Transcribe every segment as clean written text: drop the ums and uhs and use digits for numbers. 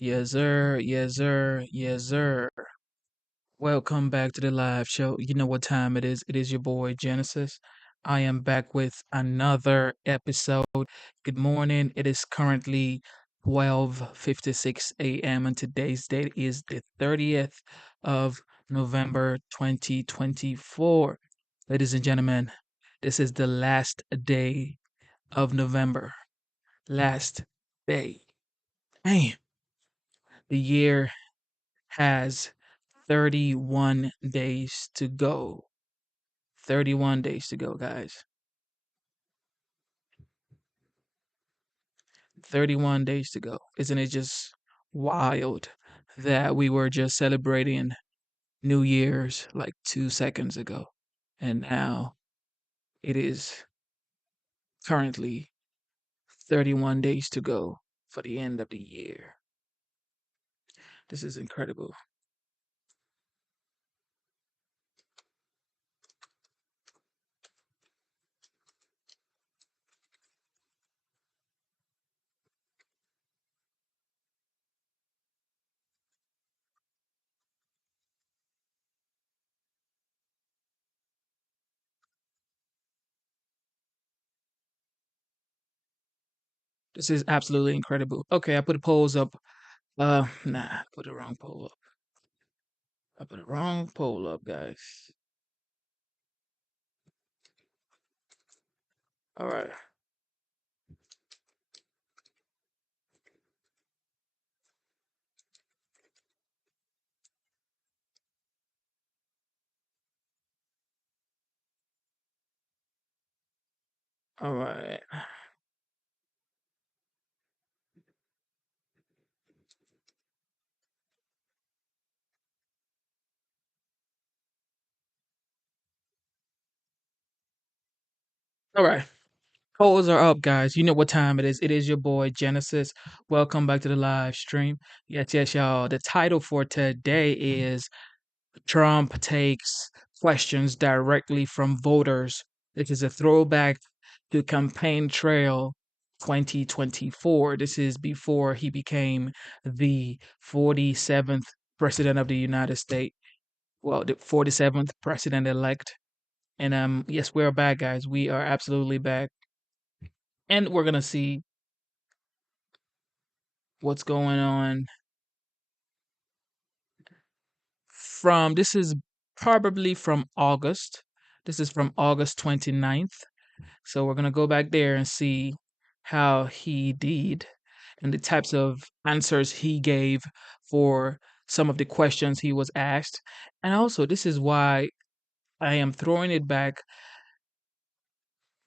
Yes, sir. Yes, sir. Yes, sir. Welcome back to the live show. You know what time it is. It is your boy Genesis. I am back with another episode. Good morning. It is currently 12:56 a.m. and today's date is the 30th of November 2024. Ladies and gentlemen, this is the last day of November. Last day. Damn. The year has 31 days to go. 31 days to go, guys. 31 days to go. Isn't it just wild that we were just celebrating New Year's like 2 seconds ago? And now it is currently 31 days to go for the end of the year. This is incredible. This is absolutely incredible. Okay, I put the polls up. Nah, I put the wrong poll up. I put the wrong poll up, guys. All right. All right. All right. Polls are up, guys. You know what time it is. It is your boy Genesis. Welcome back to the live stream. Yes, yes, y'all. The title for today is Trump takes questions directly from voters. This is a throwback to campaign trail 2024. This is before he became the 47th president of the United States. Well, the 47th president elect. And yes, we're back, guys. We are absolutely back. And we're gonna see what's going on from this is probably from August. This is from August 29th. So we're going to go back there and see how he did and the types of answers he gave for some of the questions he was asked. And also, this is why I am throwing it back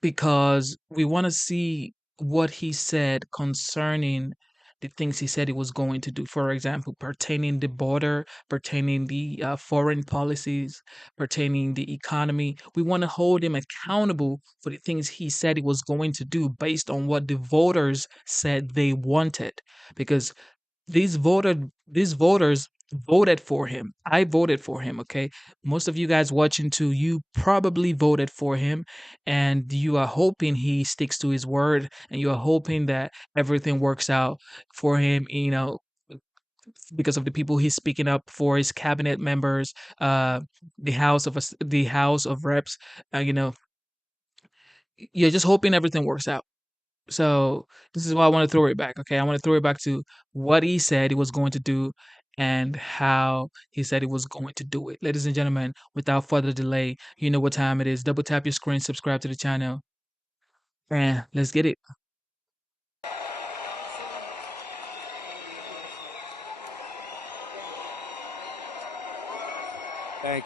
because we want to see what he said concerning the things he said he was going to do. For example, pertaining the border, pertaining the foreign policies, pertaining the economy. We want to hold him accountable for the things he said he was going to do based on what the voters said they wanted. Because these voters voted for him. I voted for him, okay? Most of you guys watching too, you probably voted for him and you are hoping he sticks to his word and you are hoping that everything works out for him, because of the people he's speaking up for, his cabinet members, the House of Reps, you're just hoping everything works out. So this is why I want to throw it back. Okay, I want to throw it back to what he said he was going to do and how he said he was going to do it. Ladies and gentlemen, without further delay, you know what time it is. Double tap your screen, subscribe to the channel, and let's get it. Thank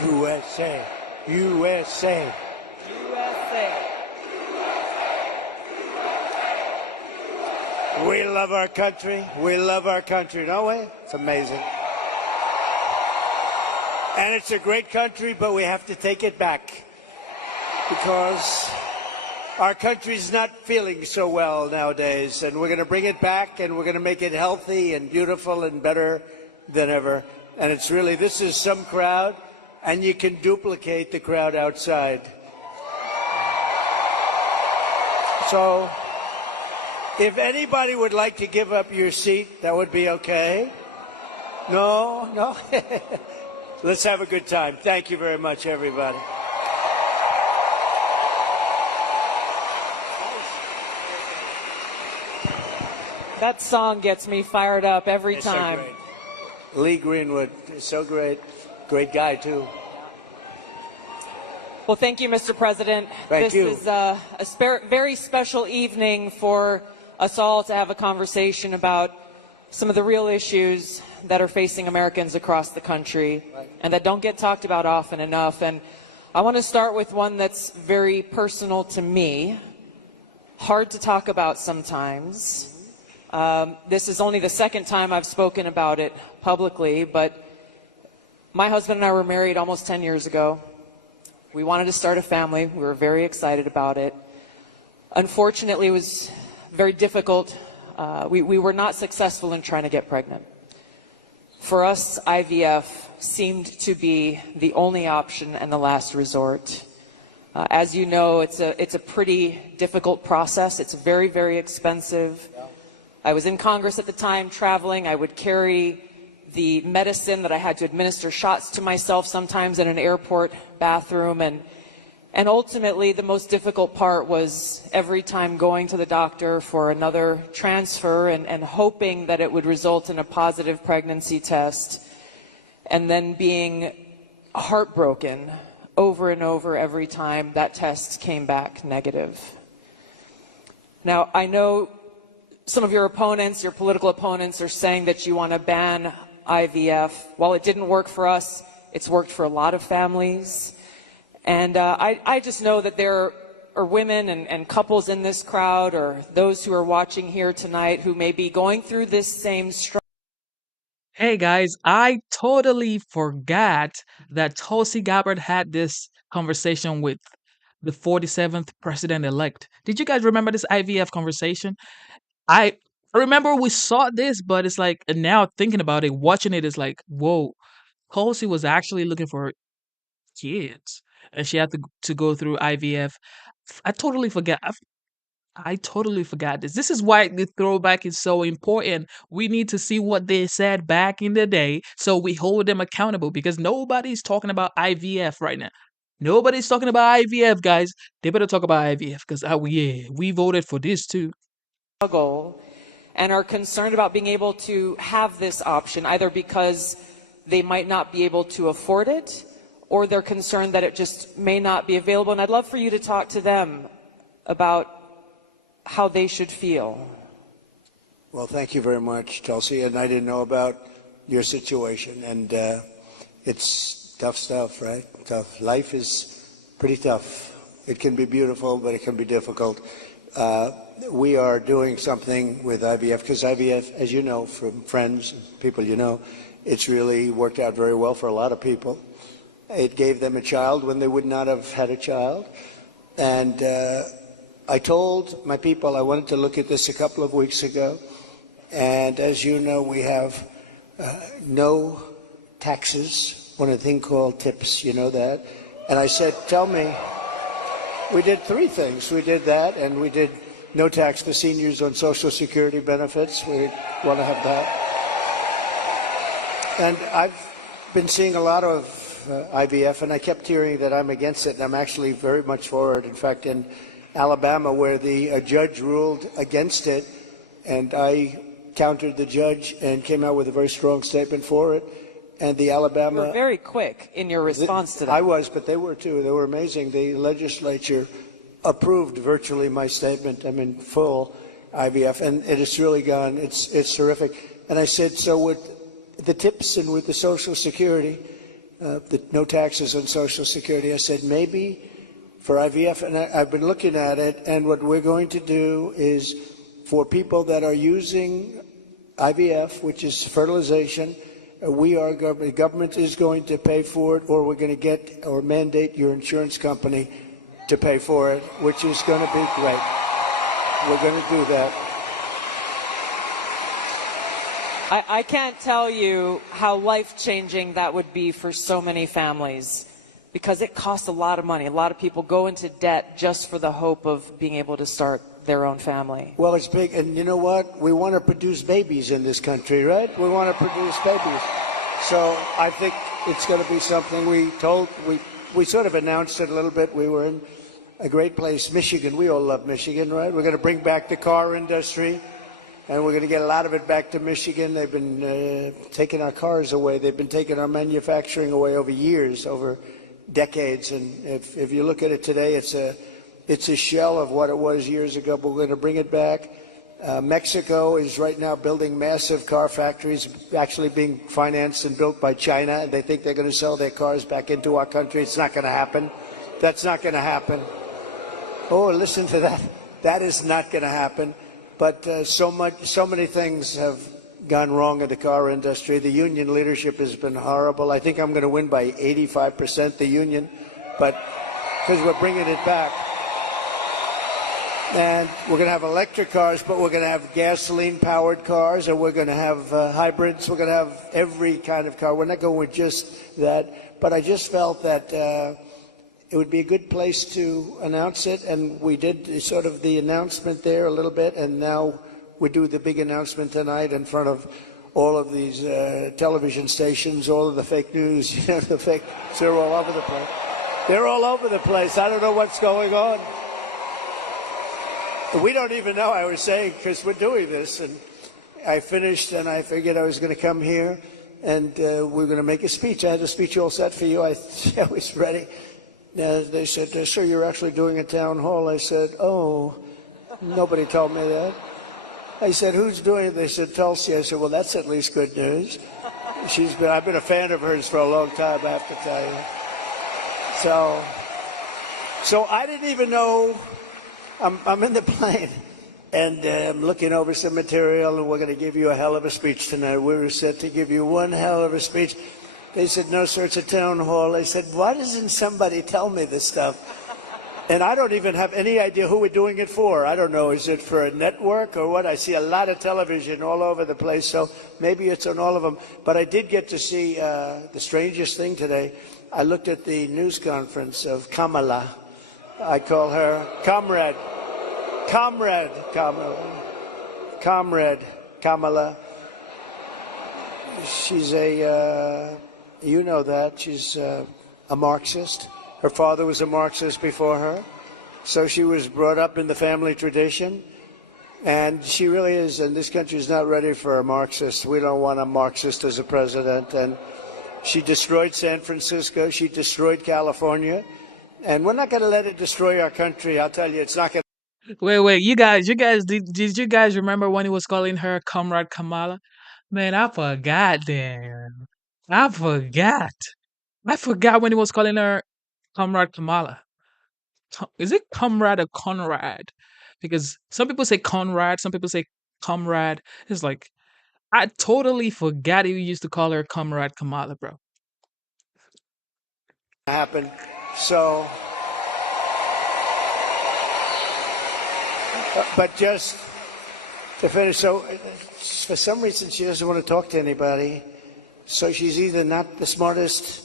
you. USA. USA. USA. We love our country. We love our country, don't we? It's amazing. And it's a great country, but we have to take it back because our country's not feeling so well nowadays. And we're going to bring it back and we're going to make it healthy and beautiful and better than ever. And it's really, this is some crowd, and you can duplicate the crowd outside. So If anybody would like to give up your seat, that would be okay. No, no. Let's have a good time. Thank you very much, everybody. That song gets me fired up every It's so time. great. Lee Greenwood is so great. Great guy, too. Well, thank you, Mr. President. Thank you. This is a very special evening for us all to have a conversation about some of the real issues that are facing Americans across the country and that don't get talked about often enough. And I want to start with one that's very personal to me, hard to talk about sometimes. This is only the second time I've spoken about it publicly, but my husband and I were married almost 10 years ago. We wanted to start a family. We were very excited about it. Unfortunately, it was very difficult. We were not successful in trying to get pregnant. For us, IVF seemed to be the only option and the last resort. As you know, it's a pretty difficult process. It's very, very expensive. I was in Congress at the time, traveling. I would carry the medicine that I had to administer shots to myself sometimes in an airport bathroom. And ultimately, the most difficult part was every time going to the doctor for another transfer and hoping that it would result in a positive pregnancy test, and then being heartbroken over and over every time that test came back negative. Now, I know some of your opponents, your political opponents, are saying that you want to ban IVF. While it didn't work for us, it's worked for a lot of families. And I just know that there are women and couples in this crowd, or those who are watching here tonight, who may be going through this same struggle. Hey guys, I totally forgot that Tulsi Gabbard had this conversation with the 47th president-elect. Did you guys remember this IVF conversation? I remember we saw this, but it's like, and now thinking about it, watching it is like, whoa, Tulsi was actually looking for kids, and she had to go through IVF. I totally forgot. I totally forgot this. This is why the throwback is so important. We need to see what they said back in the day so we hold them accountable, because nobody's talking about IVF right now. Nobody's talking about IVF, guys. They better talk about IVF because, yeah, we voted for this too. And are concerned about being able to have this option, either because they might not be able to afford it, or they're concerned that it just may not be available. And I'd love for you to talk to them about how they should feel. Well, thank you very much, Tulsi. And I didn't know about your situation. And it's tough stuff, right? Tough. Life is pretty tough. It can be beautiful, but it can be difficult. We are doing something with IVF, because IVF, as you know from friends and people you know, it's really worked out very well for a lot of people. It gave them a child when they would not have had a child. And I told my people I wanted to look at this a couple of weeks ago. And as you know, we have no taxes on a thing called tips. You know that? And I said, tell me. We did three things. We did that, and we did no tax for seniors on Social Security benefits. We want to have that. And I've been seeing a lot of IVF, and I kept hearing that I'm against it, and I'm actually very much for it. In fact, in Alabama, where the judge ruled against it, and I countered the judge and came out with a very strong statement for it. And the Alabama... You were very quick in your response to that. I was, but they were too. They were amazing. The legislature approved virtually my statement. I'm in full IVF, and it has really gone. It's terrific. And I said, so with the tips and with the Social Security, the no taxes on Social Security, I said maybe for IVF, and I've been looking at it, and what we're going to do is for people that are using IVF, which is fertilization, the government is going to pay for it, or we're going to get or mandate your insurance company to pay for it, which is going to be great. We're going to do that. I can't tell you how life-changing that would be for so many families, because it costs a lot of money. A lot of people go into debt just for the hope of being able to start their own family. Well, it's big, and you know what? We want to produce babies in this country, right? We want to produce babies. So I think it's going to be something we sort of announced it a little bit. We were in a great place, Michigan. We all love Michigan, right? We're going to bring back the car industry, and we're going to get a lot of it back to Michigan. They've been taking our cars away. They've been taking our manufacturing away over years, over decades. And if you look at it today, it's a shell of what it was years ago, but we're going to bring it back. Mexico is right now building massive car factories, actually being financed and built by China, and they think they're going to sell their cars back into our country. It's not going to happen. That's not going to happen. Oh, listen to that. That is not going to happen. But so many things have gone wrong in the car industry. The union leadership has been horrible. I think I'm going to win by 85%, the union, but because we're bringing it back. And we're going to have electric cars, but we're going to have gasoline-powered cars, and we're going to have hybrids. We're going to have every kind of car. We're not going with just that. But I just felt that it would be a good place to announce it, and we did sort of the announcement there a little bit, and now we do the big announcement tonight in front of all of these television stations, all of the fake news, the fake, they're all over the place. They're all over the place. I don't know what's going on. We don't even know, I was saying, because we're doing this, and I finished, and I figured I was going to come here, and we're going to make a speech. I had a speech all set for you. I was ready. They said, sir, you're actually doing a town hall. I said, oh, nobody told me that. I said, who's doing it? They said, Tulsi. I said, well, that's at least good news. I've been a fan of hers for a long time, I have to tell you. So I didn't even know. I'm in the plane, and I'm looking over some material, and we're going to give you a hell of a speech tonight. We were set to give you one hell of a speech. They said, no, sir, it's a town hall. I said, why doesn't somebody tell me this stuff? And I don't even have any idea who we're doing it for. I don't know. Is it for a network or what? I see a lot of television all over the place, so maybe it's on all of them. But I did get to see the strangest thing today. I looked at the news conference of Kamala. I call her Comrade Kamala. She's you know that, she's a Marxist. Her father was a Marxist before her. So she was brought up in the family tradition. And she really is, and this country is not ready for a Marxist. We don't want a Marxist as a president. And she destroyed San Francisco. She destroyed California. And we're not going to let it destroy our country. I'll tell you, it's not going to. Wait, you guys, did you guys remember when he was calling her Comrade Kamala? Man, I forgot then. I forgot. I forgot when he was calling her Comrade Kamala. Is it Comrade or Conrad? Because some people say Conrad, some people say Comrade. It's like, I totally forgot he used to call her Comrade Kamala, bro. Happen. So, but just to finish, so for some reason she doesn't want to talk to anybody. So she's either not the smartest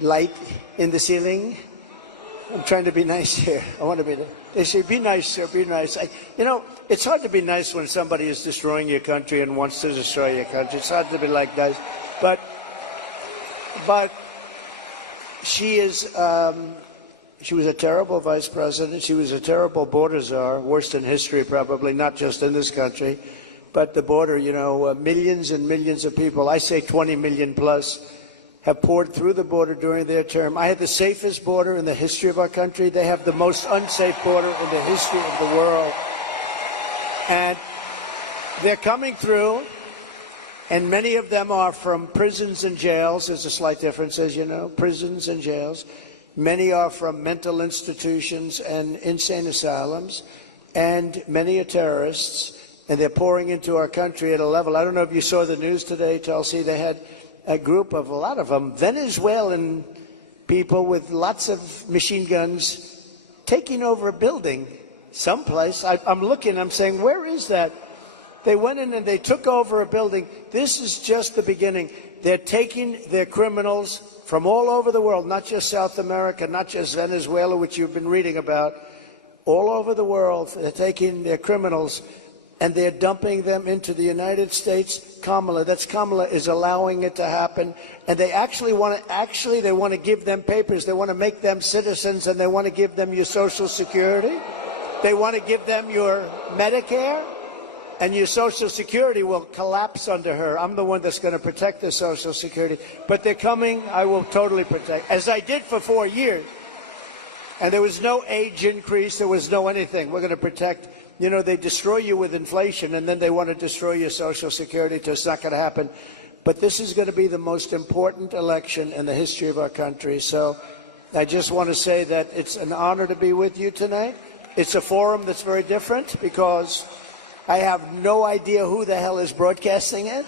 light in the ceiling. I'm trying to be nice here. I want to be. They say, be nice, sir, be nice. It's hard to be nice when somebody is destroying your country and wants to destroy your country. It's hard to be like nice. But she is. She was a terrible vice president. She was a terrible border czar, worst in history probably, not just in this country. But the border, millions and millions of people, I say 20 million plus, have poured through the border during their term. I had the safest border in the history of our country. They have the most unsafe border in the history of the world. And they're coming through, and many of them are from prisons and jails. There's a slight difference, as you know, prisons and jails. Many are from mental institutions and insane asylums, and many are terrorists. And they're pouring into our country at a level. I don't know if you saw the news today, Tulsi. They had a group of, a lot of them, Venezuelan people with lots of machine guns taking over a building someplace. I'm looking, I'm saying, where is that? They went in and they took over a building. This is just the beginning. They're taking their criminals from all over the world, not just South America, not just Venezuela, which you've been reading about. all over the world. They're taking their criminals and they're dumping them into the United States. Kamala is allowing it to happen. And they actually want to give them papers. They want to make them citizens, and they want to give them your Social Security. They want to give them your Medicare, and your Social Security will collapse under her. I'm the one that's going to protect the Social Security. But they're coming. I will totally protect, as I did for 4 years. And there was no age increase. There was no anything. We're going to protect. You know, they destroy you with inflation, and then they want to destroy your Social Security. So it's not going to happen. But this is going to be the most important election in the history of our country. So I just want to say that it's an honor to be with you tonight. It's a forum that's very different because I have no idea who the hell is broadcasting it.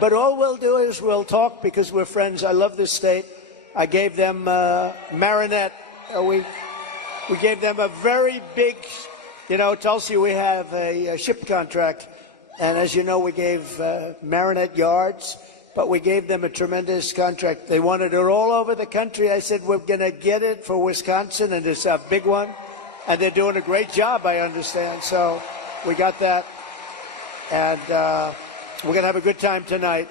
But all we'll do is we'll talk because we're friends. I love this state. I gave them Marinette. We gave them a very big, you know, Tulsi, we have a ship contract. And as you know, we gave Marinette yards, but we gave them a tremendous contract. They wanted it all over the country. I said, we're going to get it for Wisconsin, and it's a big one. And they're doing a great job, I understand. So we got that. And we're going to have a good time tonight.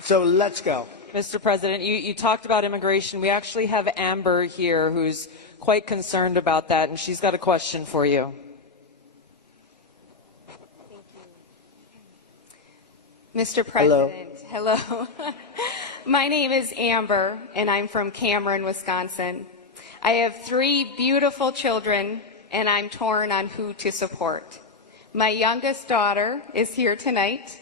So let's go. Mr. President, you talked about immigration. We actually have Amber here who's quite concerned about that, and she's got a question for you. Mr. President, hello. My name is Amber, and I'm from Cameron, Wisconsin. I have 3 beautiful children, and I'm torn on who to support. My youngest daughter is here tonight.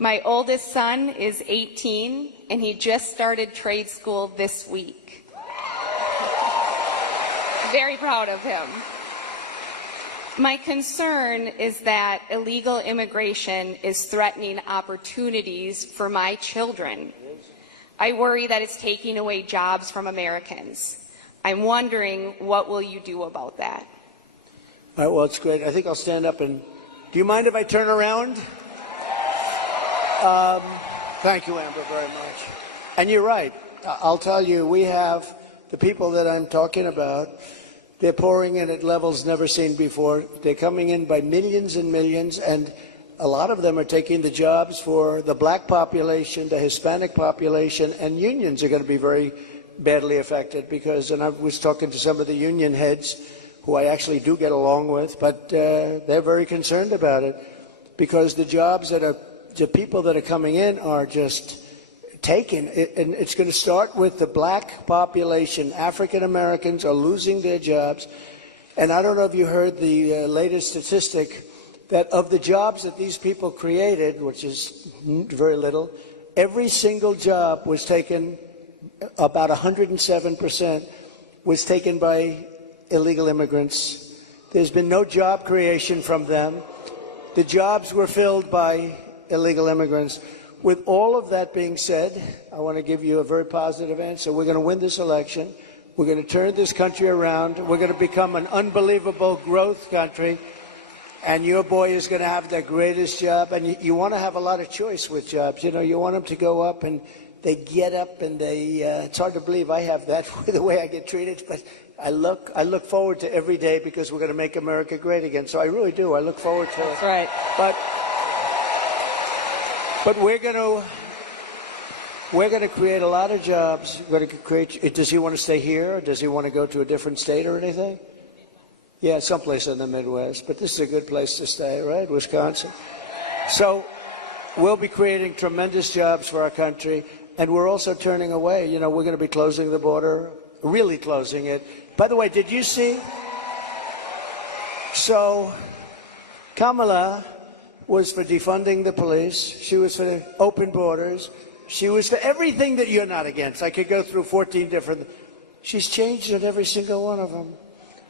My oldest son is 18, and he just started trade school this week. Very proud of him. My concern is that illegal immigration is threatening opportunities for my children. I worry that it's taking away jobs from Americans. I'm wondering, what will you do about that? All right, well, it's great. I think I'll stand up and... Do you mind if I turn around? Thank you, Amber, very much. And you're right. I'll tell you, we have the people that I'm talking about. They're pouring in at levels never seen before. They're coming in by millions and millions, and a lot of them are taking the jobs for the black population, the Hispanic population, and unions are going to be very badly affected because, and I was talking to some of the union heads who I actually do get along with, but they're very concerned about it because the jobs that are, the people that are coming in are just taken, and it's going to start with the black population. African Americans are losing their jobs, and I don't know if you heard the latest statistic that of the jobs that these people created, which is very little, every single job was taken, about 107% was taken by illegal immigrants. There's been no job creation from them. The jobs were filled by illegal immigrants. With all of that being said, I want to give you a very positive answer. We're going to win this election. We're going to turn this country around. We're going to become an unbelievable growth country. And your boy is going to have the greatest job. And you want to have a lot of choice with jobs. You know, you want them to go up and they get up and they, it's hard to believe I have that the way I get treated. But I look forward to every day because we're going to make America great again. So I really do. I look forward to it. That's right. But we're going to create a lot of jobs. We're going to create. Does he want to stay here? Or does he want to go to a different state or anything? Yeah, someplace in the Midwest. But this is a good place to stay, right? Wisconsin. So we'll be creating tremendous jobs for our country, and we're also turning away. You know, we're going to be closing the border, really closing it. By the way, did you see? So Kamala was for defunding the police. She was for open borders. She was for everything that you're not against. I could go through 14 different. She's changed on every single one of them.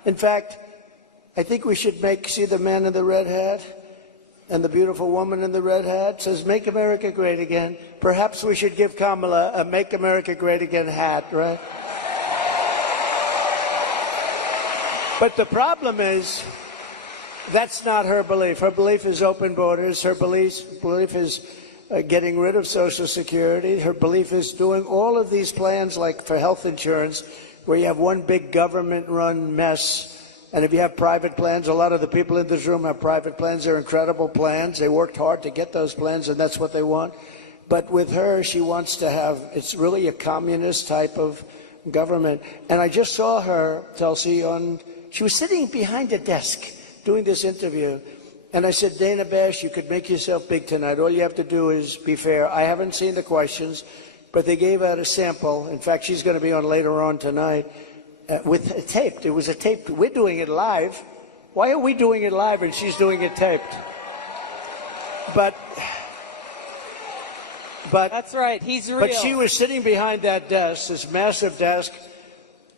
In fact, I think we should see the man in the red hat and the beautiful woman in the red hat says, "Make America Great Again." Perhaps we should give Kamala a "Make America Great Again" hat, right? But the problem is, that's not her belief. Her belief is open borders. Her belief is getting rid of Social Security. Her belief is doing all of these plans like for health insurance where you have one big government-run mess And if you have private plans, a lot of the people in this room have private plans. They're incredible plans. They worked hard to get those plans, and that's what they want. But with her, she wants to have, it's really a communist type of government. And I just saw her, Tulsi, she was sitting behind a desk doing this interview. And I said, Dana Bash, you could make yourself big tonight. All you have to do is be fair. I haven't seen the questions, but they gave out a sample. In fact, she's going to be on later on tonight with a taped. It was a taped. We're doing it live. Why are we doing it live and she's doing it taped? But that's right. He's real. But she was sitting behind that desk, this massive desk,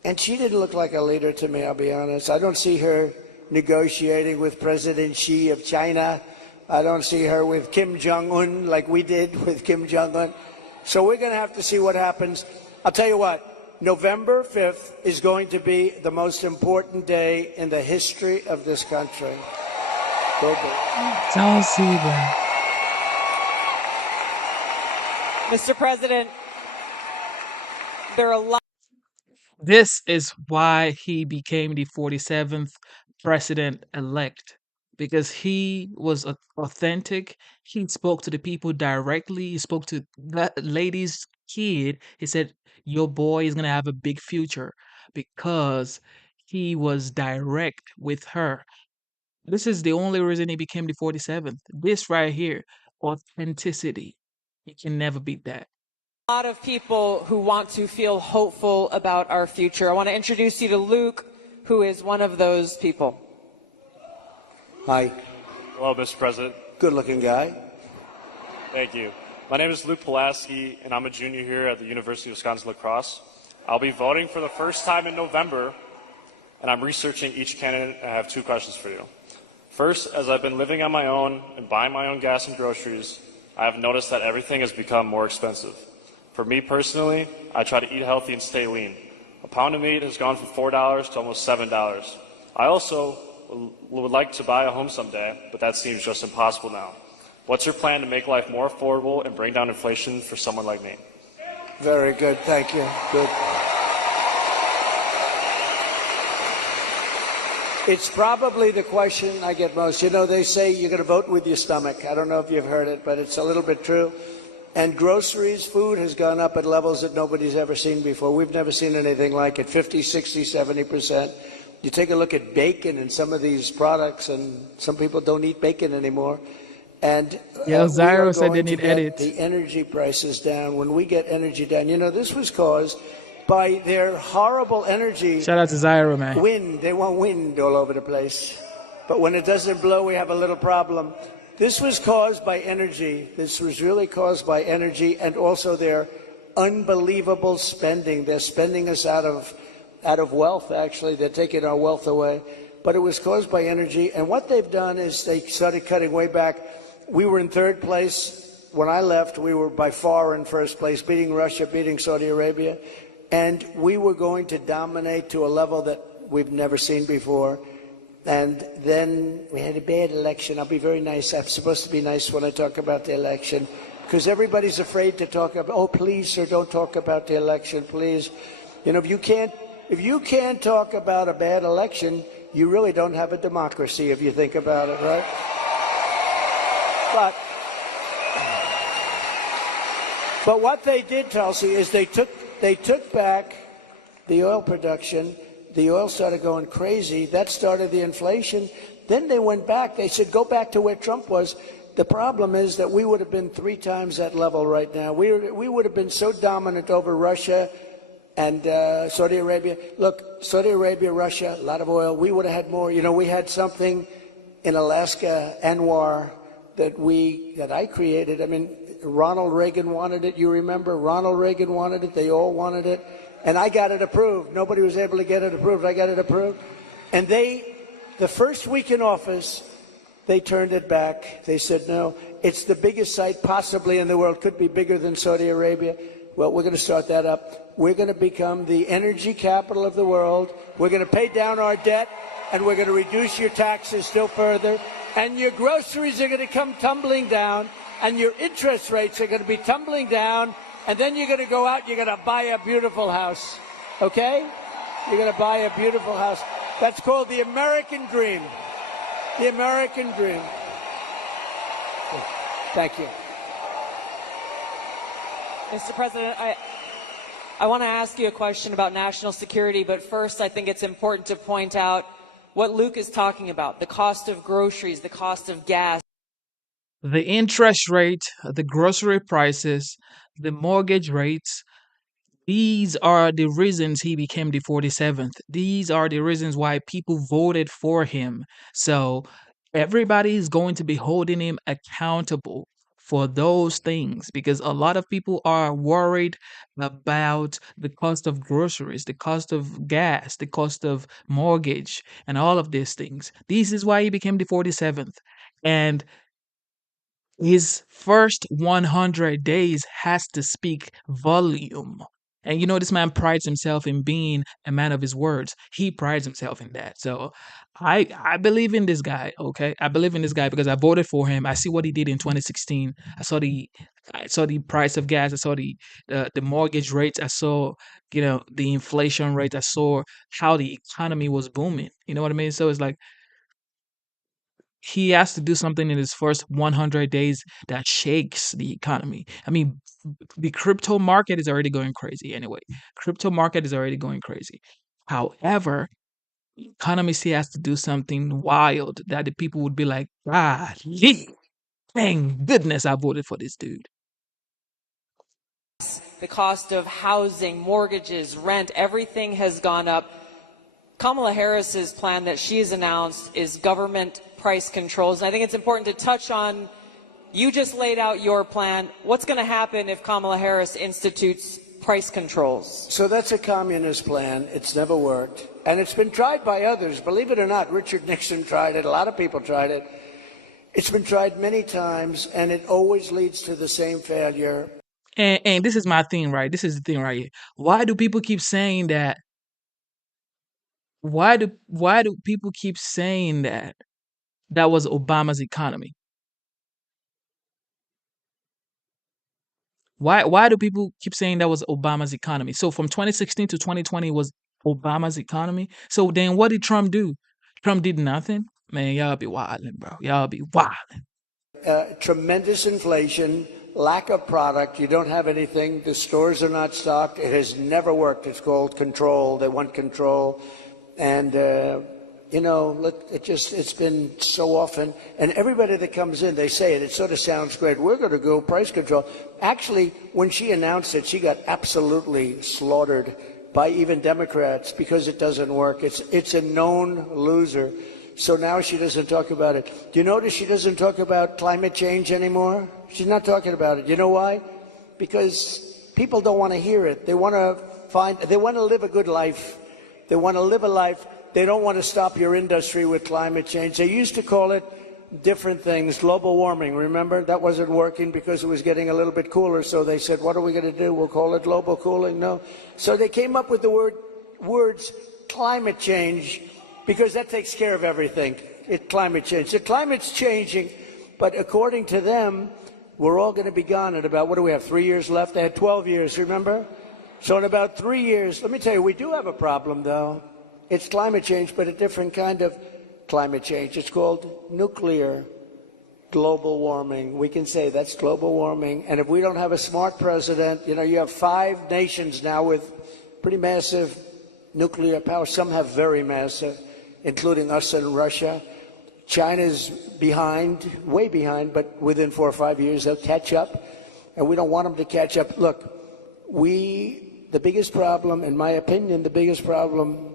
and she didn't look like a leader to me, I'll be honest. I don't see her negotiating with President Xi of China. I don't see her with Kim Jong-un like we did with Kim Jong-un. So we're going to have to see what happens. I'll tell you what, November 5th is going to be the most important day in the history of this country. Don't see that. Mr. President, there are a lot. This is why he became the 47th president-elect, because he was authentic. He spoke to the people directly. He spoke to that lady's kid. He said, your boy is going to have a big future, because he was direct with her. This is the only reason he became the 47th. This right here, authenticity. You can never beat that. A lot of people who want to feel hopeful about our future. I want to introduce you to Luke, who is one of those people. Hi. Hello, Mr. President. Good-looking guy. Thank you. My name is Luke Pulaski, and I'm a junior here at the University of Wisconsin-La Crosse. I'll be voting for the first time in November, and I'm researching each candidate, and I have two questions for you. First, as I've been living on my own and buying my own gas and groceries, I have noticed that everything has become more expensive. For me personally, I try to eat healthy and stay lean. A pound of meat has gone from $4 to almost $7. I also would like to buy a home someday, but that seems just impossible now. What's your plan to make life more affordable and bring down inflation for someone like me? Very good, thank you. Good. It's probably the question I get most. You know, they say you're going to vote with your stomach. I don't know if you've heard it, but it's a little bit true. And groceries, food has gone up at levels that nobody's ever seen before. We've never seen anything like it, 50, 60, 70%. You take a look at bacon and some of these products, and some people don't eat bacon anymore. And Yeah, Zyro said they going to need get edit. the energy prices down. When we get energy down, you know, this was caused by their horrible energy. Shout out to Zyro, man. Wind. They want wind all over the place. But when it doesn't blow, we have a little problem. This was caused by energy. This was really caused by energy, and also their unbelievable spending. They're spending us out of wealth, actually. They're taking our wealth away. But it was caused by energy. And what they've done is they started cutting way back. We were in third place. When I left, we were by far in first place, beating Russia, beating Saudi Arabia. And we were going to dominate to a level that we've never seen before. And then we had a bad election. I'll be very nice. I'm supposed to be nice when I talk about the election, because everybody's afraid to talk about, oh, please, sir, don't talk about the election, please. You know, if you can't talk about a bad election, you really don't have a democracy if you think about it, right? But what they did, Tulsi, is they took back the oil production. The oil started going crazy. That started the inflation. Then they went back. They said, go back to where Trump was. The problem is that we would have been 3 times that level right now. We would have been so dominant over Russia and Saudi Arabia. Look, Saudi Arabia, Russia, a lot of oil. We would have had more. You know, we had something in Alaska, Anwar, that I created. I mean, Ronald Reagan wanted it. You remember? Ronald Reagan wanted it. They all wanted it. And I got it approved. Nobody was able to get it approved. I got it approved. And the first week in office, they turned it back. They said, no, it's the biggest site possibly in the world. Could be bigger than Saudi Arabia. Well, we're going to start that up. We're going to become the energy capital of the world. We're going to pay down our debt, and we're going to reduce your taxes still further. And your groceries are going to come tumbling down, and your interest rates are going to be tumbling down. And then you're going to go out, you're going to buy a beautiful house, okay? You're going to buy a beautiful house. That's called the American dream. The American dream. Thank you. Mr. President, I want to ask you a question about national security, but first I think it's important to point out what Luke is talking about, the cost of groceries, the cost of gas. The interest rate, the grocery prices, the mortgage rates, these are the reasons he became the 47th. These are the reasons why people voted for him. So everybody is going to be holding him accountable for those things because a lot of people are worried about the cost of groceries, the cost of gas, the cost of mortgage, and all of these things. This is why he became the 47th. And his first 100 days has to speak volume. And you know, this man prides himself in being a man of his words. He prides himself in that. So I believe in this guy, okay? I believe in this guy because I voted for him. I see what he did in 2016. I saw the price of gas. I saw the mortgage rates. I saw, you know, the inflation rate. I saw how the economy was booming. You know what I mean? So it's like he has to do something in his first 100 days that shakes the economy. I mean, the crypto market is already going crazy anyway. Crypto market is already going crazy. However, economist he has to do something wild that the people would be like, golly, thank goodness I voted for this dude. The cost of housing, mortgages, rent, everything has gone up. Kamala Harris's plan that she has announced is government price controls. And I think it's important to touch on, you just laid out your plan. What's going to happen if Kamala Harris institutes price controls? So that's a communist plan. It's never worked. And it's been tried by others. Believe it or not, Richard Nixon tried it. A lot of people tried it. It's been tried many times, and it always leads to the same failure. And this is my thing, right? This is the thing right here. Why do people keep saying that? Why do people keep saying that that was Obama's economy? Why do people keep saying that was Obama's economy? So from 2016 to 2020 was Obama's economy. So then what did Trump do? Trump did nothing. Man, y'all be wilding, bro. Y'all be wilding. Tremendous inflation, lack of product. You don't have anything. The stores are not stocked. It has never worked. It's called control. They want control. And, you know, it's been so often. And everybody that comes in, they say it. It sort of sounds great. We're going to go price control. Actually, when she announced it, she got absolutely slaughtered by even Democrats because it doesn't work. It's a known loser. So now she doesn't talk about it. Do you notice she doesn't talk about climate change anymore? She's not talking about it. You know why? Because people don't want to hear it. They want to live a good life. They want to live a life. They don't want to stop your industry with climate change. They used to call it different things, global warming. Remember? That wasn't working because it was getting a little bit cooler. So they said, what are we going to do? We'll call it global cooling? No. So they came up with the words climate change, because that takes care of everything. Climate change. The climate's changing, but according to them, we're all going to be gone in about, what do we have, 3 years left? They had 12 years, remember? So in about 3 years, let me tell you, we do have a problem, though. It's climate change, but a different kind of climate change. It's called nuclear global warming. We can say that's global warming. And if we don't have a smart president, you know, you have 5 nations now with pretty massive nuclear power. Some have very massive, including us and Russia. China's behind, way behind, but within 4 or 5 years they'll catch up, and we don't want them to catch up. Look, the biggest problem, in my opinion, the biggest problem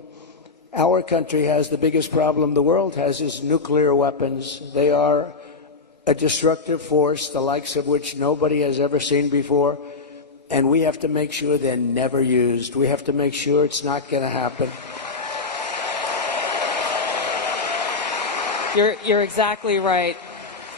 our country has, the biggest problem the world has, is nuclear weapons. They are a destructive force, the likes of which nobody has ever seen before, and we have to make sure they're never used. We have to make sure it's not going to happen. You're exactly right.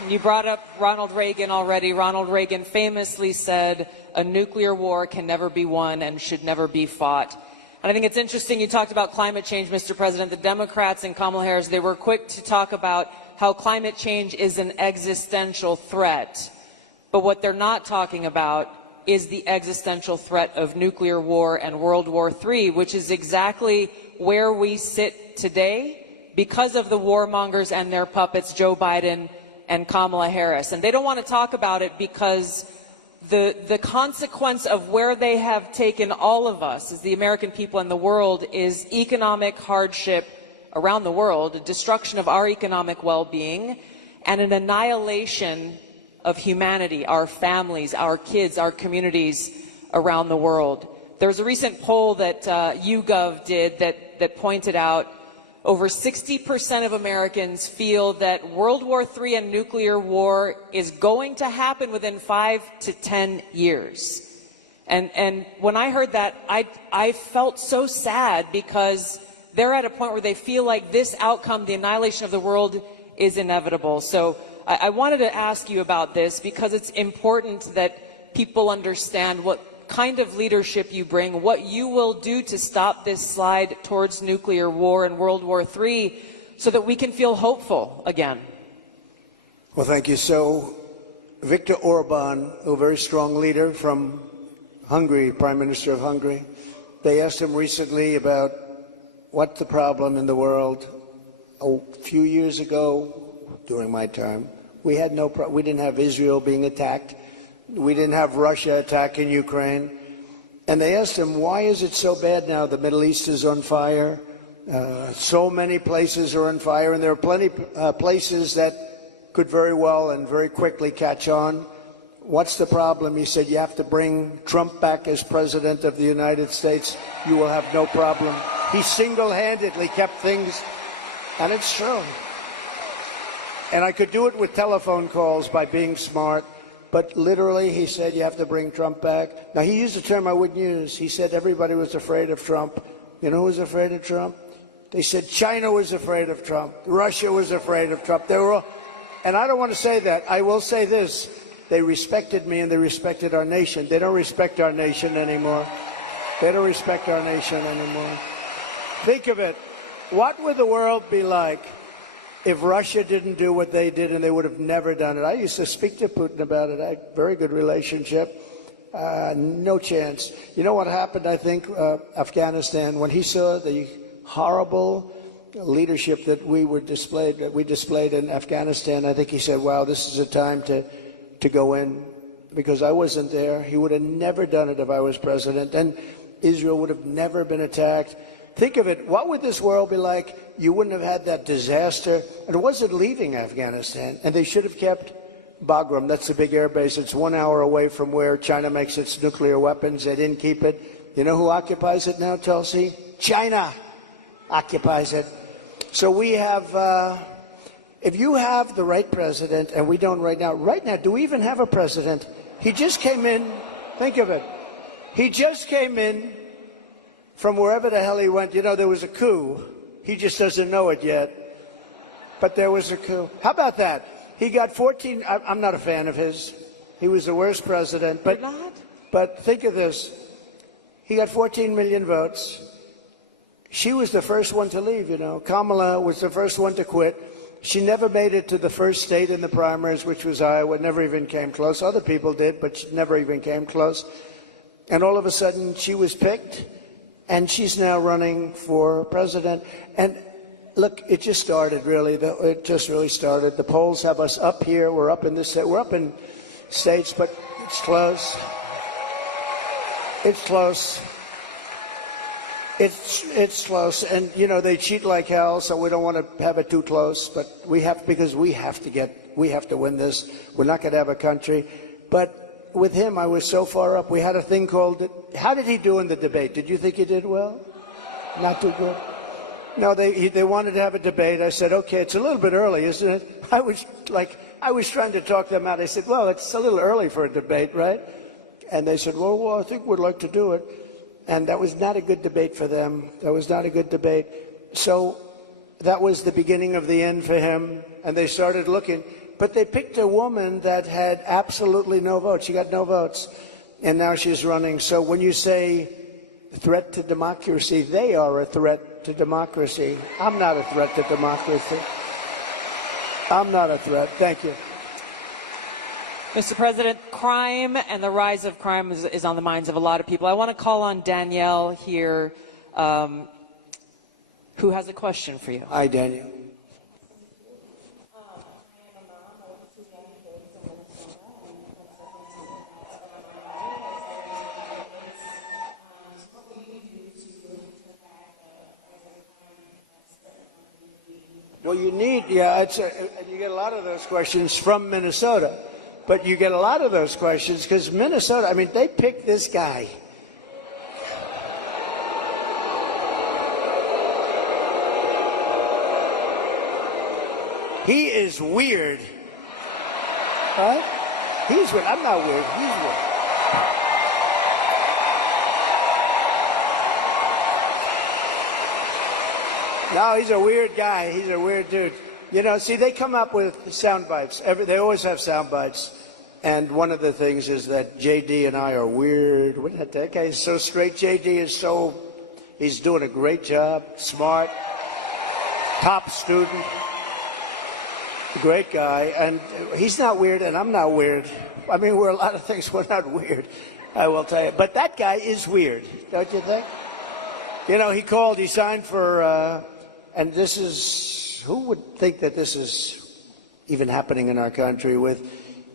You brought up Ronald Reagan already. Ronald Reagan famously said, a nuclear war can never be won and should never be fought. And I think it's interesting you talked about climate change, Mr. President. The Democrats and Kamala Harris, they were quick to talk about how climate change is an existential threat. But what they're not talking about is the existential threat of nuclear war and World War III, which is exactly where we sit today because of the warmongers and their puppets, Joe Biden and Kamala Harris. And they don't want to talk about it because the consequence of where they have taken all of us as the American people and the world is economic hardship around the world, a destruction of our economic well-being, and an annihilation of humanity, our families, our kids, our communities around the world. There was a recent poll that YouGov did that pointed out over 60% of Americans feel that World War III and nuclear war is going to happen within 5 to 10 years. And when I heard that, I felt so sad because they're at a point where they feel like this outcome, the annihilation of the world, is inevitable. So I wanted to ask you about this because it's important that people understand what kind of leadership you bring, what you will do to stop this slide towards nuclear war and World War III so that we can feel hopeful again. Well, thank you. So, Viktor Orban, a very strong leader from Hungary, Prime Minister of Hungary, they asked him recently about what's the problem in the world. A few years ago, during my term, we had no problem. We didn't have Israel being attacked. We didn't have Russia attacking Ukraine. And they asked him, why is it so bad now? The Middle East is on fire. So many places are on fire, and there are plenty places that could very well and very quickly catch on. What's the problem? He said, you have to bring Trump back as president of the United States. You will have no problem. He single-handedly kept things, and it's true. And I could do it with telephone calls by being smart. But literally, he said, you have to bring Trump back. Now, he used a term I wouldn't use. He said everybody was afraid of Trump. You know who was afraid of Trump? They said China was afraid of Trump. Russia was afraid of Trump. They were all, and I don't want to say that. I will say this. They respected me and they respected our nation. They don't respect our nation anymore. They don't respect our nation anymore. Think of it. What would the world be like if Russia didn't do what they did, and they would have never done it? I used to speak to Putin about it. I had a very good relationship. No chance. You know what happened, I think, Afghanistan, when he saw the horrible leadership that we displayed in Afghanistan, I think he said, wow, this is a time to go in, because I wasn't there. He would have never done it if I was president, and Israel would have never been attacked. Think of it. What would this world be like? You wouldn't have had that disaster. And it wasn't leaving Afghanistan. And they should have kept Bagram. That's the big air base. It's 1 hour away from where China makes its nuclear weapons. They didn't keep it. You know who occupies it now, Tulsi? China occupies it. So we have, if you have the right president, and we don't right now, do we even have a president? He just came in. Think of it. He just came in from wherever the hell he went. You know, there was a coup. He just doesn't know it yet. But there was a coup. How about that? He got 14. I'm not a fan of his. He was the worst president. But, You're not? But think of this. He got 14 million votes. She was the first one to leave, you know. Kamala was the first one to quit. She never made it to the first state in the primaries, which was Iowa. Never even came close. Other people did, but she never even came close. And all of a sudden, she was picked. And she's now running for president. And look, it just started, really. It just really started. The polls have us up here. We're up in this. We're up in states, but it's close. It's close. It's close. And you know, they cheat like hell, so we don't want to have it too close. But we have, because we have to win this. We're not going to have a country. But with him, I was so far up. We had a thing called, how did he do in the debate? Did you think he did well? Not too good? No, they wanted to have a debate. I said, okay, it's a little bit early, isn't it? I was trying to talk them out. I said, well, it's a little early for a debate, right? And they said, well, I think we'd like to do it. And that was not a good debate for them. That was not a good debate. So that was the beginning of the end for him. And they started looking. But they picked a woman that had absolutely no votes. She got no votes. And now she's running. So when you say threat to democracy, they are a threat to democracy. I'm not a threat to democracy. I'm not a threat. Thank you. Mr. President, crime and the rise of crime is on the minds of a lot of people. I want to call on Danielle here. who has a question for you. Hi, Daniel. Well, you need, you get a lot of those questions from Minnesota, but you get a lot of those questions because Minnesota, I mean, they picked this guy. He is weird. Right? He's weird. I'm not weird. He's weird. No, he's a weird guy. He's a weird dude. You know, see, they come up with sound bites. They always have sound bites. And one of the things is that JD and I are weird. That guy is so straight. JD is he's doing a great job. Smart. Top student. Great guy. And he's not weird, and I'm not weird. I mean, we're a lot of things. We're not weird, I will tell you. But that guy is weird, don't you think? You know, he signed for... and this is, who would think that this is even happening in our country with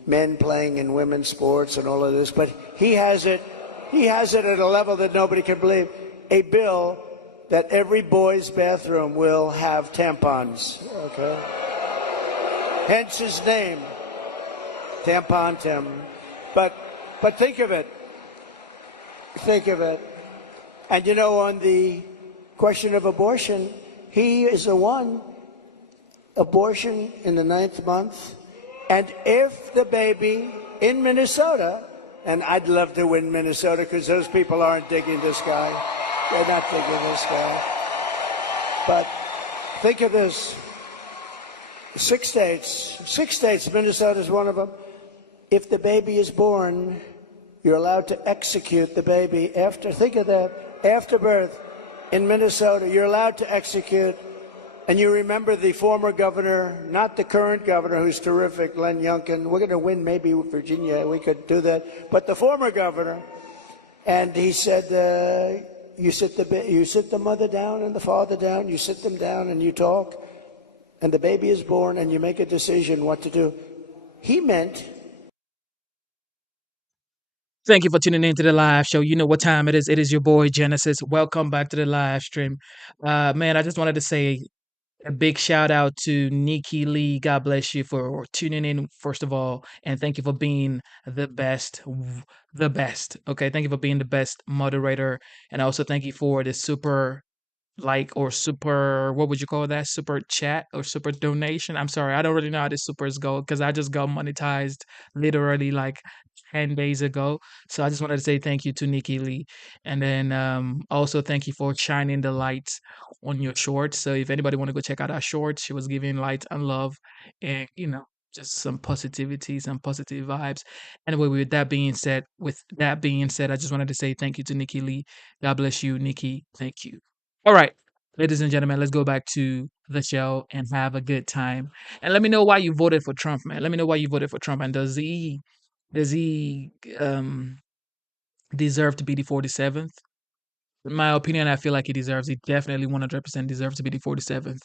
men playing in women's sports and all of this, but he has it at a level that nobody can believe. A bill that every boy's bathroom will have tampons, okay? Hence his name, Tampon Tim. But think of it. Think of it. And you know, on the question of abortion, he is the one, abortion in the 9th month. And if the baby in Minnesota, and I'd love to win Minnesota because those people aren't digging this guy. They're not digging this guy. But think of this. 6 states, Minnesota's one of them. If the baby is born, you're allowed to execute the baby think of that, after birth. In Minnesota, you're allowed to execute, and you remember the former governor, not the current governor, who's terrific, Len Youngkin. We're going to win maybe Virginia, we could do that, but the former governor, and he said, you sit the mother down and the father down, you sit them down and you talk, and the baby is born and you make a decision what to do. He meant... Thank you for tuning in to the live show. You know what time it is. It is your boy Genesis. Welcome back to the live stream. Man, I just wanted to say a big shout out to Nikki Lee. God bless you for tuning in, first of all. And thank you for being the best. Okay. Thank you for being the best moderator. And also thank you for the super what would you call that, super chat or super donation. I'm sorry, I don't really know how the supers go because I just got monetized literally like 10 days ago. So I just wanted to say thank you to Nikki Lee, and then also thank you for shining the lights on your shorts. So if anybody want to go check out our shorts, she was giving light and love, and just some positivity, some positive vibes. Anyway, with that being said, I just wanted to say thank you to Nikki Lee. God bless you, Nikki. Thank you. All right, ladies and gentlemen, let's go back to the show and have a good time. And let me know why you voted for Trump, man. Let me know why you voted for Trump. And does he deserve to be the 47th? In my opinion, I feel like he definitely 100% deserves to be the 47th.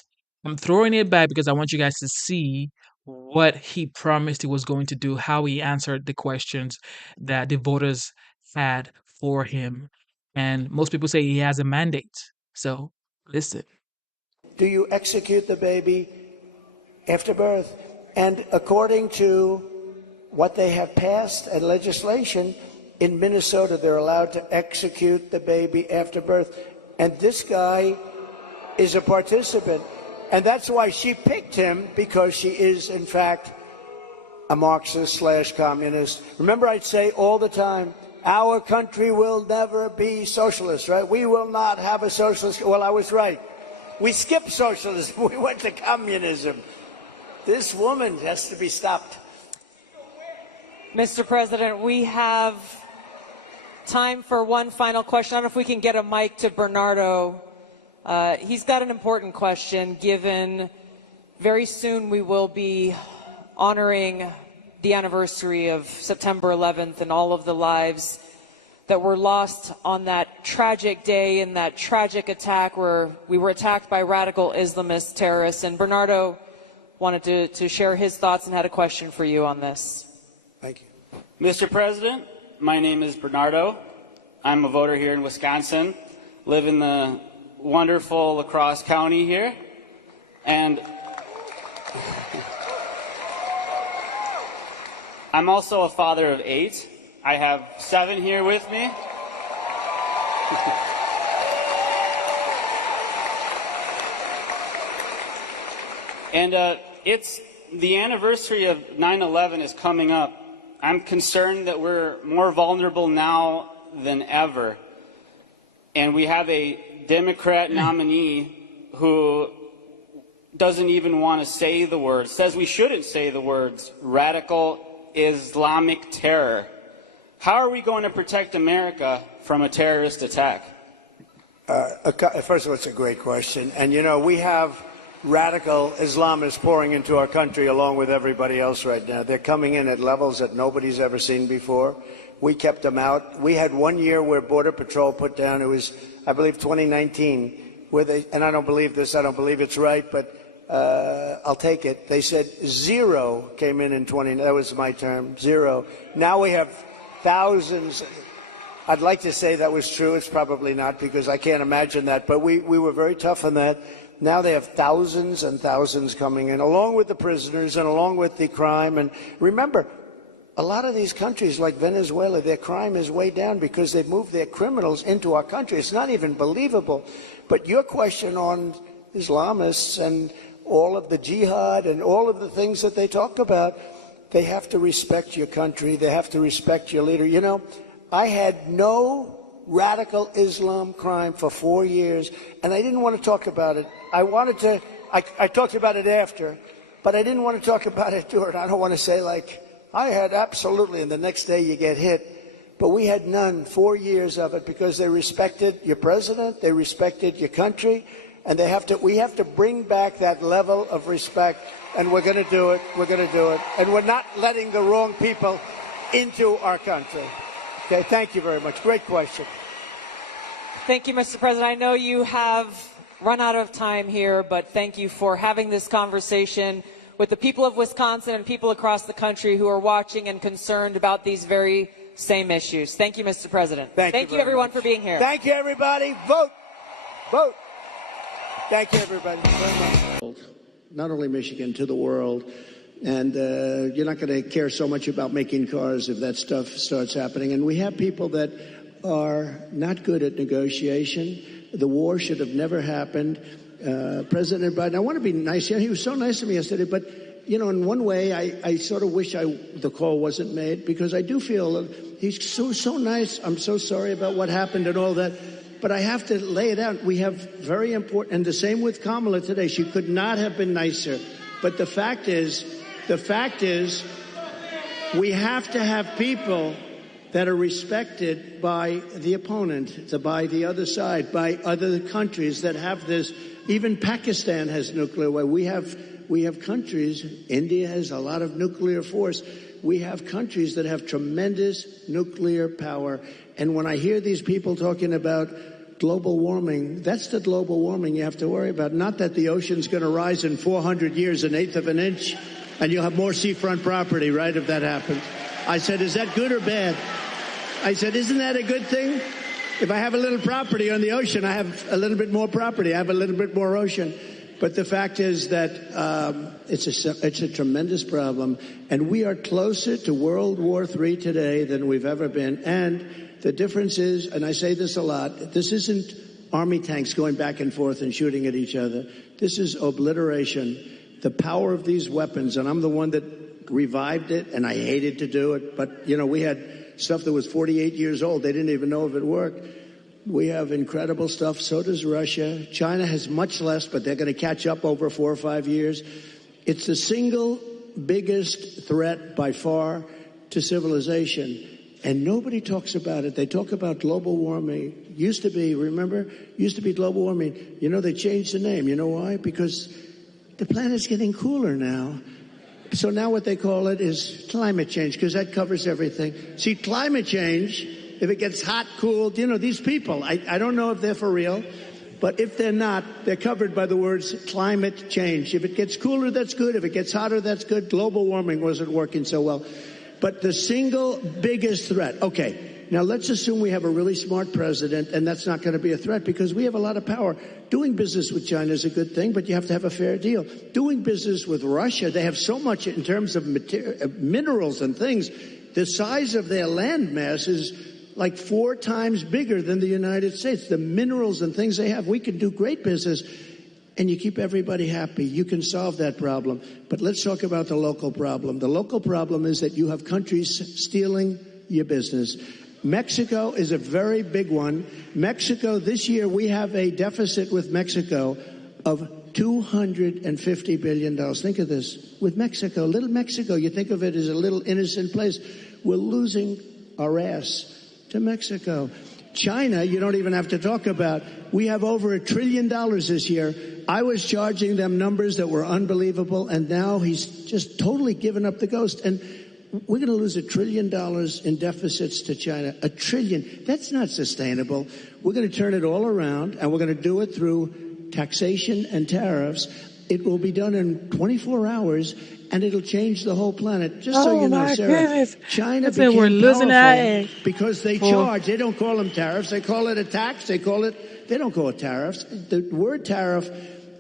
I'm throwing it back because I want you guys to see what he promised he was going to do, how he answered the questions that the voters had for him. And most people say he has a mandate. So, listen. Do you execute the baby after birth? And according to what they have passed and legislation, in Minnesota, they're allowed to execute the baby after birth. And this guy is a participant. And that's why she picked him, because she is, in fact, a Marxist/communist. Remember, I'd say all the time, our country will never be socialist, right? We will not have a socialist. Well, I was right. We skipped socialism. We went to communism. This woman has to be stopped. Mr. President, we have time for one final question. I don't know if we can get a mic to Bernardo. He's got an important question, given very soon we will be honoring the anniversary of September 11th and all of the lives that were lost on that tragic day in that tragic attack where we were attacked by radical Islamist terrorists. And Bernardo wanted to share his thoughts and had a question for you on this. Thank you. Mr. President, my name is Bernardo. I'm a voter here in Wisconsin, live in the wonderful La Crosse County here, and I'm also a father of 8. I have 7 here with me. And it's the anniversary of 9/11 is coming up. I'm concerned that we're more vulnerable now than ever. And we have a Democrat nominee who doesn't even want to say the words, says we shouldn't say the words, radical Islamic terror. How are we going to protect America from a terrorist attack? First of all, it's a great question. And, you know, we have radical Islamists pouring into our country along with everybody else right now. They're coming in at levels that nobody's ever seen before. We kept them out. We had 1 year where Border Patrol put down, it was, I believe, 2019, where they, and I don't believe this, I don't believe it's right, but I'll take it. They said 0 came in 20, that was my term, 0. Now we have thousands. I'd like to say that was true. It's probably not because I can't imagine that, but we were very tough on that. Now they have thousands and thousands coming in, along with the prisoners and along with the crime. And remember, a lot of these countries like Venezuela, their crime is way down because they've moved their criminals into our country. It's not even believable. But your question on Islamists and all of the jihad and all of the things that they talk about, they have to respect your country. They have to respect your leader. You know, I had no radical Islam crime for 4 years, and I didn't want to talk about it. I talked about it after, but I didn't want to talk about it during. I don't want to say like, I had absolutely, and the next day you get hit. But we had none, 4 years of it, because they respected your president, they respected your country, and we have to bring back that level of respect, and we're going to do it, and we're not letting the wrong people into our country. Okay, thank you very much. Great question. Thank you, Mr. President. I know you have run out of time here, but thank you for having this conversation with the people of Wisconsin and people across the country who are watching and concerned about these very same issues. Thank you, Mr. President. Thank you everyone, for being here. Thank you, everybody. Vote. Vote. Thank you, everybody, very much. Not only Michigan, to the world. And you're not going to care so much about making cars if that stuff starts happening. And we have people that are not good at negotiation. The war should have never happened. President Biden, I want to be nice. Yeah, he was so nice to me yesterday. But, you know, in one way, I sort of wish the call wasn't made, because I do feel he's so nice. I'm so sorry about what happened and all that. But I have to lay it out. We have very important, and the same with Kamala today. She could not have been nicer. But the fact is, we have to have people that are respected by the opponent, by the other side, by other countries that have this. Even Pakistan has nuclear weapons. We have countries. India has a lot of nuclear force. We have countries that have tremendous nuclear power. And when I hear these people talking about global warming, that's the global warming you have to worry about. Not that the ocean's going to rise in 400 years, 1/8 of an inch, and you'll have more seafront property, right, if that happens. I said, is that good or bad? I said, isn't that a good thing? If I have a little property on the ocean, I have a little bit more property. I have a little bit more ocean. But the fact is that it's a tremendous problem. And we are closer to World War III today than we've ever been. And the difference is, and I say this a lot, this isn't army tanks going back and forth and shooting at each other. This is obliteration. The power of these weapons, and I'm the one that revived it, and I hated to do it. But, you know, we had stuff that was 48 years old. They didn't even know if it worked. We have incredible stuff. So does Russia. China has much less, but they're going to catch up over 4 or 5 years. It's the single biggest threat by far to civilization. And nobody talks about it. They talk about global warming. Used to be, remember? Used to be global warming. You know, they changed the name. You know why? Because the planet's getting cooler now. So now what they call it is climate change, because that covers everything. See, climate change If it gets hot, cool, these people, I don't know if they're for real, but if they're not, they're covered by the words climate change. If it gets cooler, that's good. If it gets hotter, that's good. Global warming wasn't working so well. But the single biggest threat, okay, now let's assume we have a really smart president, and that's not going to be a threat because we have a lot of power. Doing business with China is a good thing, but you have to have a fair deal. Doing business with Russia, they have so much in terms of minerals and things. The size of their land mass is like 4 times bigger than the United States. The minerals and things they have, we can do great business, and you keep everybody happy. You can solve that problem. But let's talk about the local problem. The local problem is that you have countries stealing your business. Mexico is a very big one. Mexico, this year, we have a deficit with Mexico of $250 billion. Think of this. With Mexico, little Mexico, you think of it as a little innocent place. We're losing our ass to Mexico. China, you don't even have to talk about. We have over $1 trillion this year. I was charging them numbers that were unbelievable, and now he's just totally given up the ghost. And we're going to lose $1 trillion in deficits to China. $1 trillion. That's not sustainable. We're going to turn it all around, and we're going to do it through taxation and tariffs. It will be done in 24 hours, and it'll change the whole planet. Just so you know, Sarah, goodness. China We're became losing our powerful egg. because they charge. They don't call them tariffs. They call it a tax. They don't call it tariffs. The word tariff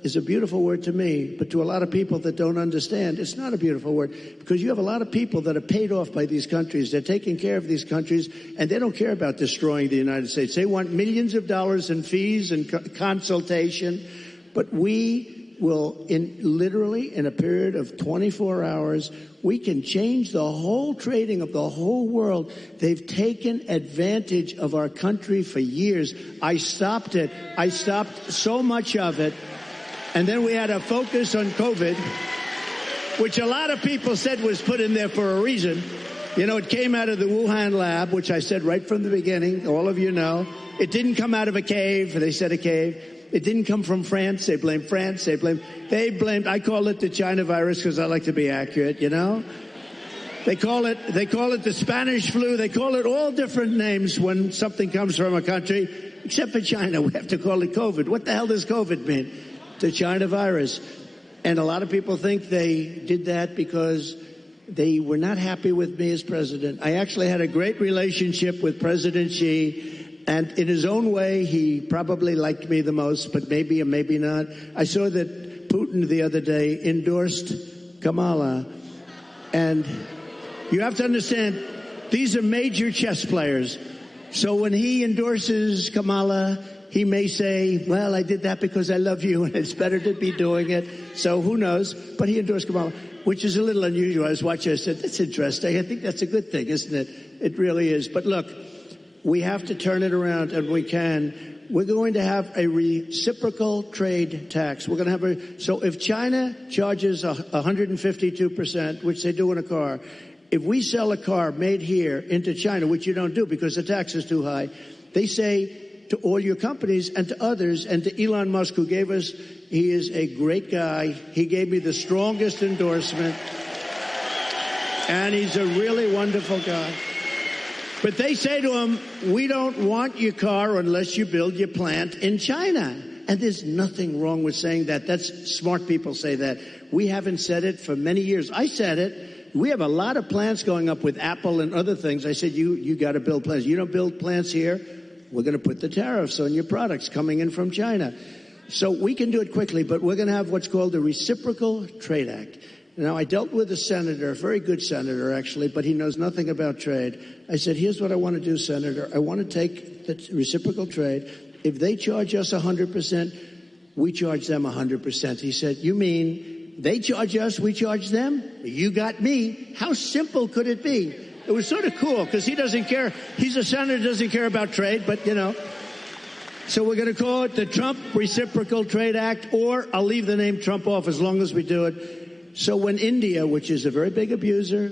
is a beautiful word to me, but to a lot of people that don't understand, it's not a beautiful word because you have a lot of people that are paid off by these countries. They're taking care of these countries, and they don't care about destroying the United States. They want millions of dollars in fees and consultation, but we will, literally in a period of 24 hours, we can change the whole trading of the whole world. They've taken advantage of our country for years. I stopped it. I stopped so much of it. And then we had a focus on COVID, which a lot of people said was put in there for a reason. It came out of the Wuhan lab, which I said right from the beginning. All of you know. It didn't come out of a cave. They said a cave. It didn't come from France. They blamed France. They blamed, I call it the China virus because I like to be accurate, They call it the Spanish flu. They call it all different names when something comes from a country, except for China. We have to call it COVID. What the hell does COVID mean? The China virus. And a lot of people think they did that because they were not happy with me as president. I actually had a great relationship with President Xi. And in his own way, he probably liked me the most, but maybe or maybe not. I saw that Putin the other day endorsed Kamala. And you have to understand, these are major chess players. So when he endorses Kamala, he may say, well, I did that because I love you, and it's better to be doing it. So who knows? But he endorsed Kamala, which is a little unusual. I was watching, I said, that's interesting. I think that's a good thing, isn't it? It really is. But look, we have to turn it around, and we can. We're going to have a reciprocal trade tax. We're going to have so if China charges 152%, which they do in a car, if we sell a car made here into China, which you don't do because the tax is too high, they say to all your companies and to others, and to Elon Musk, who gave us, he is a great guy. He gave me the strongest endorsement, and he's a really wonderful guy. But they say to him, we don't want your car unless you build your plant in China. And there's nothing wrong with saying that. That's smart people say that. We haven't said it for many years. I said it. We have a lot of plants going up with Apple and other things. I said, you got to build plants. You don't build plants here, we're going to put the tariffs on your products coming in from China. So we can do it quickly, but we're going to have what's called the Reciprocal Trade Act. Now, I dealt with a senator, a very good senator, actually, but he knows nothing about trade. I said, here's what I want to do, Senator. I want to take the reciprocal trade. If they charge us 100%, we charge them 100%. He said, you mean they charge us, we charge them? You got me. How simple could it be? It was sort of cool because he doesn't care. He's a senator, doesn't care about trade, but, So we're going to call it the Trump Reciprocal Trade Act, or I'll leave the name Trump off as long as we do it. So when India, which is a very big abuser,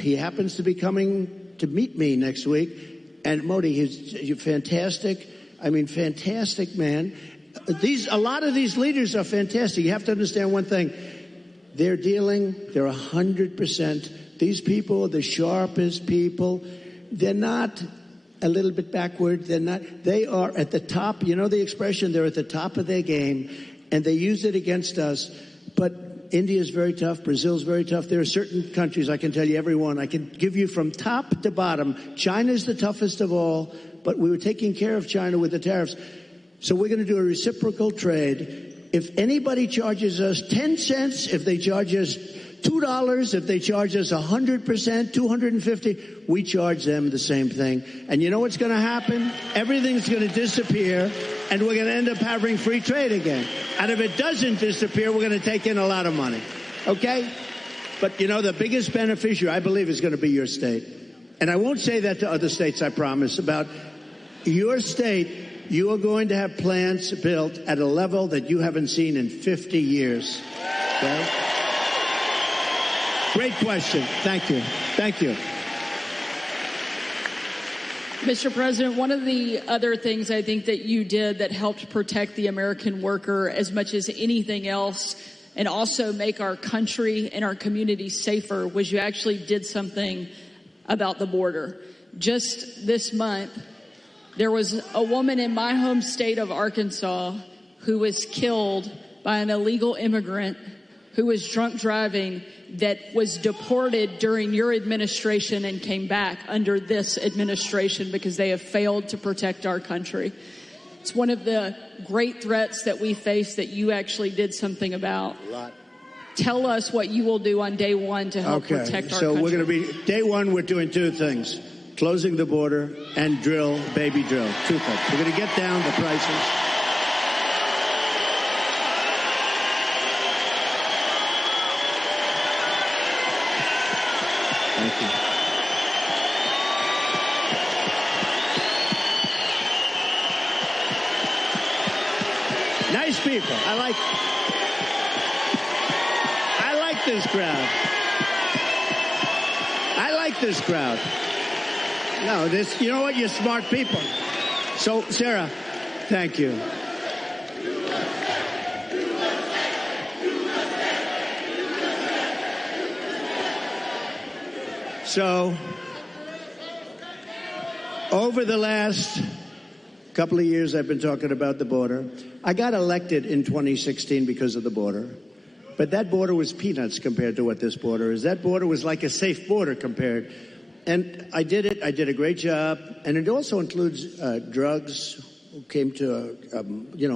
he happens to be coming to meet me next week, and Modi, he's fantastic. I mean, fantastic man. A lot of these leaders are fantastic. You have to understand one thing. They're 100%. These people are the sharpest people. They're not a little bit backward. They're not. They are at the top. You know the expression, they're at the top of their game, and they use it against us. But India's very tough. Brazil's very tough. There are certain countries, I can tell you every one. I can give you from top to bottom. China's the toughest of all, but we were taking care of China with the tariffs. So we're going to do a reciprocal trade. If anybody charges us 10 cents, if they charge us $2, if they charge us 100%, 250, we charge them the same thing. And you know what's going to happen? Everything's going to disappear, and we're going to end up having free trade again. And if it doesn't disappear, we're going to take in a lot of money. Okay? But, you know, the biggest beneficiary, I believe, is going to be your state. And I won't say that to other states, I promise. About your state, you are going to have plants built at a level that you haven't seen in 50 years. Okay? Great question. Thank you. Thank you. Mr. President, one of the other things I think that you did that helped protect the American worker as much as anything else, and also make our country and our communities safer, was you actually did something about the border. Just this month, there was a woman in my home state of Arkansas who was killed by an illegal immigrant who was drunk driving, that was deported during your administration and came back under this administration because they have failed to protect our country. It's one of the great threats that we face that you actually did something about. A lot. Tell us what you will do on day one to help protect our country. So we're going to be, day one, we're doing two things. Closing the border and drill, baby drill. Two things. We're going to get down the prices. Thank you. Nice people. I like this crowd. I like this crowd. No, this, you know what? You're smart people. So, Sarah, thank you. So, over the last couple of years, I've been talking about the border. I got elected in 2016 because of the border. But that border was peanuts compared to what this border is. That border was like a safe border compared. And I did it. I did a great job. And it also includes drugs, came to,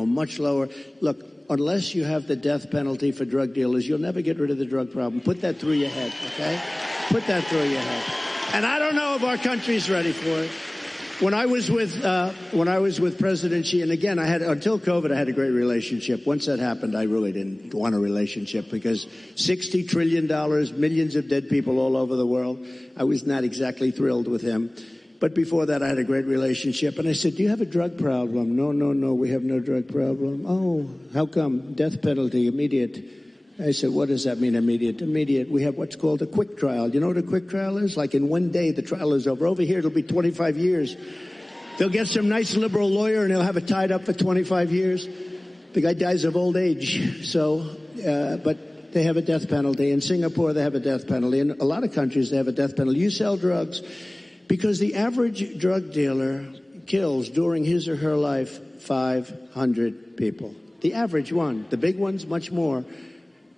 much lower. Look, unless you have the death penalty for drug dealers, you'll never get rid of the drug problem. Put that through your head, okay? Put that through your head. And I don't know if our country's ready for it. When I was with President Xi, and again, until COVID, I had a great relationship. Once that happened, I really didn't want a relationship because $60 trillion, millions of dead people all over the world. I was not exactly thrilled with him. But before that, I had a great relationship. And I said, do you have a drug problem? No, we have no drug problem. Oh, how come? Death penalty, immediate. I said, what does that mean, immediate? Immediate. We have what's called a quick trial. You know what a quick trial is? Like in one day, the trial is over. Over here, it'll be 25 years. They'll get some nice liberal lawyer, and they'll have it tied up for 25 years. The guy dies of old age. So, but they have a death penalty. In Singapore, they have a death penalty. In a lot of countries, they have a death penalty. You sell drugs because the average drug dealer kills during his or her life 500 people. The average one. The big ones, much more.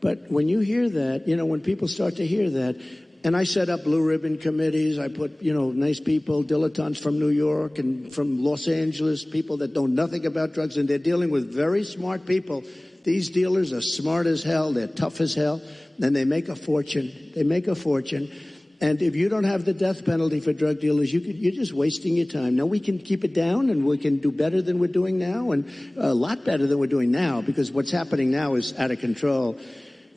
But when you hear that, when people start to hear that, and I set up blue ribbon committees, I put, nice people, dilettantes from New York and from Los Angeles, people that know nothing about drugs, and they're dealing with very smart people. These dealers are smart as hell, they're tough as hell, and they make a fortune. They make a fortune. And if you don't have the death penalty for drug dealers, you're just wasting your time. Now, we can keep it down, and we can do better than we're doing now, and a lot better than we're doing now, because what's happening now is out of control.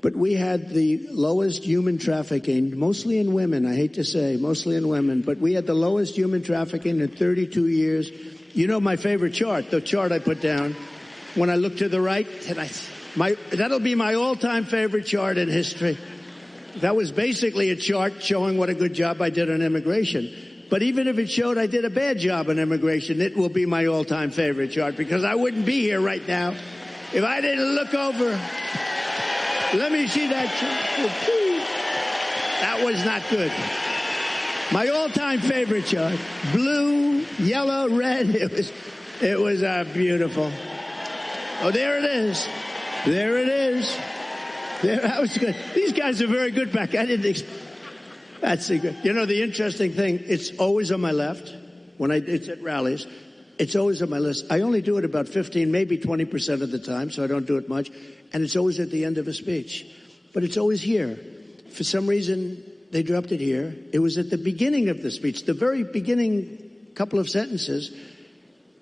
But we had the lowest human trafficking, mostly in women, I hate to say, mostly in women, but we had the lowest human trafficking in 32 years. You know my favorite chart, the chart I put down, when I look to the right, and that'll be my all-time favorite chart in history. That was basically a chart showing what a good job I did on immigration. But even if it showed I did a bad job on immigration, it will be my all-time favorite chart, because I wouldn't be here right now if I didn't look over. Let me see that chart. That was not good. My all-time favorite chart. Blue, yellow, red. It was beautiful. Oh, there it is. There it is. There, that was good. These guys are very good back. I didn't expect. That's a good. You know, the interesting thing, it's always on my left. It's at rallies. It's always on my list. I only do it about 15, maybe 20% of the time, so I don't do it much. And it's always at the end of a speech. But it's always here. For some reason, they dropped it here. It was at the beginning of the speech, the very beginning couple of sentences.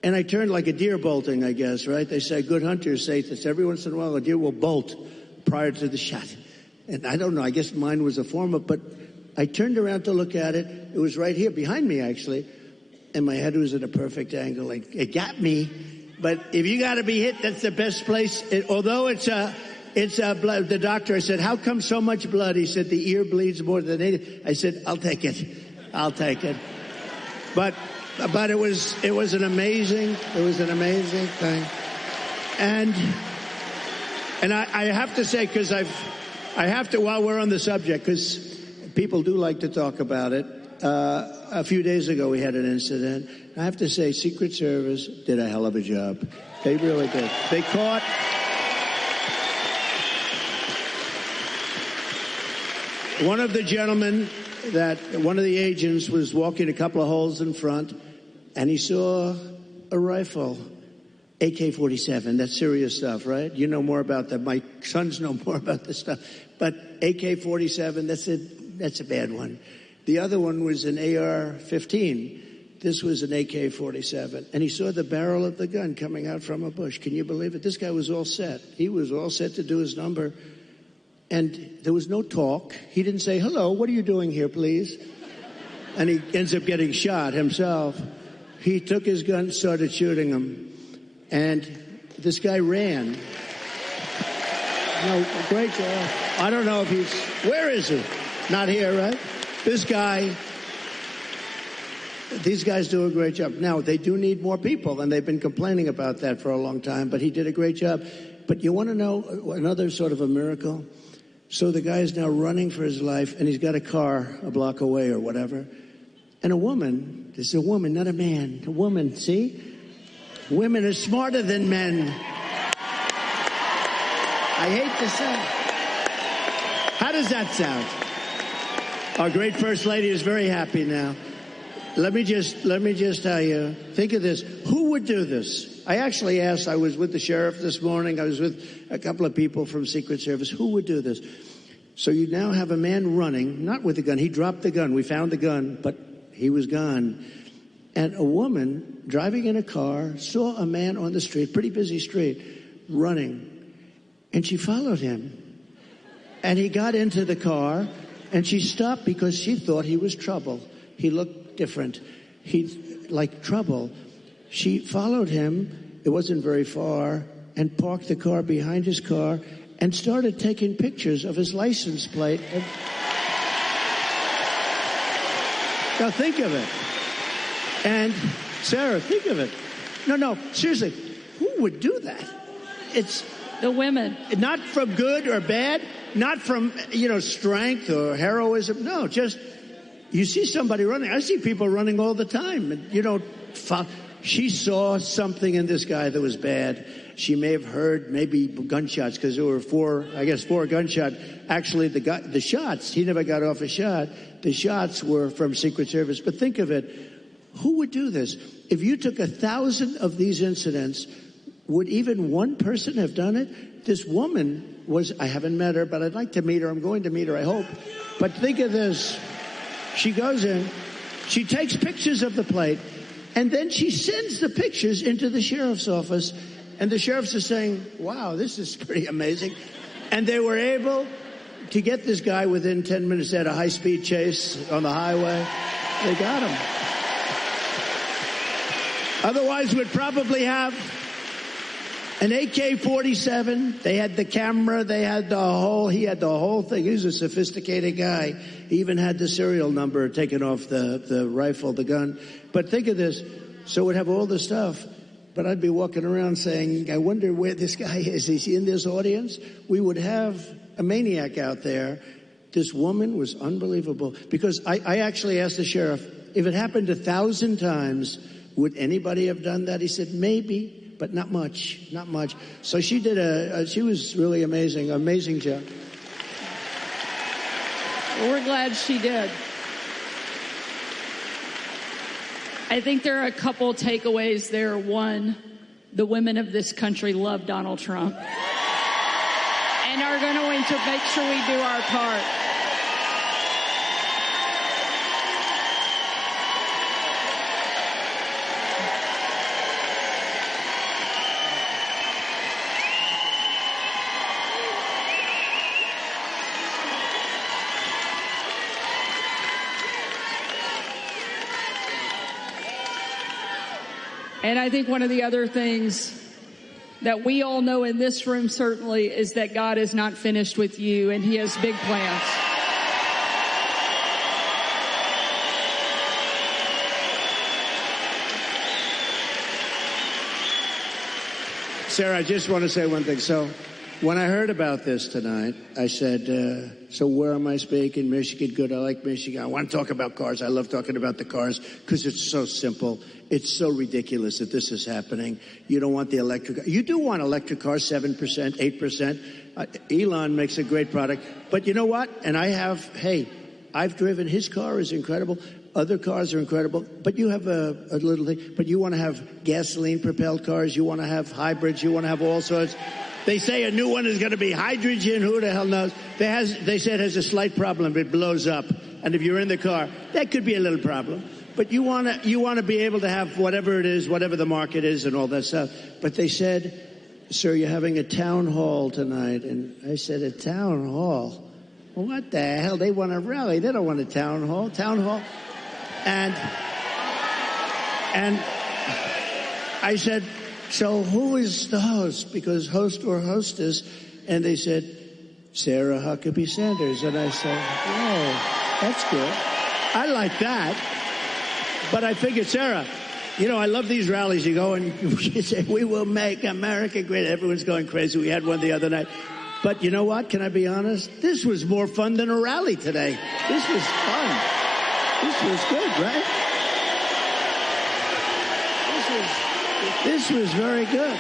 And I turned like a deer bolting, I guess, right? They say good hunters say this. Every once in a while, a deer will bolt prior to the shot. And I don't know, I guess mine was a form of, but I turned around to look at it. It was right here, behind me, actually. And my head was at a perfect angle. It got me. But if you got to be hit, that's the best place. Although it's blood. The doctor, I said, how come so much blood? He said, the ear bleeds more than anything. I said, I'll take it. I'll take it. But it was an amazing thing. And I have to say, because I have to, while we're on the subject, because people do like to talk about it. A few days ago, we had an incident. I have to say, Secret Service did a hell of a job. They really did. They caught one of the gentlemen one of the agents was walking a couple of holes in front, and he saw a rifle, AK-47. That's serious stuff, right? You know more about that. My sons know more about this stuff. But AK-47, that's a bad one. The other one was an AR-15. This was an AK-47. And he saw the barrel of the gun coming out from a bush. Can you believe it? This guy was all set. He was all set to do his number. And there was no talk. He didn't say, hello, what are you doing here, please? And he ends up getting shot himself. He took his gun, started shooting him. And this guy ran. No, great job. I don't know if where is he? Not here, right? These guys do a great job. Now, they do need more people, and they've been complaining about that for a long time, but he did a great job. But you want to know another sort of a miracle? So the guy is now running for his life, and he's got a car a block away or whatever. And a woman, this is a woman, not a man, a woman, see? Women are smarter than men. I hate to say. How does that sound? Our great First Lady is very happy now. Let me just tell you, think of this. Who would do this? I actually asked, I was with the sheriff this morning, I was with a couple of people from Secret Service, who would do this? So you now have a man running, not with a gun, he dropped the gun, we found the gun, but he was gone. And a woman driving in a car saw a man on the street, pretty busy street, running, and she followed him. And he got into the car, and she stopped because she thought he was trouble. He looked different. He like trouble. She followed him. It wasn't very far, and parked the car behind his car and started taking pictures of his license plate. Now think of it. And Sarah, think of it. No, seriously, who would do that? It's the women. Not from good or bad, not from, strength or heroism. No, just you see somebody running. I see people running all the time. And she saw something in this guy that was bad. She may have heard maybe gunshots because there were four gunshots. Actually, the shots, he never got off a shot. The shots were from Secret Service. But think of it. Who would do this? If you took 1,000 of these incidents, would even one person have done it? This woman I haven't met her, but I'd like to meet her. I'm going to meet her, I hope. But think of this. She goes in, she takes pictures of the plate, and then she sends the pictures into the sheriff's office. And the sheriffs are saying, wow, this is pretty amazing. And they were able to get this guy within 10 minutes. They had a high-speed chase on the highway. They got him. Otherwise, we'd probably have an AK-47. They had the camera. He had the whole thing. He was a sophisticated guy. He even had the serial number taken off the rifle, the gun. But think of this. So we'd have all the stuff. But I'd be walking around saying, I wonder where this guy is. Is he in this audience? We would have a maniac out there This woman was unbelievable, because I actually asked the sheriff, if it happened 1,000 times, would anybody have done that? He said, maybe, but not much, not much. So she did she was really amazing, amazing job. Well, we're glad she did. I think there are a couple takeaways there. One, the women of this country love Donald Trump and are going to make sure we do our part. And I think one of the other things that we all know in this room certainly is that God is not finished with you, and he has big plans. Sarah, I just want to say one thing. So when I heard about this tonight, I said, so where am I speaking? Michigan, good. I like Michigan. I want to talk about cars. I love talking about the cars because it's so simple. It's so ridiculous that this is happening. You don't want the electric car. You do want electric cars, 7%, 8%. Elon makes a great product. But you know what? And I've driven. His car is incredible. Other cars are incredible. But you have a little thing. But you want to have gasoline-propelled cars. You want to have hybrids. You want to have all sorts. They say a new one is going to be hydrogen. Who the hell knows? They said it has a slight problem. It blows up. And if you're in the car, that could be a little problem. But you want to be able to have whatever it is, whatever the market is and all that stuff. But they said, sir, you're having a town hall tonight. And I said, a town hall? Well, what the hell? They want a rally. They don't want a town hall. Town hall. And I said, so who is the host? Because host or hostess. And they said, Sarah Huckabee Sanders. And I said, oh, that's good. I like that. But I figured, Sarah, I love these rallies. You go and you say, we will make America great. Everyone's going crazy. We had one the other night. But you know what? Can I be honest? This was more fun than a rally today. This was fun. This was good, right? This was very good.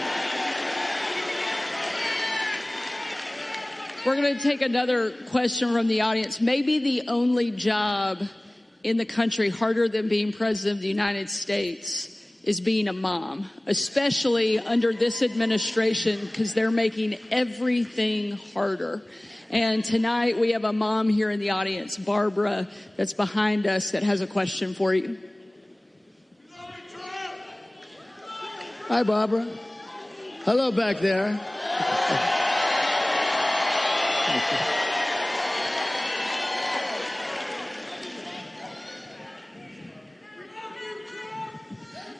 We're going to take another question from the audience. Maybe the only job in the country harder than being president of the United States is being a mom, especially under this administration, because they're making everything harder. And tonight we have a mom here in the audience, Barbara, that's behind us, that has a question for you. Hi, Barbara. Hello back there.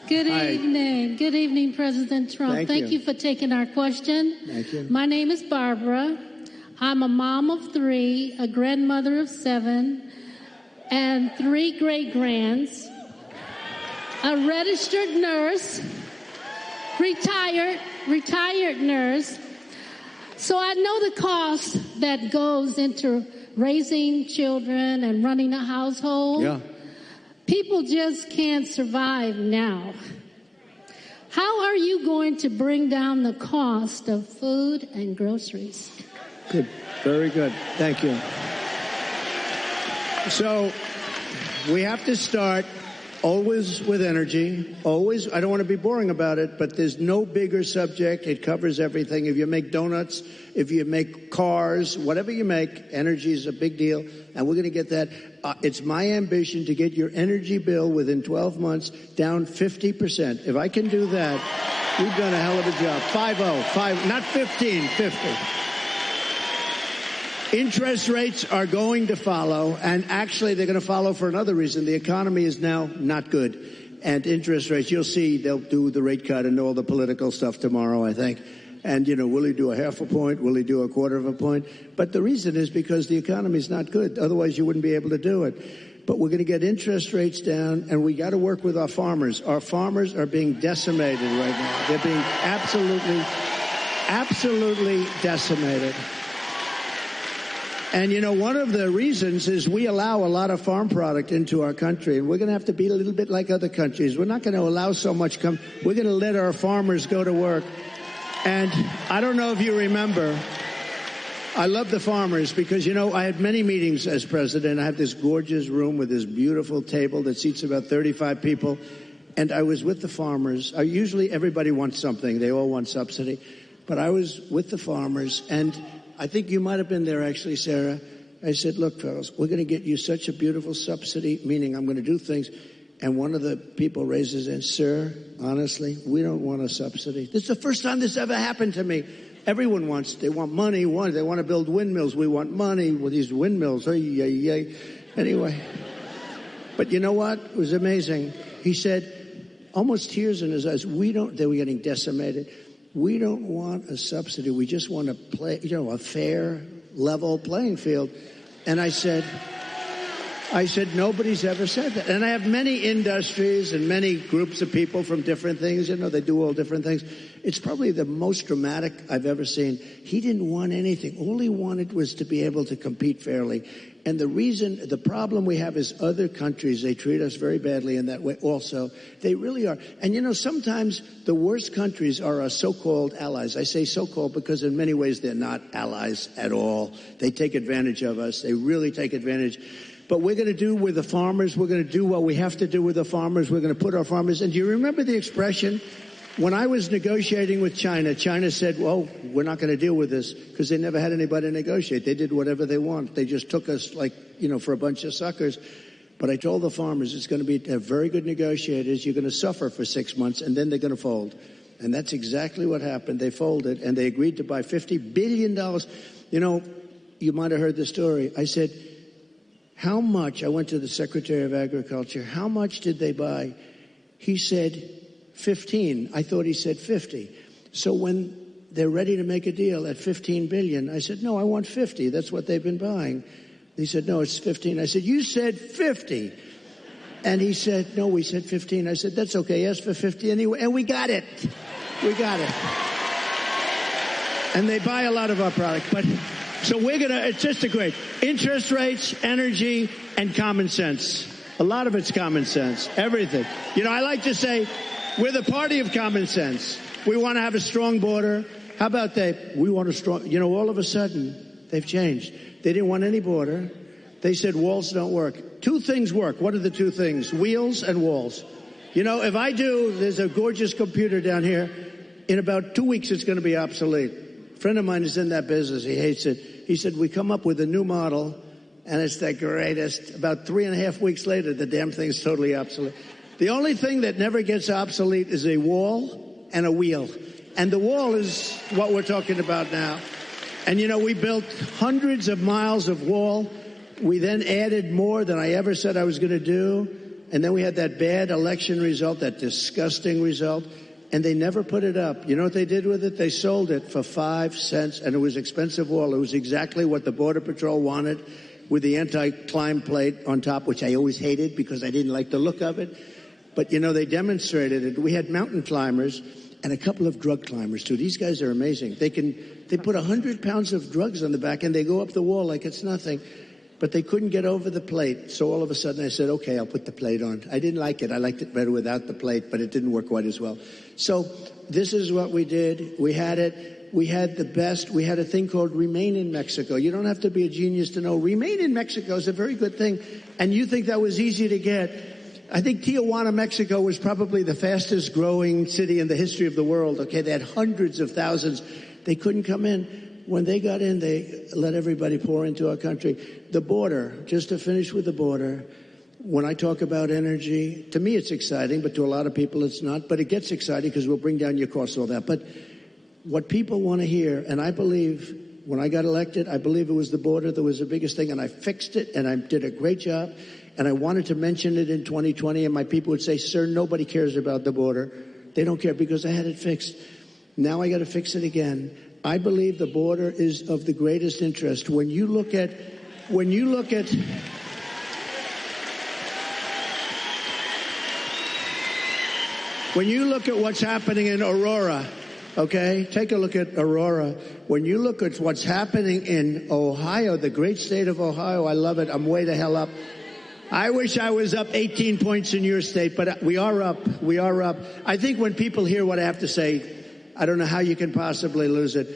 Good evening. Good evening, President Trump. Thank you for taking our question. Thank you. My name is Barbara. I'm a mom of 3, a grandmother of 7, and 3 great-grands, a registered nurse, retired nurse. So I know the cost that goes into raising children and running a household. Yeah. People just can't survive now. How are you going to bring down the cost of food and groceries? Good. Very good. Thank you. So we have to start always with energy. Always. I don't want to be boring about it, but there's no bigger subject. It covers everything. If you make donuts, if you make cars, whatever you make, energy is a big deal. And we're going to get that. It's my ambition to get your energy bill within 12 months down 50%. If I can do that, we've done a hell of a job. 5-0, not 15, 50. Interest rates are going to follow, and actually they're going to follow for another reason. The economy is now not good. And interest rates, you'll see they'll do the rate cut and all the political stuff tomorrow, I think. And, will he do a 0.5 point? Will he do a 1/4 point? But the reason is because the economy is not good. Otherwise, you wouldn't be able to do it. But we're going to get interest rates down, and we got to work with our farmers. Our farmers are being decimated right now. They're being absolutely decimated. And, you know, one of the reasons is we allow a lot of farm product into our country, and we're going to have to be a little bit like other countries. We're not going to allow so much we're going to let our farmers go to work. And I don't know if you remember, I love the farmers because, you know, I had many meetings as president. I have this gorgeous room with this beautiful table that seats about 35 people. And I was with the farmers. Usually everybody wants something. They all want subsidy. But I was with the farmers, and I think you might have been there, actually, Sarah. I said, look, fellas, we're going to get you such a beautiful subsidy, meaning I'm going to do things. And one of the people raises in, sir, honestly, we don't want a subsidy. This is the first time this ever happened to me. Everyone they want money. They want to build windmills. We want money with these windmills. Anyway. But you know what? It was amazing. He said, almost tears in his eyes, they were getting decimated. We don't want a subsidy. We just want to play, a fair, level playing field. And I said, nobody's ever said that. And I have many industries and many groups of people from different things. They do all different things. It's probably the most dramatic I've ever seen. He didn't want anything. All he wanted was to be able to compete fairly. And the problem we have is other countries, they treat us very badly in that way also. They really are. And, sometimes the worst countries are our so-called allies. I say so-called because in many ways they're not allies at all. They take advantage of us. They really take advantage. But we're going to do with the farmers. We're going to do what we have to do with the farmers. We're going to put our farmers. And do you remember the expression? When I was negotiating with China, China said, well, we're not going to deal with this because they never had anybody negotiate. They did whatever they want. They just took us for a bunch of suckers. But I told the farmers it's going to be very good negotiators. You're going to suffer for 6 months and then they're going to fold. And that's exactly what happened. They folded and they agreed to buy $50 billion. You might have heard the story. I said, how much? I went to the Secretary of Agriculture. How much did they buy? He said 15. I thought he said 50. So when they're ready to make a deal at 15 billion, I said, no, I want 50. That's what they've been buying. He said, no, it's 15. I said, you said 50. And he said, no, we said 15. I said, that's okay. Ask for 50 anyway. And we got it. We got it. And they buy a lot of our product. But so it's just a great interest rates, energy, and common sense. A lot of it's common sense. Everything. I like to say, we're the party of common sense. We want to have a strong border. How about we want a strong, all of a sudden, they've changed. They didn't want any border. They said walls don't work. Two things work. What are the two things? Wheels and walls. If there's a gorgeous computer down here. In about 2 weeks, it's going to be obsolete. A friend of mine is in that business. He hates it. He said, we come up with a new model, and it's the greatest. About 3.5 weeks later, the damn thing's totally obsolete. The only thing that never gets obsolete is a wall and a wheel. And the wall is what we're talking about now. And, we built hundreds of miles of wall. We then added more than I ever said I was going to do. And then we had that bad election result, that disgusting result. And they never put it up. You know what they did with it? They sold it for 5 cents. And it was expensive wall. It was exactly what the Border Patrol wanted, with the anti-climb plate on top, which I always hated because I didn't like the look of it. But, they demonstrated it. We had mountain climbers and a couple of drug climbers, too. These guys are amazing. They put 100 pounds of drugs on the back, and they go up the wall like it's nothing. But they couldn't get over the plate. So all of a sudden I said, okay, I'll put the plate on. I didn't like it. I liked it better without the plate, but it didn't work quite as well. So this is what we did. We had it. We had the best. We had a thing called Remain in Mexico. You don't have to be a genius to know Remain in Mexico is a very good thing. And you think that was easy to get. I think Tijuana, Mexico was probably the fastest growing city in the history of the world. Okay, they had hundreds of thousands. They couldn't come in. When they got in, they let everybody pour into our country. The border, just to finish with the border, when I talk about energy, to me it's exciting, but to a lot of people it's not. But it gets exciting because we'll bring down your costs, all that. But what people want to hear, and I believe when I got elected, I believe it was the border that was the biggest thing, and I fixed it, and I did a great job. And I wanted to mention it in 2020, and my people would say, sir, nobody cares about the border. They don't care because I had it fixed. Now I got to fix it again. I believe the border is of the greatest interest. When you look at what's happening in Aurora, Okay, take a look at Aurora. When you look at what's happening in Ohio, the great state of Ohio, I love it. I'm way the hell up. I wish I was up 18 points in your state, but we are up. We are up. I think when people hear what I have to say, I don't know how you can possibly lose it.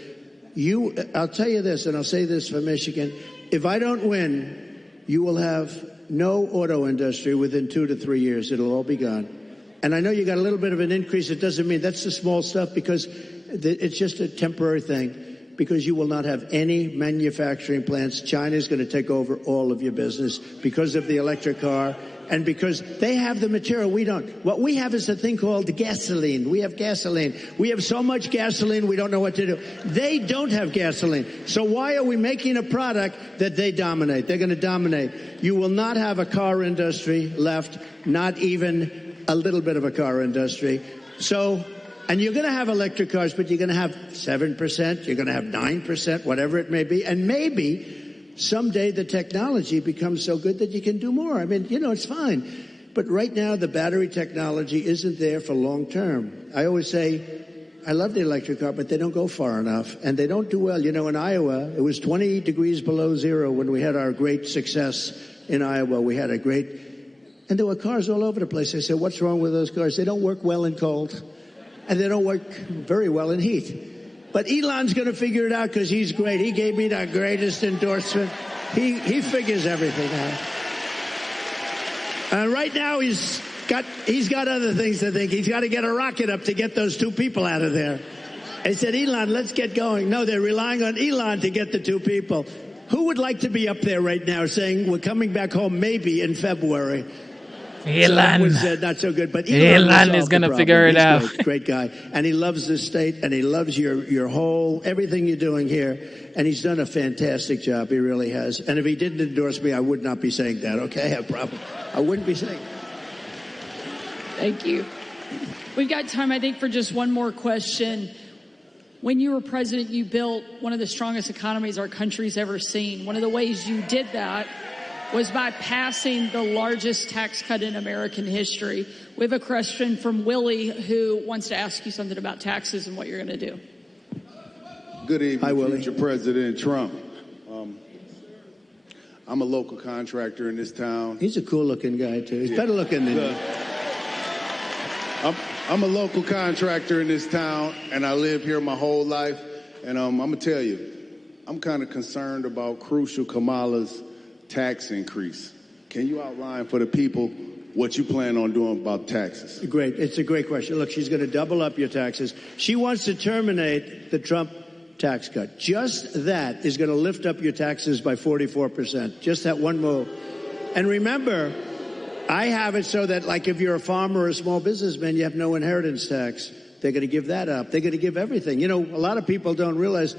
I'll tell you this, and I'll say this for Michigan. If I don't win, you will have no auto industry within 2 to 3 years. It'll all be gone. And I know you got a little bit of an increase. It doesn't mean that's the small stuff, because it's just a temporary thing, because you will not have any manufacturing plants. China's going to take over all of your business because of the electric car and because they have the material we don't. What we have is a thing called gasoline. We have gasoline. We have so much gasoline we don't know what to do. They don't have gasoline. So why are we making a product that they dominate? They're going to dominate. You will not have a car industry left, not even a little bit of a car industry. So, and you're going to have electric cars, but you're going to have 7%, you're going to have 9%, whatever it may be. And maybe someday the technology becomes so good that you can do more. I mean, it's fine. But right now, the battery technology isn't there for long term. I always say, I love the electric car, but they don't go far enough. And they don't do well. In Iowa, it was 20 degrees below zero when we had our great success in Iowa. We had a great... And there were cars all over the place. I said, what's wrong with those cars? They don't work well in cold, and they don't work very well in heat. But Elon's going to figure it out because he's great. He gave me the greatest endorsement. He figures everything out. And right now he's got other things to think. He's got to get a rocket up to get those 2 people out of there. I said, Elon, let's get going. No, they're relying on Elon to get the 2 people. Who would like to be up there right now saying we're coming back home maybe in February? Elon. So that was not so good, but Elon is going to figure it out. Great guy, and he loves this state, and he loves your whole everything you're doing here, and he's done a fantastic job. He really has. And if he didn't endorse me, I would not be saying that. Okay, I wouldn't be saying that. Thank you. We've got time, I think, for just one more question. When you were president, you built one of the strongest economies our country's ever seen. One of the ways you did that was by passing the largest tax cut in American history. We have a question from Willie, who wants to ask you something about taxes and what you're going to do. Good evening, Hi, Willie. future President Trump. I'm a local contractor in this town. He's a cool-looking guy, too. He's better looking than you. I'm a local contractor in this town, and I live here my whole life. And I'm going to tell you, I'm kind of concerned about crucial Kamala's tax increase. Can you outline for the people what you plan on doing about taxes? Great. It's a great question. Look, she's going to double up your taxes. She wants to terminate the Trump tax cut. Just that is going to lift up your taxes by 44%. Just that one move. And remember, I have it so that, like, if you're a farmer or a small businessman, you have no inheritance tax. They're going to give that up. They're going to give everything. A lot of people don't realize.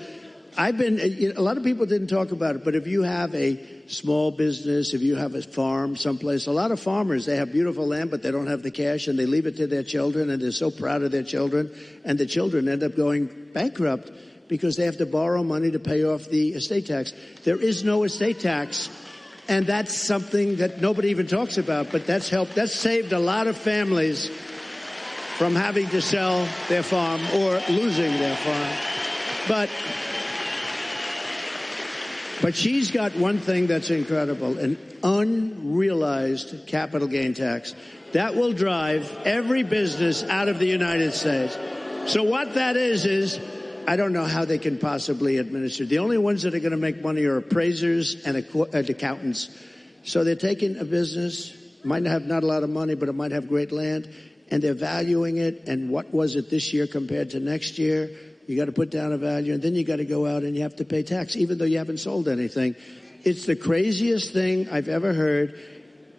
A lot of people didn't talk about it, but if you have a small business, if you have a farm someplace, a lot of farmers, they have beautiful land, but they don't have the cash, and they leave it to their children, and they're so proud of their children, and the children end up going bankrupt because they have to borrow money to pay off the estate tax. There is no estate tax, and that's something that nobody even talks about, but that's helped. That's saved a lot of families from having to sell their farm or losing their farm. But she's got one thing that's incredible, an unrealized capital gain tax. That will drive every business out of the United States. So what that is I don't know how they can possibly administer. The only ones that are going to make money are appraisers and accountants. So they're taking a business, might have not a lot of money, but it might have great land, and they're valuing it. And what was it this year compared to next year? You got to put down a value, and then you got to go out and you have to pay tax, even though you haven't sold anything. It's the craziest thing I've ever heard.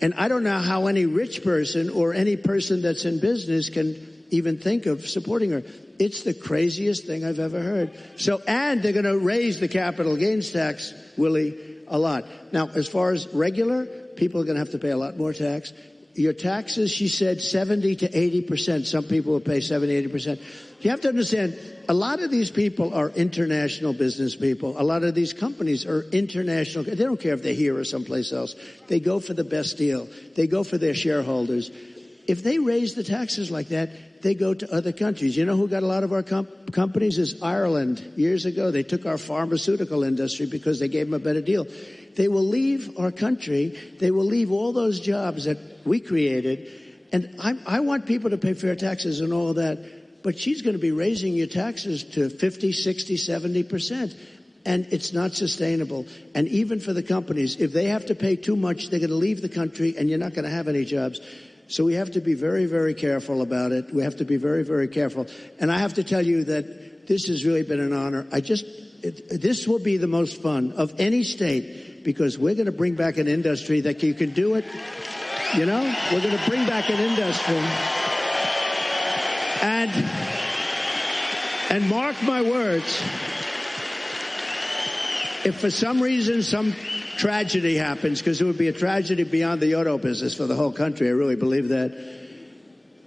And I don't know how any rich person or any person that's in business can even think of supporting her. It's the craziest thing I've ever heard. So, and they're going to raise the capital gains tax, Willie, a lot. Now, as far as regular, people are going to have to pay a lot more tax. Your taxes, she said, 70 to 80%. Some people will pay 70, 80%. You have to understand, a lot of these people are international business people. A lot of these companies are international. They don't care if they're here or someplace else. They go for the best deal. They go for their shareholders. if they raise the taxes like that, they go to other countries. You know who got a lot of our companies is Ireland. Years ago, they took our pharmaceutical industry because they gave them a better deal. They will leave our country. They will leave all those jobs that we created. And I want people to pay fair taxes and all of that. But she's going to be raising your taxes to 50, 60, 70%. And it's not sustainable. And even for the companies, if they have to pay too much, they're going to leave the country and you're not going to have any jobs. So we have to be very, very careful about it. We have to be very, very careful. And I have to tell you that this has really been an honor. This will be the most fun of any state because we're going to bring back an industry that you can do it. You know, we're going to bring back an industry. And mark my words, if for some reason some tragedy happens, because it would be a tragedy beyond the auto business for the whole country, I really believe that.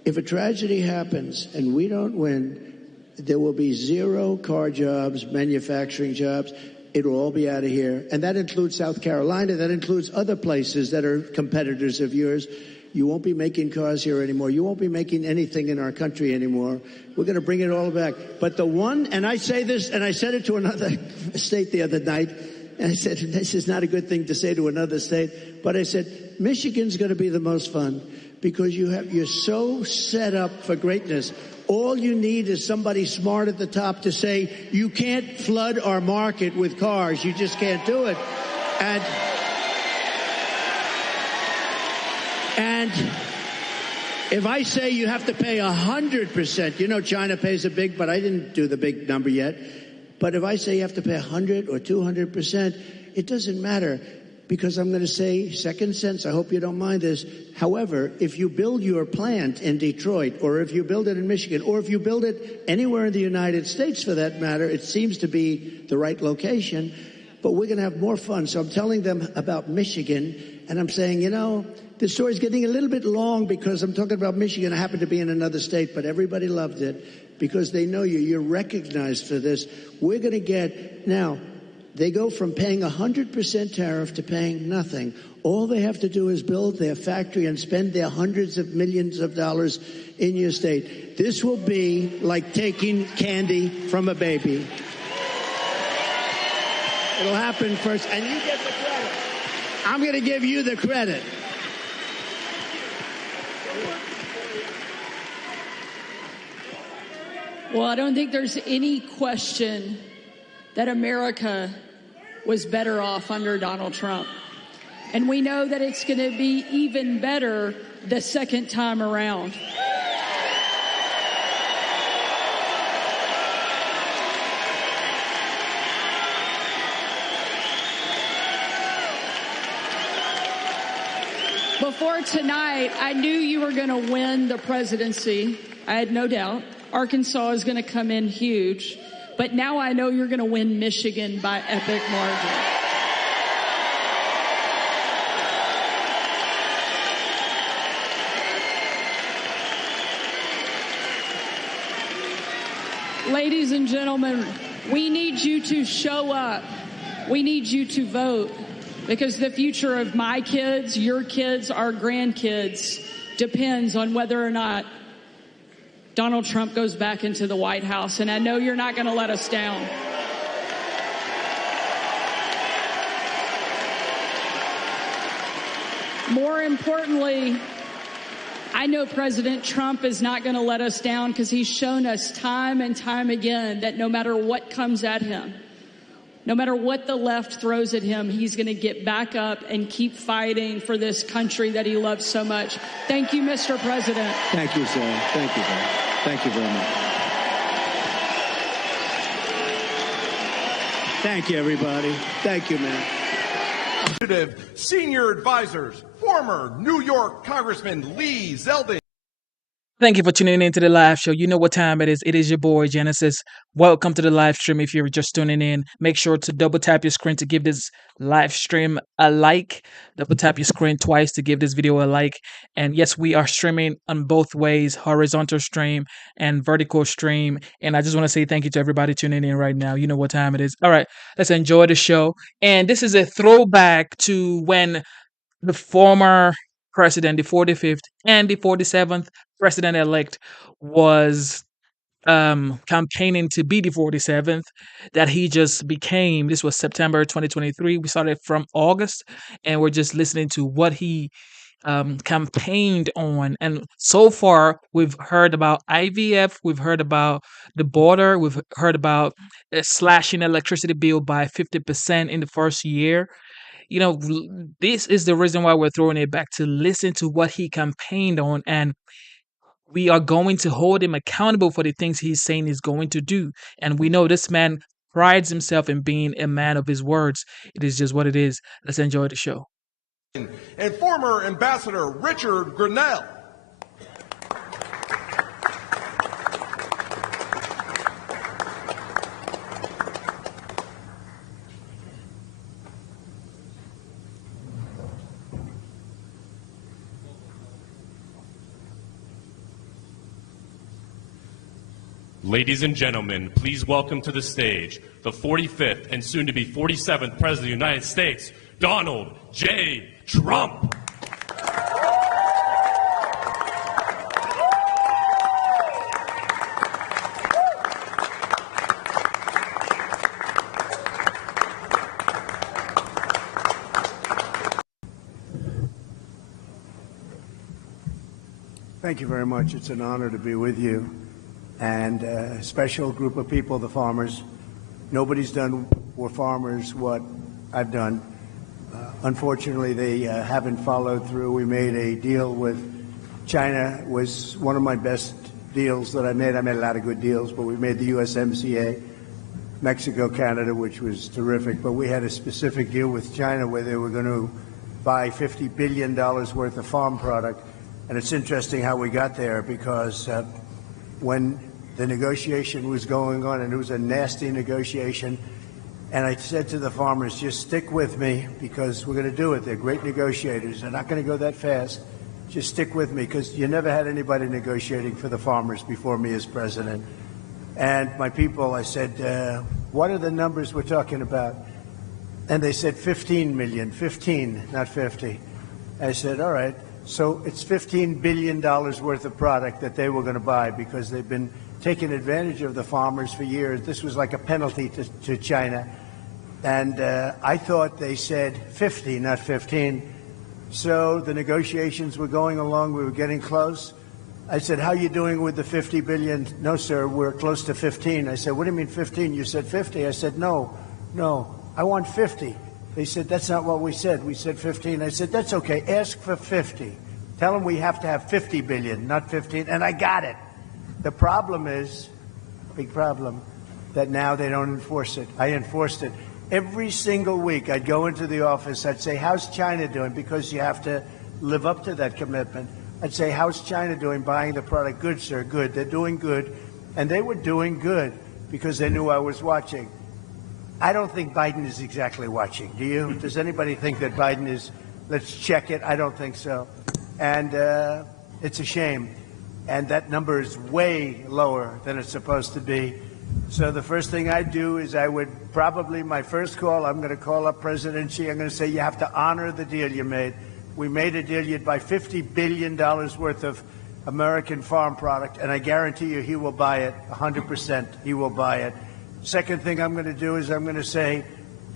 If a tragedy happens and we don't win, there will be 0 car jobs, manufacturing jobs. It will all be out of here. And that includes South Carolina. That includes other places that are competitors of yours. You won't be making cars here anymore. You won't be making anything in our country anymore. We're going to bring it all back. But the one, and I say this, and I said it to another state the other night, and I said, this is not a good thing to say to another state, but I said, Michigan's going to be the most fun because you're so set up for greatness. All you need is somebody smart at the top to say, you can't flood our market with cars. You just can't do it. And if I say you have to pay 100%, you know China pays a big, but I didn't do the big number yet. But if I say you have to pay 100 or 200%, it doesn't matter because I'm going to say second sense. I hope you don't mind this. However, if you build your plant in Detroit or if you build it in Michigan or if you build it anywhere in the United States for that matter, it seems to be the right location. But we're going to have more fun. So I'm telling them about Michigan and I'm saying, you know, the story's getting a little bit long because I'm talking about Michigan. I happen to be in another state, but everybody loved it because they know you. You're recognized for this. We're going to get, now, they go from paying 100% tariff to paying nothing. All they have to do is build their factory and spend their hundreds of millions of dollars in your state. This will be like taking candy from a baby. It'll happen first, and you get the credit. I'm going to give you the credit. Well, I don't think there's any question that America was better off under Donald Trump. And we know that it's going to be even better the second time around. Before tonight, I knew you were going to win the presidency. I had no doubt. Arkansas is going to come in huge. But now I know you're going to win Michigan by epic margin. Ladies and gentlemen, we need you to show up. We need you to vote because the future of my kids, your kids, our grandkids depends on whether or not Donald Trump goes back into the White House, and I know you're not going to let us down. More importantly, I know President Trump is not going to let us down because he's shown us time and time again that no matter what comes at him, no matter what the left throws at him, he's going to get back up and keep fighting for this country that he loves so much. Thank you, Mr. President. Thank you, sir. Thank you, sir. Thank you very much. Thank you, everybody. Thank you, man. Senior advisors, former New York Congressman Lee Zeldin. Thank you for tuning in to the live show. You know what time it is. It is your boy, Genesis. Welcome to the live stream. If you're just tuning in, make sure to double tap your screen to give this live stream a like. Double tap your screen twice to give this video a like. And yes, we are streaming on both ways, horizontal stream and vertical stream. And I just want to say thank you to everybody tuning in right now. You know what time it is. All right, let's enjoy the show. And this is a throwback to when the former president, the 45th and the 47th president-elect, was campaigning to be the 47th, that he just became. This was September 2023. We started from August, and we're just listening to what he campaigned on. And so far, we've heard about IVF, we've heard about the border, we've heard about slashing electricity bill by 50% in the first year. This is the reason why we're throwing it back, to listen to what he campaigned on, and we are going to hold him accountable for the things he's saying he's going to do. And we know this man prides himself in being a man of his words. It is just what it is. Let's enjoy the show. And former Ambassador Richard Grinnell. Ladies and gentlemen, please welcome to the stage the 45th and soon to be 47th President of the United States, Donald J. Trump. Thank you very much. It's an honor to be with you. And a special group of people, the farmers. Nobody's done for farmers what I've done. Unfortunately, they haven't followed through. We made a deal with China. It was one of my best deals that I made. I made a lot of good deals, but we made the USMCA, Mexico, Canada, which was terrific. But we had a specific deal with China where they were going to buy $50 billion worth of farm product. And it's interesting how we got there, because when the negotiation was going on, and it was a nasty negotiation, and I said to the farmers, just stick with me, because we're going to do it. They're great negotiators. They're not going to go that fast. Just stick with me, because you never had anybody negotiating for the farmers before me as president. And my people, I said, what are the numbers we're talking about? And they said 15 million, 15, not 50. I said, all right. So it's $15 billion worth of product that they were going to buy, because they've been taking advantage of the farmers for years. This was like a penalty to China. And I thought they said 50, not 15. So the negotiations were going along. We were getting close. I said, how are you doing with the 50 billion? No, sir, we're close to 15. I said, what do you mean 15? You said 50. I said, no, I want 50. They said, that's not what we said. We said 15. I said, that's okay. Ask for 50. Tell them we have to have 50 billion, not 15. And I got it. The problem is, big problem, that now they don't enforce it. I enforced it. Every single week I'd go into the office. I'd say, how's China doing? Because you have to live up to that commitment. I'd say, how's China doing buying the product? Good, sir, good. They're doing good. And they were doing good because they knew I was watching. I don't think Biden is exactly watching. Do you? Does anybody think that Biden is, let's check it? I don't think so. And it's a shame. And that number is way lower than it's supposed to be. So the first thing I'd do is I would probably, my first call, I'm going to call up President Xi. I'm going to say, you have to honor the deal you made. We made a deal. You'd buy $50 billion worth of American farm product, and I guarantee you he will buy it 100%. He will buy it. Second thing I'm going to do is I'm going to say,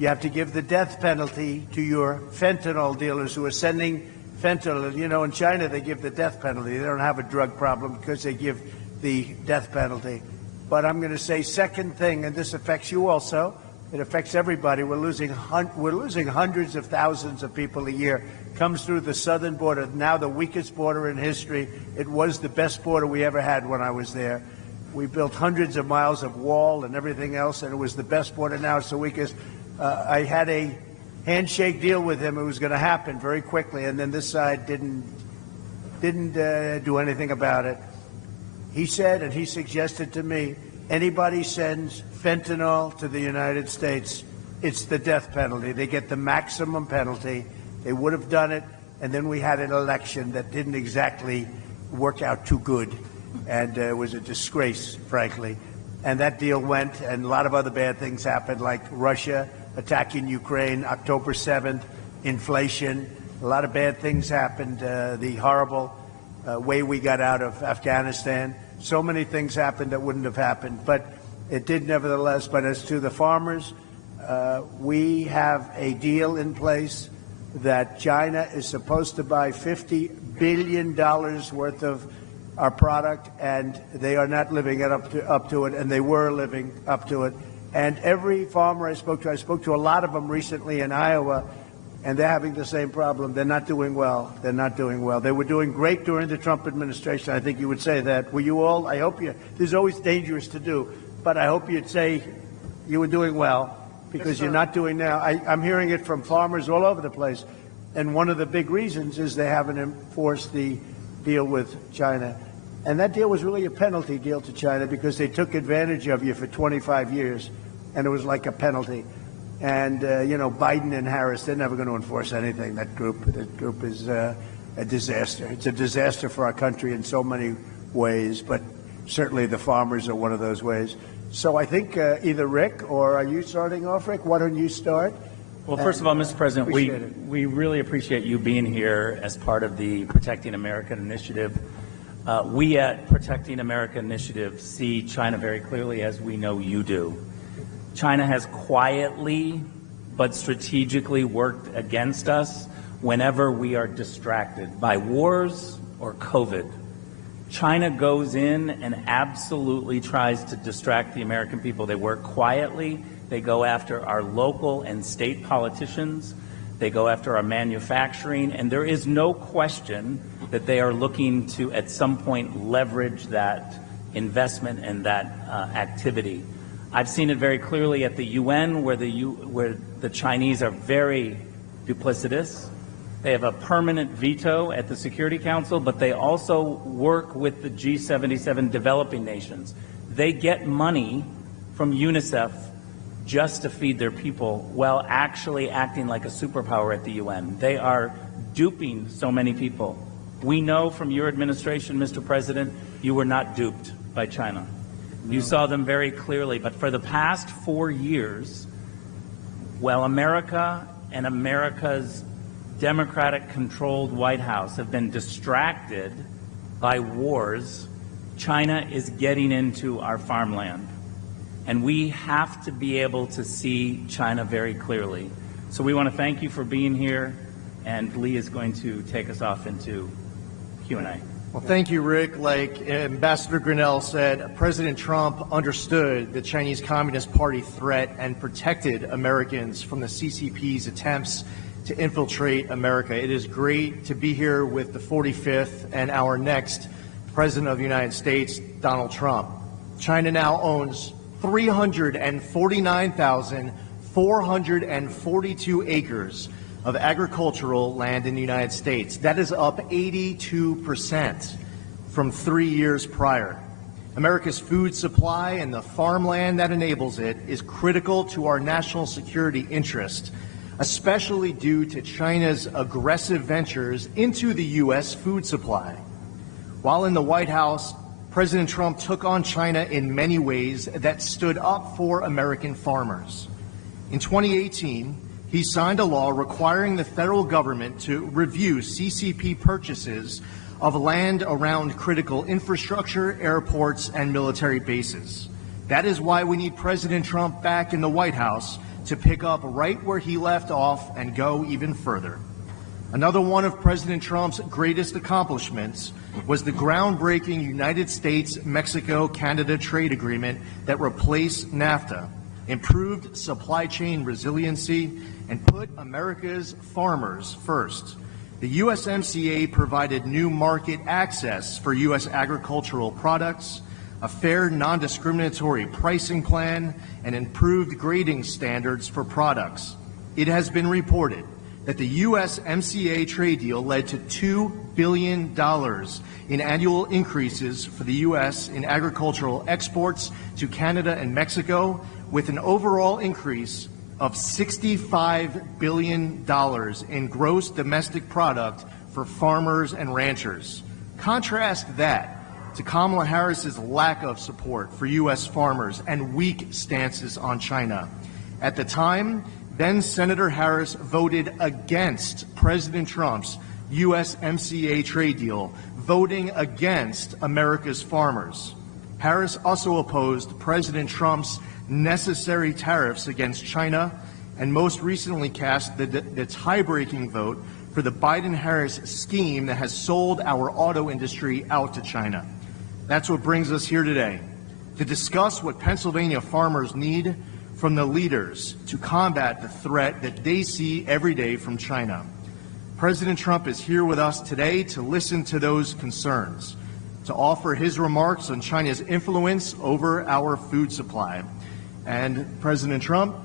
you have to give the death penalty to your fentanyl dealers who are sending fentanyl. You know, in China, they give the death penalty. They don't have a drug problem because they give the death penalty. But I'm going to say second thing, and this affects you also. It affects everybody. We're losing hundreds of thousands of people a year. Comes through the southern border, now the weakest border in history. It was the best border we ever had when I was there. We built hundreds of miles of wall and everything else, and it was the best border. Now it's the weakest. I had a handshake deal with him. It was going to happen very quickly, and then this side didn't do anything about it. He said, and he suggested to me, anybody sends fentanyl to the United States, it's the death penalty. They get the maximum penalty. They would have done it, and then we had an election that didn't exactly work out too good, and it was a disgrace, frankly. And that deal went, and a lot of other bad things happened, like Russia attacking Ukraine, October 7th, inflation, A lot of bad things happened. The horrible way we got out of Afghanistan. So many things happened that wouldn't have happened, but it did nevertheless. But as to the farmers, we have a deal in place that China is supposed to buy $50 billion worth of our product, and they are not living up to it, and they were living up to it. And every farmer I spoke to a lot of them recently in Iowa, and they're having the same problem. They're not doing well. They're not doing well. They were doing great during the Trump administration. I think you would say that. Were you all? I hope you. This is always dangerous to do, but I hope you'd say you were doing well, because you're not doing now. I'm hearing it from farmers all over the place, and one of the big reasons is they haven't enforced the deal with China. And that deal was really a penalty deal to China, because they took advantage of you for 25 years, and it was like a penalty. And, Biden and Harris, they're never going to enforce anything. That group is a disaster. It's a disaster for our country in so many ways, but certainly the farmers are one of those ways. So I think either Rick, or are you starting off, Rick? Why don't you start? Well, first of all, Mr. President, we really appreciate you being here as part of the Protecting America Initiative. We at Protecting America Initiative see China very clearly, as we know you do. China has quietly but strategically worked against us whenever we are distracted by wars or COVID. China goes in and absolutely tries to distract the American people. They work quietly. They go after our local and state politicians. They go after our manufacturing. And there is no question that they are looking to, at some point, leverage that investment and that activity. I've seen it very clearly at the UN, where the Chinese are very duplicitous. They have a permanent veto at the Security Council, but they also work with the G77 developing nations. They get money from UNICEF just to feed their people, while actually acting like a superpower at the UN. They are duping so many people. We know from your administration, Mr. President, you were not duped by China. You saw them very clearly. But for the past 4 years, while America and America's Democratic-controlled White House have been distracted by wars, China is getting into our farmland. And we have to be able to see China very clearly. So we want to thank you for being here, and Lee is going to take us off into Q&A. Well, thank you, Rick. Like Ambassador Grinnell said, President Trump understood the Chinese Communist Party threat and protected Americans from the CCP's attempts to infiltrate America. It is great to be here with the 45th and our next President of the United States, Donald Trump. China now owns 349,442 acres of agricultural land in the United States. That is up 82% from 3 years prior. America's food supply and the farmland that enables it is critical to our national security interest, especially due to China's aggressive ventures into the U.S. food supply. While in the White House, President Trump took on China in many ways that stood up for American farmers. In 2018, he signed a law requiring the federal government to review CCP purchases of land around critical infrastructure, airports, and military bases. That is why we need President Trump back in the White House to pick up right where he left off and go even further. Another one of President Trump's greatest accomplishments was the groundbreaking United States-Mexico-Canada trade agreement that replaced NAFTA, improved supply chain resiliency, and put America's farmers first. The USMCA provided new market access for U.S. agricultural products, a fair, non-discriminatory pricing plan, and improved grading standards for products. It has been reported that the USMCA trade deal led to $2 billion in annual increases for the U.S. in agricultural exports to Canada and Mexico, with an overall increase of $65 billion in gross domestic product for farmers and ranchers. Contrast that to Kamala Harris's lack of support for U.S. farmers and weak stances on China. At the time, Then Senator Harris voted against President Trump's USMCA trade deal, voting against America's farmers. Harris also opposed President Trump's necessary tariffs against China, and most recently cast the tie-breaking vote for the Biden-Harris scheme that has sold our auto industry out to China. That's what brings us here today, to discuss what Pennsylvania farmers need from the leaders to combat the threat that they see every day from China. President Trump is here with us today to listen to those concerns, to offer his remarks on China's influence over our food supply. And President Trump,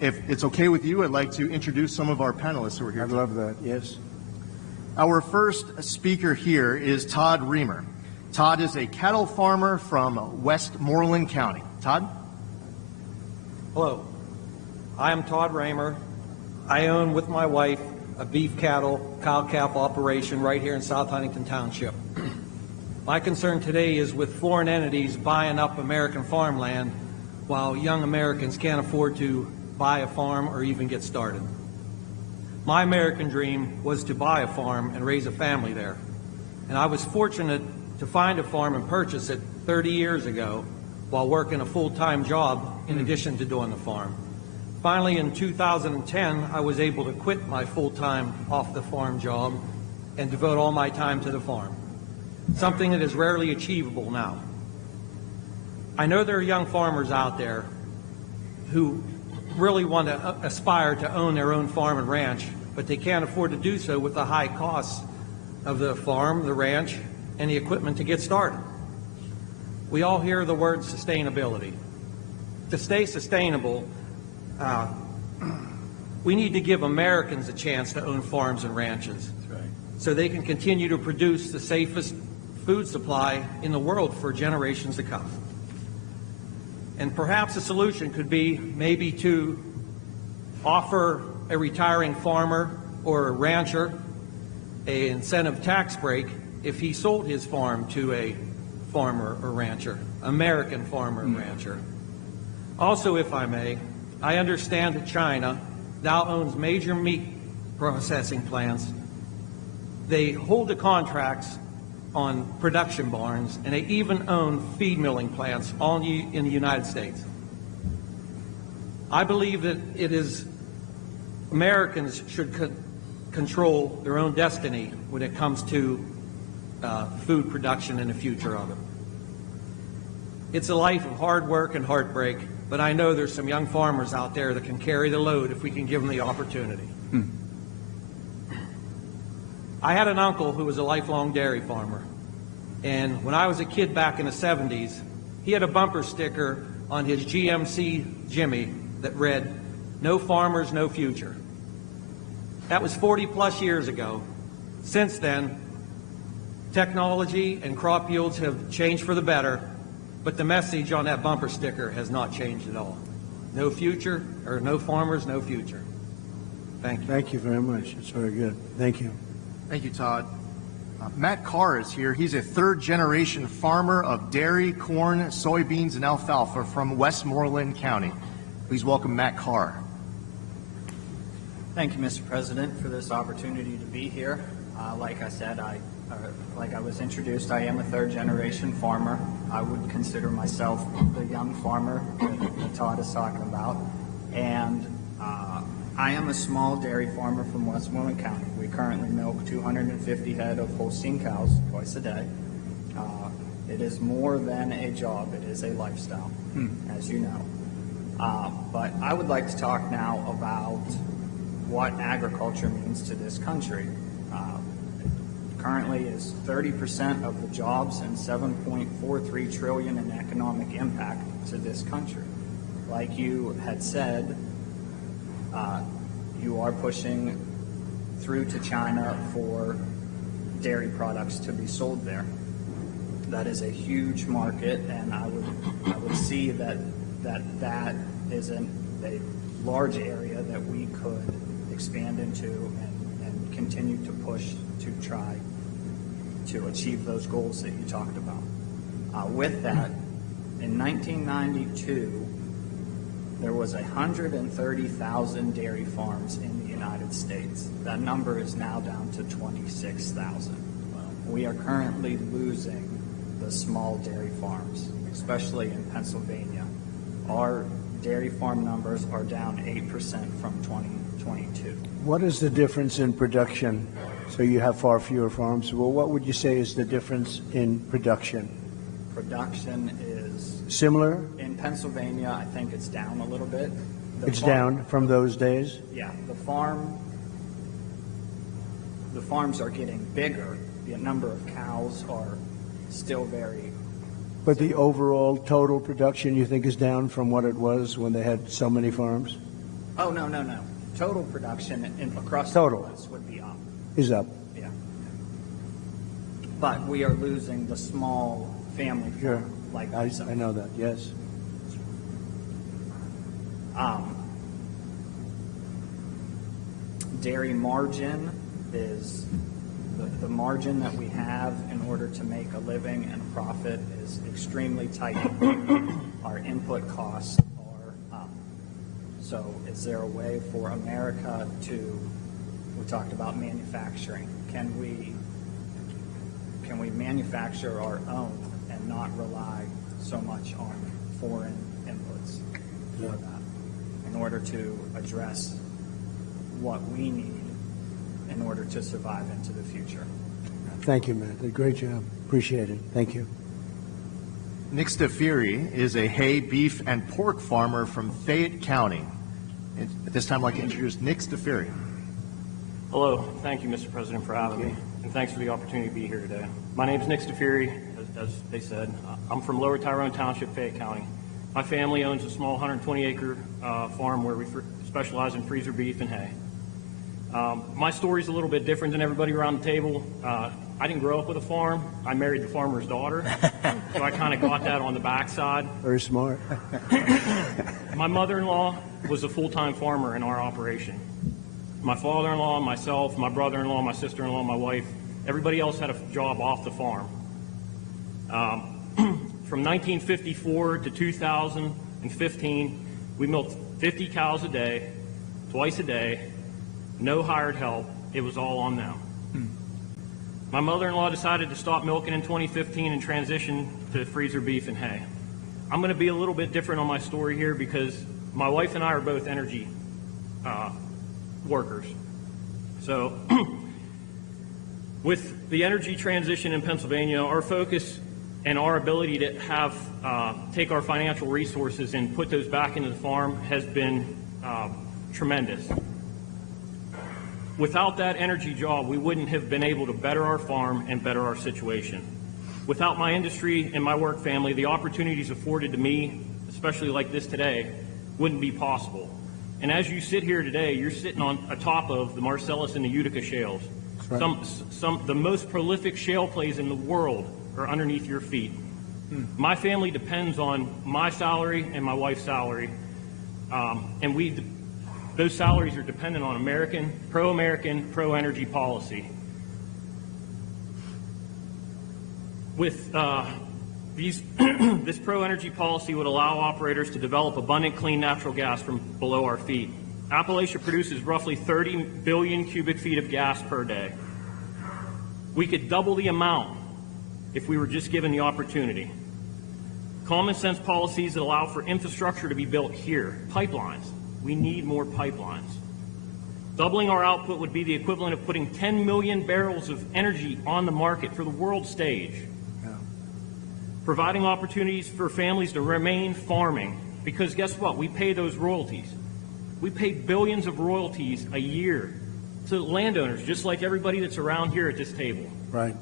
if it's okay with you, I'd like to introduce some of our panelists who are here. I'd love that, yes. Our first speaker here is Todd Reamer. Todd is a cattle farmer from Westmoreland County. Todd? Hello, I am Todd Raymer. I own with my wife a beef cattle cow-calf operation right here in South Huntington Township. My concern today is with foreign entities buying up American farmland while young Americans can't afford to buy a farm or even get started. My American dream was to buy a farm and raise a family there. And I was fortunate to find a farm and purchase it 30 years ago while working a full-time job in addition to doing the farm. Finally, in 2010, I was able to quit my full-time off-the-farm job and devote all my time to the farm, something that is rarely achievable now. I know there are young farmers out there who really want to aspire to own their own farm and ranch, but they can't afford to do so with the high costs of the farm, the ranch, and the equipment to get started. We all hear the word sustainability. To stay sustainable, we need to give Americans a chance to own farms and ranches. That's right. So they can continue to produce the safest food supply in the world for generations to come. And perhaps a solution could be maybe to offer a retiring farmer or a rancher an incentive tax break if he sold his farm to a farmer or rancher, American farmer and rancher. Also, if I may, I understand that China now owns major meat processing plants. They hold the contracts on production barns, and they even own feed milling plants all in the United States. I believe that it is Americans should control their own destiny when it comes to food production and the future of it. It's a life of hard work and heartbreak, but I know there's some young farmers out there that can carry the load if we can give them the opportunity. I had an uncle who was a lifelong dairy farmer, and when I was a kid back in the 70s, he had a bumper sticker on his GMC Jimmy that read, "No farmers, no future." That was 40 plus years ago. Since then, technology and crop yields have changed for the better, but the message on that bumper sticker has not changed at all. No future, or no farmers, no future. Thank you. Thank you very much. It's very good. Thank you. Thank you, Todd. Matt Carr is here. He's a third-generation farmer of dairy, corn, soybeans, and alfalfa from Westmoreland County. Please welcome Matt Carr. Thank you, Mr. President, for this opportunity to be here. Like I said, like I was introduced, I am a third-generation farmer. I would consider myself the young farmer that Todd is talking about. And I am a small dairy farmer from Westmoreland County. We currently milk 250 head of Holstein cows twice a day. It is more than a job. It is a lifestyle, as you know. But I would like to talk now about what agriculture means to this country. Currently is 30% of the jobs and 7.43 trillion in economic impact to this country. Like you had said, you are pushing through to China for dairy products to be sold there. That is a huge market, and I would see that is a large area that we could expand into and continue to push to try to achieve those goals that you talked about. With that, in 1992, there was 130,000 dairy farms in the United States. That number is now down to 26,000. We are currently losing the small dairy farms, especially in Pennsylvania. Our dairy farm numbers are down 8% from 2022. What is the difference in production? So you have far fewer farms. Well, what would you say is the difference in production? Production is Similar? in Pennsylvania. I think it's down a little bit. It's down from those days? Yeah, the farms are getting bigger. The number of cows are still very. But the overall total production you think is down from what it was when they had so many farms? Oh, no. Total production across Total. the U.S. would be up. Is up. Yeah. But we are losing the small family Sure. farm like I myself. know that, yes. Dairy margin is the margin that we have in order to make a living and a profit is extremely tight. Our input costs are up. So is there a way for America we talked about manufacturing. Can we manufacture our own and not rely so much on foreign inputs for that in order to address what we need in order to survive into the future? Thank you, Matt. Great job. Appreciate it. Thank you. Nick Stafiri is a hay, beef, and pork farmer from Fayette County. At this time, I'd like to introduce Nick Stafiri. Hello. Thank you, Mr. President, for having me, and thanks for the opportunity to be here today. My name is Nick Stafiri, as they said. I'm from Lower Tyrone Township, Fayette County. My family owns a small 120-acre farm where we specialize in freezer beef and hay. My story's a little bit different than everybody around the table. I didn't grow up with a farm. I married the farmer's daughter, so I kind of got that on the backside. Very smart. My mother-in-law was a full-time farmer in our operation. My father-in-law, myself, my brother-in-law, my sister-in-law, my wife, everybody else had a job off the farm. From 1954 to 2015, we milked 50 cows a day, twice a day, no hired help. It was all on them. My mother-in-law decided to stop milking in 2015 and transition to freezer beef and hay. I'm going to be a little bit different on my story here because my wife and I are both energy workers. So with the energy transition in Pennsylvania, our focus and our ability to have take our financial resources and put those back into the farm has been tremendous. Without that energy job, we wouldn't have been able to better our farm and better our situation. Without my industry and my work family, the opportunities afforded to me, especially like this today, wouldn't be possible. And as you sit here today, you're sitting on atop of the Marcellus and the Utica shales. Right. The most prolific shale plays in the world are underneath your feet. My family depends on my salary and my wife's salary, and those salaries are dependent on pro-American, pro-energy policy. With this pro-energy policy would allow operators to develop abundant clean natural gas from below our feet. Appalachia produces roughly 30 billion cubic feet of gas per day. We could double the amount if we were just given the opportunity. Common sense policies that allow for infrastructure to be built here. Pipelines. We need more pipelines. Doubling our output would be the equivalent of putting 10 million barrels of energy on the market for the world stage. Providing opportunities for families to remain farming, because guess what? We pay those royalties. We pay billions of royalties a year to landowners, just like everybody that's around here at this table. Right.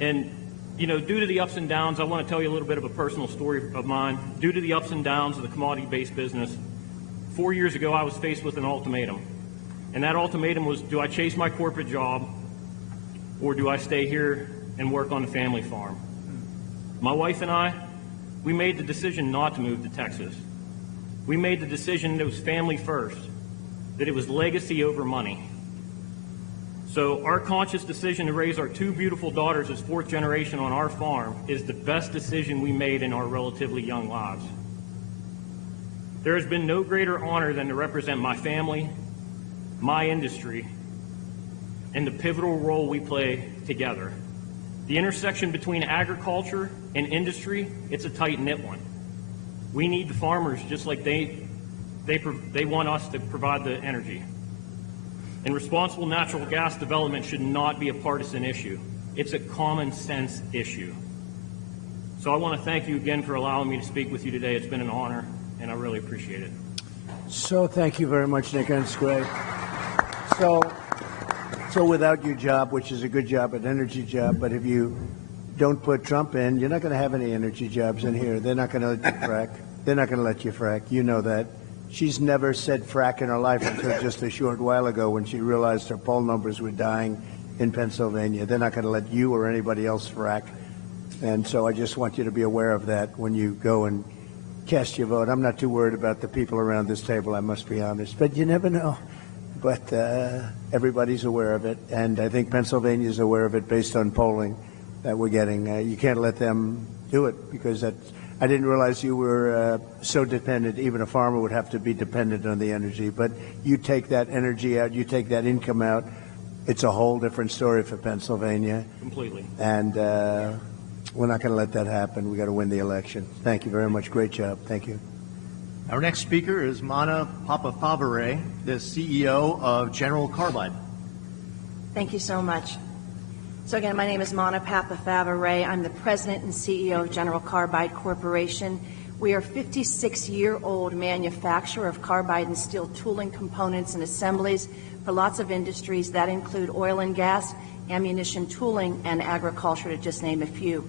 And, you know, due to the ups and downs, I want to tell you a little bit of a personal story of mine. Due to the ups and downs of the commodity-based business, 4 years ago I was faced with an ultimatum. And that ultimatum was, do I chase my corporate job or do I stay here and work on the family farm? My wife and I, we made the decision not to move to Texas. We made the decision that it was family first, that it was legacy over money. So our conscious decision to raise our two beautiful daughters as fourth generation on our farm is the best decision we made in our relatively young lives. There has been no greater honor than to represent my family, my industry, and the pivotal role we play together. The intersection between agriculture and industry, it's a tight-knit one. We need the farmers just like they want us to provide the energy. And responsible natural gas development should not be a partisan issue. It's a common sense issue. So I want to thank you again for allowing me to speak with you today. It's been an honor, and I really appreciate it. So thank you very much, Nick, and it's great. So without your job, which is a good job, an energy job, but if you don't put Trump in, you're not going to have any energy jobs in here. They're not going to let you frack. They're not going to let you frack. You know that. She's never said frack in her life until just a short while ago when she realized her poll numbers were dying in Pennsylvania. They're not going to let you or anybody else frack. And so I just want you to be aware of that when you go and cast your vote. I'm not too worried about the people around this table, I must be honest, but you never know. But everybody's aware of it, and I think Pennsylvania's aware of it based on polling that we're getting. You can't let them do it because I didn't realize you were so dependent. Even a farmer would have to be dependent on the energy. But you take that energy out, you take that income out, it's a whole different story for Pennsylvania. Completely. And we're not going to let that happen. We got to win the election. Thank you very much. Great job. Thank you. Our next speaker is Mana Papafavare, the CEO of General Carbide. Thank you so much. So again, my name is Mana Papafavare. I'm the president and CEO of General Carbide Corporation. We are a 56-year-old manufacturer of carbide and steel tooling components and assemblies for lots of industries that include oil and gas, ammunition tooling, and agriculture, to just name a few.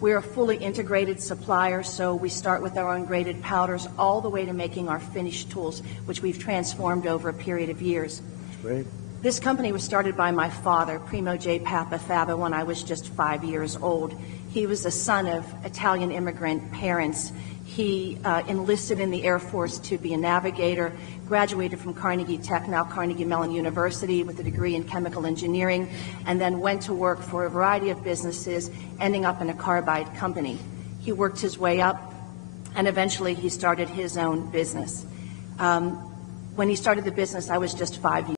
We're a fully integrated supplier, so we start with our ungraded powders all the way to making our finished tools, which we've transformed over a period of years. Great. This company was started by my father, Primo J. Papafava, when I was just 5 years old. He was a son of Italian immigrant parents. He enlisted in the Air Force to be a navigator, graduated from Carnegie Tech, now Carnegie Mellon University, with a degree in chemical engineering, and then went to work for a variety of businesses, ending up in a carbide company. He worked his way up, and eventually he started his own business. When he started the business, I was just 5 years.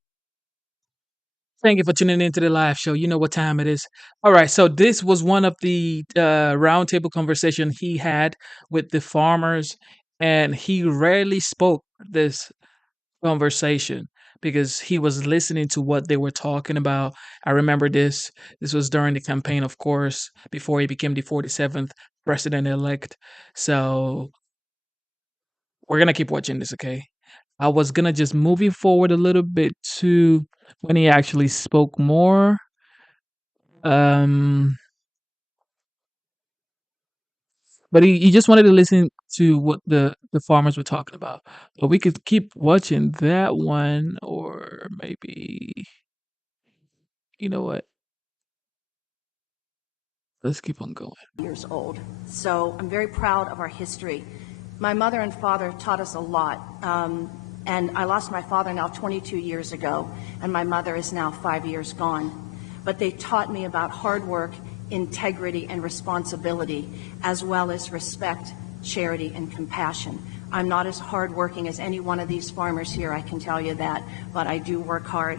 Thank you for tuning into the live show. You know what time it is. All right, so this was one of the roundtable conversation he had with the farmers, and he rarely spoke this conversation because he was listening to what they were talking about. I remember this. This was during the campaign, of course, before he became the 47th president-elect. So we're gonna keep watching this, okay? I was gonna just moving forward a little bit to when he actually spoke more. Um, but he just wanted to listen to what the farmers were talking about. But we could keep watching that one, or maybe you know what? Let's keep on going. Years old. So I'm very proud of our history. My mother and father taught us a lot. And I lost my father now 22 years ago, and my mother is now 5 years gone. But they taught me about hard work, integrity, and responsibility, as well as respect, charity, and compassion. I'm not as hardworking as any one of these farmers here, I can tell you that, but I do work hard.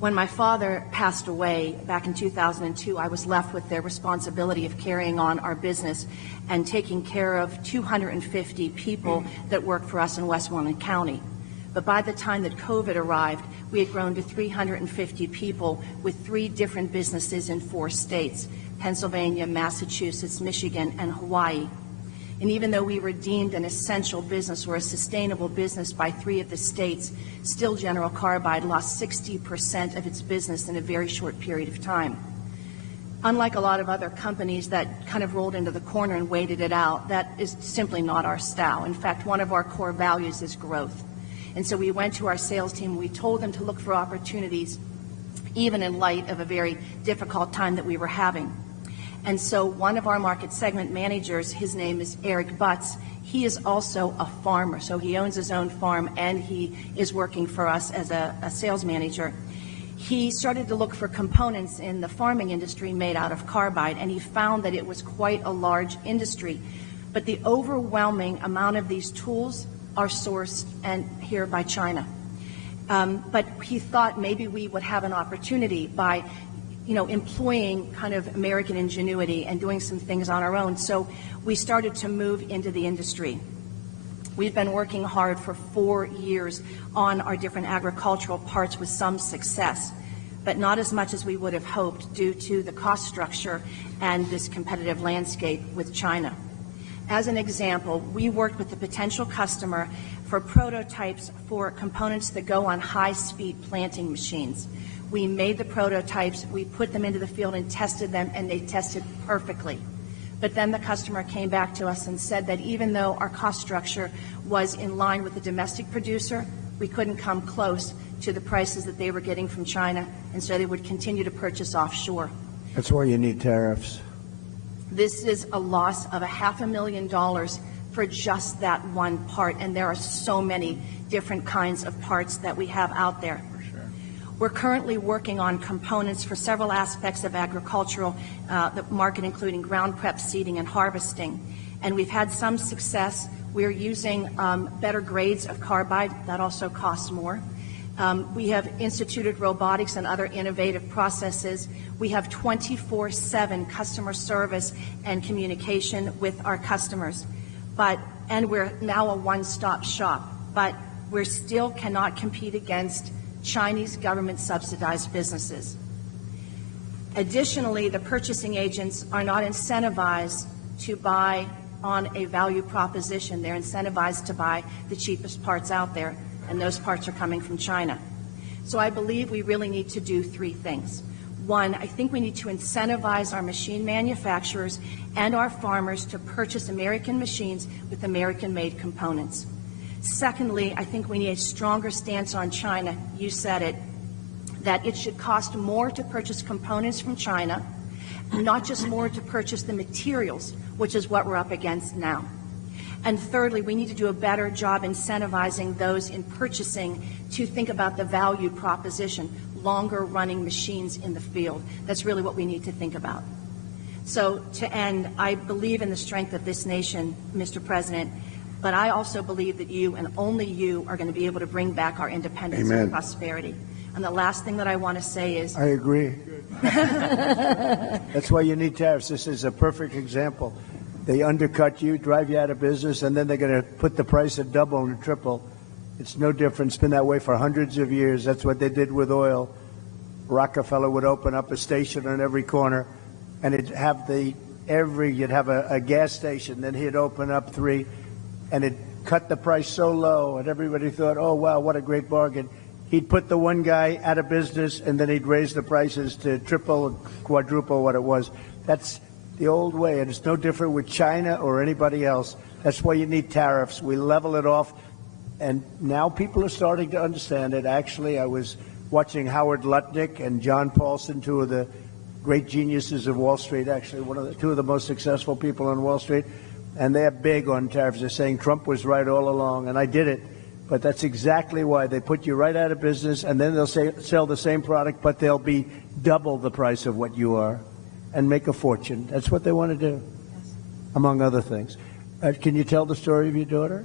When my father passed away back in 2002, I was left with the responsibility of carrying on our business and taking care of 250 people that work for us in Westmoreland County. But by the time that COVID arrived, we had grown to 350 people with 3 different businesses in 4 states: Pennsylvania, Massachusetts, Michigan, and Hawaii. And even though we were deemed an essential business or a sustainable business by 3 of the states, still General Carbide lost 60% of its business in a very short period of time. Unlike a lot of other companies that kind of rolled into the corner and waited it out, that is simply not our style. In fact, one of our core values is growth. And so we went to our sales team and we told them to look for opportunities, even in light of a very difficult time that we were having. And so one of our market segment managers, his name is Eric Butts, he is also a farmer. So he owns his own farm and he is working for us as a sales manager. He started to look for components in the farming industry made out of carbide, and he found that it was quite a large industry. but the overwhelming amount of these tools are sourced and here by China. But he thought maybe we would have an opportunity by, employing kind of American ingenuity and doing some things on our own. So we started to move into the industry. We've been working hard for 4 years on our different agricultural parts with some success, but not as much as we would have hoped due to the cost structure and this competitive landscape with China. As an example, we worked with the potential customer for prototypes for components that go on high-speed planting machines. We made the prototypes, we put them into the field and tested them, and they tested perfectly. But then the customer came back to us and said that even though our cost structure was in line with the domestic producer, we couldn't come close to the prices that they were getting from China, and so they would continue to purchase offshore. That's why you need tariffs. This is a loss of $500,000 for just that one part, and there are so many different kinds of parts that we have out there. We're currently working on components for several aspects of agricultural, the market, including ground prep, seeding, and harvesting. And we've had some success. We're using better grades of carbide. That also costs more. We have instituted robotics and other innovative processes. We have 24/7 customer service and communication with our customers. And we're now a one-stop shop. But we still cannot compete against Chinese government-subsidized businesses. Additionally, the purchasing agents are not incentivized to buy on a value proposition. They're incentivized to buy the cheapest parts out there, and those parts are coming from China. So I believe we really need to do 3 things. One, I think we need to incentivize our machine manufacturers and our farmers to purchase American machines with American-made components. Secondly, I think we need a stronger stance on China. You said it, that it should cost more to purchase components from China, not just more to purchase the materials, which is what we're up against now. And thirdly, we need to do a better job incentivizing those in purchasing to think about the value proposition, longer running machines in the field. That's really what we need to think about. So to end, I believe in the strength of this nation, Mr. President, but I also believe that you and only you are going to be able to bring back our independence and prosperity. And the last thing that I want to say is... I agree. That's why you need tariffs. This is a perfect example. They undercut you, drive you out of business, and then they're going to put the price at double and triple. It's no different. It's been that way for hundreds of years. That's what they did with oil. Rockefeller would open up a station on every corner, and it'd have you'd have a gas station. Then he'd open up 3, and it cut the price so low, and everybody thought, oh, wow, what a great bargain. He'd put the one guy out of business, and then he'd raise the prices to triple, quadruple what it was. That's the old way, and it's no different with China or anybody else. That's why you need tariffs. We level it off, and now people are starting to understand it. Actually, I was watching Howard Lutnick and John Paulson, 2 of the great geniuses of Wall Street, actually 2 of the most successful people on Wall Street, and they're big on tariffs. They're saying Trump was right all along, and I did it. But that's exactly why they put you right out of business, and then they'll sell the same product, but they'll be double the price of what you are and make a fortune. That's what they want to do, among other things. Can you tell the story of your daughter?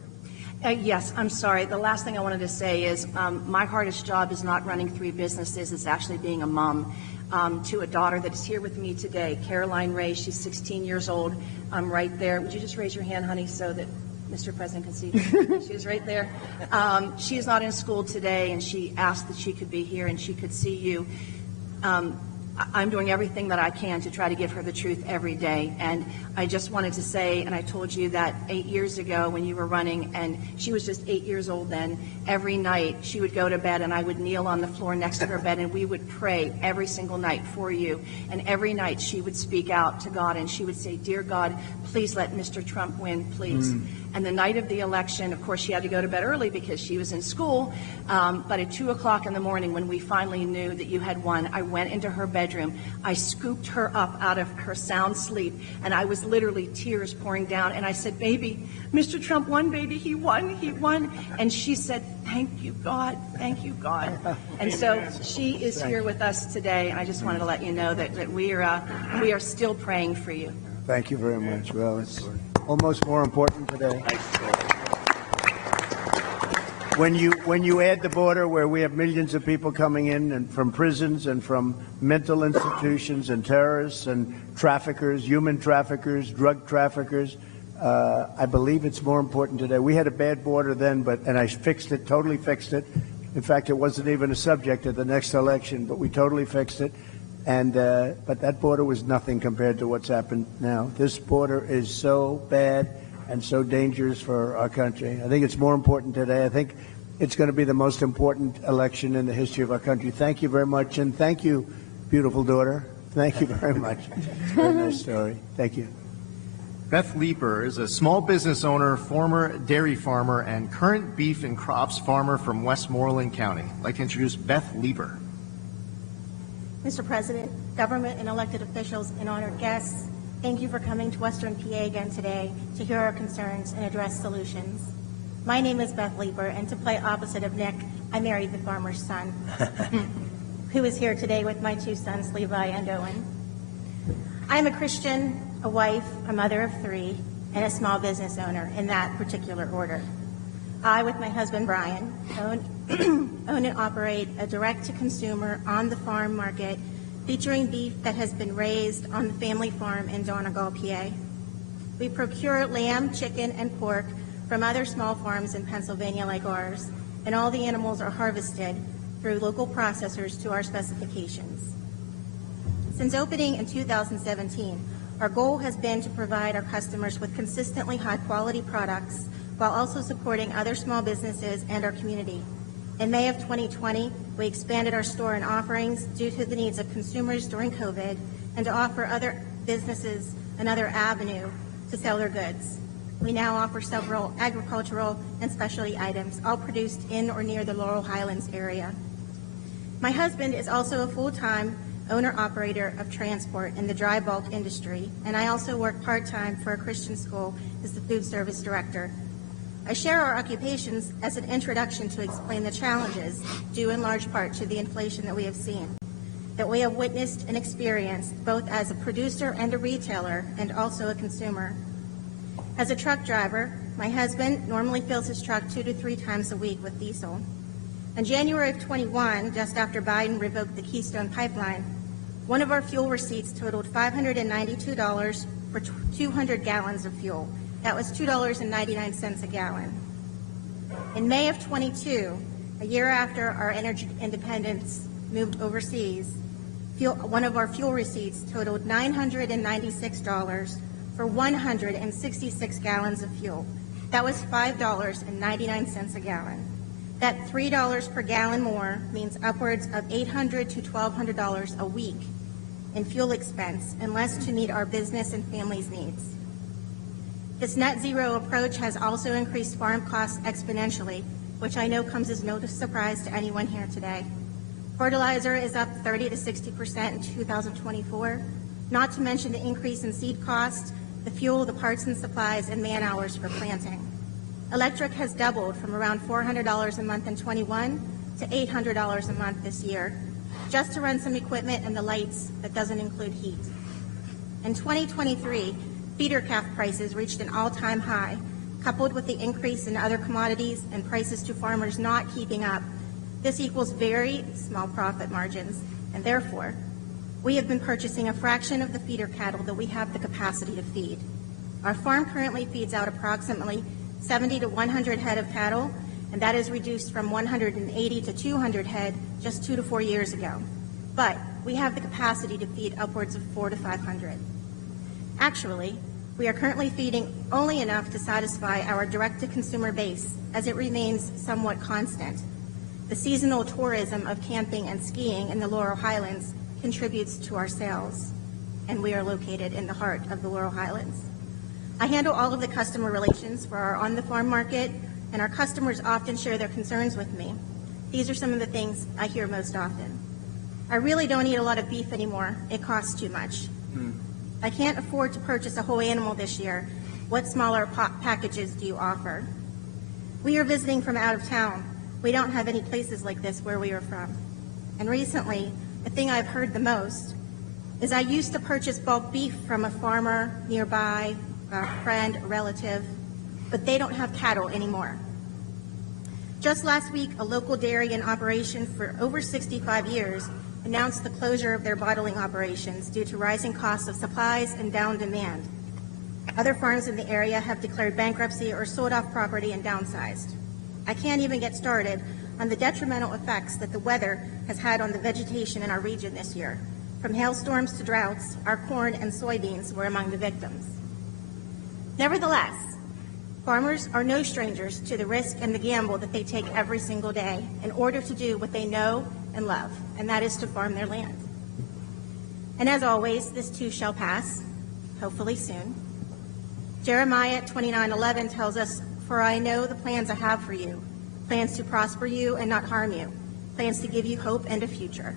Yes, I'm sorry. The last thing I wanted to say is my hardest job is not running 3 businesses. It's actually being a mom to a daughter that is here with me today, Caroline Ray. She's 16 years old. I'm right there. Would you just raise your hand, honey, so that Mr. President can see? She's right there. She is not in school today, and she asked that she could be here and she could see you. I'm doing everything that I can to try to give her the truth every day. And I just wanted to say, and I told you that 8 years ago when you were running, and she was just 8 years old then, every night she would go to bed and I would kneel on the floor next to her bed and we would pray every single night for you. And every night she would speak out to God and she would say, "Dear God, please let Mr. Trump win, please." And the night of the election, of course, she had to go to bed early because she was in school. But at 2 o'clock in the morning, when we finally knew that you had won, I went into her bedroom. I scooped her up out of her sound sleep, and I was literally tears pouring down. And I said, "Baby, Mr. Trump won, baby. He won. He won." And she said, "Thank you, God. Thank you, God." And so she is here with us today. And I just wanted to let you know that we are still praying for you. Thank you very much. Well, it's almost more important today. When you add the border where we have millions of people coming in and from prisons and from mental institutions and terrorists and traffickers, human traffickers, drug traffickers, I believe it's more important today. We had a bad border then, and I fixed it, totally fixed it. In fact, it wasn't even a subject at the next election, but we totally fixed it. And but that border was nothing compared to what's happened now. This border is so bad and so dangerous for our country. I think it's more important today. I think it's going to be the most important election in the history of our country. Thank you very much, and thank you, beautiful daughter. Thank you very much. Very nice story. Thank you. Beth Leeper is a small business owner, former dairy farmer, and current beef and crops farmer from Westmoreland County. I'd like to introduce Beth Leeper. Mr. President, government and elected officials and honored guests, thank you for coming to Western PA again today to hear our concerns and address solutions. My name is Beth Leeper, and to play opposite of Nick, I married the farmer's son, who is here today with my two sons, Levi and Owen. I'm a Christian, a wife, a mother of three, and a small business owner in that particular order. I, with my husband Brian, own and operate a direct-to-consumer on-the-farm market featuring beef that has been raised on the family farm in Donegal, PA. We procure lamb, chicken, and pork from other small farms in Pennsylvania like ours, and all the animals are harvested through local processors to our specifications. Since opening in 2017, our goal has been to provide our customers with consistently high-quality products while also supporting other small businesses and our community. In May of 2020, we expanded our store and offerings due to the needs of consumers during COVID and to offer other businesses another avenue to sell their goods. We now offer several agricultural and specialty items, all produced in or near the Laurel Highlands area. My husband is also a full-time owner-operator of transport in the dry bulk industry, and I also work part-time for a Christian school as the food service director. I share our occupations as an introduction to explain the challenges, due in large part to the inflation that we have seen, that we have witnessed and experienced both as a producer and a retailer, and also a consumer. As a truck driver, my husband normally fills his truck 2 to 3 times a week with diesel. In January of 21, just after Biden revoked the Keystone Pipeline, one of our fuel receipts totaled $592 for 200 gallons of fuel. That was $2.99 a gallon. In May of 22, a year after our energy independence moved overseas, one of our fuel receipts totaled $996 for 166 gallons of fuel. That was $5.99 a gallon. That $3 per gallon more means upwards of $800 to $1,200 a week in fuel expense, and less to meet our business and families' needs. This net zero approach has also increased farm costs exponentially, which I know comes as no surprise to anyone here today. Fertilizer is up 30 to 60% in 2024, not to mention the increase in seed costs, the fuel, the parts and supplies, and man hours for planting. Electric has doubled from around $400 a month in 21 to $800 a month this year, just to run some equipment and the lights that doesn't include heat. In 2023, feeder calf prices reached an all-time high, coupled with the increase in other commodities and prices to farmers not keeping up. This equals very small profit margins, and therefore, we have been purchasing a fraction of the feeder cattle that we have the capacity to feed. Our farm currently feeds out approximately 70 to 100 head of cattle, and that is reduced from 180 to 200 head just 2 to 4 years ago. But we have the capacity to feed upwards of 400 to 500. Actually, we are currently feeding only enough to satisfy our direct-to-consumer base, as it remains somewhat constant. The seasonal tourism of camping and skiing in the Laurel Highlands contributes to our sales, and we are located in the heart of the Laurel Highlands. I handle all of the customer relations for our on-the-farm market, and our customers often share their concerns with me. These are some of the things I hear most often. I really don't eat a lot of beef anymore. It costs too much. I can't afford to purchase a whole animal this year. What smaller packages do you offer? We are visiting from out of town. We don't have any places like this where we are from. And recently, the thing I've heard the most is I used to purchase bulk beef from a farmer nearby friend, relative, but they don't have cattle anymore. Just last week, a local dairy in operation for over 65 years announced the closure of their bottling operations due to rising costs of supplies and down demand. Other farms in the area have declared bankruptcy or sold off property and downsized. I can't even get started on the detrimental effects that the weather has had on the vegetation in our region this year. From hailstorms to droughts, our corn and soybeans were among the victims. Nevertheless, farmers are no strangers to the risk and the gamble that they take every single day in order to do what they know and love, and that is to farm their land. And as always, this too shall pass, hopefully soon. Jeremiah 29:11 tells us, "For I know the plans I have for you, plans to prosper you and not harm you, plans to give you hope and a future."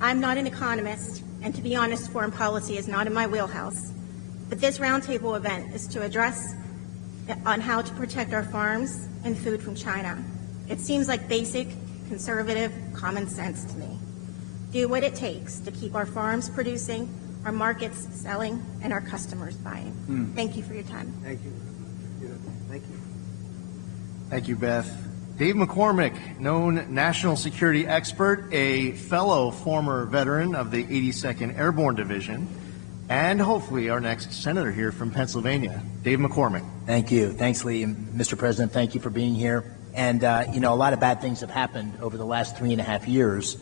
I'm not an economist, and to be honest, foreign policy is not in my wheelhouse. But this roundtable event is to address on how to protect our farms and food from China. It seems like basic, conservative, common sense to me. Do what it takes to keep our farms producing, our markets selling, and our customers buying. Thank you for your time. Thank you. Thank you. Thank you, Beth. Dave McCormick, known national security expert, a fellow former veteran of the 82nd Airborne Division, and hopefully our next senator here from Pennsylvania, Dave McCormick. Thank you. Thanks, Lee. Mr. President, thank you for being here. And, you know, a lot of bad things have happened over the last 3.5 years,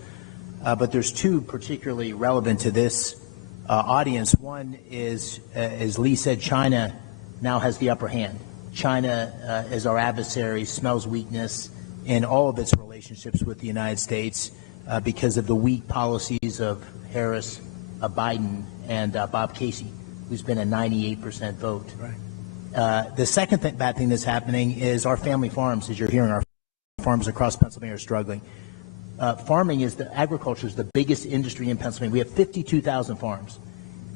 but there's two particularly relevant to this audience. One is, as Lee said, China now has the upper hand. China is our adversary, smells weakness in all of its relationships with the United States because of the weak policies of Harris, Biden, and Bob Casey, who's been a 98% vote. Right. The second bad thing that's happening is our family farms, as you're hearing, our farms across Pennsylvania are struggling. Agriculture is the biggest industry in Pennsylvania. We have 52,000 farms.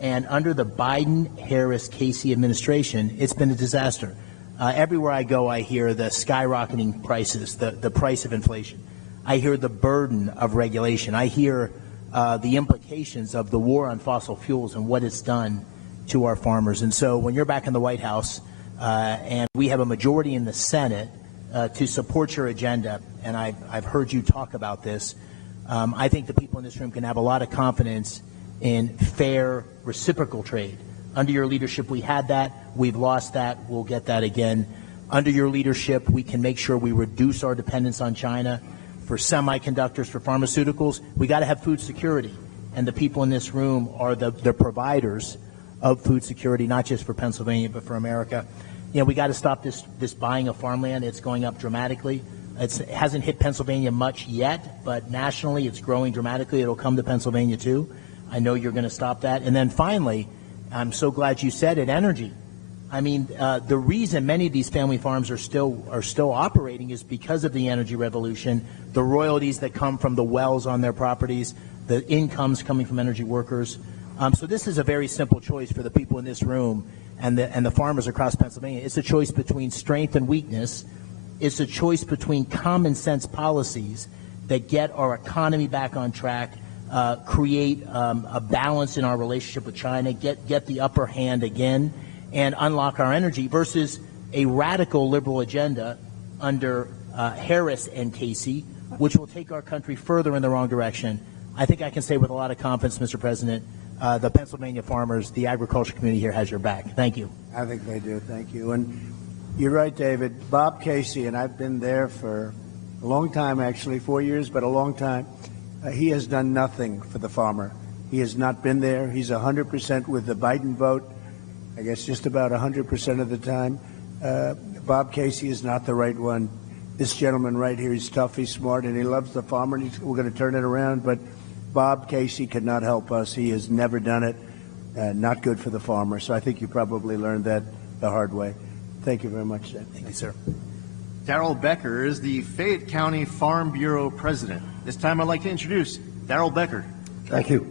And under the Biden, Harris, Casey administration, it's been a disaster. Everywhere I go, I hear the skyrocketing prices, the price of inflation. I hear the burden of regulation. I hear the implications of the war on fossil fuels and what it's done to our farmers. And so when you're back in the White House and we have a majority in the Senate to support your agenda, and I've heard you talk about this, I think the people in this room can have a lot of confidence in fair reciprocal trade. Under your leadership, we had that. We've lost that. We'll get that again. Under your leadership, we can make sure we reduce our dependence on China for semiconductors, for pharmaceuticals. We got to have food security, and the people in this room are the providers of food security, not just for Pennsylvania, but for America. You know, we got to stop this buying of farmland. It's going up dramatically. It hasn't hit Pennsylvania much yet, but nationally it's growing dramatically. It'll come to Pennsylvania too. I know you're going to stop that. And then finally, I'm so glad you said it, energy. I mean, the reason many of these family farms are still operating is because of the energy revolution, the royalties that come from the wells on their properties, the incomes coming from energy workers. So this is a very simple choice for the people in this room and the farmers across Pennsylvania. It's a choice between strength and weakness. It's a choice between common sense policies that get our economy back on track, create a balance in our relationship with China, get the upper hand again, and unlock our energy versus a radical liberal agenda under Harris and Casey, which will take our country further in the wrong direction. I think I can say with a lot of confidence, Mr. President, the Pennsylvania farmers, the agriculture community here has your back. Thank you. I think they do. Thank you. And you're right, David. Bob Casey, and I've been there for a long time, actually, 4 years, but a long time. He has done nothing for the farmer. He has not been there. He's 100% with the Biden vote, I guess just about 100% of the time. Bob Casey is not the right one. This gentleman right here, he's tough, he's smart, and he loves the farmer, and we're going to turn it around. But Bob Casey could not help us. He has never done it. Not good for the farmer. So I think you probably learned that the hard way. Thank you very much, Seth. Thank you, sir. Darrell Becker is the Fayette County Farm Bureau president. This time I'd like to introduce Darrell Becker. Thank you.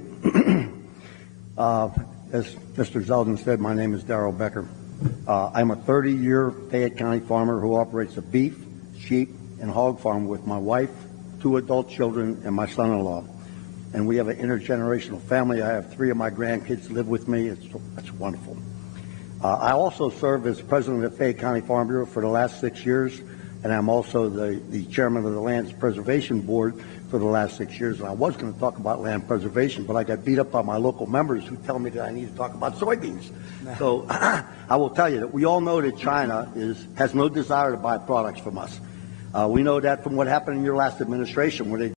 As Mr. Zeldin said, my name is Darrell Becker. I'm a 30-year Fayette County farmer who operates a beef, sheep, and hog farm with my wife, 2 adult children, and my son-in-law. And we have an intergenerational family. I have 3 of my grandkids live with me. It's wonderful. I also serve as president of the Fayette County Farm Bureau for the last 6 years, and I'm also the chairman of the Land Preservation Board for the last 6 years. And I was going to talk about land preservation, but I got beat up by my local members who tell me that I need to talk about soybeans. So I will tell you that we all know that China has no desire to buy products from us. We know that from what happened in your last administration, where they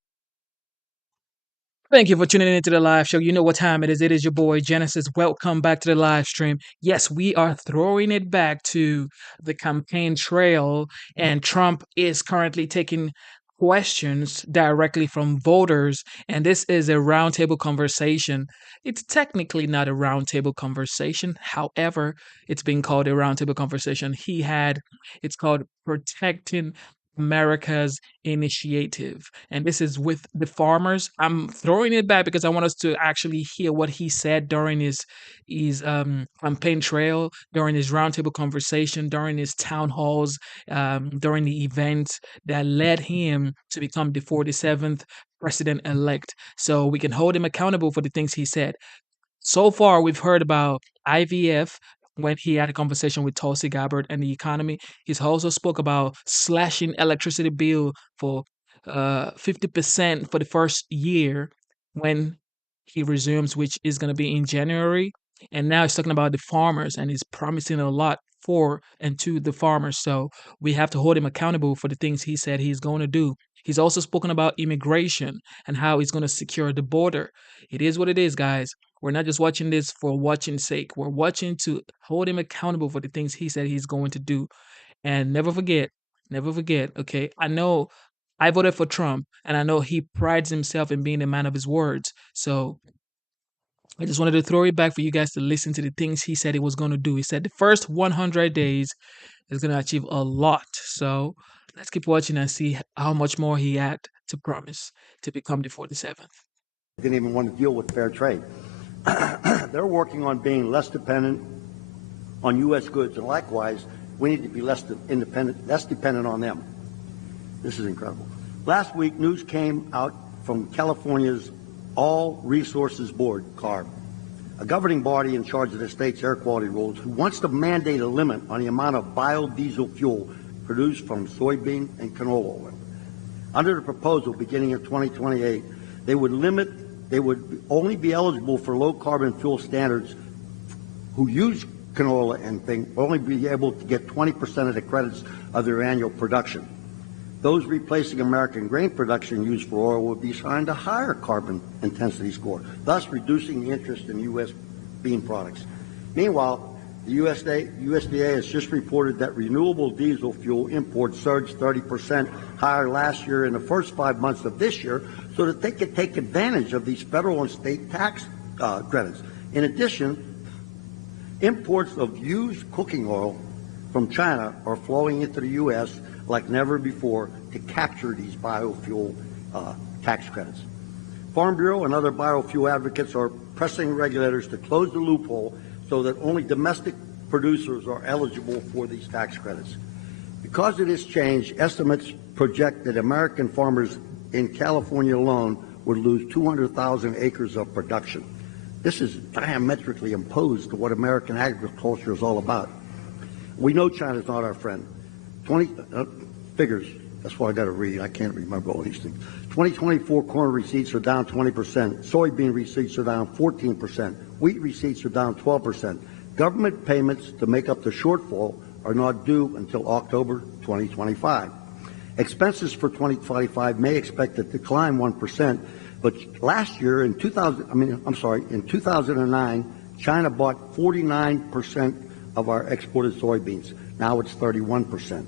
Thank you for tuning into the live show. You know what time it is. It is your boy Genesis. Welcome back to the live stream. Yes, we are throwing it back to the campaign trail, and Trump is currently taking questions directly from voters. And this is a roundtable conversation. It's technically not a roundtable conversation. However, it's being called a roundtable conversation. It's called Protecting America's Initiative, and this is with the farmers. I'm throwing it back because I want us to actually hear what he said during his campaign trail, during his roundtable conversation, during his town halls, during the events that led him to become the 47th president elect. So we can hold him accountable for the things he said. So far, we've heard about IVF when he had a conversation with Tulsi Gabbard and the economy. He's also spoke about slashing electricity bill for 50% for the first year when he resumes, which is going to be in January. And now he's talking about the farmers, and he's promising a lot for and to the farmers. So we have to hold him accountable for the things he said he's going to do. He's also spoken about immigration and how he's going to secure the border. It is what it is, guys. We're not just watching this for watching's sake. We're watching to hold him accountable for the things he said he's going to do. And never forget, okay? I know I voted for Trump, and I know he prides himself in being a man of his words. So I just wanted to throw it back for you guys to listen to the things he said he was going to do. He said the first 100 days is going to achieve a lot. So let's keep watching and see how much more he had to promise to become the 47th. didn't even want to deal with fair trade. They're working on being less dependent on U.S. goods, and likewise, we need to be less dependent on them. This is incredible. Last week, news came out from California's All Resources Board, CARB, a governing body in charge of the state's air quality rules, who wants to mandate a limit on the amount of biodiesel fuel produced from soybean and canola oil. Under the proposal, beginning in 2028, they would only be eligible for low carbon fuel standards who use canola and things, only be able to get 20% of the credits of their annual production. Those replacing American grain production used for oil would be assigned a higher carbon intensity score, thus reducing the interest in U.S. bean products. Meanwhile, the USDA has just reported that renewable diesel fuel imports surged 30% higher last year in the first 5 months of this year so that they could take advantage of these federal and state tax credits. In addition, imports of used cooking oil from China are flowing into the U.S. like never before to capture these biofuel tax credits. Farm Bureau and other biofuel advocates are pressing regulators to close the loophole so that only domestic producers are eligible for these tax credits. Because of this change, estimates project that American farmers in California alone would lose 200,000 acres of production. This is diametrically opposed to what American agriculture is all about. We know China's not our friend. 20 figures, that's why I got to read. I can't remember all these things. 2024 corn receipts are down 20%. Soybean receipts are down 14%. Wheat receipts are down 12%. Government payments to make up the shortfall are not due until October 2025. Expenses for 2025 may expect to decline 1%, but last year in 2009, China bought 49% of our exported soybeans. Now it's 31%.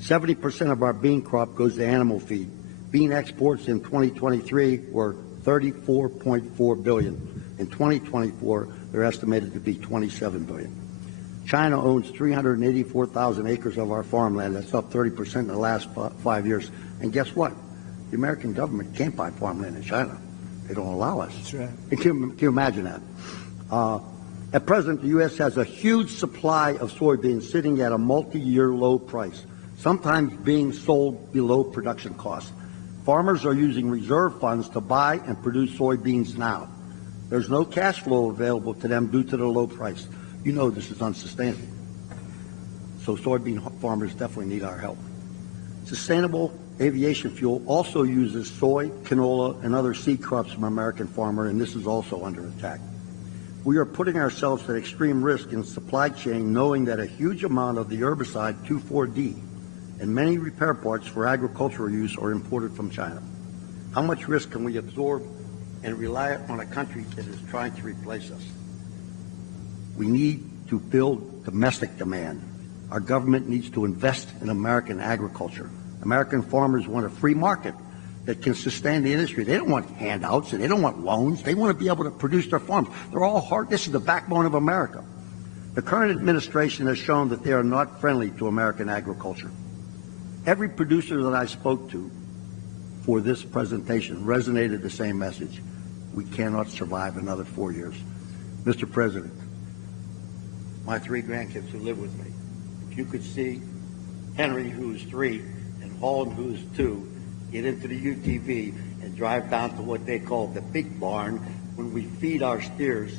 70% of our bean crop goes to animal feed. Bean exports in 2023 were $34.4 billion. In 2024, they're estimated to be $27 billion. China owns 384,000 acres of our farmland. That's up 30% in the last 5 years. And guess what? The American government can't buy farmland in China. They don't allow us. That's right. Can you imagine that? At present, the U.S. has a huge supply of soybeans sitting at a multi-year low price, sometimes being sold below production costs. Farmers are using reserve funds to buy and produce soybeans now. There's no cash flow available to them due to the low price. You know this is unsustainable. So soybean farmers definitely need our help. Sustainable aviation fuel also uses soy, canola, and other seed crops from American farmer, and this is also under attack. We are putting ourselves at extreme risk in supply chain, knowing that a huge amount of the herbicide 2,4-D and many repair parts for agricultural use are imported from China. How much risk can we absorb and rely on a country that is trying to replace us? We need to build domestic demand. Our government needs to invest in American agriculture. American farmers want a free market that can sustain the industry. They don't want handouts and they don't want loans. They want to be able to produce their farms. They're all hard. This is the backbone of America. The current administration has shown that they are not friendly to American agriculture. Every producer that I spoke to for this presentation resonated the same message. We cannot survive another 4 years. Mr. President, my 3 grandkids who live with me, if you could see Henry, who's 3, and Holland, who's 2, get into the UTV and drive down to what they call the big barn when we feed our steers,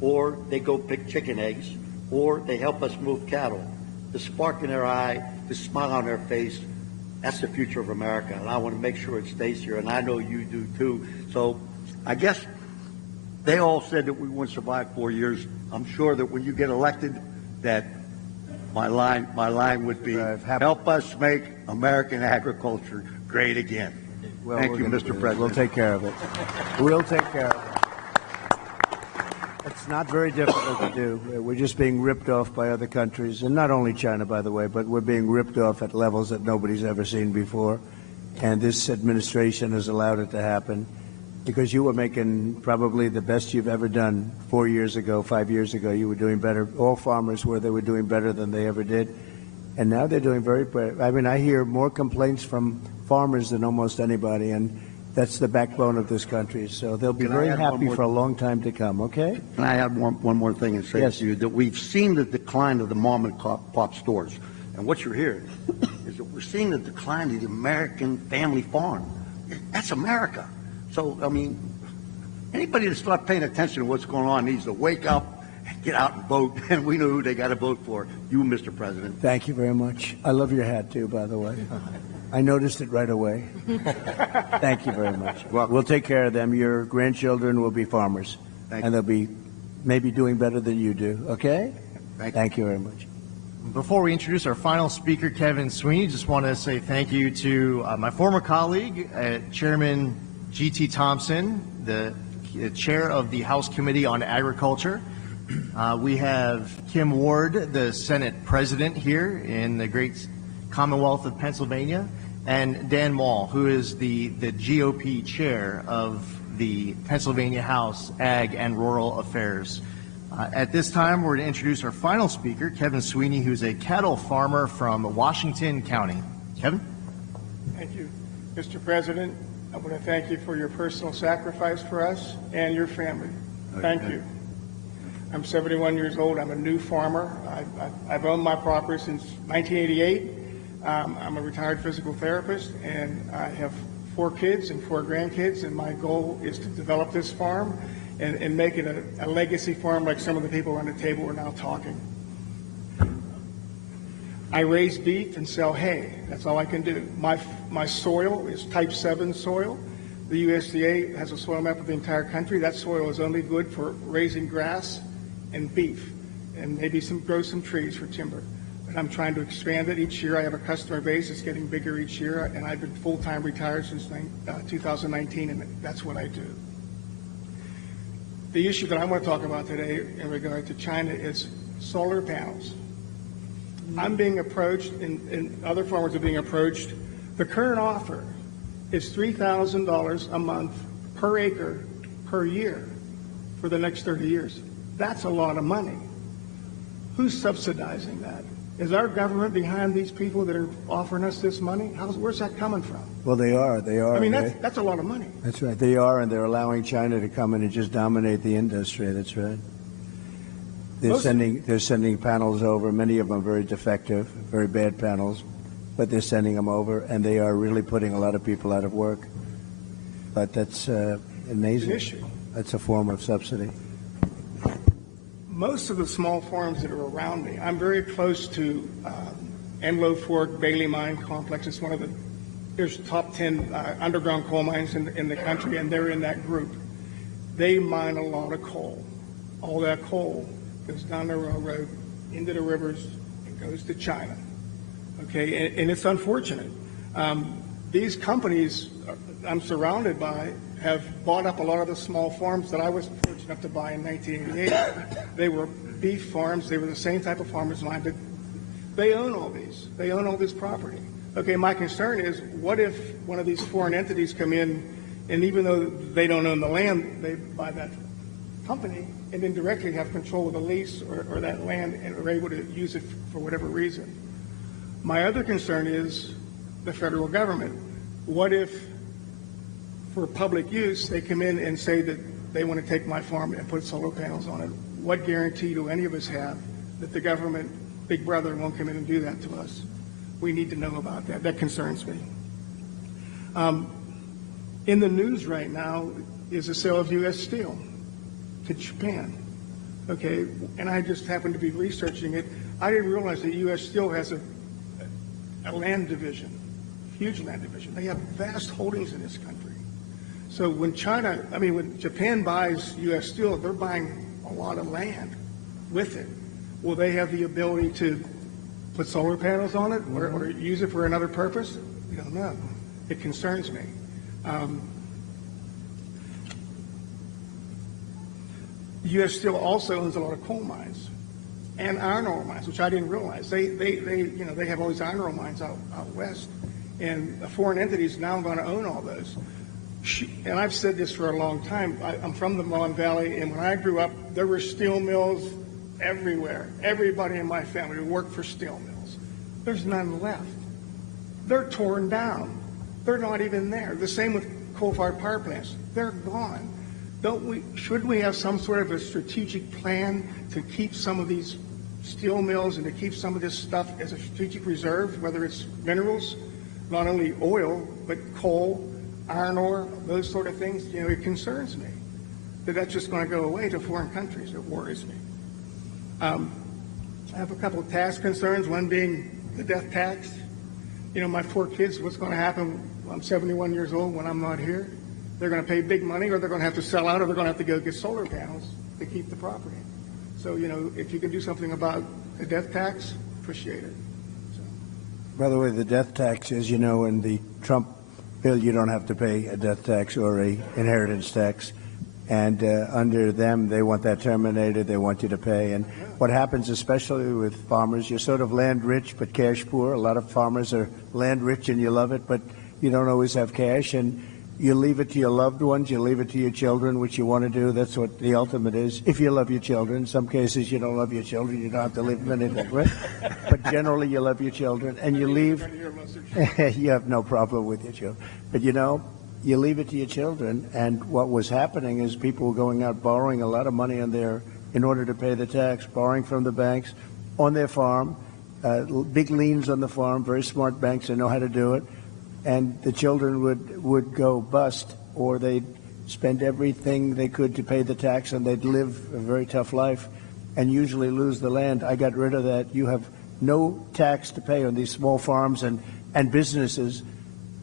or they go pick chicken eggs, or they help us move cattle. The spark in their eye, the smile on their face, that's the future of America, and I want to make sure it stays here, and I know you do too. So I guess they all said that we wouldn't survive 4 years. I'm sure that when you get elected, that my line would be, help us make American agriculture great again. Well, Thank you, Mr. President. We'll take care of it. We'll take care of it. It's not very difficult to do. We're just being ripped off by other countries, and not only China, by the way, but we're being ripped off at levels that nobody's ever seen before. And this administration has allowed it to happen because you were making probably the best you've ever done 4 years ago, 5 years ago. You were doing better. All farmers were. They were doing better than they ever did. And now they're doing very better. I mean, I hear more complaints from farmers than almost anybody, and that's the backbone of this country. So they'll be very happy for a long time to come, okay? Can I add one more thing and say to you that we've seen the decline of the mom and pop stores. And what you're hearing is that we're seeing the decline of the American family farm. That's America. So, I mean, anybody that's not paying attention to what's going on needs to wake up and get out and vote. And we know who they got to vote for. You, Mr. President. Thank you very much. I love your hat, too, by the way. I noticed it right away. Thank you very much. We'll take care of them. Your grandchildren will be farmers, and they'll be maybe doing better than you do, okay? Thank you very much. Before we introduce our final speaker, Kevin Sweeney, just want to say thank you to my former colleague, Chairman G.T. Thompson, the chair of the House Committee on Agriculture. We have Kim Ward, the Senate President here in the great Commonwealth of Pennsylvania, and Dan Mall, who is the GOP chair of the Pennsylvania House Ag and Rural Affairs. At this time, we're going to introduce our final speaker, Kevin Sweeney, who's a cattle farmer from Washington County. Kevin? Thank you, Mr. President. I want to thank you for your personal sacrifice for us and your family. Thank you. I'm 71 years old. I'm a new farmer. I've owned my property since 1988. I'm a retired physical therapist, and I have 4 kids and 4 grandkids, and my goal is to develop this farm and make it a legacy farm like some of the people around the table are now talking. I raise beef and sell hay. That's all I can do. My soil is type 7 soil. The USDA has a soil map of the entire country. That soil is only good for raising grass and beef, and maybe grow some trees for timber. But I'm trying to expand it each year. I have a customer base that's getting bigger each year, and I've been full-time retired since 2019, and that's what I do. The issue that I want to talk about today in regard to China is solar panels. I'm being approached, and other farmers are being approached. The current offer is $3,000 a month per acre per year for the next 30 years. That's a lot of money. Who's subsidizing that? Is our government behind these people that are offering us this money? Where's that coming from? Well, they are. I mean, that's a lot of money. That's right. They are, and they're allowing China to come in and just dominate the industry. That's right. They're sending panels over. Many of them are very defective, very bad panels, but they're sending them over, and they are really putting a lot of people out of work. But that's amazing. It's an issue. That's a form of subsidy. most of the small farms that are around me, I'm very close to Enlow Fork Bailey Mine Complex. It's one of the there's top 10 underground coal mines in the country, and they're in that group. They mine a lot of coal. All that coal goes down the railroad, into the rivers, and goes to China. Okay, and it's unfortunate. These companies I'm surrounded by have bought up a lot of the small farms that I was fortunate enough to buy in 1988. They were beef farms. They were the same type of farmers mine, but they own all these. They own all this property. Okay, my concern is, what if one of these foreign entities come in, and even though they don't own the land, they buy that company and indirectly have control of the lease or that land and are able to use it for whatever reason. My other concern is the federal government. What if, for public use, they come in and say that they want to take my farm and put solar panels on it? What guarantee do any of us have that the government, Big Brother, won't come in and do that to us? We need to know about that. That concerns me. In the news right now is the sale of U.S. Steel to Japan. Okay, and I just happened to be researching it. I didn't realize that U.S. Steel has a land division, huge land division. They have vast holdings in this country. So when when Japan buys U.S. Steel, they're buying a lot of land with it. Will they have the ability to put solar panels on it or use it for another purpose? We don't know. It concerns me. U.S. Steel also owns a lot of coal mines and iron ore mines, which I didn't realize. They have all these iron ore mines out west, and a foreign entity is now going to own all those. And I've said this for a long time. I'm from the Mon Valley, and when I grew up, there were steel mills everywhere. Everybody in my family worked for steel mills. There's none left. They're torn down. They're not even there. The same with coal-fired power plants. They're gone. Should we have some sort of a strategic plan to keep some of these steel mills and to keep some of this stuff as a strategic reserve, whether it's minerals, not only oil, but coal, iron ore, those sort of things? It concerns me that that's just going to go away to foreign countries. It worries me. I have a couple of tax concerns, one being the death tax. My 4 kids, what's going to happen? I'm 71 years old when I'm not here. They're going to pay big money, or they're going to have to sell out, or they're going to have to go get solar panels to keep the property. So, if you can do something about the death tax, appreciate it. By the way, the death tax, as you know, in the Trump bill, you don't have to pay a death tax or a inheritance tax. And under them, they want that terminated. They want you to pay. And what happens, especially with farmers, you're sort of land rich but cash poor. A lot of farmers are land rich and you love it, but you don't always have cash. And you leave it to your loved ones. You leave it to your children, which you want to do. That's what the ultimate is. If you love your children. In some cases, you don't love your children. You don't have to leave them anything, right? But generally, you love your children. And you leave. You have no problem with your children. But, you leave it to your children, and what was happening is people were going out borrowing a lot of money in order to pay the tax, borrowing from the banks on their farm, big liens on the farm, very smart banks that know how to do it, and the children would go bust, or they'd spend everything they could to pay the tax, and they'd live a very tough life and usually lose the land. I got rid of that. You have no tax to pay on these small farms and businesses.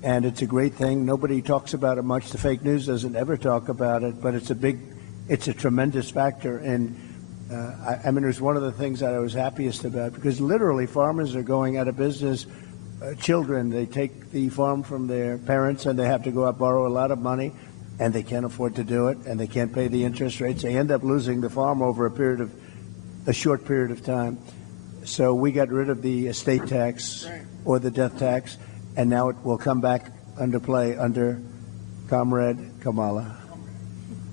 And it's a great thing. Nobody talks about it much. The fake news doesn't ever talk about it, but it's a tremendous factor. And it was one of the things that I was happiest about, because literally farmers are going out of business. Children, they take the farm from their parents and they have to go out borrow a lot of money, and they can't afford to do it, and they can't pay the interest rates. They end up losing the farm over a short period of time. So we got rid of the estate tax or the death tax. And now it will come back under play under Comrade Kamala.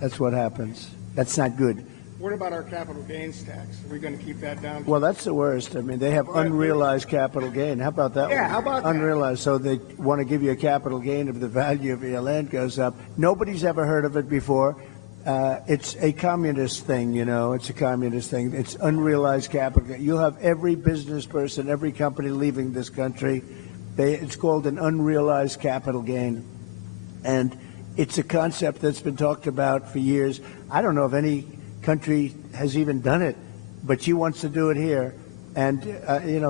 That's what happens. That's not good. What about our capital gains tax? Are we going to keep that down? Well, that's the worst. They have unrealized capital gain. How about that? Yeah, how about that? Unrealized. So they want to give you a capital gain if the value of your land goes up. Nobody's ever heard of it before. It's a communist thing, It's a communist thing. It's unrealized capital gain. You'll have every business person, every company leaving this country. It's called an unrealized capital gain, and it's a concept that's been talked about for years. I don't know if any country has even done it. but she wants to do it here. And,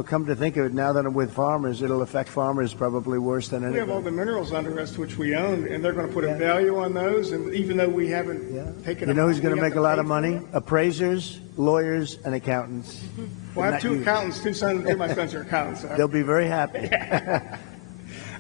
come to think of it, now that I'm with farmers, it'll affect farmers probably worse than We anything. have all the minerals under us, which we own, and they're going to put a value on those, and even though we haven't taken You know them, who's going to we have make a lot pay of money? Appraisers, lawyers, and accountants. Well, I have Not two you. accountants, two of my sons are accountants. So. They'll be very happy.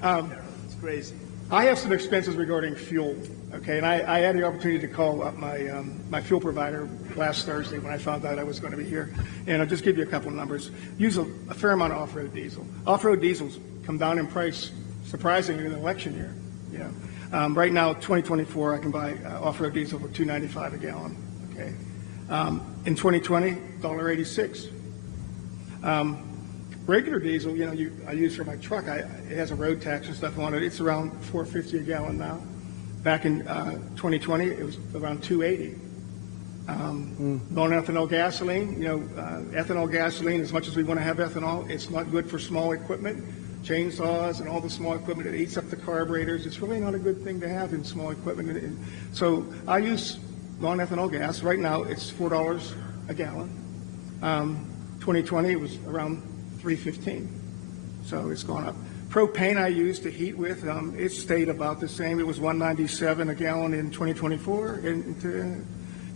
It's crazy. I have some expenses regarding fuel, okay, and I had the opportunity to call up my fuel provider last Thursday when I found out I was going to be here, and I'll just give you a couple of numbers. Use a fair amount of off-road diesel. Off-road diesels come down in price surprisingly in an election year. Right now, 2024, I can buy off-road diesel for $2.95 a gallon. Okay, in 2020, $1.86. Regular diesel, I use for my truck. It has a road tax and stuff on it. It's around $4.50 a gallon now. Back in 2020, it was around $2.80. Non-ethanol gasoline, ethanol gasoline. As much as we want to have ethanol, it's not good for small equipment, chainsaws, and all the small equipment. It eats up the carburetors. It's really not a good thing to have in small equipment. So I use non-ethanol gas. Right now, it's $4 a gallon. 2020, it was around $3.15, so it's gone up. Propane I use to heat with, it stayed about the same. It was $1.97 a gallon in 2024, and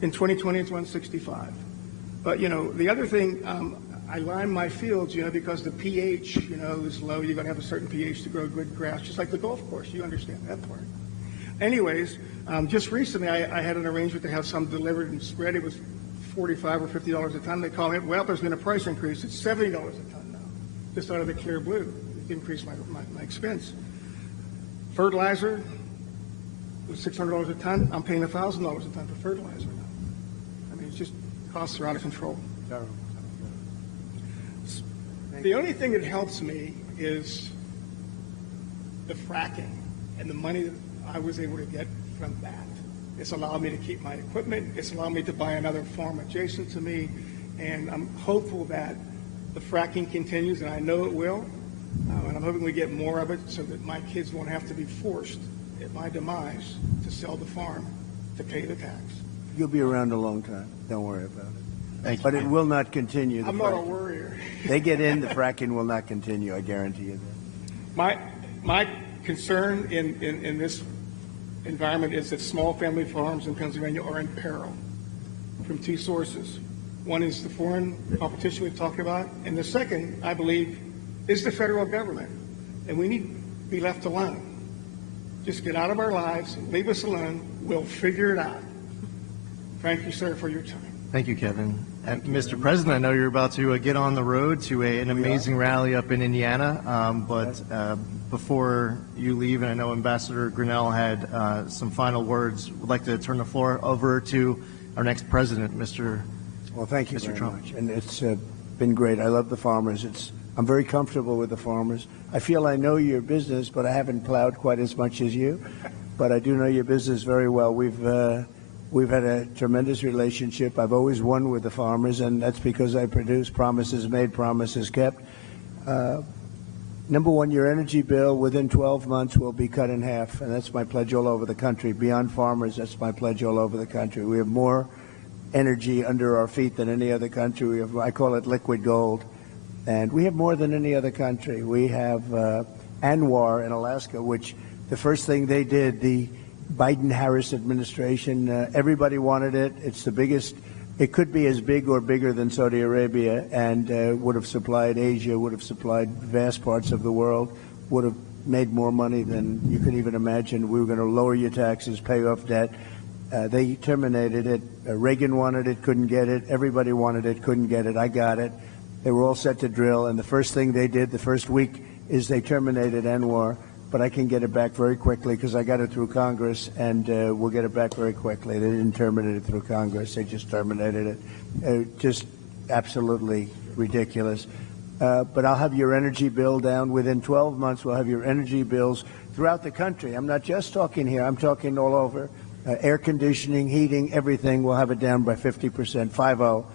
in 2020 it's $1.65. But the other thing, I lime my fields, because the pH, is low. You're going to have a certain pH to grow good grass, just like the golf course. You understand that part. Anyways, just recently I had an arrangement to have some delivered and spread. It was $45 or $50 a ton. They call me, well, there's been a price increase. It's $70 a ton now, just out of the clear blue. It increased my expense. Fertilizer was $600 a ton. I'm paying $1,000 a ton for fertilizer now. I mean, it's just costs are out of control. The only thing that helps me is the fracking and the money that I was able to get from that. It's allowed me to keep my equipment. It's allowed me to buy another farm adjacent to me. And I'm hopeful that the fracking continues, and I know it will. And I'm hoping we get more of it so that my kids won't have to be forced at my demise to sell the farm to pay the tax. You'll be around a long time. Don't worry about it. Thank you. But it will not continue. I'm not a worrier. They get in, the fracking will not continue. I guarantee you that. My concern in this environment is that small family farms in Pennsylvania are in peril from two sources. One is the foreign competition we've talked about, and the second, I believe, is the federal government. And we need to be left alone. Just get out of our lives and leave us alone. We'll figure it out. Thank you, sir, for your time. Thank you, Kevin. And Mr. President, I know you're about to get on the road to an amazing rally up in Indiana, but before you leave, and I know Ambassador Grinnell had some final words, would like to turn the floor over to our next president, Mr. Well, thank you Mr. very Trump. much. And it's been great. I love the farmers. I'm very comfortable with the farmers. I feel I know your business, but I haven't plowed quite as much as you. But I do know your business very well. We've had a tremendous relationship. I've always won with the farmers, and that's because I produce promises made, promises kept. Number one, your energy bill within 12 months will be cut in half, and that's my pledge all over the country. Beyond farmers, that's my pledge all over the country. We have more energy under our feet than any other country. I call it liquid gold, and we have more than any other country. We have ANWR in Alaska, which the first thing they did, the Biden-Harris administration, everybody wanted it. It's the biggest. It could be as big or bigger than Saudi Arabia, and would have supplied Asia, would have supplied vast parts of the world, would have made more money than you could even imagine. We were going to lower your taxes, pay off debt. They terminated it. Reagan wanted it, couldn't get it. Everybody wanted it, couldn't get it. I got it. They were all set to drill, and the first thing they did the first week is they terminated ANWR. But I can get it back very quickly because I got it through Congress, and we'll get it back very quickly. They didn't terminate it through Congress. They just terminated it. Just absolutely ridiculous. But I'll have your energy bill down. Within 12 months, we'll have your energy bills throughout the country. I'm not just talking here. I'm talking all over. Air conditioning, heating, everything. We'll have it down by 50%, 50.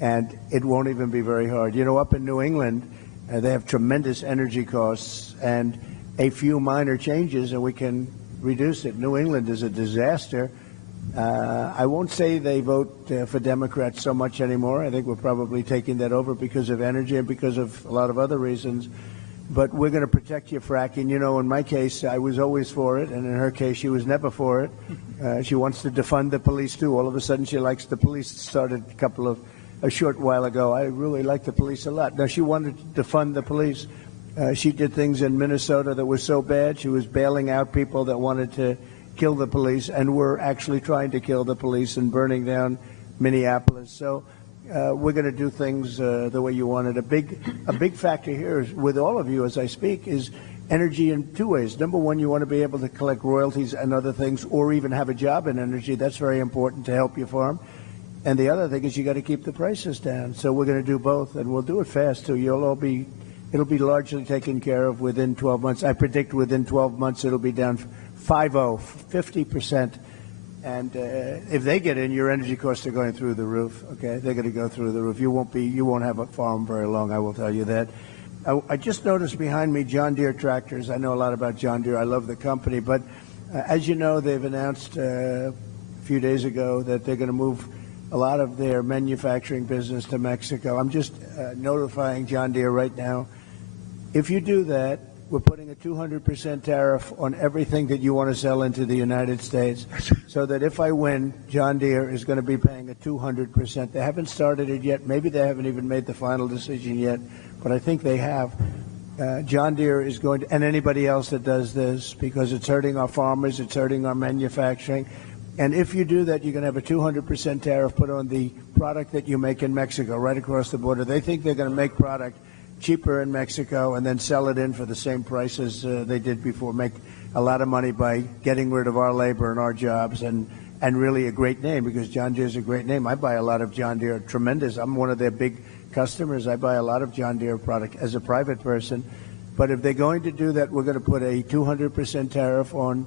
And it won't even be very hard. Up in New England, they have tremendous energy costs, and a few minor changes and we can reduce it. New England is a disaster. I won't say they vote for Democrats so much anymore. I think we're probably taking that over because of energy and because of a lot of other reasons. But we're going to protect you, fracking. You know, in my case, I was always for it, and in her case, she was never for it. She wants to defund the police, too. All of a sudden, she likes the police. It started a short while ago. I really like the police a lot. Now, she wanted to defund the police. She did things in Minnesota that were so bad. She was bailing out people that wanted to kill the police and were actually trying to kill the police and burning down Minneapolis. So we're going to do things the way you want it. A big factor here is, with all of you as I speak, is energy in two ways. Number one, you want to be able to collect royalties and other things, or even have a job in energy. That's very important to help your farm. And the other thing is you got to keep the prices down. So we're going to do both, and we'll do it fast too. It'll be largely taken care of within 12 months. I predict within 12 months it'll be down 50%. And if they get in, your energy costs are going through the roof. Okay, they're going to go through the roof. You won't have a farm very long. I will tell you that. I just noticed behind me John Deere tractors. I know a lot about John Deere. I love the company, but as you know, they've announced a few days ago that they're going to move a lot of their manufacturing business to Mexico. I'm just notifying John Deere right now. If you do that, we're putting a 200% tariff on everything that you want to sell into the United States, so that if I win, John Deere is going to be paying a 200%. They haven't started it yet. Maybe they haven't even made the final decision yet, but I think they have. John Deere is going to, and anybody else that does this, because it's hurting our farmers, it's hurting our manufacturing. And if you do that, you're going to have a 200% tariff put on the product that you make in Mexico, right across the border. They think they're going to make product cheaper in Mexico and then sell it in for the same prices they did before, make a lot of money by getting rid of our labor and our jobs, and really a great name, because John Deere is a great name. I buy a lot of John Deere, tremendous. I'm one of their big customers. I buy a lot of John Deere product as a private person. But if they're going to do that, we're going to put a 200% tariff on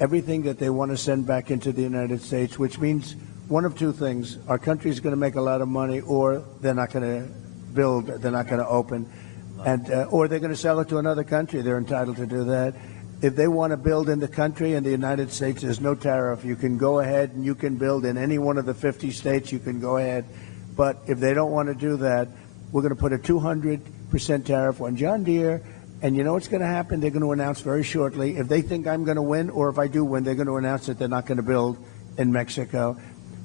everything that they want to send back into the United States, which means one of two things. Our country is going to make a lot of money, or they're not going to build, they're not going to open, and or they're going to sell it to another country. They're entitled to do that. If they want to build in the country, in the United States, there's no tariff. You can go ahead and you can build in any one of the 50 states. You can go ahead. But if they don't want to do that, we're going to put a 200% tariff on John Deere. And you know what's going to happen? They're going to announce very shortly, if they think I'm going to win, or if I do win, they're going to announce that they're not going to build in Mexico.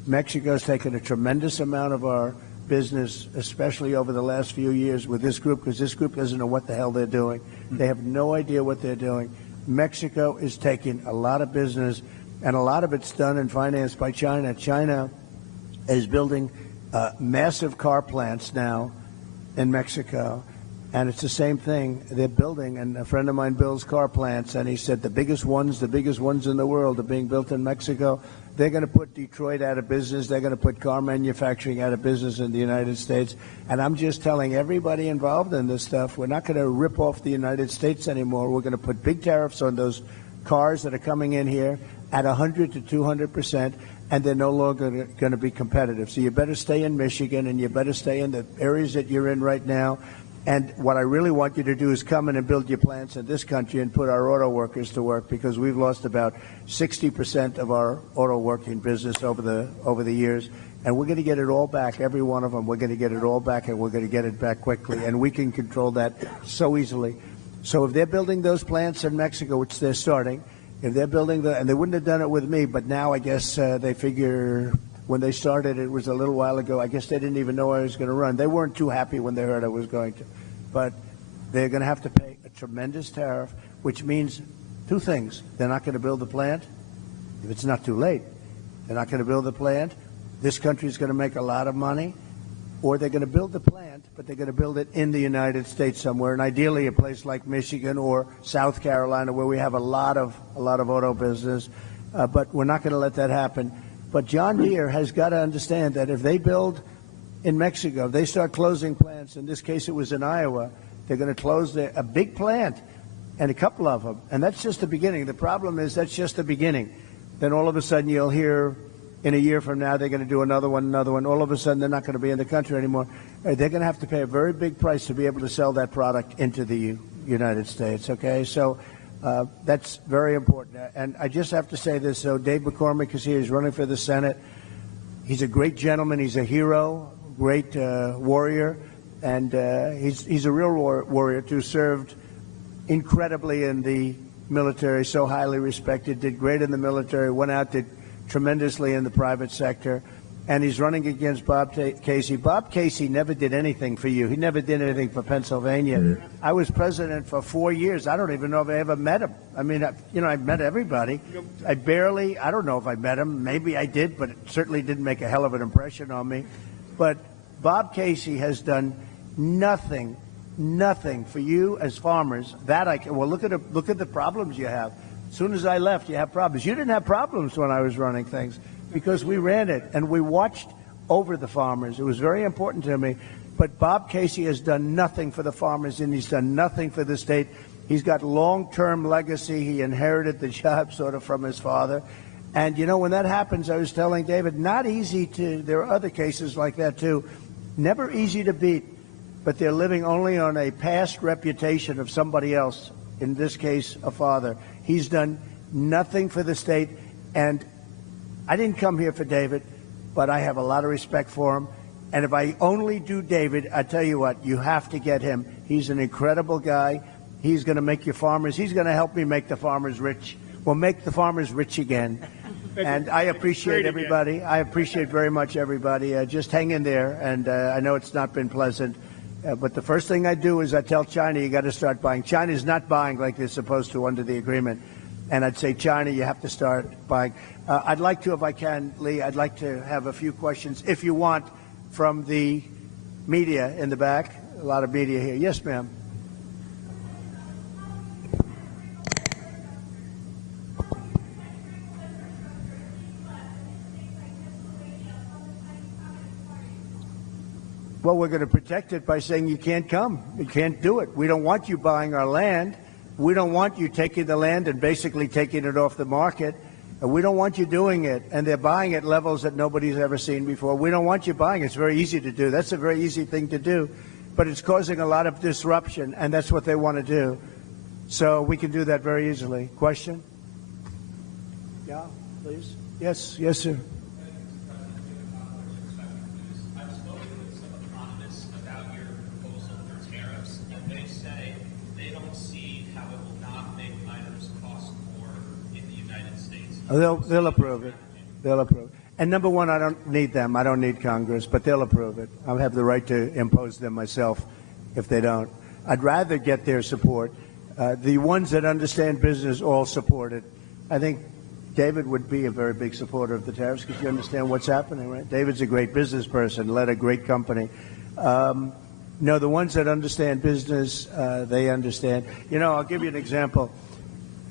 Mexico's taken a tremendous amount of our business, especially over the last few years with this group, because this group doesn't know what the hell they're doing. They have no idea what they're doing. Mexico is taking a lot of business, and a lot of it's done and financed by China. China is building massive car plants now in Mexico, and it's the same thing they're building. And a friend of mine builds car plants, and he said the biggest ones in the world are being built in Mexico. They're going to put Detroit out of business. They're going to put car manufacturing out of business in the United States. And I'm just telling everybody involved in this stuff, we're not going to rip off the United States anymore. We're going to put big tariffs on those cars that are coming in here at 100 to 200%, and they're no longer going to be competitive. So you better stay in Michigan, and you better stay in the areas that you're in right now. And what I really want you to do is come in and build your plants in this country and put our auto workers to work, because we've lost about 60% of our auto working business over the years. And we're going to get it all back, every one of them. We're going to get it all back, and we're going to get it back quickly. And we can control that so easily. So if they're building those plants in Mexico, which they're starting, if they're building and they wouldn't have done it with me, but now I guess they figure when they started, it was a little while ago, I guess they didn't even know I was going to run. They weren't too happy when they heard I was going to. But they're going to have to pay a tremendous tariff, which means two things. They're not going to build the plant if it's not too late. They're not going to build the plant. This country is going to make a lot of money. Or they're going to build the plant, but they're going to build it in the United States somewhere, and ideally a place like Michigan or South Carolina, where we have a lot of auto business. But we're not going to let that happen. But John Deere has got to understand that if they build in Mexico, they start closing plants. In this case, it was in Iowa. They're going to close a big plant, and a couple of them. And that's just the beginning. The problem is that's just the beginning. Then all of a sudden you'll hear in a year from now they're going to do another one. All of a sudden they're not going to be in the country anymore. They're going to have to pay a very big price to be able to sell that product into the United States. Okay, so That's very important. And I just have to say this. So Dave McCormick is here. He's running for the Senate. He's a great gentleman. He's a hero, great warrior. And he's a real warrior, too. Served incredibly in the military, so highly respected, did great in the military, went out, did tremendously in the private sector. And he's running against Bob Casey. Bob Casey never did anything for you. He never did anything for Pennsylvania. I was president for 4 years. I don't even know if I ever met him. I mean, I've met everybody. I don't know if I met him. Maybe I did, but it certainly didn't make a hell of an impression on me. But Bob Casey has done nothing for you as farmers. Well, look at the problems you have. As soon as I left, you have problems. You didn't have problems when I was running things, because we ran it and we watched over the farmers. It was very important to me. But Bob Casey has done nothing for the farmers, and he's done nothing for the state. He's got long-term legacy. He inherited the job sort of from his father. And, when that happens, I was telling David, not easy there are other cases like that too, never easy to beat, but they're living only on a past reputation of somebody else, in this case, a father. He's done nothing for the state, and I didn't come here for David, but I have a lot of respect for him. And if I only do David, I tell you what, you have to get him. He's an incredible guy. He's going to make your farmers, he's going to help me make the farmers rich. We'll make the farmers rich again. And I appreciate everybody. I appreciate very much everybody. Just hang in there. And I know it's not been pleasant. But the first thing I do is I tell China, you got to start buying. China's not buying like they're supposed to under the agreement. And I'd say, China, you have to start buying. I'd like to, if I can, Lee, I'd like to have a few questions, if you want, from the media in the back. A lot of media here. Yes, ma'am. Well, we're going to protect it by saying you can't come. You can't do it. We don't want you buying our land. We don't want you taking the land and basically taking it off the market. We don't want you doing it. And they're buying at levels that nobody's ever seen before. We don't want you buying. It's very easy to do. That's a very easy thing to do. But it's causing a lot of disruption, and that's what they want to do. So we can do that very easily. Question? Yeah, please. Yes, sir. They'll approve it. They'll approve it. And number one, I don't need them. I don't need Congress, but they'll approve it. I'll have the right to impose them myself if they don't. I'd rather get their support. The ones that understand business all support it. I think David would be a very big supporter of the tariffs because you understand what's happening, right? David's a great business person, led a great company. No, the ones that understand business, they understand. I'll give you an example.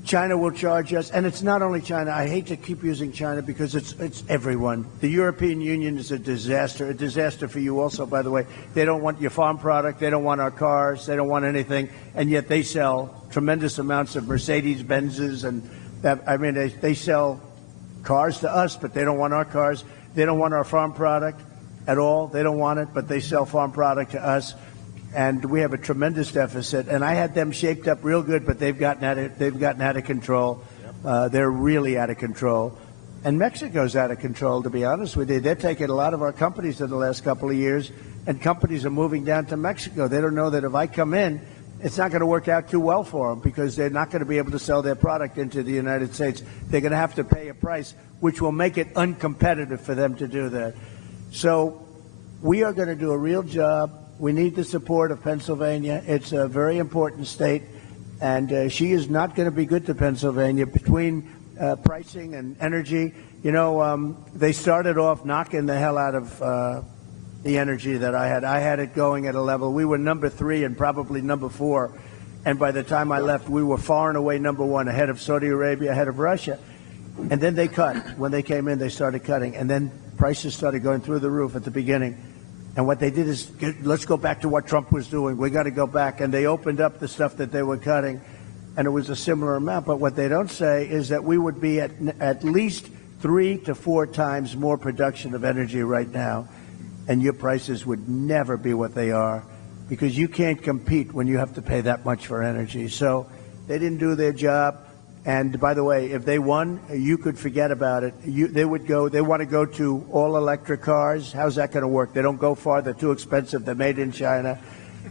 China will charge us, and it's not only China. I hate to keep using China because it's everyone. The European Union is a disaster for you also, by the way. They don't want your farm product. They don't want our cars. They don't want anything, and yet they sell tremendous amounts of Mercedes-Benzes, and they sell cars to us, but they don't want our cars. They don't want our farm product at all. They don't want it, but they sell farm product to us. And we have a tremendous deficit. And I had them shaped up real good, but they've gotten out of control. They're really out of control. And Mexico's out of control, to be honest with you. They're taking a lot of our companies in the last couple of years, and companies are moving down to Mexico. They don't know that if I come in, it's not going to work out too well for them because they're not going to be able to sell their product into the United States. They're going to have to pay a price, which will make it uncompetitive for them to do that. So we are going to do a real job. We need the support of Pennsylvania. It's a very important state, and she is not going to be good to Pennsylvania between pricing and energy. They started off knocking the hell out of the energy that I had. I had it going at a level. We were number 3 and probably number 4, and by the time I left, we were far and away number 1, ahead of Saudi Arabia, ahead of Russia. And then they cut. When they came in, they started cutting, and then prices started going through the roof at the beginning. And what they did is, let's go back to what Trump was doing. We got to go back. And they opened up the stuff that they were cutting, and it was a similar amount. But what they don't say is that we would be at least 3 to 4 times more production of energy right now, and your prices would never be what they are because you can't compete when you have to pay that much for energy. So They didn't do their job. And by the way, if they won, you could forget about it. They want to go to all electric cars. How's that going to work? They don't go far. They're too expensive. They're made in China.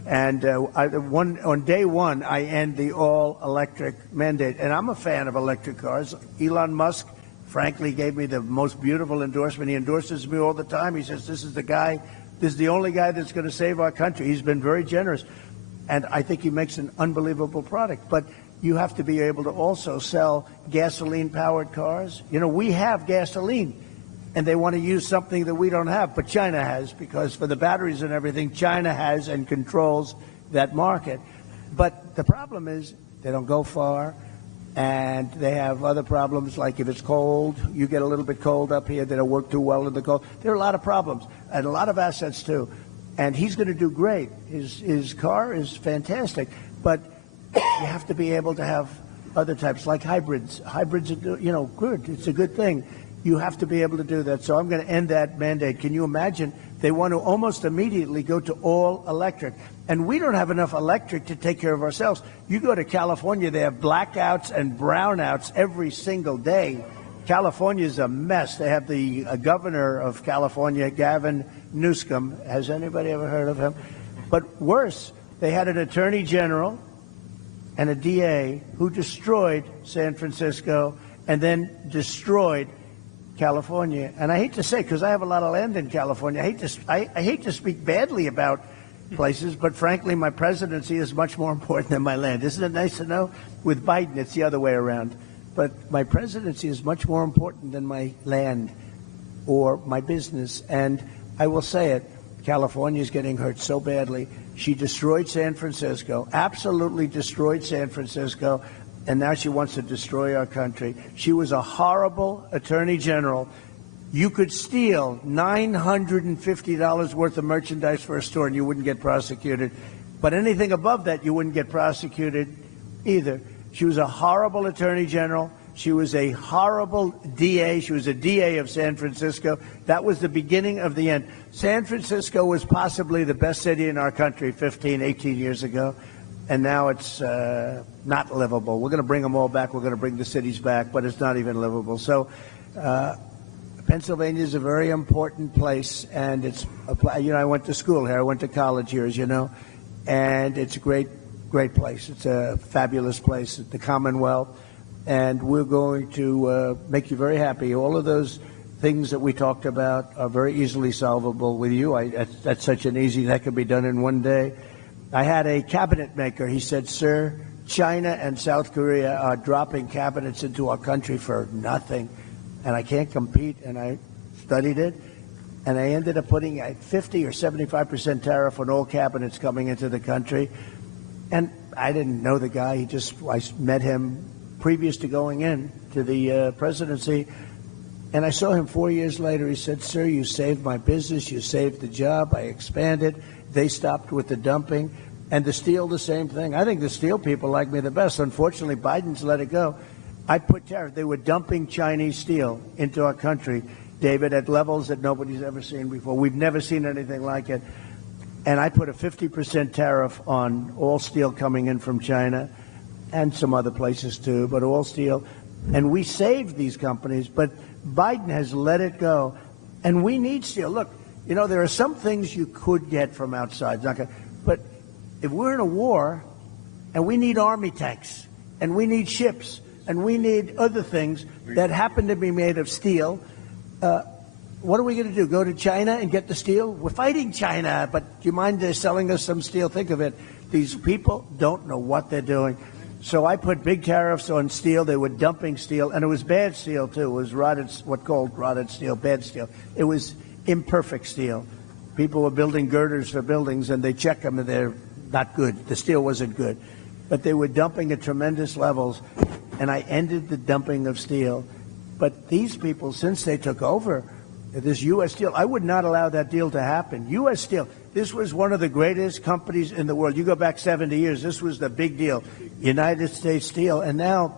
And on day one, I end the all-electric mandate. And I'm a fan of electric cars. Elon Musk, frankly, gave me the most beautiful endorsement. He endorses me all the time. He says, this is the only guy that's going to save our country. He's been very generous. And I think he makes an unbelievable product. But you have to be able to also sell gasoline-powered cars. You know, we have gasoline, and they want to use something that we don't have, but China has, because for the batteries and everything, China has and controls that market. But the problem is they don't go far, and they have other problems, like if it's cold, you get a little bit cold up here, they don't work too well in the cold. There are a lot of problems, and a lot of assets, too. And he's going to do great. His car is fantastic, but you have to be able to have other types, like hybrids. Hybrids are, good. It's a good thing. You have to be able to do that. So I'm going to end that mandate. Can you imagine? They want to almost immediately go to all electric. And we don't have enough electric to take care of ourselves. You go to California, they have blackouts and brownouts every single day. California's a mess. They have the governor of California, Gavin Newsom. Has anybody ever heard of him? But worse, they had an attorney general and a DA who destroyed San Francisco and then destroyed California. And I hate to say, because I have a lot of land in California, I hate to speak badly about places, but frankly, my presidency is much more important than my land. Isn't it nice to know? With Biden, it's the other way around. But my presidency is much more important than my land or my business. And I will say it, California is getting hurt so badly. She destroyed San Francisco, absolutely destroyed San Francisco, and now she wants to destroy our country. She was a horrible attorney general. You could steal $950 worth of merchandise for a store and you wouldn't get prosecuted. But anything above that, you wouldn't get prosecuted either. She was a horrible attorney general. She was a horrible DA. She was a DA of San Francisco. That was the beginning of the end. San Francisco was possibly the best city in our country 15, 18 years ago, and now it's not livable. We're going to bring them all back. We're going to bring the cities back, but it's not even livable. So Pennsylvania is a very important place, and it's, I went to school here. I went to college here, as you know, and it's a great place. It's a fabulous place, the Commonwealth. And we're going to make you very happy. All of those things that we talked about are very easily solvable with you. That's such an easy, that could be done in one day. I had a cabinet maker. He said, sir, China and South Korea are dropping cabinets into our country for nothing. And I can't compete. And I studied it. And I ended up putting a 50 or 75% tariff on all cabinets coming into the country. And I didn't know the guy. I met him previous to going in to the presidency, and I saw him 4 years later. He said, sir, you saved my business, you saved the job, I expanded, they stopped with the dumping, and the steel, the same thing. I think the steel people like me the best. Unfortunately, Biden's let it go. I put tariff. They were dumping Chinese steel into our country, David, at levels that nobody's ever seen before. We've never seen anything like it. And I put a 50% tariff on all steel coming in from China, and some other places too, but all steel. And we saved these companies, but Biden has let it go. And we need steel. Look, there are some things you could get from outside, but if we're in a war and we need army tanks and we need ships and we need other things that happen to be made of steel, what are we going to do? Go to China and get the steel? We're fighting China, but do you mind selling us some steel? Think of it. These people don't know what they're doing. So I put big tariffs on steel. They were dumping steel, and it was bad steel, too. It was rotted steel, bad steel. It was imperfect steel. People were building girders for buildings, and they check them, and they're not good. The steel wasn't good. But they were dumping at tremendous levels, and I ended the dumping of steel. But these people, since they took over this U.S. Steel, I would not allow that deal to happen. U.S. Steel, this was one of the greatest companies in the world. You go back 70 years, this was the big deal. United States Steel, and now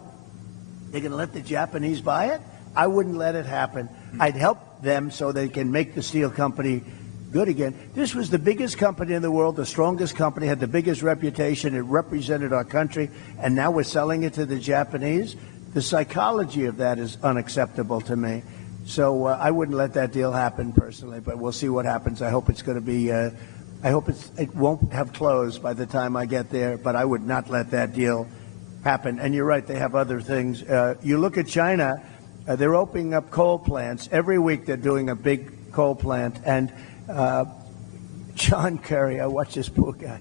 they're going to let the Japanese buy it? I wouldn't let it happen. I'd help them so they can make the steel company good again. This was the biggest company in the world, the strongest company, had the biggest reputation. It represented our country, and now we're selling it to the Japanese. The psychology of that is unacceptable to me. So I wouldn't let that deal happen personally, but we'll see what happens. I hope it's going to be. I hope it won't have closed by the time I get there, but I would not let that deal happen. And you're right; they have other things. You look at China; they're opening up coal plants every week. They're doing a big coal plant, and John Kerry, I watch this poor guy.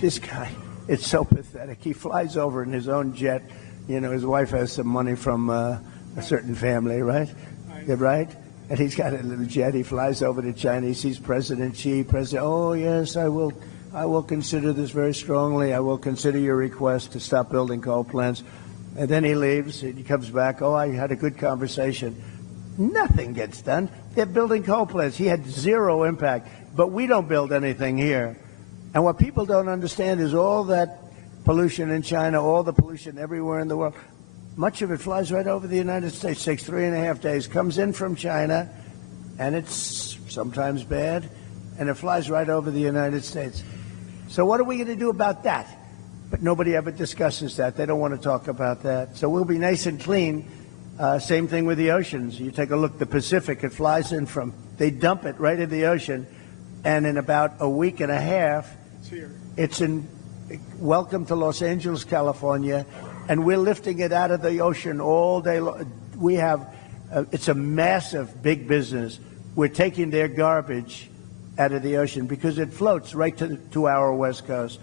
This guy, it's so pathetic. He flies over in his own jet. You know, his wife has some money from a certain family, right? Right? And he's got a little jet. He flies over to China. He sees President Xi. Oh, yes, I will consider this very strongly. I will consider your request to stop building coal plants. And then he leaves. And he comes back. Oh, I had a good conversation. Nothing gets done. They're building coal plants. He had zero impact. But we don't build anything here. And what people don't understand is all that pollution in China, all the pollution everywhere in the world, much of it flies right over the United States, takes 3.5 days, comes in from China, and it's sometimes bad, and it flies right over the United States. So what are we going to do about that? But nobody ever discusses that. They don't want to talk about that. So we'll be nice and clean. Same thing with the oceans. You take a look, the Pacific, it flies in from, they dump it right in the ocean, and in about a week and a half, it's in, welcome to Los Angeles, California, and we're lifting it out of the ocean all day long. We have, it's a massive, big business. We're taking their garbage out of the ocean because it floats right to our West Coast,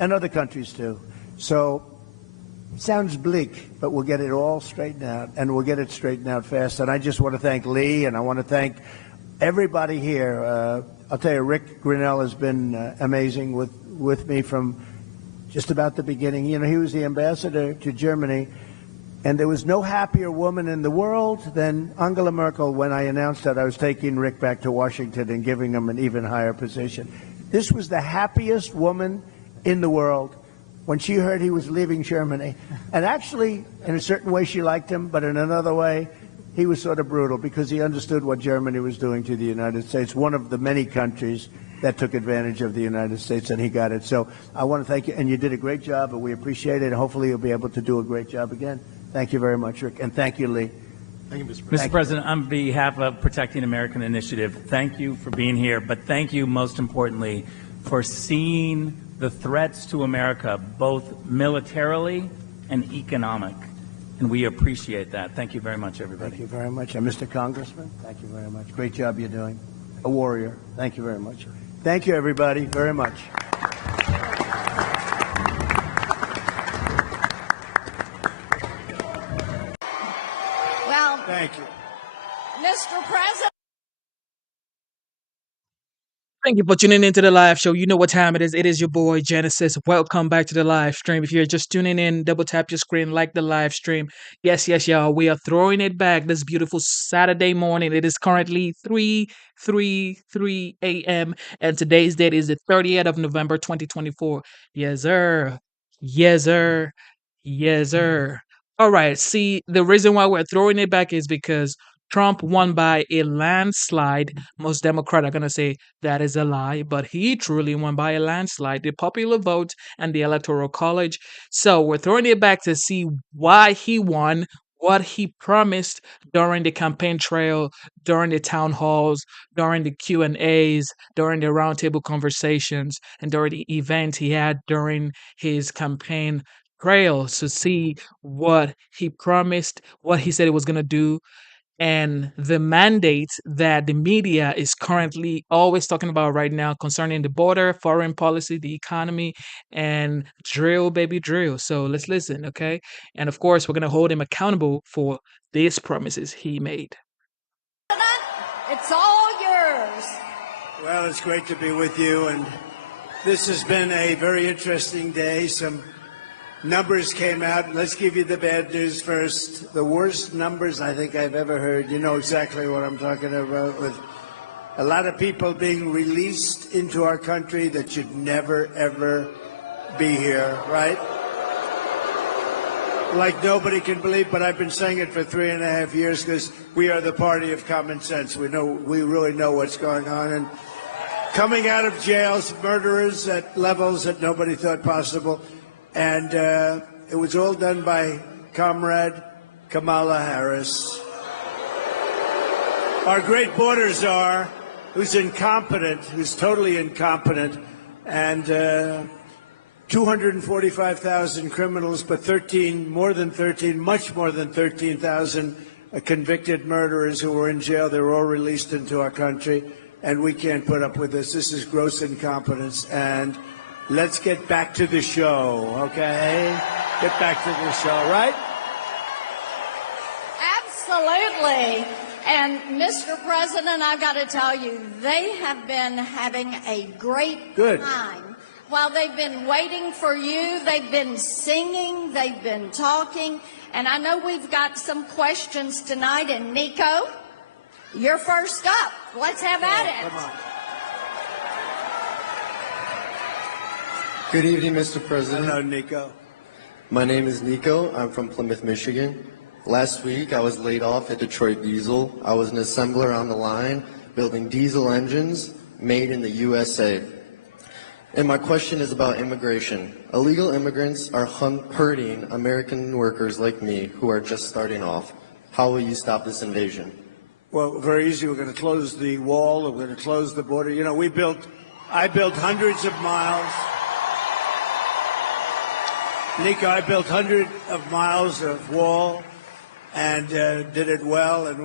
and other countries too. So it sounds bleak, but we'll get it all straightened out, and we'll get it straightened out fast. And I just want to thank Lee, and I want to thank everybody here. I'll tell you, Rick Grinnell has been amazing with me from just about the beginning. You know, he was the ambassador to Germany, and there was no happier woman in the world than Angela Merkel when I announced that I was taking Rick back to Washington and giving him an even higher position. This was the happiest woman in the world when she heard he was leaving Germany. And actually, in a certain way, she liked him, but in another way, he was sort of brutal because he understood what Germany was doing to the United States, one of the many countries that took advantage of the United States, and he got it. So I want to thank you, and you did a great job, and we appreciate it, and hopefully you'll be able to do a great job again. Thank you very much, Rick, and thank you, Lee. Thank you, Mr. President. On behalf of Protecting American Initiative, thank you for being here, but thank you most importantly for seeing the threats to America, both militarily and economic. And we appreciate that. Thank you very much, everybody. Thank you very much. And Mr. Congressman, thank you very much. Great job you're doing. A warrior. Thank you very much. Thank you, everybody, very much. Well, thank you. Mr. President. Thank you for tuning into the live show. You know what time it is. It is your boy Genesis. Welcome back to the live stream. If you're just tuning in, double tap your screen, like the live stream. Yes, y'all. We are throwing it back this beautiful Saturday morning. It is currently 3:33 a.m. and today's date is the 30th of November, 2024. Yes, sir. Yes, sir. Yes, sir. All right. See, the reason why we're throwing it back is because Trump won by a landslide. Most Democrats are going to say that is a lie, but he truly won by a landslide. The popular vote and the Electoral College. So we're throwing it back to see why he won, what he promised during the campaign trail, during the town halls, during the Q&As, during the roundtable conversations, and during the event he had during his campaign trail to see what he promised, what he said he was going to do, and the mandates that the media is currently always talking about right now concerning the border, foreign policy, the economy, and drill, baby, drill. So let's listen, okay? And of course, we're going to hold him accountable for these promises he made. It's all yours. Well, it's great to be with you, and this has been a very interesting day. Some numbers came out. Let's give you the bad news first. The worst numbers I think I've ever heard. You know exactly what I'm talking about, with a lot of people being released into our country that should never, ever be here, right? Like nobody can believe, but I've been saying it for 3.5 years because we are the party of common sense. We really know what's going on. And coming out of jails, murderers at levels that nobody thought possible. And it was all done by Comrade Kamala Harris. Our great border czar, who's incompetent, who's totally incompetent, and 245,000 criminals, but much more than 13,000 convicted murderers who were in jail. They were all released into our country, and we can't put up with this. This is gross incompetence, and let's get back to the show, okay? Get back to the show, right? Absolutely. And, Mr. President, I've got to tell you, they have been having a great time. While they've been waiting for you, they've been singing, they've been talking, and I know we've got some questions tonight. And, Nico, you're first up. Let's have at it. Come on. Good evening, Mr. President. Hello, Nico. My name is Nico. I'm from Plymouth, Michigan. Last week, I was laid off at Detroit Diesel. I was an assembler on the line, building diesel engines made in the USA. And my question is about immigration. Illegal immigrants are hurting American workers like me who are just starting off. How will you stop this invasion? Well, very easy. We're going to close the wall. We're going to close the border. You know, I built hundreds of miles. Nico, I built hundreds of miles of wall and did it well. And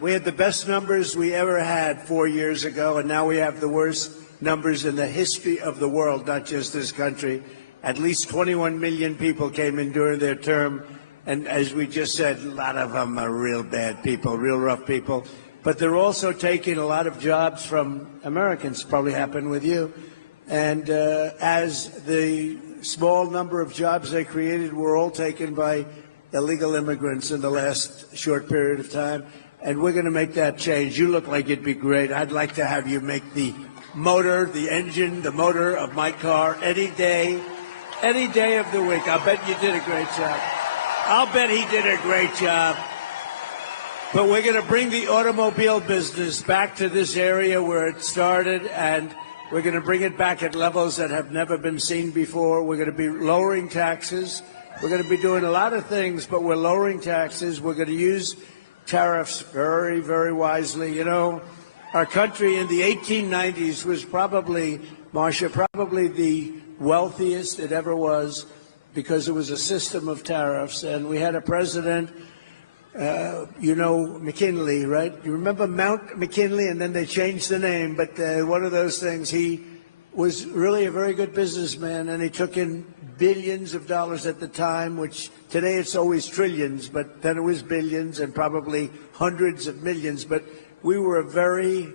we had the best numbers we ever had 4 years ago, and now we have the worst numbers in the history of the world, not just this country. At least 21 million people came in during their term, and as we just said, a lot of them are real bad people, real rough people. But they're also taking a lot of jobs from Americans, probably happened with you. And as the small number of jobs they created were all taken by illegal immigrants in the last short period of time, and we're going to make that change. You look like it'd be great. I'd like to have you make the motor, the engine, the motor of my car any day of the week. I'll bet you did a great job. I'll bet he did a great job. But we're going to bring the automobile business back to this area where it started, and we're going to bring it back at levels that have never been seen before. We're going to be lowering taxes. We're going to be doing a lot of things, but we're lowering taxes. We're going to use tariffs very, very wisely. You know, our country in the 1890s was probably, Marcia, probably the wealthiest it ever was because it was a system of tariffs. And we had a president, you know, McKinley, right? You remember Mount McKinley, and then they changed the name. But one of those things, he was really a very good businessman, and he took in billions of dollars at the time, which today it's always trillions, but then it was billions and probably hundreds of millions. But we were a very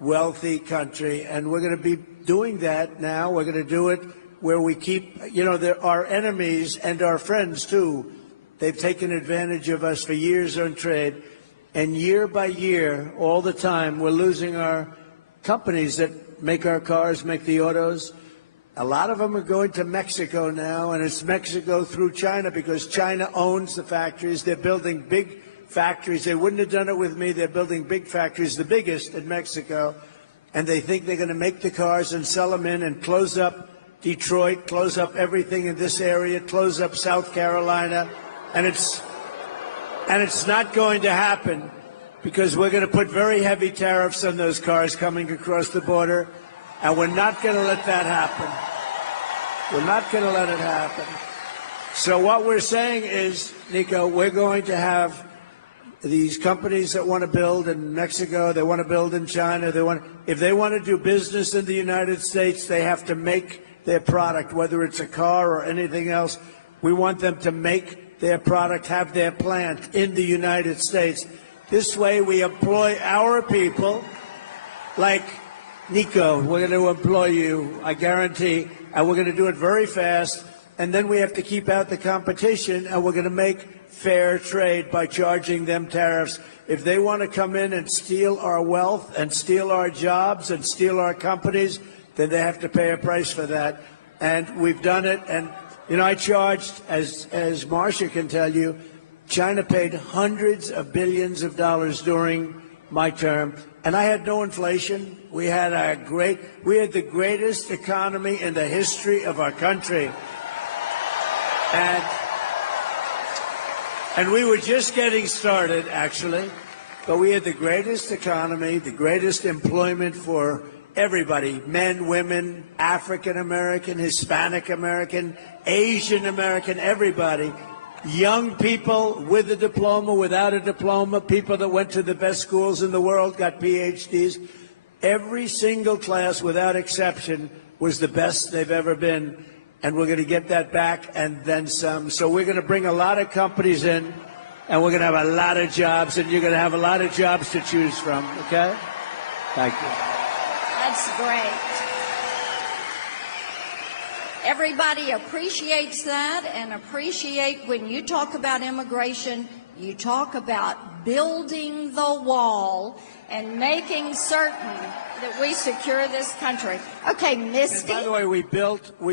wealthy country, and we're going to be doing that now. We're going to do it where we keep, you know, our enemies and our friends, too. They've taken advantage of us for years on trade, and year by year, all the time, we're losing our companies that make our cars, make the autos. A lot of them are going to Mexico now, and it's Mexico through China because China owns the factories. They're building big factories. They wouldn't have done it with me. They're building big factories, the biggest in Mexico, and they think they're going to make the cars and sell them in and close up Detroit, close up everything in this area, close up South Carolina, and it's not going to happen because we're going to put very heavy tariffs on those cars coming across the border, and we're not going to let that happen. We're not going to let it happen. So what we're saying is, Nico, we're going to have these companies that want to build in Mexico, they want to build in China, if they want to do business in the United States, they have to make their product, whether it's a car or anything else. We want them to make their product, have their plant in the United States. This way we employ our people, like Nico, we're going to employ you, I guarantee, and we're going to do it very fast, and then we have to keep out the competition, and we're going to make fair trade by charging them tariffs. If they want to come in and steal our wealth and steal our jobs and steal our companies, then they have to pay a price for that. And we've done it. And, you know, I charged, as Marcia can tell you, China paid hundreds of billions of dollars during my term, and I had no inflation. We had the greatest economy in the history of our country. And we were just getting started, actually, but we had the greatest economy, the greatest employment for everybody, men, women, African American, Hispanic American, Asian American, everybody. Young people with a diploma, without a diploma, people that went to the best schools in the world, got PhDs. Every single class, without exception, was the best they've ever been. And we're going to get that back and then some. So we're going to bring a lot of companies in, and we're going to have a lot of jobs, and you're going to have a lot of jobs to choose from, okay? Thank you. That's great. Everybody appreciates that and appreciate when you talk about immigration, you talk about building the wall and making certain that we secure this country. Okay, Misty. And by the way, we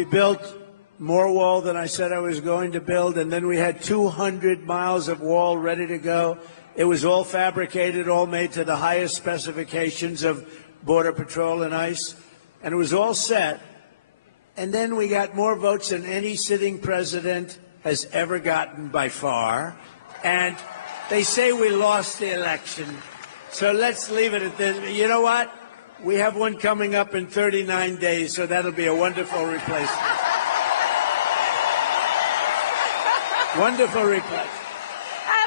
built more wall than I said I was going to build, and then we had 200 miles of wall ready to go. It was all fabricated, all made to the highest specifications of Border Patrol and ICE, and it was all set. And then we got more votes than any sitting president has ever gotten by far. And they say we lost the election. So let's leave it at this. You know what? We have one coming up in 39 days, so that'll be a wonderful replacement. Wonderful replacement.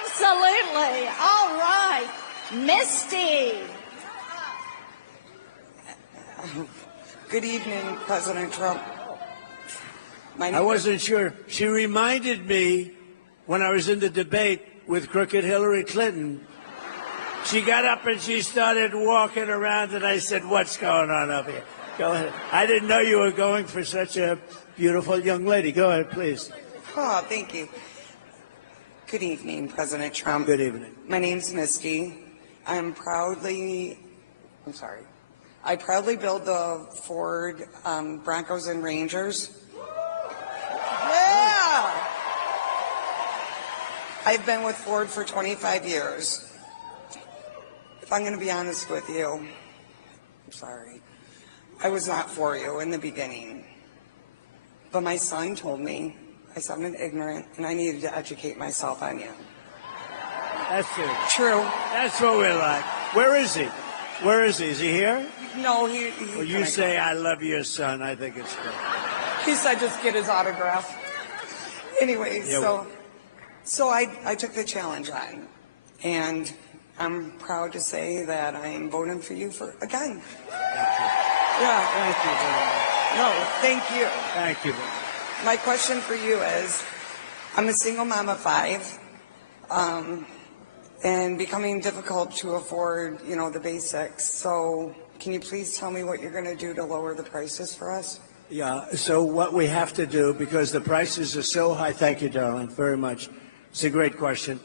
Absolutely. All right. Misty. Good evening, President Trump. I wasn't sure. She reminded me when I was in the debate with crooked Hillary Clinton. She got up and she started walking around, and I said, "What's going on up here?" Go ahead. I didn't know you were going for such a beautiful young lady. Go ahead, please. Oh, thank you. Good evening, President Trump. Good evening. My name's Misty. I proudly build the Ford Broncos and Rangers. Yeah! I've been with Ford for 25 years. If I'm going to be honest with you, I'm sorry. I was not for you in the beginning. But my son told me I sounded ignorant and I needed to educate myself on you. That's it. True. That's what we're like. Where is he? Where is he? Is he here? No, he Well, you say, "I love your son." I think it's great. He said just get his autograph. Anyway, Yeah, so I took the challenge on, and I'm proud to say that I'm voting for you again. Thank you. Yeah. Thank you very much. No, thank you. Thank you. My question for you is, I'm a single mom of 5, and becoming difficult to afford, the basics. So can you please tell me what you're going to do to lower the prices for us? Yeah, so what we have to do, because the prices are so high, thank you, darling, very much. It's a great question.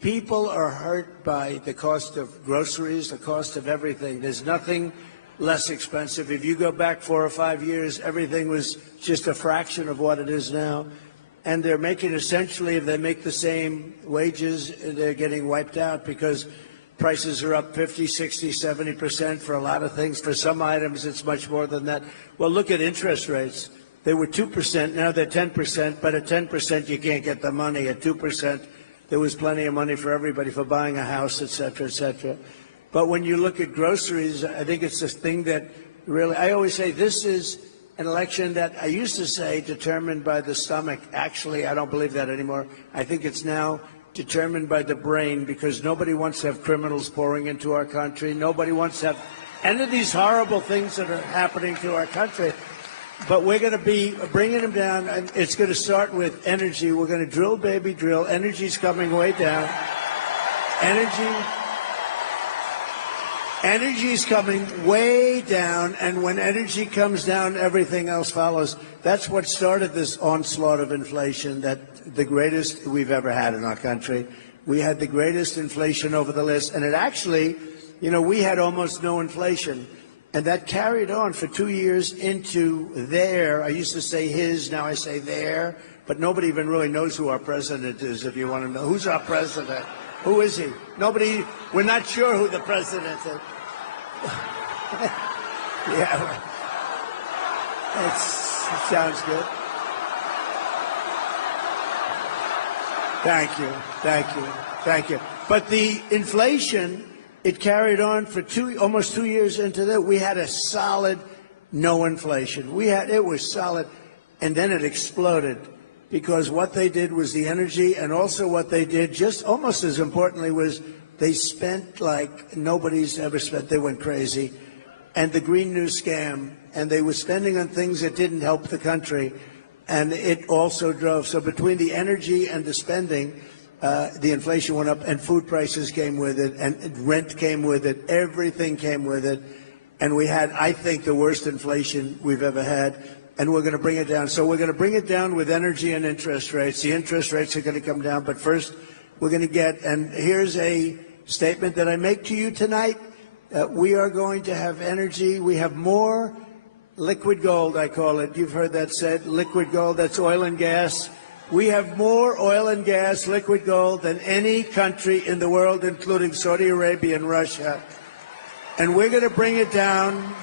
People are hurt by the cost of groceries, the cost of everything. There's nothing less expensive. If you go back 4 or 5 years, everything was just a fraction of what it is now. And they're making essentially, if they make the same wages, they're getting wiped out because prices are up 50, 60, 70% for a lot of things. For some items, it's much more than that. Well, look at interest rates. They were 2%, now they're 10%, but at 10% you can't get the money. At 2%, there was plenty of money for everybody for buying a house, et cetera, et cetera. But when you look at groceries, I think it's this thing that really, I always say this is an election that I used to say determined by the stomach. Actually, I don't believe that anymore. I think it's now determined by the brain, because nobody wants to have criminals pouring into our country. Nobody wants to have any of these horrible things that are happening to our country. But we're going to be bringing them down, and it's going to start with energy. We're going to drill, baby, drill. Energy's coming way down. Energy's coming way down, and when energy comes down, everything else follows. That's what started this onslaught of inflation, that the greatest we've ever had in our country. We had the greatest inflation over the list, and it actually, we had almost no inflation. And that carried on for 2 years into there. I used to say his, now I say there. But nobody even really knows who our president is, if you want to know. Who's our president? Who is he? Nobody, we're not sure who the president is. Yeah. It sounds good. Thank you. Thank you. Thank you. But the inflation, it carried on for almost 2 years into that. We had a solid no inflation. It was solid. And then it exploded because what they did was the energy, and also what they did, just almost as importantly, was they spent like nobody's ever spent. They went crazy. And the Green New Scam, and they were spending on things that didn't help the country. And it also drove. So between the energy and the spending, the inflation went up, and food prices came with it, and rent came with it. Everything came with it. And we had, I think, the worst inflation we've ever had. And we're going to bring it down. So we're going to bring it down with energy and interest rates. The interest rates are going to come down. But first, we're going to get, and here's a statement that I make to you tonight. We are going to have energy. We have more liquid gold, I call it. You've heard that said, liquid gold. That's oil and gas. We have more oil and gas, liquid gold, than any country in the world, including Saudi Arabia and Russia. And we're going to bring it down.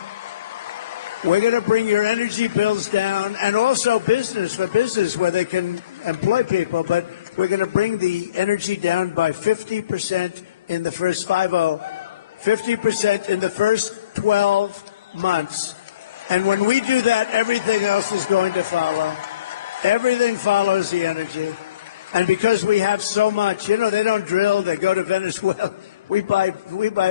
We're going to bring your energy bills down, and also business, where they can employ people. But we're going to bring the energy down by 50% in the first 50% in the first 12 months. And when we do that, everything else is going to follow. Everything follows the energy. And because we have so much, you know, they don't drill, they go to Venezuela. We buy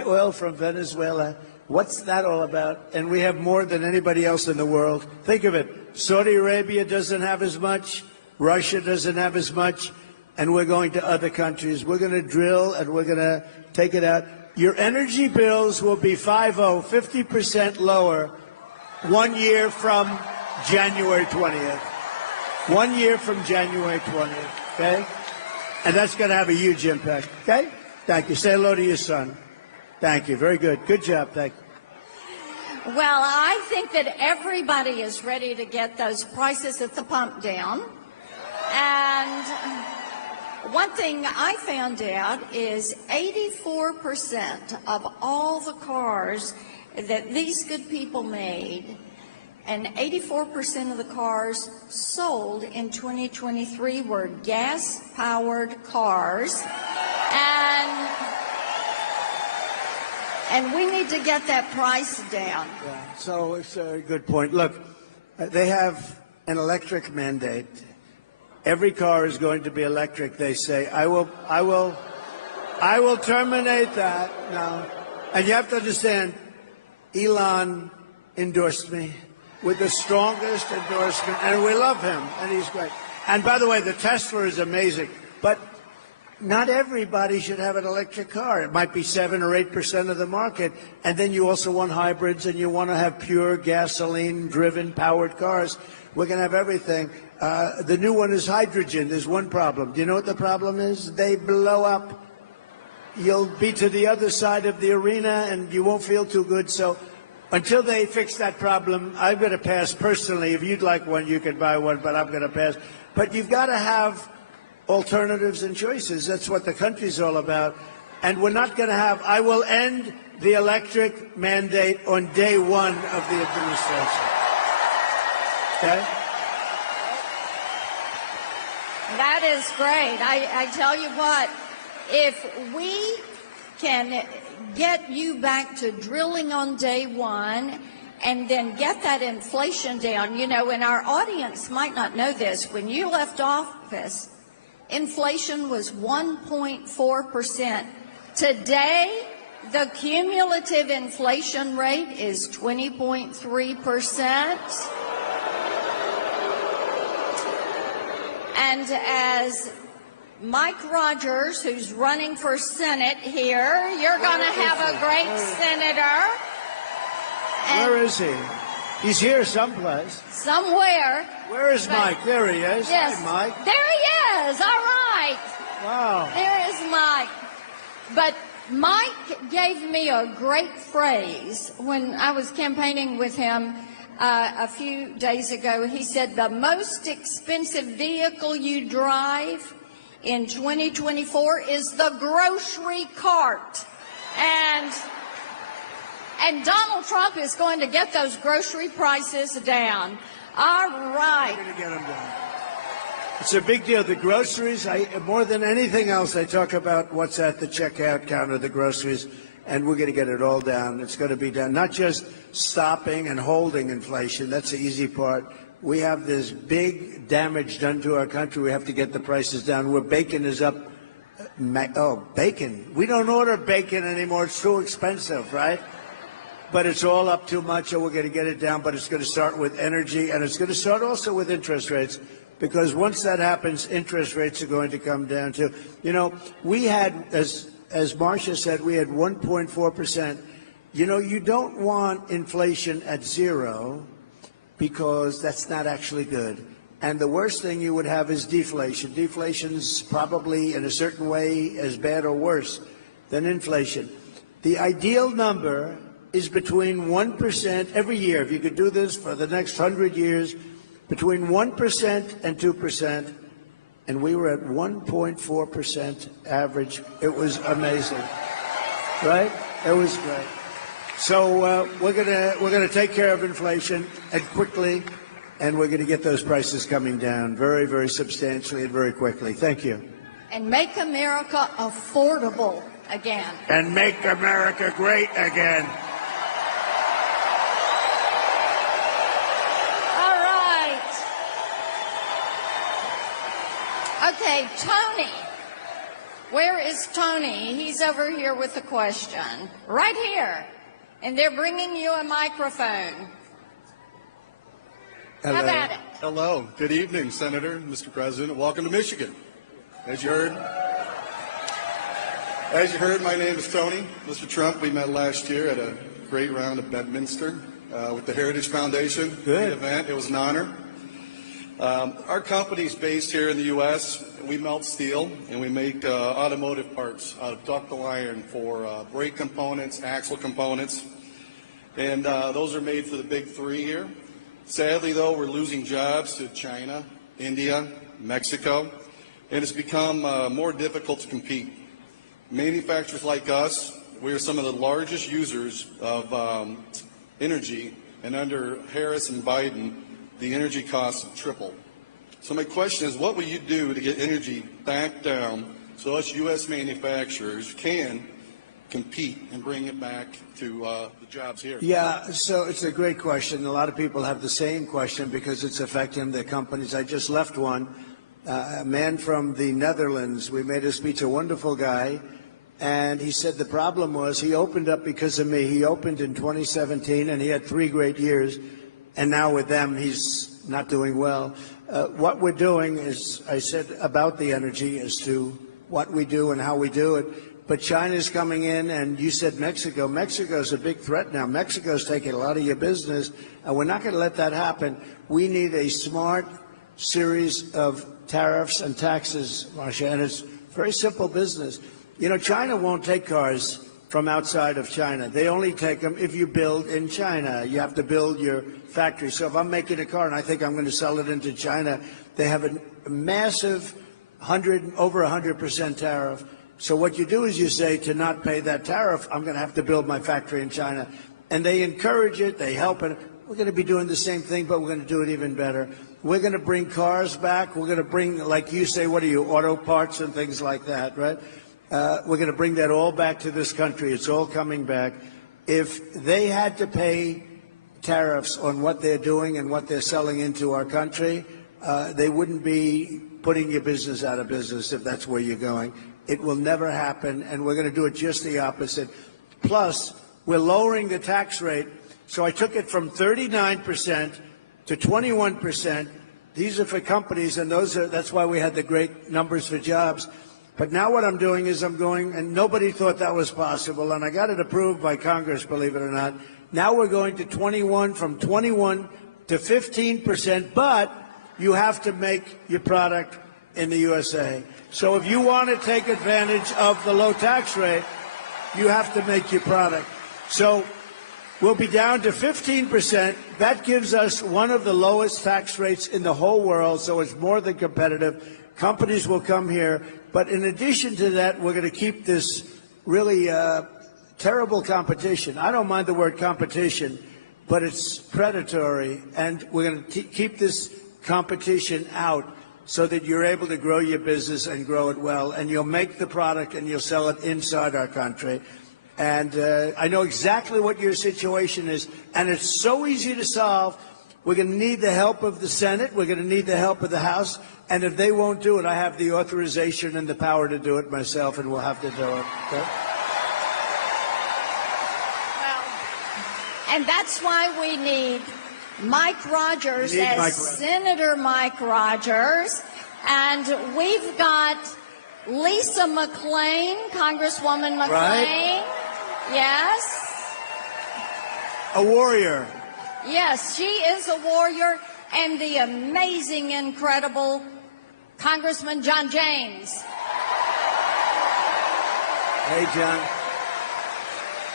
oil from Venezuela. What's that all about? And we have more than anybody else in the world. Think of it. Saudi Arabia doesn't have as much. Russia doesn't have as much. And we're going to other countries. We're going to drill, and we're going to take it out. Your energy bills will be 50% lower 1 year from January 20th. 1 year from January 20th, okay? And that's going to have a huge impact, okay? Thank you. Say hello to your son. Thank you. Very good. Good job. Thank you. Well, I think that everybody is ready to get those prices at the pump down. And one thing I found out is 84% of all the cars that these good people made, and 84% of the cars sold in 2023 were gas-powered cars. And we need to get that price down. Yeah, so it's a good point. Look, they have an electric mandate. Every car is going to be electric, they say. I will terminate that now. And you have to understand, Elon endorsed me with the strongest endorsement, and we love him, and he's great. And by the way, the Tesla is amazing, but not everybody should have an electric car. It might be 7 or 8% of the market. And then you also want hybrids, and you want to have pure gasoline-driven powered cars. We're going to have everything. The new one is hydrogen. There's one problem. Do you know what the problem is? They blow up. You'll be to the other side of the arena, and you won't feel too good. So until they fix that problem, I'm going to pass personally. If you'd like one, you can buy one, but I'm going to pass. But you've got to have alternatives and choices. That's what the country's all about. And we're not going to have, I will end the electric mandate on day one of the administration. Okay? That is great. I tell you what, if we can get you back to drilling on day one and then get that inflation down, you know, and our audience might not know this, when you left office, inflation was 1.4%. Today, the cumulative inflation rate is 20.3%. And as Mike Rogers, who's running for Senate here, you're going to have a great senator. Where is he? He's here someplace. Somewhere. Where is Mike? There he is. Yes. Hi, Mike. There he is. All right. Wow. There is Mike. But Mike gave me a great phrase when I was campaigning with him a few days ago. He said, the most expensive vehicle you drive in 2024 is the grocery cart. And Donald Trump is going to get those grocery prices down. All right. We're going to get them down. It's a big deal. The groceries, more than anything else, I talk about what's at the checkout counter, the groceries, and we're going to get it all down. It's going to be done. Not just stopping and holding inflation. That's the easy part. We have this big damage done to our country. We have to get the prices down. Where bacon is up. Oh, bacon. We don't order bacon anymore. It's too expensive, right? But it's all up too much, and we're going to get it down. But it's going to start with energy, and it's going to start also with interest rates. Because once that happens, interest rates are going to come down too. You know, we had, as Marcia said, we had 1.4%. You know, you don't want inflation at zero because that's not actually good. And the worst thing you would have is deflation. Deflation's probably, in a certain way, as bad or worse than inflation. The ideal number is between 1% every year. If you could do this for the next 100 years, between 1% and 2%, and we were at 1.4% average. It was amazing, right? It was great. So we're gonna take care of inflation and quickly, and we're gonna get those prices coming down very, very substantially and very quickly. Thank you. And make America affordable again. And make America great again. Okay, Tony. Where is Tony? He's over here with a question. Right here. And they're bringing you a microphone. Hello. How about it? Hello. Good evening, Senator, Mr. President. Welcome to Michigan. As you heard, my name is Tony. Mr. Trump, we met last year at a great round of Bedminster with the Heritage Foundation. Good. Great event. It was an honor. Our company's based here in the U.S. We melt steel, and we make automotive parts out of ductile iron for brake components, axle components, and those are made for the big three here. Sadly, though, we're losing jobs to China, India, Mexico, and it's become more difficult to compete. Manufacturers like us, we are some of the largest users of energy, and under Harris and Biden, the energy costs have tripled. So my question is, what will you do to get energy back down so us U.S. manufacturers can compete and bring it back to the jobs here? Yeah, so it's a great question. A lot of people have the same question because it's affecting their companies. I just left one. A man from the Netherlands, we made a speech, a wonderful guy, and he said the problem was he opened up because of me. He opened in 2017, and he had 3 great years. And now with them, he's not doing well. What we're doing is, I said about the energy as to what we do and how we do it. But China's coming in, and you said Mexico. Mexico's a big threat now. Mexico's taking a lot of your business, and we're not going to let that happen. We need a smart series of tariffs and taxes, Marcia, and it's very simple business. You know, China won't take cars from outside of China. They only take them if you build in China. You have to build your factory. So if I'm making a car and I think I'm going to sell it into China, they have a massive over 100% tariff. So what you do is you say, to not pay that tariff, I'm going to have to build my factory in China. And they encourage it. They help it. We're going to be doing the same thing, but we're going to do it even better. We're going to bring cars back. We're going to bring, like you say, what are you, auto parts and things like that, right? We're going to bring that all back to this country. It's all coming back. If they had to pay tariffs on what they're doing and what they're selling into our country, they wouldn't be putting your business out of business if that's where you're going. It will never happen, and we're going to do it just the opposite. Plus, we're lowering the tax rate. So I took it from 39% to 21%. These are for companies, and that's why we had the great numbers for jobs. But now what I'm doing is I'm going, and nobody thought that was possible, and I got it approved by Congress, believe it or not. Now we're going to 21, from 21 to 15%, but you have to make your product in the USA. So if you want to take advantage of the low tax rate, you have to make your product. So we'll be down to 15%. That gives us one of the lowest tax rates in the whole world, so it's more than competitive. Companies will come here. But in addition to that, we're going to keep this really terrible competition. I don't mind the word competition, but it's predatory, and we're going to keep this competition out so that you're able to grow your business and grow it well, and you'll make the product and you'll sell it inside our country. And I know exactly what your situation is, and it's so easy to solve. We're going to need the help of the Senate. We're going to need the help of the House. And if they won't do it, I have the authorization and the power to do it myself, and we'll have to do it. Okay? And that's why we need Mike Rogers as Senator Mike Rogers. And we've got Lisa McClain, Congresswoman McClain. Right? Yes. A warrior. Yes, she is a warrior. And the amazing, incredible Congressman John James. Hey, John.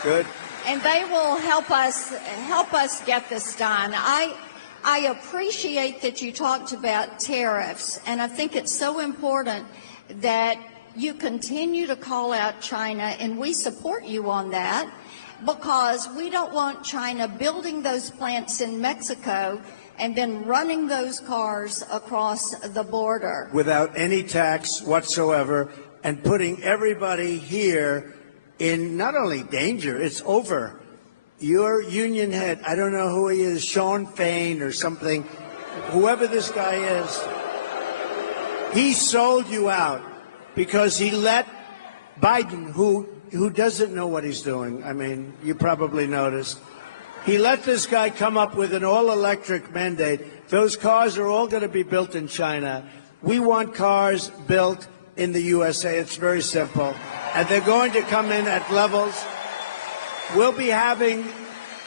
Good. And they will help us get this done. I appreciate that you talked about tariffs, and I think it's so important that you continue to call out China, and we support you on that, because we don't want China building those plants in Mexico and then running those cars across the border. Without any tax whatsoever, and putting everybody here in not only danger, it's over. Your union head, I don't know who he is, Sean Fain or something, whoever this guy is, he sold you out because he let Biden, who doesn't know what he's doing, I mean, you probably noticed, he let this guy come up with an all-electric mandate. Those cars are all going to be built in China. We want cars built in the USA. It's very simple. And they're going to come in at levels. We'll be having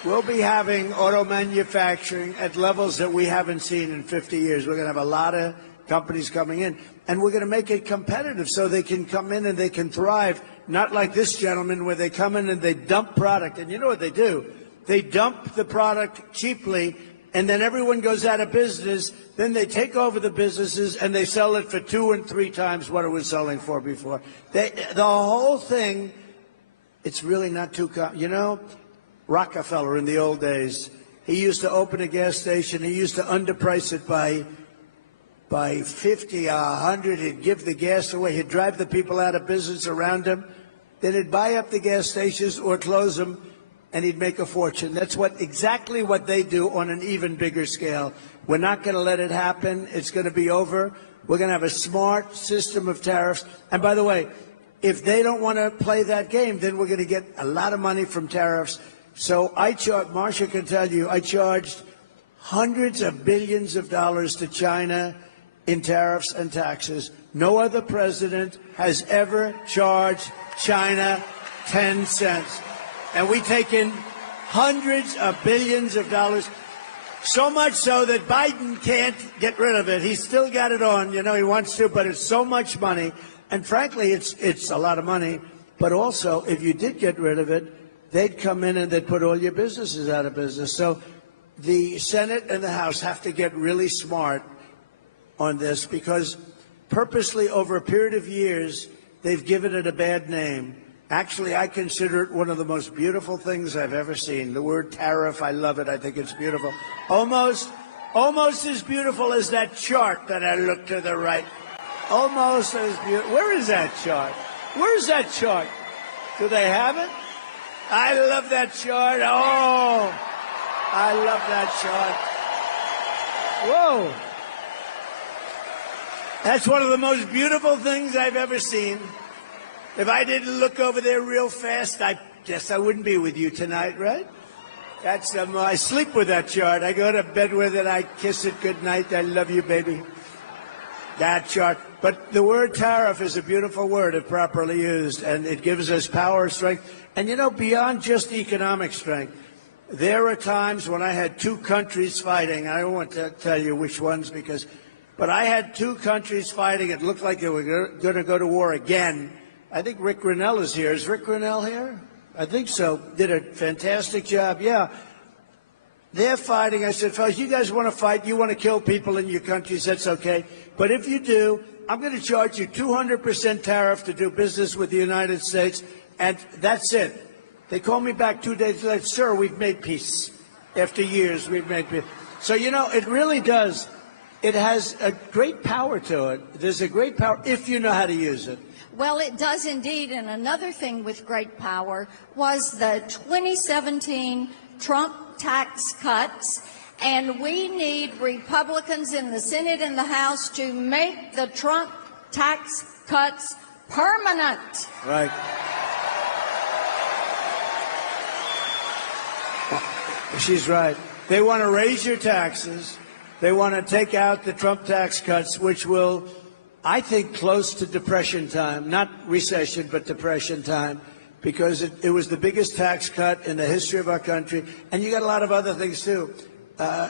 auto manufacturing at levels that we haven't seen in 50 years. We're going to have a lot of companies coming in, and we're going to make it competitive so they can come in and they can thrive, not like this gentleman where they come in and they dump product. And you know what they do? They dump the product cheaply, and then everyone goes out of business. Then they take over the businesses and they sell it for 2 and 3 times what it was selling for before. The whole thing, it's really not too, you know, Rockefeller in the old days, he used to open a gas station. He used to underprice it by 50, 100. He'd give the gas away. He'd drive the people out of business around him. Then he'd buy up the gas stations or close them, and he'd make a fortune. That's exactly what they do on an even bigger scale. We're not going to let it happen. It's going to be over. We're going to have a smart system of tariffs. And by the way, if they don't want to play that game, then we're going to get a lot of money from tariffs. So Marcia can tell you, I charged hundreds of billions of dollars to China in tariffs and taxes. No other president has ever charged China 10 cents. And we take in hundreds of billions of dollars, so much so that Biden can't get rid of it. He's still got it on, you know, he wants to, but it's so much money. And frankly, it's a lot of money. But also, if you did get rid of it, they'd come in and they'd put all your businesses out of business. So the Senate and the House have to get really smart on this, because purposely over a period of years, they've given it a bad name. Actually, I consider it one of the most beautiful things I've ever seen. The word tariff, I love it. I think it's beautiful. Almost as beautiful as that chart that I looked to the right. Almost as beautiful. Where is that chart? Where's that chart? Do they have it? I love that chart. Oh, I love that chart. Whoa. That's one of the most beautiful things I've ever seen. If I didn't look over there real fast, I guess I wouldn't be with you tonight, right? That's I sleep with that chart. I go to bed with it. I kiss it goodnight. I love you, baby. That chart. But the word tariff is a beautiful word if properly used, and it gives us power, strength. And, you know, beyond just economic strength, there are times when I had 2 countries fighting. I don't want to tell you which ones, but I had 2 countries fighting. It looked like they were going to go to war again. I think Rick Grinnell is here. Is Rick Grinnell here? I think so. Did a fantastic job. Yeah. They're fighting. I said, fellas, you guys want to fight? You want to kill people in your countries? That's okay. But if you do, I'm going to charge you 200% tariff to do business with the United States, and that's it. They called me back 2 days later, sir, we've made peace. After years, we've made peace. So, you know, it really does. It has a great power to it. There's a great power if you know how to use it. Well, it does indeed. And another thing with great power was the 2017 Trump tax cuts. And we need Republicans in the Senate and the House to make the Trump tax cuts permanent. Right. She's right. They want to raise your taxes. They want to take out the Trump tax cuts, which will, I think, close to Depression time. Not recession, but Depression time, because it was the biggest tax cut in the history of our country. And you got a lot of other things, too.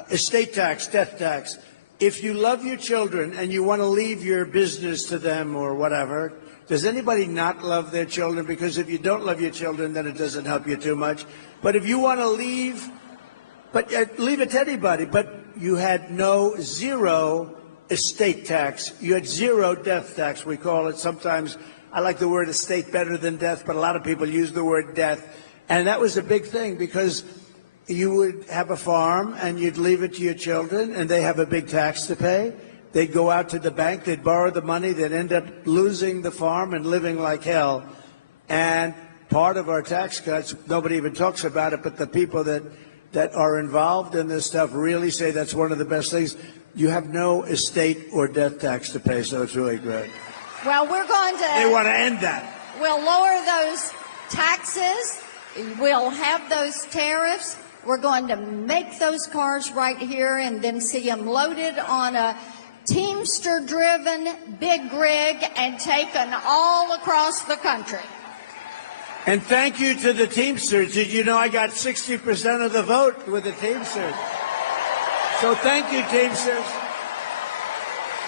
Estate tax, death tax. If you love your children and you want to leave your business to them or whatever, does anybody not love their children? Because if you don't love your children, then it doesn't help you too much. But if you want to leave, but leave it to anybody. But you had zero estate tax. You had zero death tax, we call it. Sometimes I like the word estate better than death, but a lot of people use the word death. And that was a big thing because you would have a farm and you'd leave it to your children and they have a big tax to pay. They'd go out to the bank, they'd borrow the money, they'd end up losing the farm and living like hell. And part of our tax cuts, nobody even talks about it, but the people that are involved in this stuff really say that's one of the best things. You have no estate or death tax to pay, so it's really good. Well, we're going to... They want to end that. We'll lower those taxes. We'll have those tariffs. We're going to make those cars right here and then see them loaded on a Teamster-driven big rig and taken all across the country. And thank you to the Teamsters. Did you know I got 60% of the vote with the Teamsters? So thank you, Teamsters.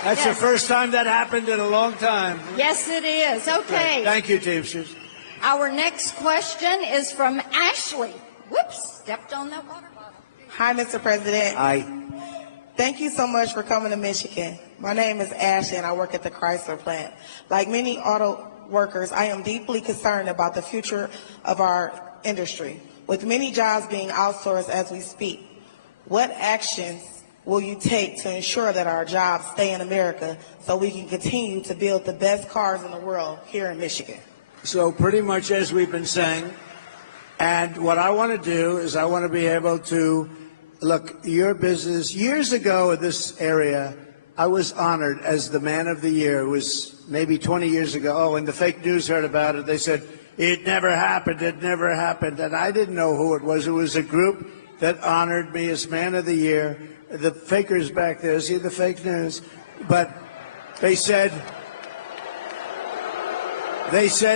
That's the first time that happened in a long time. Yes, it is. Okay. Thank you, Teamsters. Our next question is from Ashley. Whoops, stepped on that water bottle. Hi, Mr. President. Hi. Thank you so much for coming to Michigan. My name is Ashley, and I work at the Chrysler plant. Like many auto workers, I am deeply concerned about the future of our industry. With many jobs being outsourced as we speak, what actions will you take to ensure that our jobs stay in America so we can continue to build the best cars in the world here in Michigan? So pretty much as we've been saying, and what I want to do is I want to be able to, look, your business, years ago in this area, I was honored as the Man of the Year. It was maybe 20 years ago. Oh, and the fake news heard about it. They said, it never happened, it never happened. And I didn't know who it was. It was a group that honored me as Man of the Year. The fakers back there, see the fake news? But they said,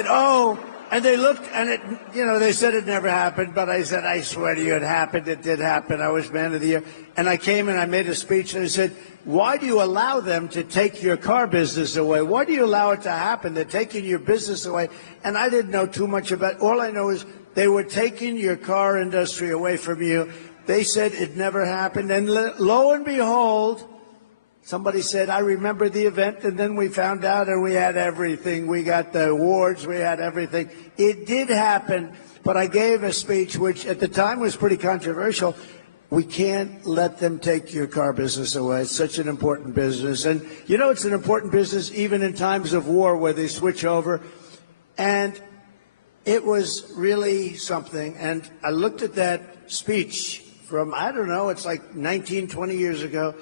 oh, and they looked, and it, they said it never happened, but I said, I swear to you, it happened, it did happen. I was Man of the Year. And I came and I made a speech, and I said, why do you allow them to take your car business away? Why do you allow it to happen? They're taking your business away. And I didn't know too much about it. All I know is they were taking your car industry away from you. They said it never happened. And lo and behold, somebody said, I remember the event, and then we found out and we had everything. We got the awards, we had everything. It did happen, but I gave a speech which at the time was pretty controversial. We can't let them take your car business away. It's such an important business. And it's an important business even in times of war where they switch over. And it was really something. And I looked at that speech from, I don't know, it's like 19, 20 years ago.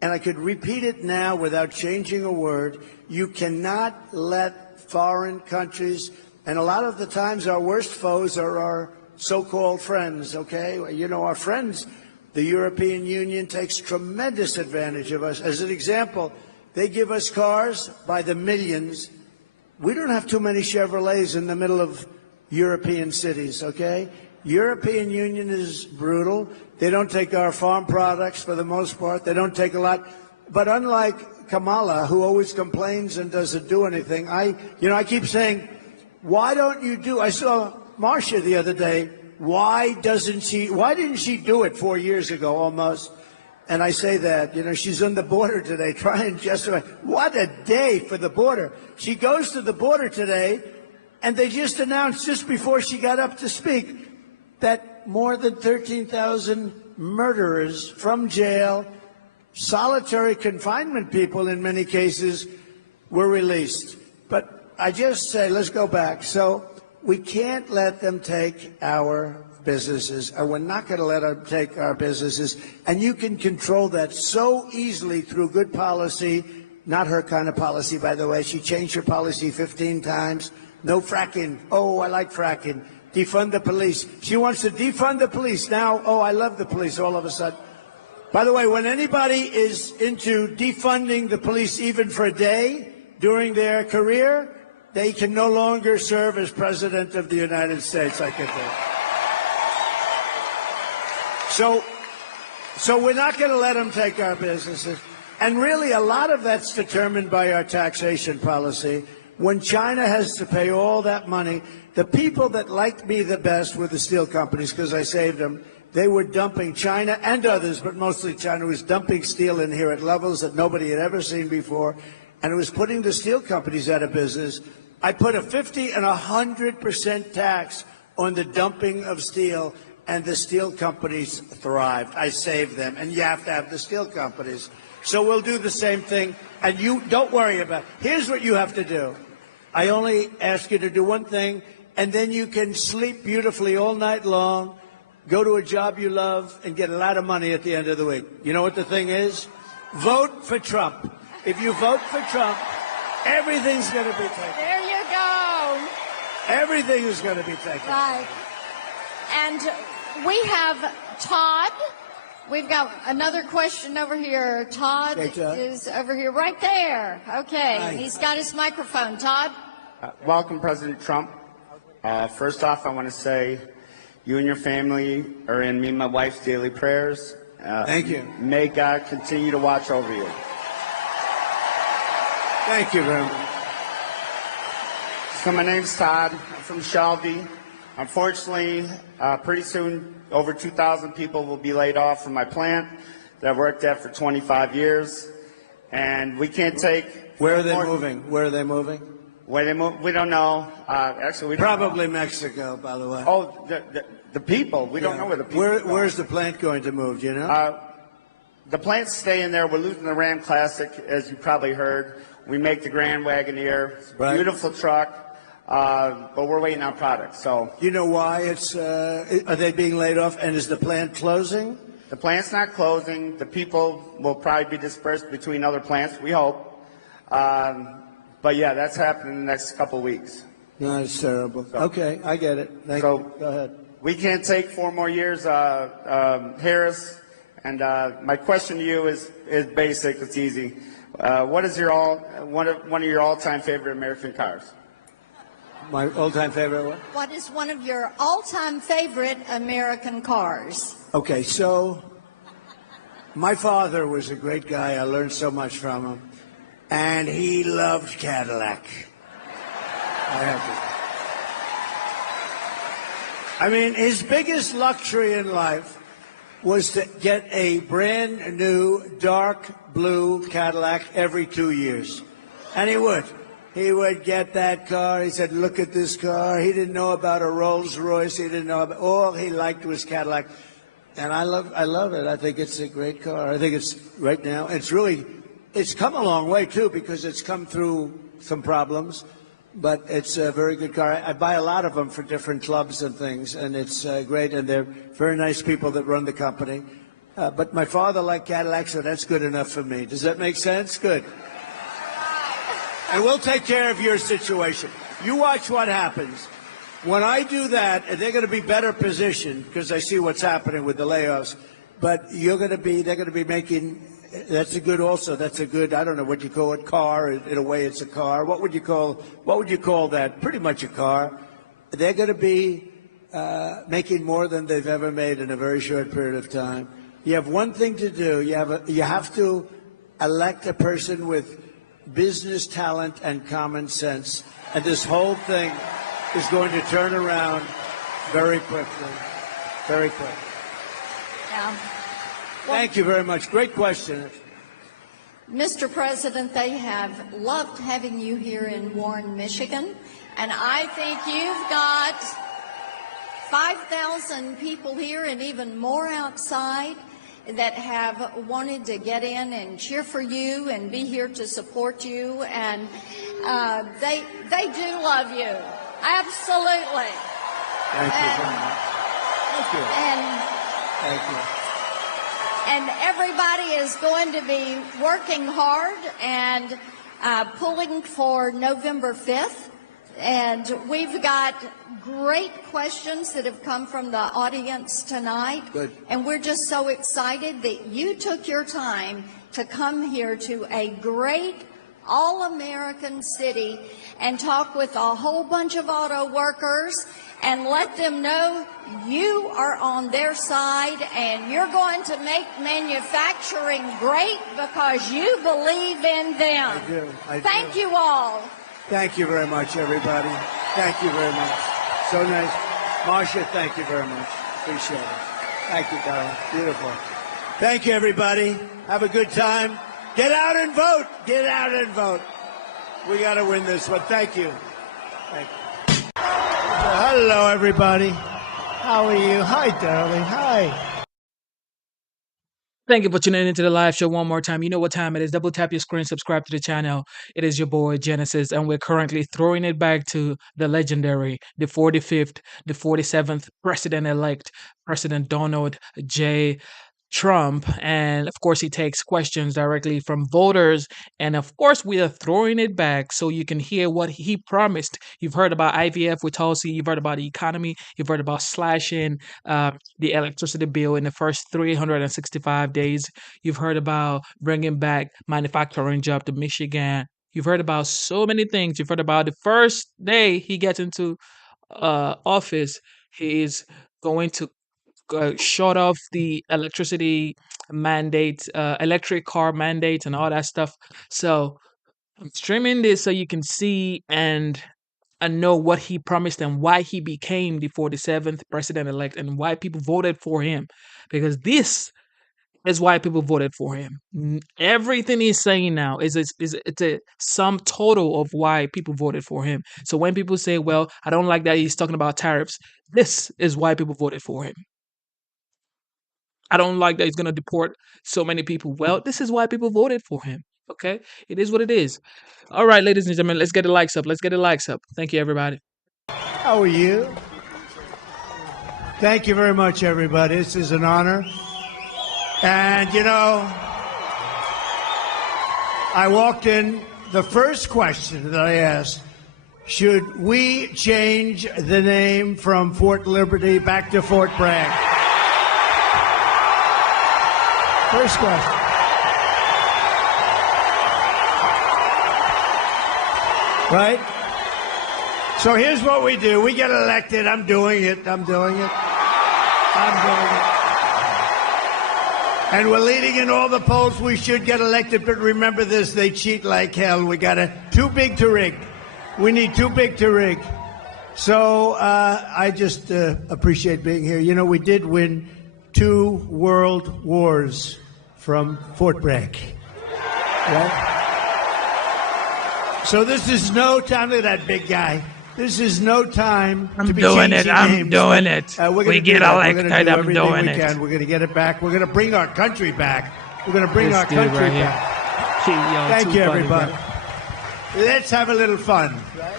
And I could repeat it now without changing a word. You cannot let foreign countries, and a lot of the times our worst foes are our so-called friends, okay? Our friends, the European Union takes tremendous advantage of us. As an example, they give us cars by the millions. We don't have too many Chevrolets in the middle of European cities, okay? European Union is brutal. They don't take our farm products for the most part. They don't take a lot. But unlike Kamala, who always complains and doesn't do anything, I keep saying, why don't you do, I saw Marcia the other day, why didn't she do it 4 years ago almost? And I say that, she's on the border today trying just to, what a day for the border. She goes to the border today And they just announced, just before she got up to speak, that more than 13,000 murderers from jail, solitary confinement people in many cases, were released. But I just say, let's go back. So we can't let them take our businesses, and we're not going to let them take our businesses. And you can control that so easily through good policy. Not her kind of policy, by the way. She changed her policy 15 times. No fracking. Oh, I like fracking. Defund the police. She wants to defund the police. Now, oh, I love the police all of a sudden. By the way, when anybody is into defunding the police even for a day during their career, they can no longer serve as President of the United States, I can tell you. So we're not going to let them take our businesses. And really, a lot of that's determined by our taxation policy. When China has to pay all that money, the people that liked me the best were the steel companies because I saved them. They were dumping, China and others, but mostly China was dumping steel in here at levels that nobody had ever seen before, and it was putting the steel companies out of business. I put a 50 and 100% tax on the dumping of steel, and the steel companies thrived. I saved them, and you have to have the steel companies. So we'll do the same thing, and you don't worry about it. Here's what you have to do. I only ask you to do one thing, and then you can sleep beautifully all night long, go to a job you love, and get a lot of money at the end of the week. You know what the thing is? Vote for Trump. If you vote for Trump, everything's going to be taken. There you go. Everything is going to be taken. Right. And we have Todd. We've got another question over here. Todd is over here, right there. Okay. Hi. He's got his microphone. Todd? Welcome, President Trump. First off, I want to say you and your family are in me and my wife's daily prayers. Thank you. May God continue to watch over you. Thank you very much. So my name's Todd. I'm from Shelby. Unfortunately, pretty soon, over 2,000 people will be laid off from my plant that I've worked at for 25 years. And we can't take... Where are they moving? Where are they moving? Where they move? We don't know. Actually, we don't Probably know. Mexico, by the way. Oh, the people. We don't know where the people are. Where's the plant going to move, do you know? The plant's staying there. We're losing the Ram Classic, as you probably heard. We make the Grand Wagoneer. It's a beautiful truck. But we're waiting on products. So you know why it's? Are they being laid off? And is the plant closing? The plant's not closing. The people will probably be dispersed between other plants. We hope. But yeah, that's happening in the next couple of weeks. No, it's terrible. Okay, I get it. Thank you. Go ahead. We can't take 4 more years, Harris. And my question to you is basic. It's easy. What is your one of your all-time favorite American cars? My all-time favorite what? What is one of your all-time favorite American cars? Okay, so my father was a great guy. I learned so much from him. And he loved Cadillac. I have to. I mean, his biggest luxury in life was to get a brand new dark blue Cadillac every 2 years. And he would. He would get that car. He said, look at this car. He didn't know about a Rolls Royce. He didn't know about, all he liked was Cadillac. And I love it. I think it's a great car. I think it's, right now, it's come a long way, too, because it's come through some problems. But it's a very good car. I buy a lot of them for different clubs and things, and it's great. And they're very nice people that run the company. But my father liked Cadillac, so that's good enough for me. Does that make sense? Good. And we'll take care of your situation. You watch what happens. When I do that, they're going to be better positioned because I see what's happening with the layoffs. But they're going to be making, that's a good also, that's a good, I don't know what you call it, car. In a way, it's a car. What would you call that? Pretty much a car. They're going to be making more than they've ever made in a very short period of time. You have one thing to do. You have to elect a person with business talent and common sense, and this whole thing is going to turn around very quickly. Very quickly. Yeah. Well, thank you very much. Great question. Mr. President, they have loved having you here in Warren, Michigan, And I think you've got 5,000 people here and even more outside that have wanted to get in and cheer for you and be here to support you. And they do love you. Absolutely. Thank you very much. Thank you. Thank you. And everybody is going to be working hard and pulling for November 5th. And we've got great questions that have come from the audience tonight. Good. And we're just so excited that you took your time to come here to a great all-American city and talk with a whole bunch of auto workers and let them know you are on their side and you're going to make manufacturing great because you believe in them. I do. Thank you all. Thank you very much, everybody. Thank you very much. So nice. Marcia, thank you very much. Appreciate it. Thank you, darling. Beautiful. Thank you, everybody. Have a good time. Get out and vote. Get out and vote. We got to win this one. Thank you. Thank you. Hello, everybody. How are you? Hi, darling. Hi. Thank you for tuning into the live show one more time. You know what time it is. Double tap your screen, subscribe to the channel. It is your boy Genesis, and we're currently throwing it back to the legendary, the 45th, the 47th President-elect, President Donald J. Trump. And of course, he takes questions directly from voters. And of course, we are throwing it back so you can hear what he promised. You've heard about IVF with Tulsi. You've heard about the economy. You've heard about slashing the electricity bill in the first 365 days. You've heard about bringing back manufacturing job to Michigan. You've heard about so many things. You've heard about the first day he gets into office, he is going to shut off the electricity mandates, electric car mandates, and all that stuff. So I'm streaming this so you can see and know what he promised and why he became the 47th president-elect and why people voted for him. Because this is why people voted for him. Everything he's saying now is it's a sum total of why people voted for him. So when people say, "Well, I don't like that he's talking about tariffs," this is why people voted for him. I don't like that he's going to deport so many people. Well, this is why people voted for him. Okay? It is what it is. All right, ladies and gentlemen, let's get the likes up. Let's get the likes up. Thank you, everybody. How are you? Thank you very much, everybody. This is an honor. And, you know, I walked in, the first question that I asked, should we change the name from Fort Liberty back to Fort Bragg? First question. Right? So here's what we do. We get elected. I'm doing it. I'm doing it. I'm doing it. And we're leading in all the polls. We should get elected. But remember this, they cheat like hell. We got too big to rig. We need too big to rig. So I just appreciate being here. You know, we did win 2 world wars from Fort Bragg. Right? So this is no time. Look at that big guy. This is no time to be changing names. I'm doing it. We get elected. I'm doing it. We're going to get it back. We're going to bring our country back. We're going to bring our country back. Thank you, everybody. Let's have a little fun. Right?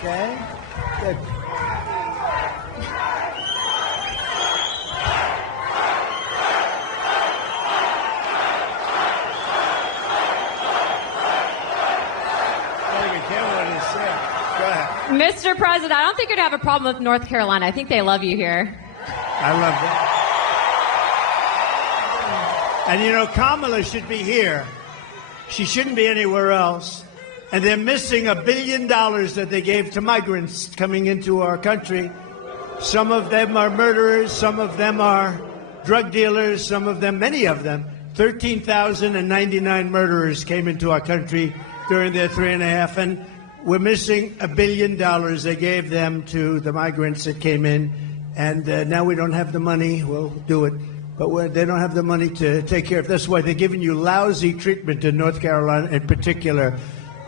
Okay. Good. Mr. President, I don't think you'd have a problem with North Carolina. I think they love you here. I love that. And you know, Kamala should be here. She shouldn't be anywhere else. And they're missing $1 billion that they gave to migrants coming into our country. Some of them are murderers. Some of them are drug dealers. Some of them, many of them, 13,099 murderers came into our country during their 3.5. And we're missing $1 billion they gave them to the migrants that came in, and now we don't have the money. We'll do it, but they don't have the money to take care of. That's why they're giving you lousy treatment in North Carolina in particular.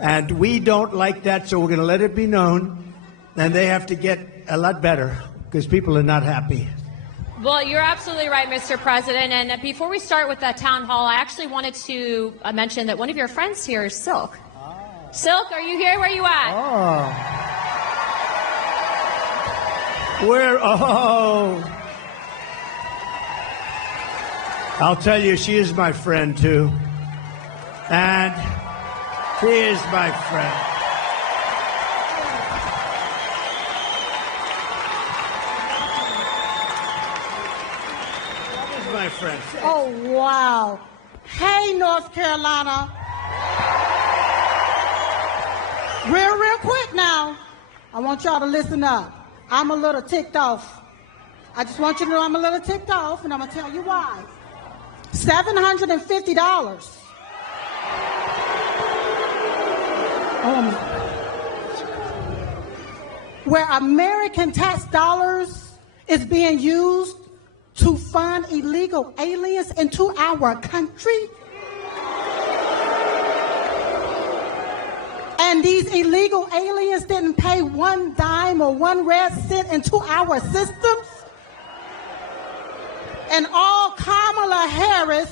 And we don't like that, so we're going to let it be known. And they have to get a lot better because people are not happy. Well, you're absolutely right, Mr. President. And before we start with the town hall, I actually wanted to mention that one of your friends here is Silk. Silk, are you here? Where are you at? Where? Oh. I'll tell you, she is my friend, too. And she is my friend. She is my friend. Oh, wow. Hey, North Carolina. Real quick now. I want y'all to listen up. I'm a little ticked off. I just want you to know I'm a little ticked off, and I'm going to tell you why. $750. Oh my. Where American tax dollars is being used to fund illegal aliens into our country. And these illegal aliens didn't pay one dime or one red cent into our systems. And all Kamala Harris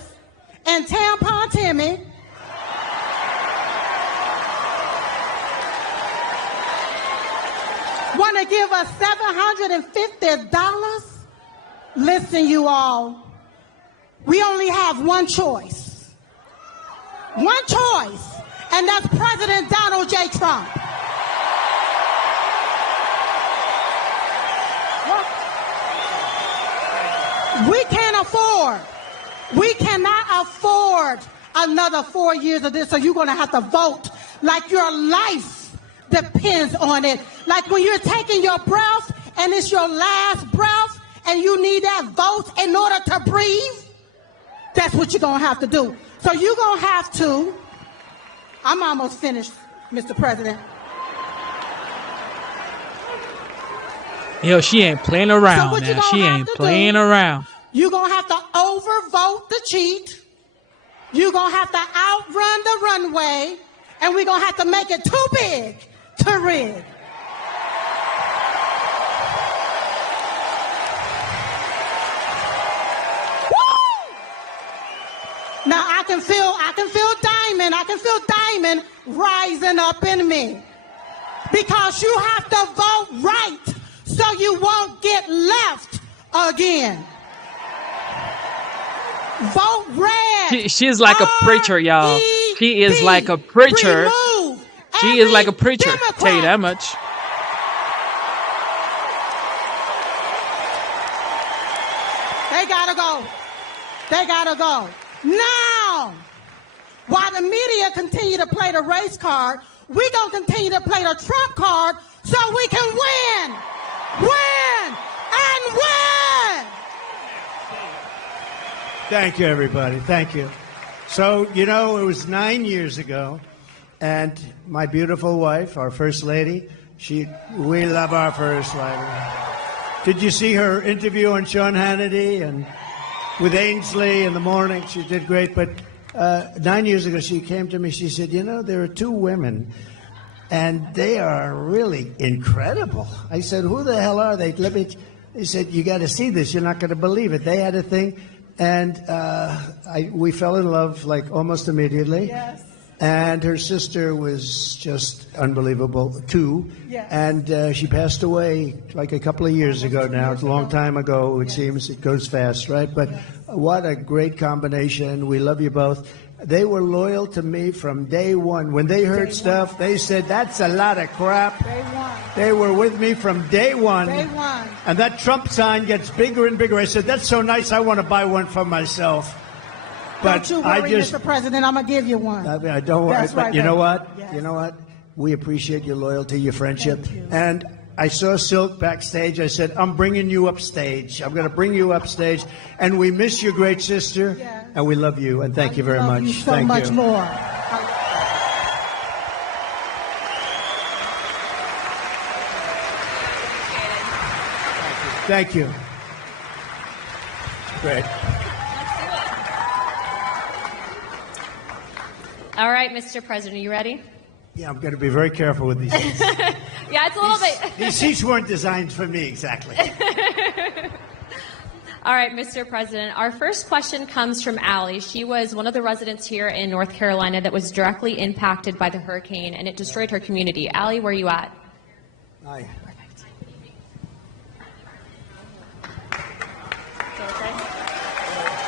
and Tampon Timmy want to give us $750? Listen, you all, we only have one choice. One choice, and that's President Donald J. Trump. We cannot afford another 4 years of this, so you're going to have to vote like your life depends on it. Like when you're taking your breath and it's your last breath and you need that vote in order to breathe, that's what you're going to have to do. So you're going to have to, I'm almost finished, Mr. President. Yo, she ain't playing around now. She ain't playing around. You're going to have to overvote the cheat. You're going to have to outrun the runway. And we're going to have to make it too big to rig. Woo! Now I can feel Diamond rising up in me. Because you have to vote right so you won't get left again. Vote red. She's like a preacher, y'all. She is like a preacher. She is like a preacher. Democrat. Tell you that much. They gotta go. They gotta go. Now, while the media continue to play the race card, we gonna continue to play the Trump card so we can win. Win and win. Thank you, everybody. Thank you. So, you know, it was 9 years ago, and my beautiful wife, our First Lady, we love our First Lady. Did you see her interview on Sean Hannity and with Ainsley in the morning? She did great. But 9 years ago, she came to me. She said, you know, there are two women, and they are really incredible. I said, who the hell are they? They said, you got to see this. You're not going to believe it. They had a thing. And we fell in love like almost immediately. Yes. And her sister was just unbelievable too. Yes. And she passed away like a couple of years ago now. It's a long time ago. It seems it goes fast, right? But what a great combination. We love you both. They were loyal to me from day one. When they heard stuff, they said, that's a lot of crap. They were with me from day one. And that Trump sign gets bigger and bigger. I said, that's so nice, I want to buy one for myself. But don't you worry, Mr. President, I'm going to give you one. I don't worry. That's But right, you know baby. what? Yes. You know what? We appreciate your loyalty, your friendship. And I saw Silk backstage. I said, I'm bringing you upstage. I'm going to bring you upstage. And we miss your great sister. Yes. And we love you. And thank you very much. You so thank much you. more. Thank you. Great. All right, Mr. President, are you ready? Yeah, I'm going to be very careful with these seats. Yeah, it's a little bit. These seats weren't designed for me, exactly. All right, Mr. President, our first question comes from Allie. She was one of the residents here in North Carolina that was directly impacted by the hurricane, and it destroyed her community. Allie, where are you at? Hi.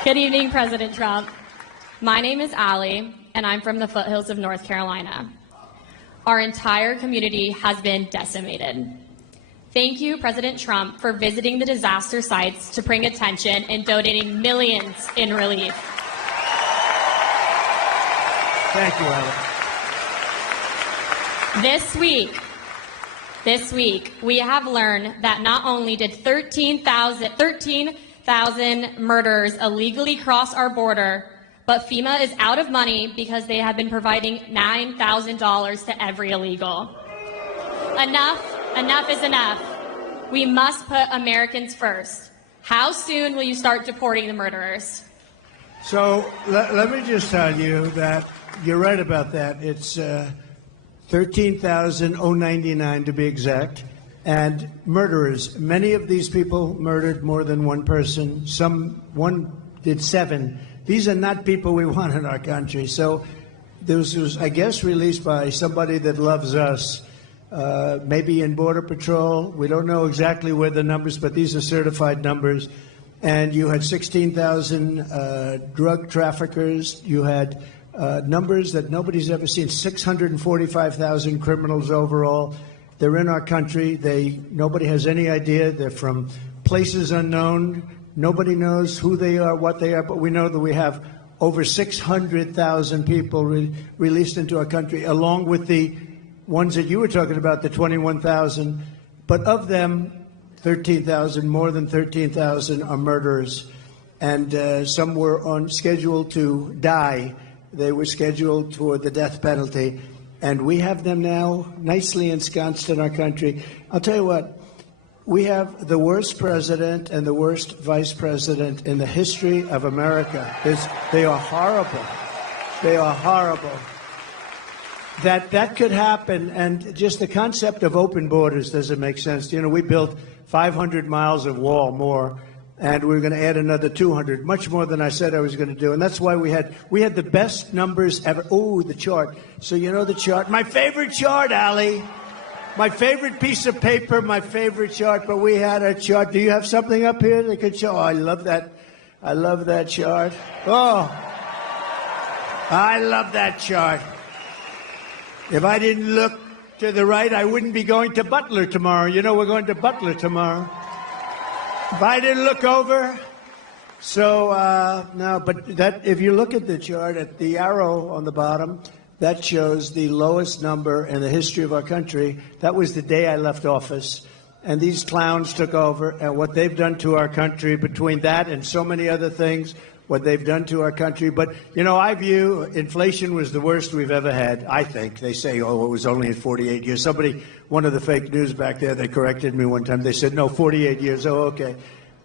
Good evening, President Trump. My name is Allie, and I'm from the foothills of North Carolina. Our entire community has been decimated. Thank you, President Trump, for visiting the disaster sites to bring attention and donating millions in relief. Thank you, Allie. This week, we have learned that not only did 13,000 murderers illegally cross our border, but FEMA is out of money because they have been providing $9,000 to every illegal. Enough is enough. We must put Americans first. How soon will you start deporting the murderers? So let me just tell you that you're right about that. It's 13,099 to be exact. And murderers, many of these people murdered more than one person. One did 7. These are not people we want in our country. So this was, I guess, released by somebody that loves us, maybe in Border Patrol. We don't know exactly where the numbers, but these are certified numbers. And you had 16,000 drug traffickers. You had numbers that nobody's ever seen, 645,000 criminals overall. They're in our country. Nobody has any idea. They're from places unknown. Nobody knows who they are, what they are, but we know that we have over 600,000 people released into our country, along with the ones that you were talking about, the 21,000. But of them, 13,000, more than 13,000 are murderers. And some were on schedule to die. They were scheduled for the death penalty. And we have them now nicely ensconced in our country. I'll tell you what, we have the worst president and the worst vice president in the history of America. They are horrible. They are horrible. That could happen, and just the concept of open borders doesn't make sense. You know, we built 500 miles of wall more, and we're going to add another 200, much more than I said I was going to do. And that's why we had the best numbers ever. Oh, the chart. So you know the chart. My favorite chart, Allie. My favorite piece of paper, my favorite chart. But we had a chart. Do you have something up here that could show? Oh, I love that. I love that chart. Oh, I love that chart. If I didn't look to the right, I wouldn't be going to Butler tomorrow. You know, we're going to Butler tomorrow. If I didn't look over. So, no, but that, if you look at the chart, at the arrow on the bottom, that shows the lowest number in the history of our country. That was the day I left office. And these clowns took over. And what they've done to our country, between that and so many other things, what they've done to our country. But, you know, I view inflation was the worst we've ever had, I think. They say, oh, it was only in 48 years. Somebody, one of the fake news back there, they corrected me one time. They said, no, 48 years. Oh, okay.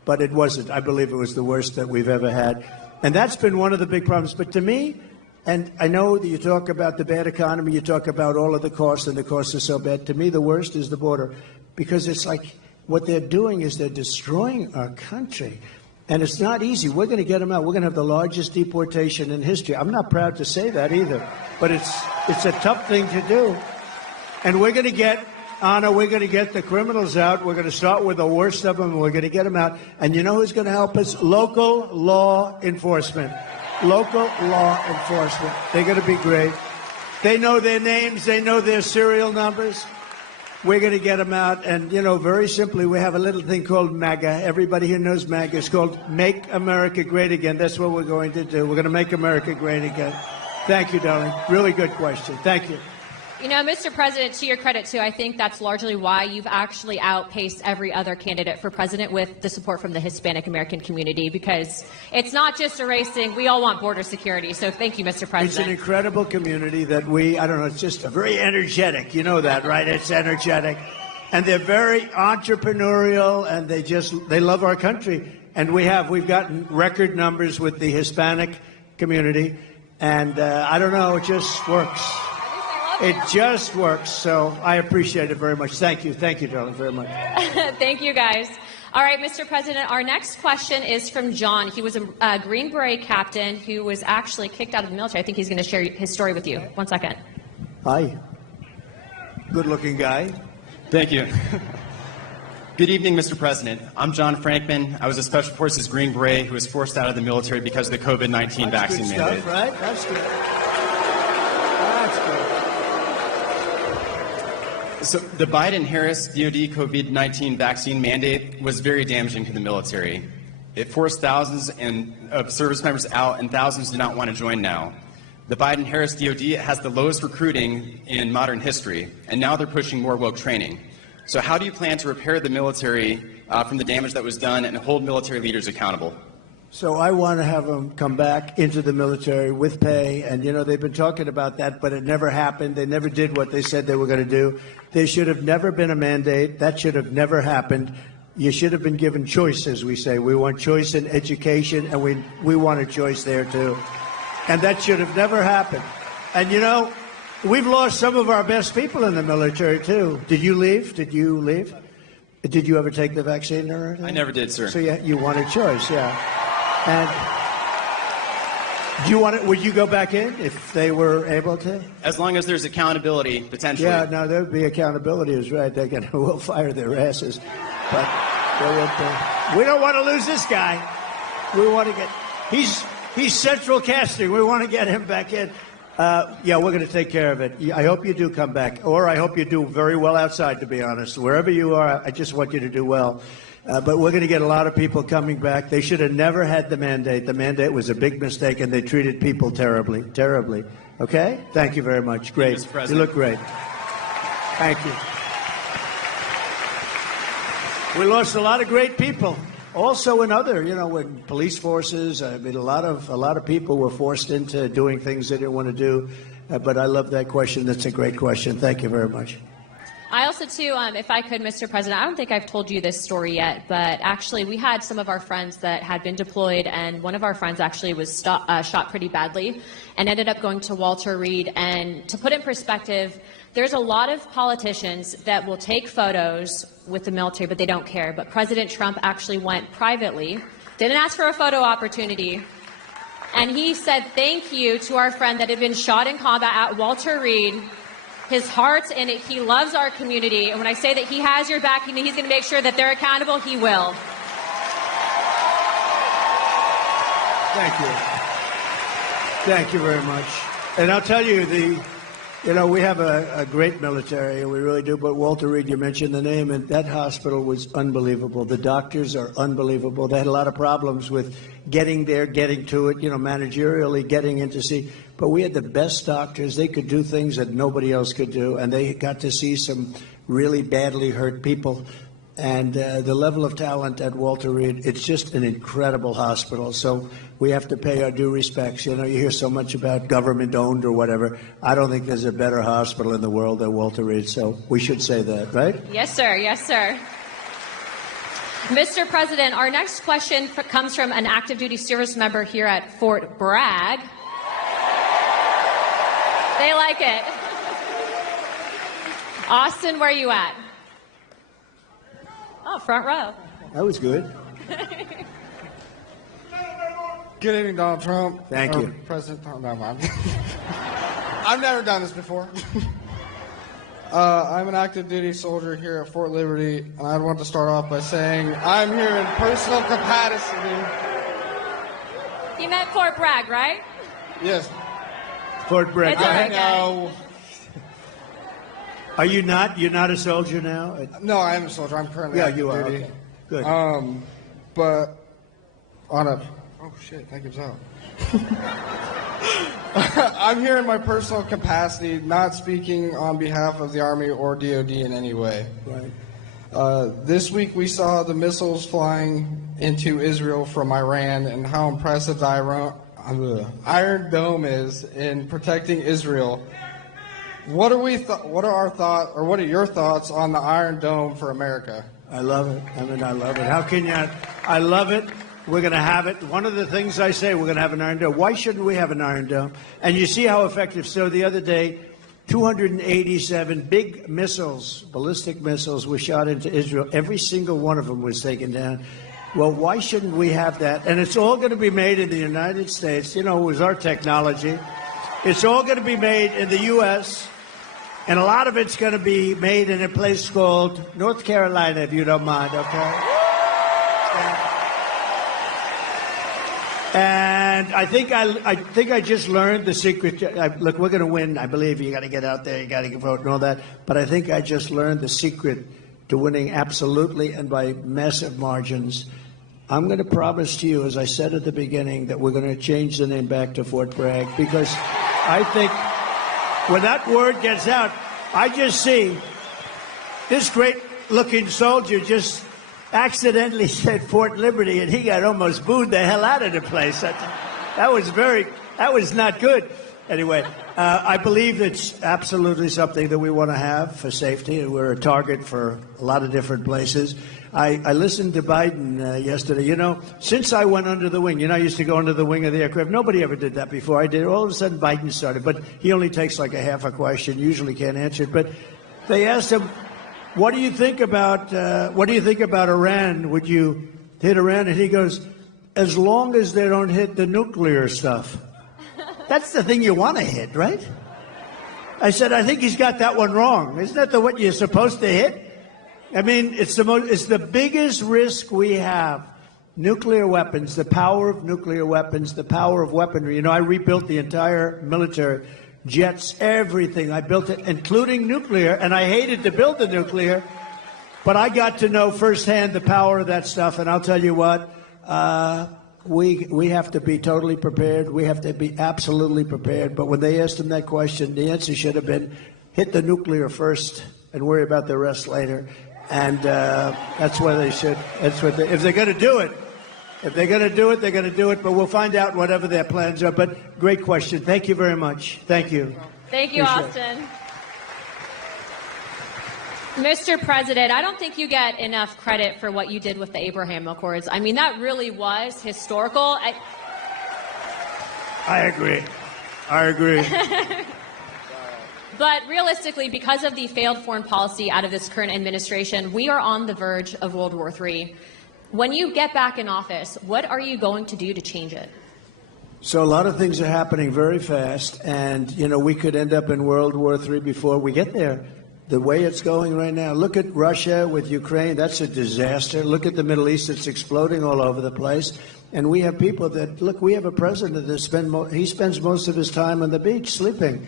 But it wasn't. I believe it was the worst that we've ever had. And that's been one of the big problems. But to me, and I know that you talk about the bad economy, you talk about all of the costs, and the costs are so bad. To me, the worst is the border. Because it's like what they're doing is they're destroying our country. And it's not easy. We're going to get them out. We're going to have the largest deportation in history. I'm not proud to say that either. But it's a tough thing to do. And we're going to get, Anna, we're going to get the criminals out. We're going to start with the worst of them, and we're going to get them out. And you know who's going to help us? Local law enforcement. Local law enforcement. They're going to be great. They know their names. They know their serial numbers. We're going to get them out. And, you know, very simply, we have a little thing called MAGA. Everybody here knows MAGA. It's called Make America Great Again. That's what we're going to do. We're going to make America great again. Thank you, darling. Really good question. Thank you. You know, Mr. President, to your credit, too, I think that's largely why you've actually outpaced every other candidate for president with the support from the Hispanic American community, because it's not just erasing. We all want border security. So thank you, Mr. President. It's an incredible community that I don't know, it's just very energetic. You know that, right? It's energetic. And they're very entrepreneurial, and they love our country. And we've gotten record numbers with the Hispanic community. And I don't know, it just works. It just works. So I appreciate it very much. Thank you. Thank you, darling, very much. Thank you, guys. All right, Mr. President, our next question is from John. He was a Green Beret captain who was actually kicked out of the military. I think he's going to share his story with you. 1 second. Hi. Good-looking guy. Thank you. Good evening, Mr. President. I'm John Frankman. I was a Special Forces Green Beret who was forced out of the military because of the COVID-19 vaccine good mandate. stuff, right? That's good. That's good. So the Biden-Harris DoD COVID-19 vaccine mandate was very damaging to the military. It forced thousands of service members out, and thousands do not want to join now. The Biden-Harris DoD has the lowest recruiting in modern history, and now they're pushing more woke training. So how do you plan to repair the military from the damage that was done and hold military leaders accountable? So I want to have them come back into the military with pay. And, they've been talking about that, but it never happened. They never did what they said they were going to do. There should have never been a mandate. That should have never happened. You should have been given choice, as we say. We want choice in education, and we want a choice there, too. And that should have never happened. And, we've lost some of our best people in the military, too. Did you leave? Did you leave? Did you ever take the vaccine or anything? I never did, sir. So you want a choice, yeah. And do you want it? Would you go back in if they were able to? As long as there's accountability, potentially. Yeah, no, there would be accountability, is right. They're going to will fire their asses. But we don't want to lose this guy. We want to get he's central casting. We want to get him back in. Yeah, we're going to take care of it. I hope you do come back, or I hope you do very well outside, to be honest. Wherever you are, I just want you to do well. But we're going to get a lot of people coming back. They should have never had the mandate. The mandate was a big mistake, and they treated people terribly, terribly. Okay? Thank you very much. Great. You look great. Thank you. We lost a lot of great people. Also in other, when police forces, I mean, a lot of people were forced into doing things they didn't want to do. But I love that question. That's a great question. Thank you very much. I also, too, if I could, Mr. President, I don't think I've told you this story yet, but actually we had some of our friends that had been deployed, and one of our friends actually was shot pretty badly and ended up going to Walter Reed. And to put it in perspective, there's a lot of politicians that will take photos with the military, but they don't care. But President Trump actually went privately, didn't ask for a photo opportunity, and he said thank you to our friend that had been shot in combat at Walter Reed. His heart's in it. He loves our community. And when I say that he has your back, he's going to make sure that they're accountable. He will. Thank you. Thank you very much. And I'll tell you, we have a great military, and we really do. But Walter Reed, you mentioned the name, and that hospital was unbelievable. The doctors are unbelievable. They had a lot of problems with getting there, getting to it, managerially getting in to see. But we had the best doctors. They could do things that nobody else could do, and they got to see some really badly hurt people. And the level of talent at Walter Reed, it's just an incredible hospital. So we have to pay our due respects. You hear so much about government-owned or whatever. I don't think there's a better hospital in the world than Walter Reed. So we should say that, right? Yes, sir. Yes, sir. Mr. President, our next question comes from an active duty service member here at Fort Bragg. They like it. Austin, where are you at? Oh, front row. That was good. Good evening, Donald Trump. Thank you. President Trump. No, I've never done this before. I'm an active duty soldier here at Fort Liberty, and I want to start off by saying I'm here in personal capacity. You meant Fort Bragg, right? Yes. Fort Bragg. It's all right, No. Are you not? You're not a soldier now? No, I am a soldier. I'm currently active you are. duty. Okay. Good. But on a... Oh, shit. That gives out. I'm here in my personal capacity, not speaking on behalf of the Army or DOD in any way. Right. This week we saw the missiles flying into Israel from Iran and how impressive the Iron Dome is in protecting Israel. What are your thoughts on the Iron Dome for America? I love it. I love it. How can you? I love it. We're going to have it. One of the things I say, we're going to have an Iron Dome. Why shouldn't we have an Iron Dome? And you see how effective. So the other day, 287 big missiles, ballistic missiles, were shot into Israel. Every single one of them was taken down. Well, why shouldn't we have that? And it's all going to be made in the United States. You know, it was our technology. It's all going to be made in the U.S., and a lot of it's going to be made in a place called North Carolina, if you don't mind, okay? And I think I just learned the secret. Look, we're going to win. I believe you got to get out there, you got to vote and all that. But I think I just learned the secret to winning absolutely and by massive margins. I'm going to promise to you, as I said at the beginning, that we're going to change the name back to Fort Bragg, because I think when that word gets out, I just see this great-looking soldier just accidentally said Fort Liberty, and he got almost booed the hell out of the place. That was not good. Anyway, I believe it's absolutely something that we want to have for safety, and we're a target for a lot of different places. I listened to Biden yesterday. You know, since I went under the wing, you know, I used to go under the wing of the aircraft. Nobody ever did that before. I did. All of a sudden, Biden started, but he only takes like a half a question. Usually can't answer it. But they asked him, "What do you think about Iran? Would you hit Iran?" And he goes, "As long as they don't hit the nuclear stuff." That's the thing you want to hit, right? I said, I think he's got that one wrong. Isn't that what you're supposed to hit? I mean, it's the biggest risk we have. Nuclear weapons, the power of nuclear weapons, the power of weaponry. You know, I rebuilt the entire military, jets, everything. I built it, including nuclear, and I hated to build the nuclear, but I got to know firsthand the power of that stuff, and I'll tell you what, we have to be totally prepared. We have to be absolutely prepared. But when they asked him that question, the answer should have been, hit the nuclear first and worry about the rest later. And that's where they should. That's what if they're going to do it. If they're going to do it, they're going to do it. But we'll find out whatever their plans are. But great question. Thank you very much. Thank you. Thank you, Austin. Mr. President, I don't think you get enough credit for what you did with the Abraham Accords. I mean, that really was historical. I agree. I agree. But realistically, because of the failed foreign policy out of this current administration, we are on the verge of World War III. When you get back in office, what are you going to do to change it? So a lot of things are happening very fast, and, you know, we could end up in World War III before we get there. The way it's going right now, look at Russia with Ukraine, that's a disaster. Look at the Middle East, it's exploding all over the place. And we have people that, look, we have a president that he spends most of his time on the beach sleeping.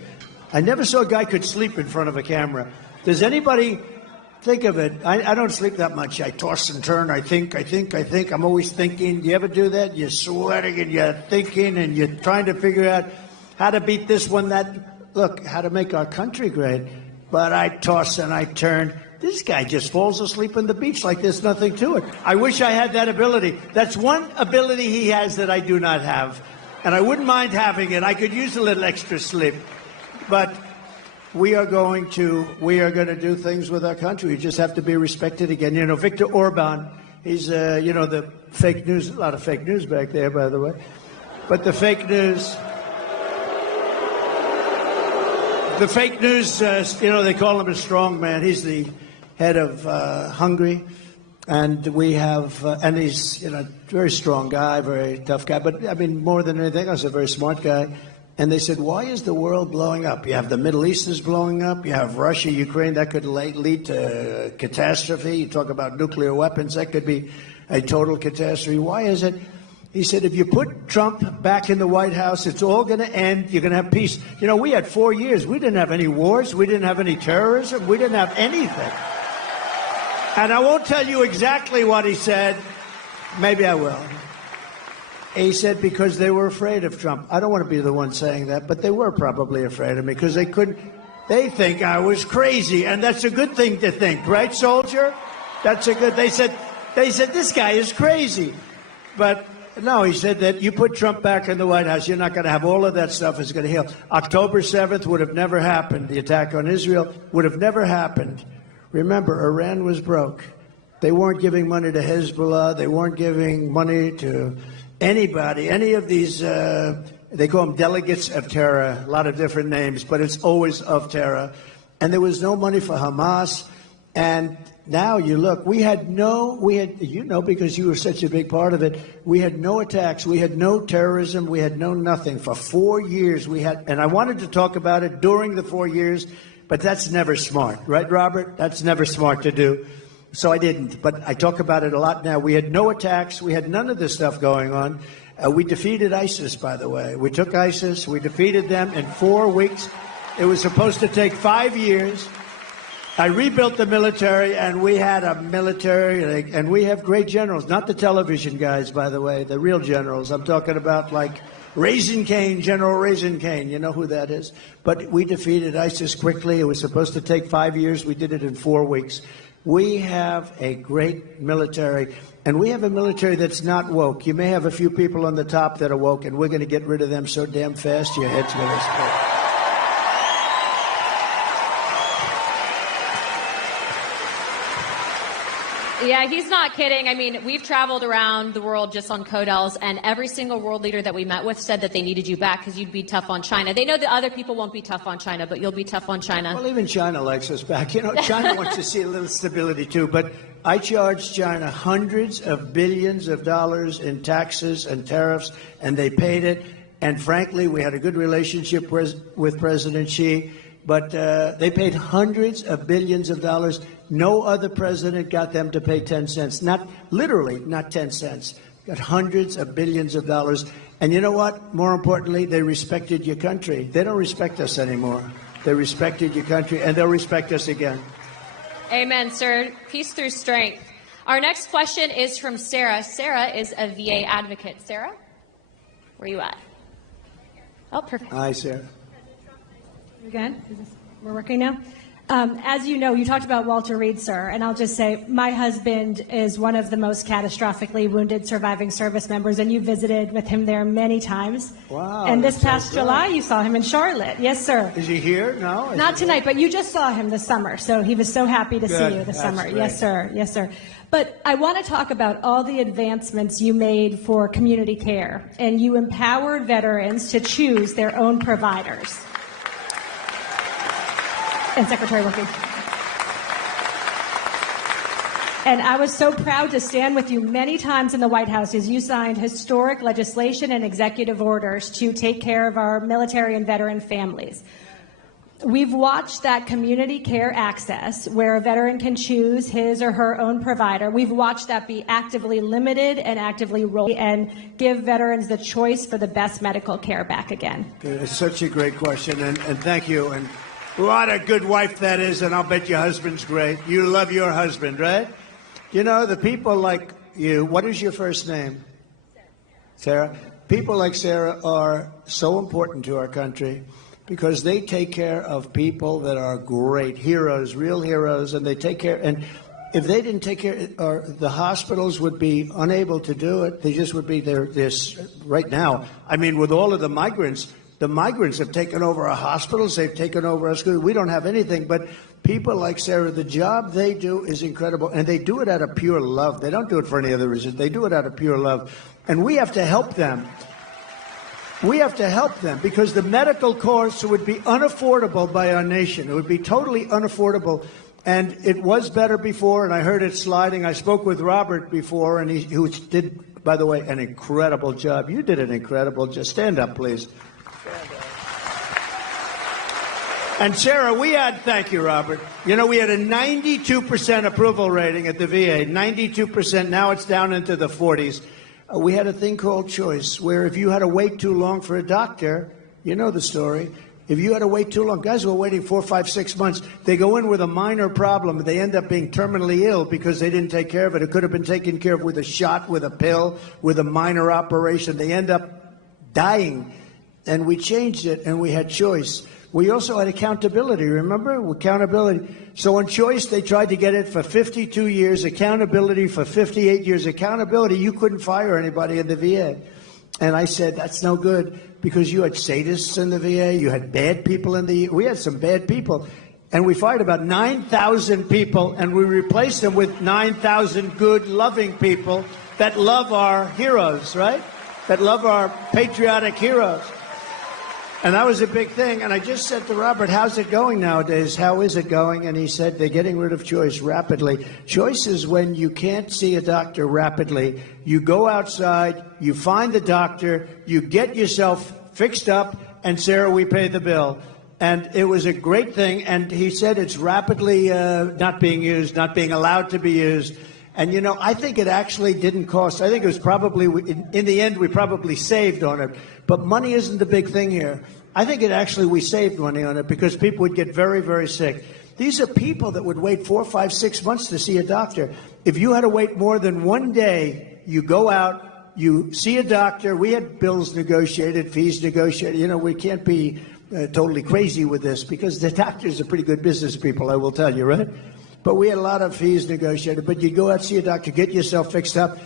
I never saw a guy could sleep in front of a camera. Does anybody think of it? I don't sleep that much. I toss and turn, I think. I'm always thinking. Do you ever do that? You're sweating and you're thinking and you're trying to figure out how to beat this one, that. Look, how to make our country great. But I toss and I turn. This guy just falls asleep on the beach like there's nothing to it. I wish I had that ability. That's one ability he has that I do not have. And I wouldn't mind having it. I could use a little extra sleep. But we are going to do things with our country. We just have to be respected again. You know, Viktor Orban, he's, you know, the fake news, a lot of fake news back there, by the way. But the fake news... The fake news, you know, they call him a strong man. He's the head of Hungary, and we have, and he's, you know, very strong guy, very tough guy. But I mean, more than anything else, a very smart guy. And they said, why is the world blowing up? You have the Middle East is blowing up. You have Russia, Ukraine. That could lead to catastrophe. You talk about nuclear weapons. That could be a total catastrophe. Why is it? He said, if you put Trump back in the White House, it's all going to end. You're going to have peace. You know, we had 4 years. We didn't have any wars. We didn't have any terrorism. We didn't have anything. And I won't tell you exactly what he said. Maybe I will. He said because they were afraid of Trump. I don't want to be the one saying that, but they were probably afraid of me because they couldn't. They think I was crazy, and that's a good thing to think, right, soldier? That's a good. They said this guy is crazy, but. No, he said that you put Trump back in the White House, you're not going to have all of that stuff is going to heal. October 7th would have never happened. The attack on Israel would have never happened. Remember, Iran was broke. They weren't giving money to Hezbollah. They weren't giving money to anybody, any of these They call them delegates of terror, a lot of different names, but it's always of terror. And there was no money for Hamas. And now you look, because you were such a big part of it, we had no attacks, we had no terrorism, we had no nothing. For 4 years and I wanted to talk about it during the 4 years, but that's never smart, right, Robert? That's never smart to do. So I didn't, but I talk about it a lot now. We had no attacks, we had none of this stuff going on. We defeated ISIS, by the way. We took ISIS, we defeated them in 4 weeks. It was supposed to take 5 years. I rebuilt the military, and we had a military, and we have great generals, not the television guys, by the way, the real generals. I'm talking about like Raisin Cane, General Raisin Cane. You know who that is? But we defeated ISIS quickly. It was supposed to take 5 years. We did it in 4 weeks. We have a great military, and we have a military that's not woke. You may have a few people on the top that are woke, and we're going to get rid of them so damn fast your head's going to explode. Yeah, he's not kidding. I mean, we've traveled around the world just on CODELs, and every single world leader that we met with said that they needed you back because you'd be tough on China. They know that other people won't be tough on China, but you'll be tough on China. Well, even China likes us back. You know, China wants to see a little stability, too. But I charged China hundreds of billions of dollars in taxes and tariffs, and they paid it. And frankly, we had a good relationship with President Xi, but they paid hundreds of billions of dollars. No other president got them to pay 10 cents. Not literally, not 10 cents. Got hundreds of billions of dollars. And you know what? More importantly, they respected your country. They don't respect us anymore. They respected your country, and they'll respect us again. Amen, sir. Peace through strength. Our next question is from Sarah. Sarah is a VA advocate. Sarah, where are you at? Oh, perfect. Hi, Sarah. Again, we're working now. As you know, you talked about Walter Reed, sir, and I'll just say my husband is one of the most catastrophically wounded surviving service members, and you visited with him there many times. Wow. And this past July, you saw him in Charlotte. Yes, sir. Is he here? No? Not tonight, but you just saw him this summer, so he was so happy to see you this That's summer. great. Yes, sir. Yes, sir. But I want to talk about all the advancements you made for community care, and you empowered veterans to choose their own providers. And Secretary Wilkie. And I was so proud to stand with you many times in the White House as you signed historic legislation and executive orders to take care of our military and veteran families. We've watched that community care access where a veteran can choose his or her own provider. We've watched that be actively limited and actively rolled and give veterans the choice for the best medical care back again. It's such a great question, and thank you. And what a good wife that is, and I'll bet your husband's great. You love your husband, right? You know, the people like you, what is your first name? Sarah. People like Sarah are so important to our country because they take care of people that are great heroes, real heroes, and they take care. And if they didn't take care, or the hospitals would be unable to do it. They just would be there. This right now. I mean, with all of the migrants have taken over our hospitals. They've taken over our schools. We don't have anything. But people like Sarah, the job they do is incredible. And they do it out of pure love. They don't do it for any other reason. They do it out of pure love. And we have to help them. We have to help them because the medical costs would be unaffordable by our nation. It would be totally unaffordable. And it was better before, and I heard it sliding. I spoke with Robert before, and he did, by the way, an incredible job. You did an incredible job. Stand up, please. And Sarah, thank you, Robert. You know, we had a 92% approval rating at the VA, 92%. Now it's down into the 40s. We had a thing called choice, where if you had to wait too long for a doctor, you know the story. If you had to wait too long, guys were waiting 4, 5, 6 months. They go in with a minor problem. They end up being terminally ill because they didn't take care of it. It could have been taken care of with a shot, with a pill, with a minor operation. They end up dying. And we changed it, and we had choice. We also had accountability, remember? Accountability. So on choice, they tried to get it for 52 years, accountability for 58 years. Accountability, you couldn't fire anybody in the VA. And I said, that's no good, because you had sadists in the VA, you had bad people in the... We had some bad people. And we fired about 9,000 people, and we replaced them with 9,000 good, loving people that love our heroes, right? That love our patriotic heroes. And that was a big thing. And I just said to Robert, how's it going nowadays? How is it going? And he said, they're getting rid of choice rapidly. Choice is when you can't see a doctor rapidly. You go outside, you find the doctor, you get yourself fixed up, and Sarah, we pay the bill. And it was a great thing. And he said it's rapidly not being used, not being allowed to be used. And, you know, I think it actually didn't cost. I think it was probably, in the end, we probably saved on it. But money isn't the big thing here. I think we saved money on it because people would get very, very sick. These are people that would wait 4, 5, 6 months to see a doctor. If you had to wait more than one day, you go out, you see a doctor. We had bills negotiated, fees negotiated. You know, we can't be totally crazy with this because the doctors are pretty good business people, I will tell you, right? But we had a lot of fees negotiated. But you go out, see a doctor, get yourself fixed up,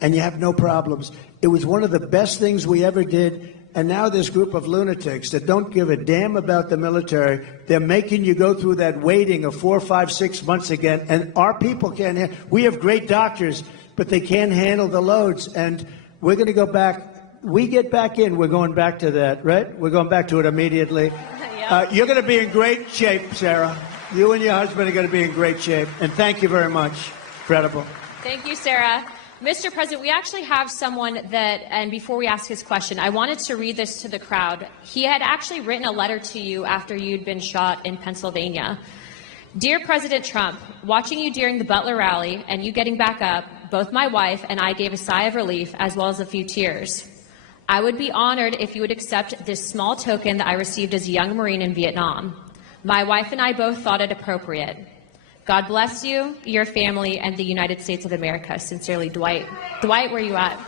and you have no problems. It was one of the best things we ever did. And now this group of lunatics that don't give a damn about the military, they're making you go through that waiting of 4, 5, 6 months again. And our people can't. We have great doctors, but they can't handle the loads. And we're going to go back. We get back in, we're going back to that, right? We're going back to it immediately. You're going to be in great shape, Sarah. You and your husband are going to be in great shape. And thank you very much. Incredible. Thank you, Sarah. Mr. President, we actually have someone that, and before we ask his question, I wanted to read this to the crowd. He had actually written a letter to you after you'd been shot in Pennsylvania. Dear President Trump, watching you during the Butler rally and you getting back up, both my wife and I gave a sigh of relief as well as a few tears. I would be honored if you would accept this small token that I received as a young Marine in Vietnam. My wife and I both thought it appropriate. God bless you, your family, and the United States of America. Sincerely, Dwight. Dwight, where are you at?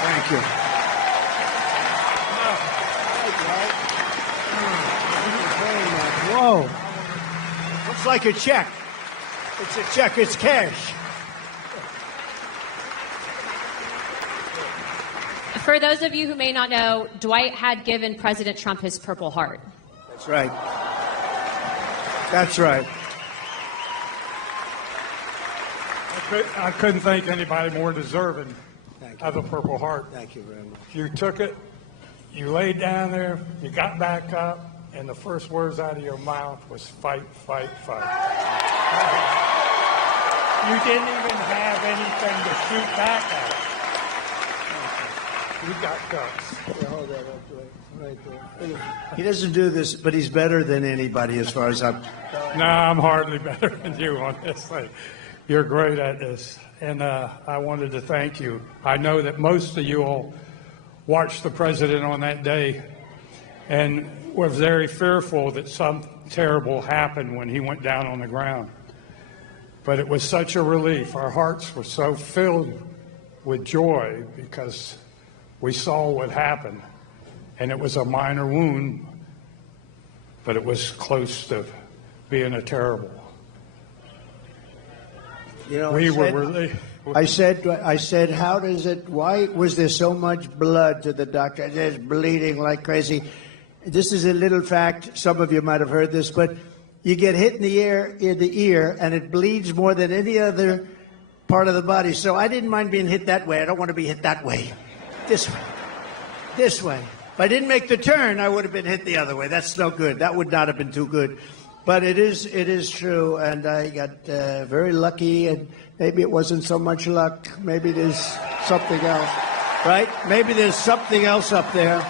Thank you. Whoa. Looks like a check. It's a check. It's cash. For those of you who may not know, Dwight had given President Trump his Purple Heart. That's right. That's right. I couldn't think anybody more deserving of a Purple Heart. Thank you very much. You took it, you laid down there, you got back up, and the first words out of your mouth was fight, fight, fight. You didn't even have anything to shoot back at. You got guts. Hold that up right there. He doesn't do this, but he's better than anybody as far as I'm. No, I'm hardly better than you on this thing. You're great at this. And I wanted to thank you. I know that most of you all watched the president on that day and were very fearful that something terrible happened when he went down on the ground. But it was such a relief. Our hearts were so filled with joy because we saw what happened. And it was a minor wound, but it was close to being a terrible. You know, I said, how does it, why was there so much blood to the doctor? There's bleeding like crazy. This is a little fact. Some of you might have heard this, but you get hit in the ear, and it bleeds more than any other part of the body. So I didn't mind being hit that way. I don't want to be hit that way. This way. This way. If I didn't make the turn, I would have been hit the other way. That's no good. That would not have been too good. But it is true, and I got very lucky, and maybe it wasn't so much luck. Maybe there's something else, right? Maybe there's something else up there,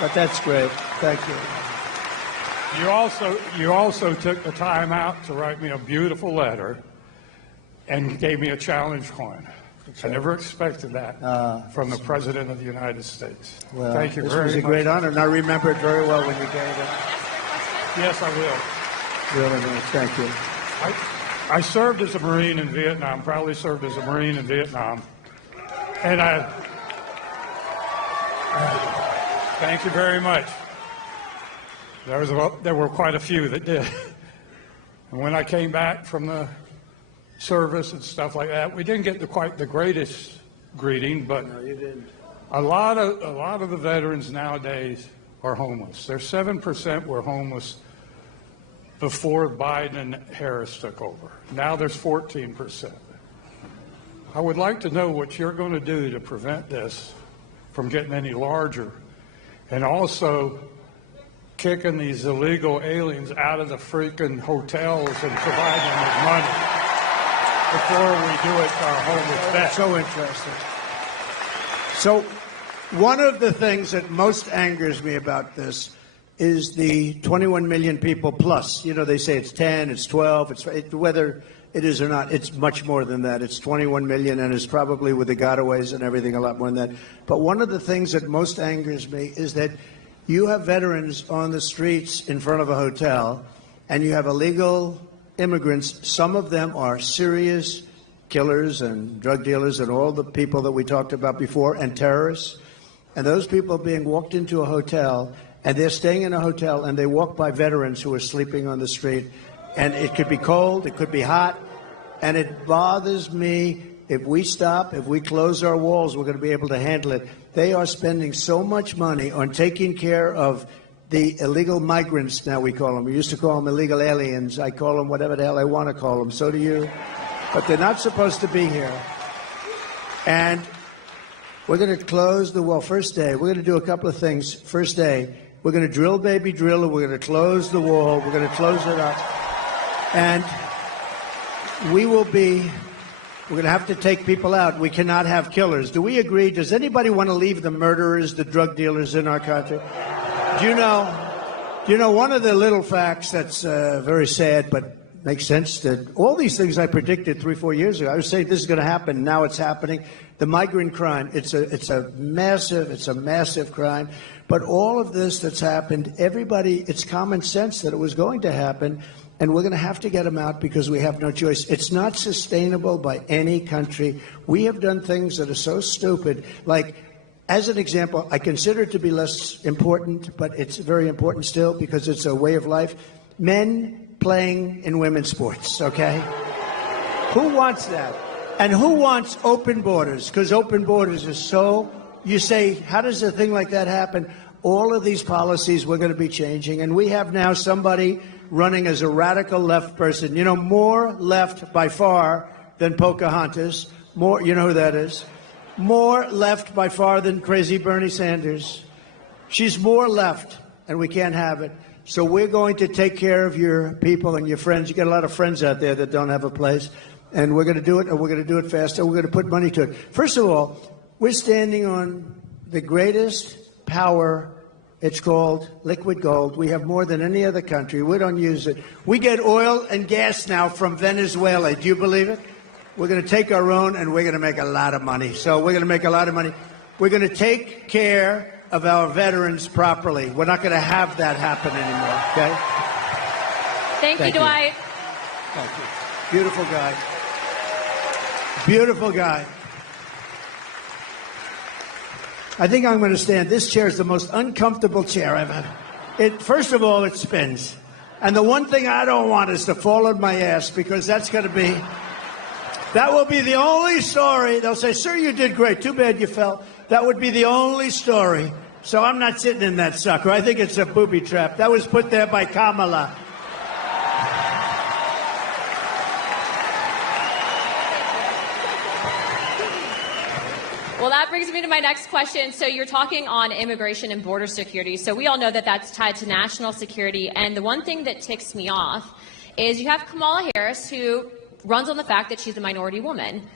but that's great. Thank you. You also took the time out to write me a beautiful letter and gave me a challenge coin. I never expected that from the President of the United States. Well, thank you very much. This was a great honor, and I remember it very well when you gave it. Yes, I will. Really nice. Thank you. I served as a Marine in Vietnam, proudly served as a Marine in Vietnam. And thank you very much. There were quite a few that did. And when I came back from the service and stuff like that, we didn't get quite the greatest greeting, but no, you didn't. A lot of the veterans nowadays are homeless. There's 7% were homeless before Biden and Harris took over. Now there's 14%. I would like to know what you're going to do to prevent this from getting any larger, and also kicking these illegal aliens out of the freaking hotels and providing them with money before we do it to our homeless vets. So interesting. So one of the things that most angers me about this is the 21 million people plus. You know, they say it's 10, it's 12, whether it is or not, it's much more than that. It's 21 million, and it's probably with the gotaways and everything a lot more than that. But one of the things that most angers me is that you have veterans on the streets in front of a hotel, and you have illegal immigrants. Some of them are serious killers and drug dealers and all the people that we talked about before, and terrorists. And those people being walked into a hotel, and they're staying in a hotel, and they walk by veterans who are sleeping on the street. And it could be cold, it could be hot, and it bothers me. If we stop, if we close our walls, we're going to be able to handle it. They are spending so much money on taking care of the illegal migrants, now we call them. We used to call them illegal aliens. I call them whatever the hell I want to call them. So do you. But they're not supposed to be here. And we're going to close the wall. First day, we're going to do a couple of things. First day, we're going to drill, baby, drill, and we're going to close the wall. We're going to close it up. And we're going to have to take people out. We cannot have killers. Do we agree? Does anybody want to leave the murderers, the drug dealers in our country? Do you know one of the little facts that's very sad but makes sense, that all these things I predicted 3-4 years ago, I was saying this is going to happen, now it's happening. The migrant crime, it's a massive crime. But all of this that's happened, everybody, it's common sense that it was going to happen. And we're going to have to get them out because we have no choice. It's not sustainable by any country. We have done things that are so stupid. Like, as an example, I consider it to be less important, but it's very important still because it's a way of life. Men playing in women's sports, okay? Who wants that? And who wants open borders? Because open borders is so, you say, how does a thing like that happen? All of these policies we're going to be changing. And we have now somebody running as a radical left person, you know, more left by far than Pocahontas, more, you know who that is, more left by far than crazy Bernie Sanders. She's more left, and we can't have it. So we're going to take care of your people and your friends. You got a lot of friends out there that don't have a place, and we're going to do it, and we're going to do it fast, and we're going to put money to it. First of all, we're standing on the greatest power. It's called liquid gold. We have more than any other country. We don't use it. We get oil and gas now from Venezuela. Do you believe it? We're going to take our own, and we're going to make a lot of money. So we're going to make a lot of money. We're going to take care of our veterans properly. We're not going to have that happen anymore, okay? Thank you, Dwight. Thank you. Beautiful guy. Beautiful guy. I think I'm going to stand. This chair is the most uncomfortable chair I've had. First of all, it spins. And the one thing I don't want is to fall on my ass, because that will be the only story. They'll say, sir, you did great. Too bad you fell. That would be the only story. So I'm not sitting in that sucker. I think it's a booby trap. That was put there by Kamala. Well, that brings me to my next question. So you're talking on immigration and border security. So we all know that that's tied to national security. And the one thing that ticks me off is you have Kamala Harris, who runs on the fact that she's a minority woman.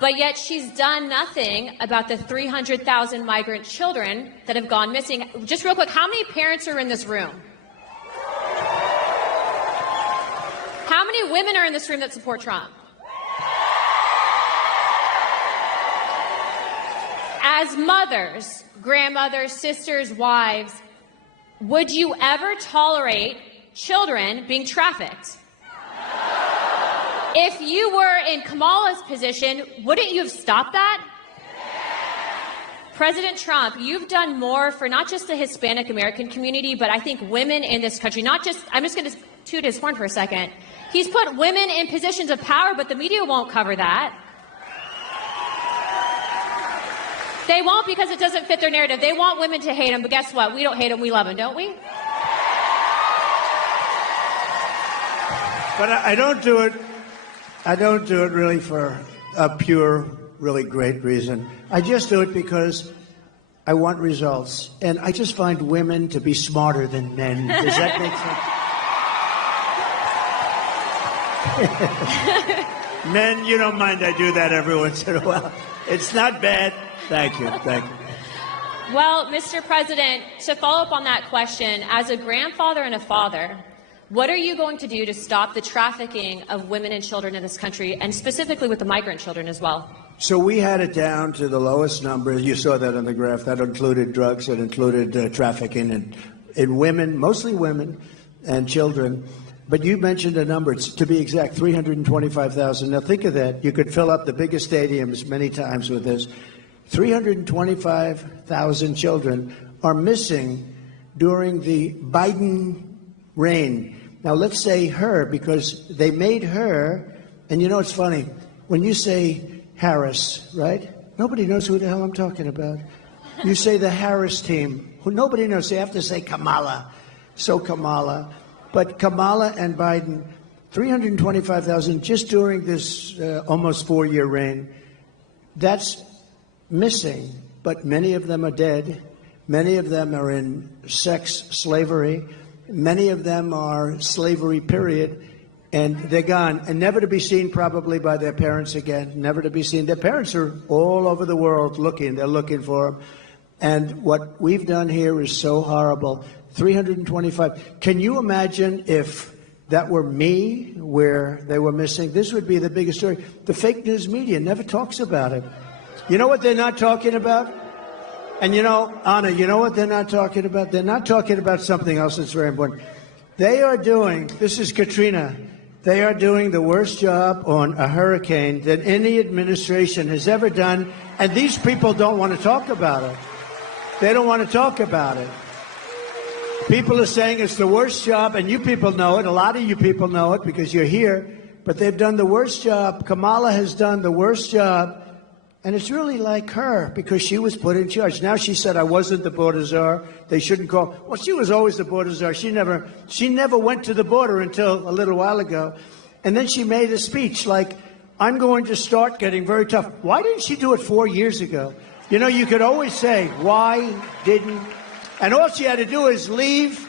But yet she's done nothing about the 300,000 migrant children that have gone missing. Just real quick, how many parents are in this room? How many women are in this room that support Trump? As mothers, grandmothers, sisters, wives, would you ever tolerate children being trafficked? If you were in Kamala's position, wouldn't you have stopped that? President Trump, you've done more for not just the Hispanic American community, but I think women in this country, not just, I'm just going to toot his horn for a second. He's put women in positions of power, but the media won't cover that. They won't, because it doesn't fit their narrative. They want women to hate them, but guess what? We don't hate them, we love them, don't we? But I don't do it really for a pure, really great reason. I just do it because I want results. And I just find women to be smarter than men. Does that make sense? Men, you don't mind I do that every once in a while. It's not bad. Thank you. Thank you. Well, Mr. President, to follow up on that question, as a grandfather and a father, what are you going to do to stop the trafficking of women and children in this country, and specifically with the migrant children as well? So we had it down to the lowest number. You saw that on the graph. That included drugs. That included trafficking in women, mostly women and children. But you mentioned a number. It's, to be exact, 325,000. Now think of that. You could fill up the biggest stadiums many times with this. 325,000 children are missing during the Biden reign. Now let's say her, because they made her, and you know it's funny, when you say Harris, right? Nobody knows who the hell I'm talking about. You say the Harris team, who nobody knows. They have to say Kamala. So Kamala. But Kamala and Biden, 325,000 just during this almost 4-year reign. That's missing, but many of them are dead. Many of them are in sex slavery. Many of them are slavery, period. And they're gone, and never to be seen probably by their parents again, never to be seen. Their parents are all over the world looking. They're looking for them. And what we've done here is so horrible. 325. Can you imagine if that were me, where they were missing? This would be the biggest story. The fake news media never talks about it. You know what they're not talking about? And you know, Anna, you know what they're not talking about? They're not talking about something else that's very important. They are doing, this is Katrina, they are doing the worst job on a hurricane that any administration has ever done, and these people don't want to talk about it. They don't want to talk about it. People are saying it's the worst job, and you people know it. A lot of you people know it because you're here, but they've done the worst job. Kamala has done the worst job. And it's really like her, because she was put in charge. Now she said, I wasn't the border czar. They shouldn't call. Well, she was always the border czar. She never went to the border until a little while ago. And then she made a speech like, I'm going to start getting very tough. Why didn't she do it 4 years ago? You know, you could always say, why didn't? And all she had to do is leave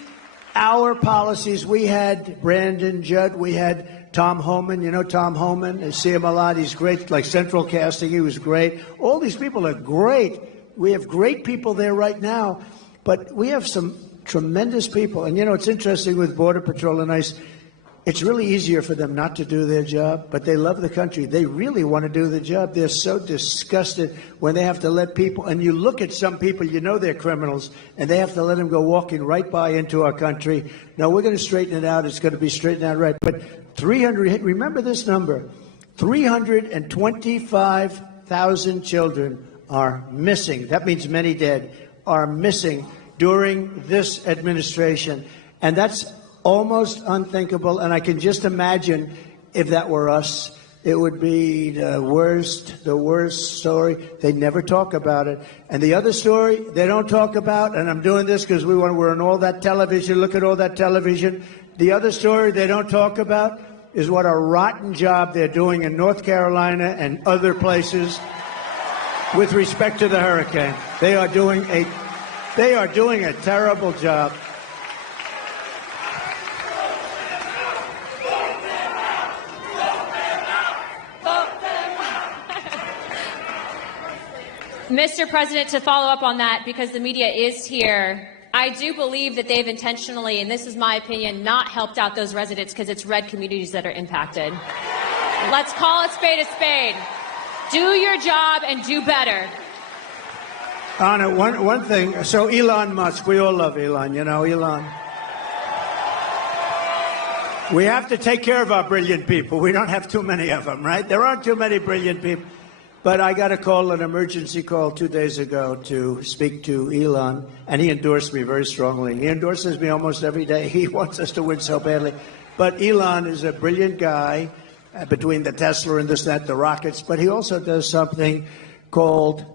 our policies. We had Brandon Judd. We had Tom Homan, you know Tom Homan, I see him a lot. He's great, like Central Casting, he was great. All these people are great. We have great people there right now, but we have some tremendous people. And you know, it's interesting with Border Patrol and ICE, it's really easier for them not to do their job, but they love the country. They really want to do the job. They're so disgusted when they have to let people, and you look at some people, you know they're criminals, and they have to let them go walking right by into our country. No, we're going to straighten it out. It's going to be straightened out right. But 300, remember this number, 325,000 children are missing. That means many dead are missing during this administration. And that's almost unthinkable. And I can just imagine if that were us, it would be the worst story. They never talk about it. And the other story they don't talk about, and I'm doing this because we're on all that television, look at all that television. The other story they don't talk about is what a rotten job they're doing in North Carolina and other places with respect to the hurricane. They are doing a terrible job. Mr. President, to follow up on that, because the media is here, I do believe that they've intentionally, and this is my opinion, not helped out those residents because it's red communities that are impacted. Let's call a spade a spade. Do your job and do better. Anna, one thing. So Elon Musk, we all love Elon, you know, Elon. We have to take care of our brilliant people. We don't have too many of them, right? There aren't too many brilliant people. But I got a call, an emergency call 2 days ago to speak to Elon, and he endorsed me very strongly. He endorses me almost every day. He wants us to win so badly. But Elon is a brilliant guy between the Tesla and this, that, the rockets. But he also does something called,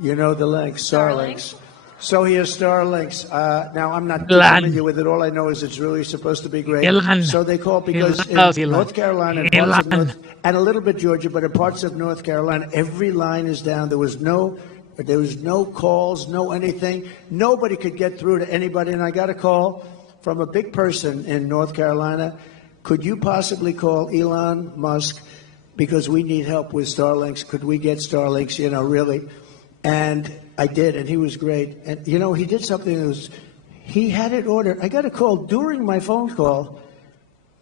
you know, the link, Starlinks. So here's Starlinks. Now, I'm not too familiar with it. All I know is it's really supposed to be great. So they call because in North Carolina and parts of North, and a little bit Georgia, but in parts of North Carolina, every line is down. There was no calls, no anything. Nobody could get through to anybody. And I got a call from a big person in North Carolina. Could you possibly call Elon Musk because we need help with Starlinks? Could we get Starlinks, really? And I did, and he was great. And, he did something he had it ordered. I got a call during my phone call.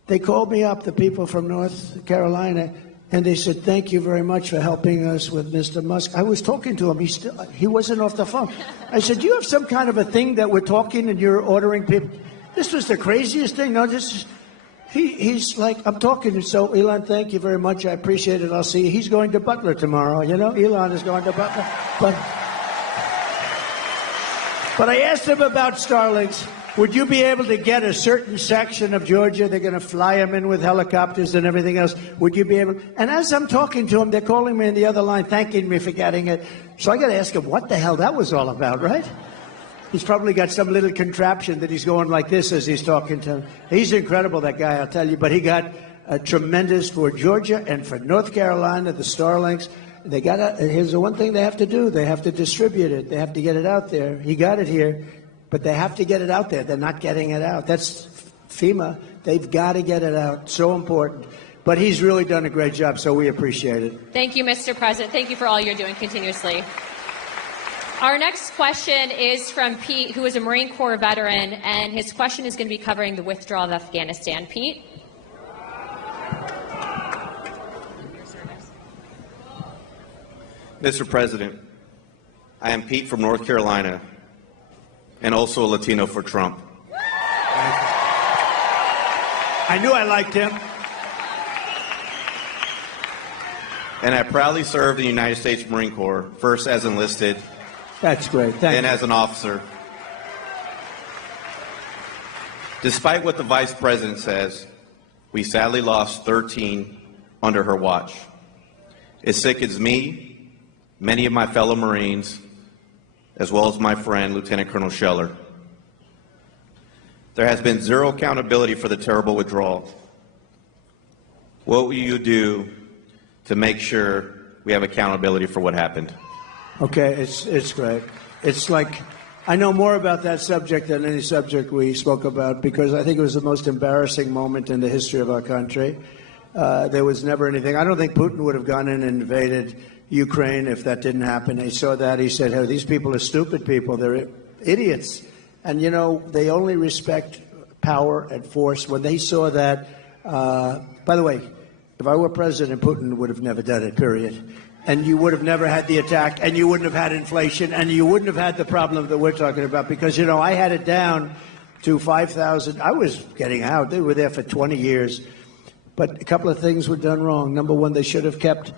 They called me up, the people from North Carolina, and they said, thank you very much for helping us with Mr. Musk. I was talking to him. He wasn't off the phone. I said, do you have some kind of a thing that we're talking and you're ordering people? This was the craziest thing. No, he's like, I'm talking. So, Elon, thank you very much. I appreciate it. I'll see you. He's going to Butler tomorrow. Elon is going to Butler. But I asked him about Starlinks. Would you be able to get a certain section of Georgia? They're going to fly them in with helicopters and everything else. Would you be able? And as I'm talking to him, they're calling me on the other line, thanking me for getting it. So I got to ask him what the hell that was all about, right? He's probably got some little contraption that he's going like this as he's talking to him. He's incredible, that guy, I'll tell you. But he got a tremendous for Georgia and for North Carolina, the Starlinks. Here's the one thing they have to do. They have to distribute it. They have to get it out there. He got it here, but they have to get it out there. They're not getting it out. That's FEMA. They've got to get it out. So important. But he's really done a great job, so we appreciate it. Thank you, Mr. President. Thank you for all you're doing continuously. Our next question is from Pete, who is a Marine Corps veteran, and his question is going to be covering the withdrawal of Afghanistan. Pete? Mr. President, I am Pete from North Carolina, and also a Latino for Trump. I knew I liked him. And I proudly served in the United States Marine Corps, first as enlisted, that's great. then as an officer. Despite what the Vice President says, we sadly lost 13 under her watch. It sickens me, many of my fellow Marines, as well as my friend, Lieutenant Colonel Scheller. There has been zero accountability for the terrible withdrawal. What will you do to make sure we have accountability for what happened? Okay, it's great. It's like, I know more about that subject than any subject we spoke about because I think it was the most embarrassing moment in the history of our country. There was never anything. I don't think Putin would have gone in and invaded Ukraine if that didn't happen. He saw that. He said, hey, these people are stupid people. They're idiots. And, they only respect power and force. When they saw that, by the way, if I were president, Putin would have never done it, period. And you would have never had the attack, and you wouldn't have had inflation, and you wouldn't have had the problem that we're talking about. Because, I had it down to 5,000. I was getting out. They were there for 20 years. But a couple of things were done wrong. Number one, they should have kept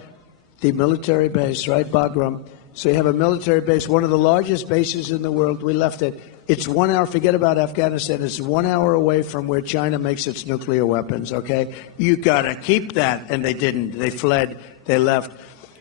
the military base, right, Bagram? So you have a military base, one of the largest bases in the world. We left it. It's 1 hour, forget about Afghanistan, it's 1 hour away from where China makes its nuclear weapons, okay? You got to keep that, and they didn't. They fled, they left.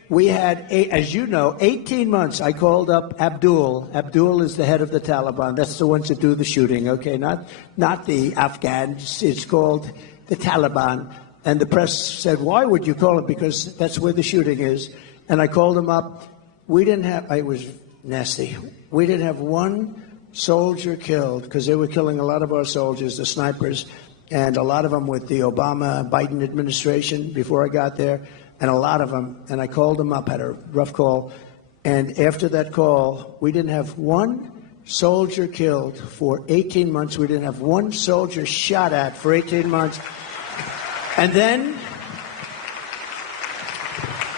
We had, as you know, 18 months. I called up Abdul. Abdul is the head of the Taliban. That's the ones that do the shooting, okay? Not the Afghans. It's called the Taliban. And the press said, why would you call it? Because that's where the shooting is. And I called him up. We didn't have, it was nasty. We didn't have one soldier killed because they were killing a lot of our soldiers, the snipers, and a lot of them with the Obama-Biden administration before I got there, and a lot of them. And I called them up, had a rough call. And after that call, we didn't have one soldier killed for 18 months. We didn't have one soldier shot at for 18 months. And then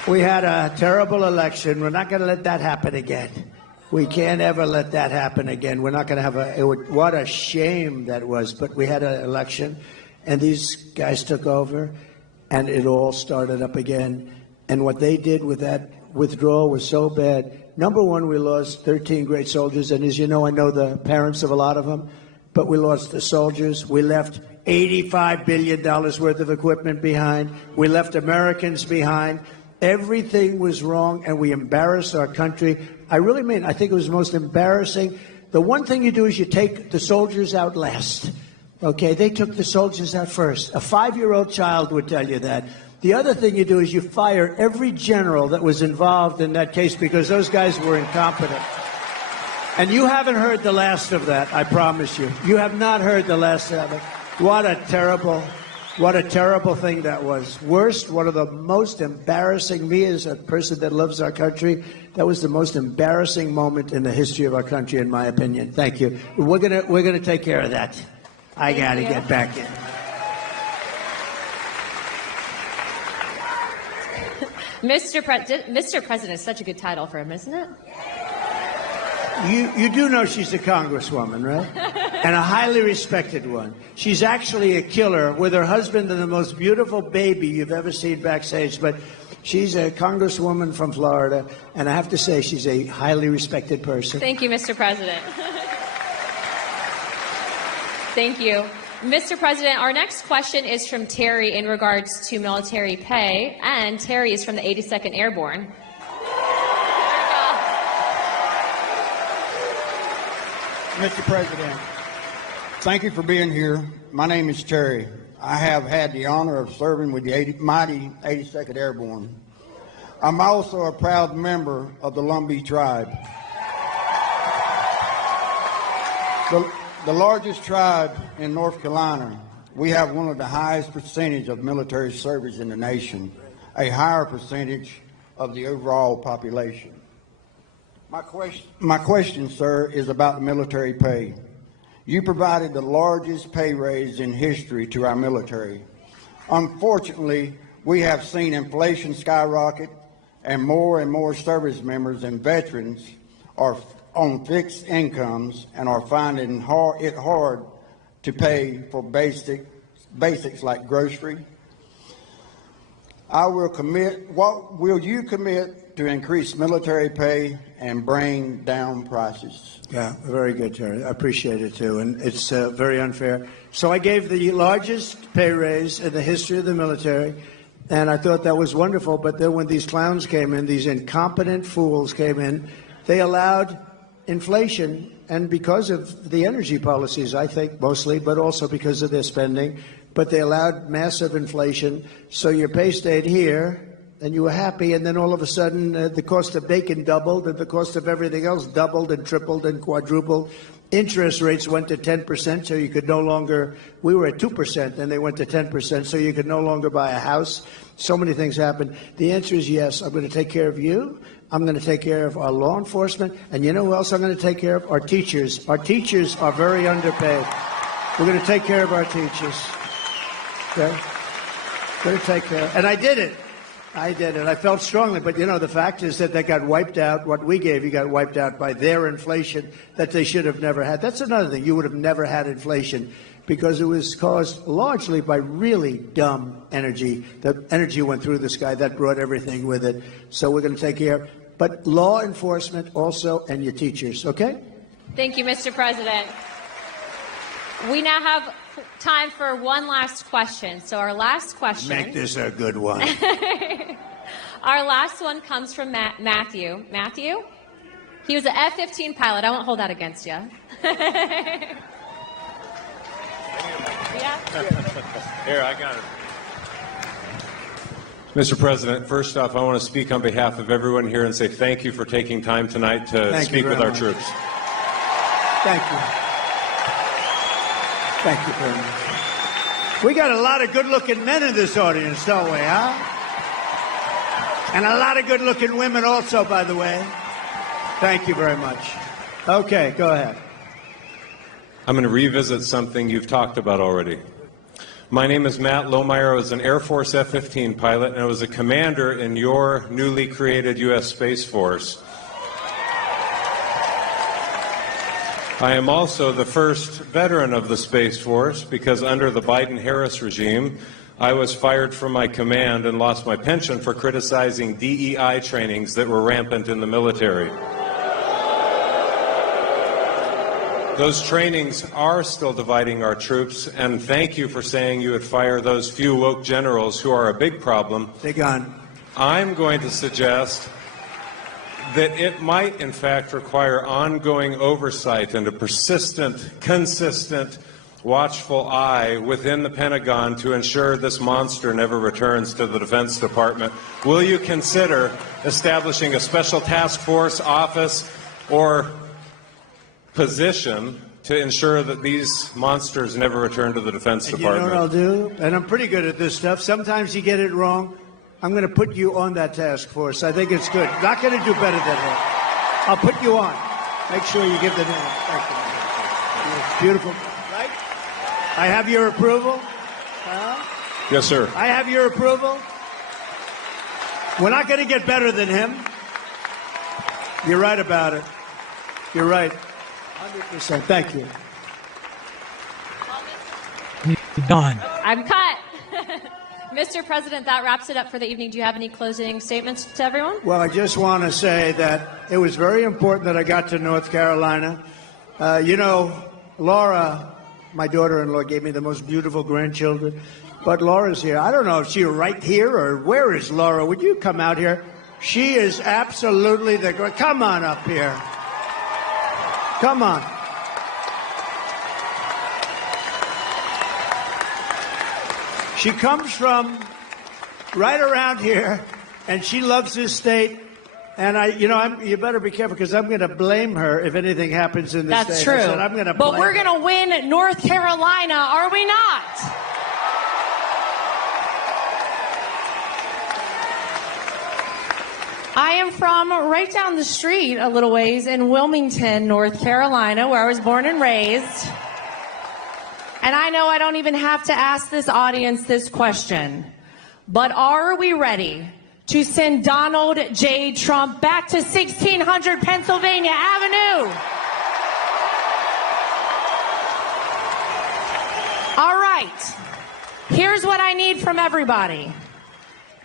we had a terrible election. We're not going to let that happen again. We can't ever let that happen again. We're not going to have what a shame that was. But we had an election, and these guys took over, and it all started up again. And what they did with that withdrawal was so bad. Number one, we lost 13 great soldiers. And as you know, I know the parents of a lot of them. But we lost the soldiers. We left $85 billion worth of equipment behind. We left Americans behind. Everything was wrong, and we embarrassed our country. I really mean, I think it was the most embarrassing The one thing you do is you take the soldiers out last. Okay, they took the soldiers out first. A 5-year-old child would tell you that. The other thing you do is you fire every general that was involved in that case because those guys were incompetent. And you haven't heard the last of that, I promise you. You have not heard the last of it. What a terrible thing that was. Worst, one of the most embarrassing, me as a person that loves our country, that was the most embarrassing moment in the history of our country, in my opinion. Thank you. We're gonna take care of that. I gotta get back in. Mr. President is such a good title for him, isn't it? You do know she's a congresswoman, right? And a highly respected one. She's actually a killer with her husband and the most beautiful baby you've ever seen backstage. But she's a congresswoman from Florida, and I have to say she's a highly respected person. Thank you, Mr. President. Thank you. Mr. President, our next question is from Terry in regards to military pay, and Terry is from the 82nd Airborne. Mr. President, thank you for being here. My name is Terry. I have had the honor of serving with the mighty 82nd Airborne. I'm also a proud member of the Lumbee tribe, the largest tribe in North Carolina. We have one of the highest percentage of military service in the nation, a higher percentage of the overall population. My question, sir, is about the military pay. You provided the largest pay raise in history to our military. Unfortunately, we have seen inflation skyrocket, and more service members and veterans are on fixed incomes and are finding it hard to pay for basics like grocery. What will you commit to increase military pay and bring down prices? Yeah, very good, Terry. I appreciate it, too. And it's very unfair. So I gave the largest pay raise in the history of the military, and I thought that was wonderful. But then when these clowns came in, these incompetent fools came in, they allowed inflation, and because of the energy policies, I think, mostly, but also because of their spending, but they allowed massive inflation, so your pay stayed here, and you were happy, and then all of a sudden the cost of bacon doubled, and the cost of everything else doubled and tripled and quadrupled. Interest rates went to 10%, so you could no longer, we were at 2%, and they went to 10%, so you could no longer buy a house. So many things happened. The answer is yes, I'm going to take care of you. I'm going to take care of our law enforcement. And you know who else I'm going to take care of? Our teachers. Our teachers are very underpaid. We're going to take care of our teachers. Okay? Going to take care. And I did it. I felt strongly. But, you know, the fact is that they got wiped out. What we gave you got wiped out by their inflation that they should have never had. That's another thing. You would have never had inflation because it was caused largely by really dumb energy. The energy went through the sky. That brought everything with it. So we're going to take care. But law enforcement also, and your teachers, okay? Thank you, Mr. President. We now have time for one last question. So our last question. Make this a good one. Our last one comes from Matthew. Matthew? He was an F-15 pilot. I won't hold that against you. Here, I got it. Mr. President, first off, I want to speak on behalf of everyone here and say thank you for taking time tonight to speak with our troops. Thank you. Thank you very much. We got a lot of good-looking men in this audience, don't we, huh? And a lot of good-looking women also, by the way. Thank you very much. Okay, go ahead. I'm going to revisit something you've talked about already. My name is Matt Lohmeyer. I was an Air Force F-15 pilot, and I was a commander in your newly created U.S. Space Force. I am also the first veteran of the Space Force because under the Biden-Harris regime, I was fired from my command and lost my pension for criticizing DEI trainings that were rampant in the military. Those trainings are still dividing our troops, and thank you for saying you would fire those few woke generals who are a big problem. Big on. I'm going to suggest that it might, in fact, require ongoing oversight and a persistent, consistent, watchful eye within the Pentagon to ensure this monster never returns to the Defense Department. Will you consider establishing a special task force, office, or position to ensure that these monsters never return to the Defense Department? You know what I'll do? And I'm pretty good at this stuff. Sometimes you get it wrong. I'm going to put you on that task force. I think it's good. Not going to do better than him. I'll put you on. Make sure you give the name. Thank you. It's beautiful. Right? I have your approval? Yes, sir. I have your approval? We're not going to get better than him. You're right about it. You're right. 100%. Thank you. Done. I'm cut. Mr. President, that wraps it up for the evening. Do you have any closing statements to everyone? Well, I just want to say that it was very important that I got to North Carolina. You know, Laura, my daughter-in-law, gave me the most beautiful grandchildren. But Laura's here. I don't know if she's right here or where is Laura. Would you come out here? She is absolutely the... Come on up here. Come on. She comes from right around here, and she loves this state. And you better be careful because I'm going to blame her if anything happens in this state. That's true. I said, I'm going to but blame we're her. going to win North Carolina, are we not? I am from right down the street a little ways in Wilmington, North Carolina, where I was born and raised. And I know I don't even have to ask this audience this question, but are we ready to send Donald J. Trump back to 1600 Pennsylvania Avenue? All right, here's what I need from everybody.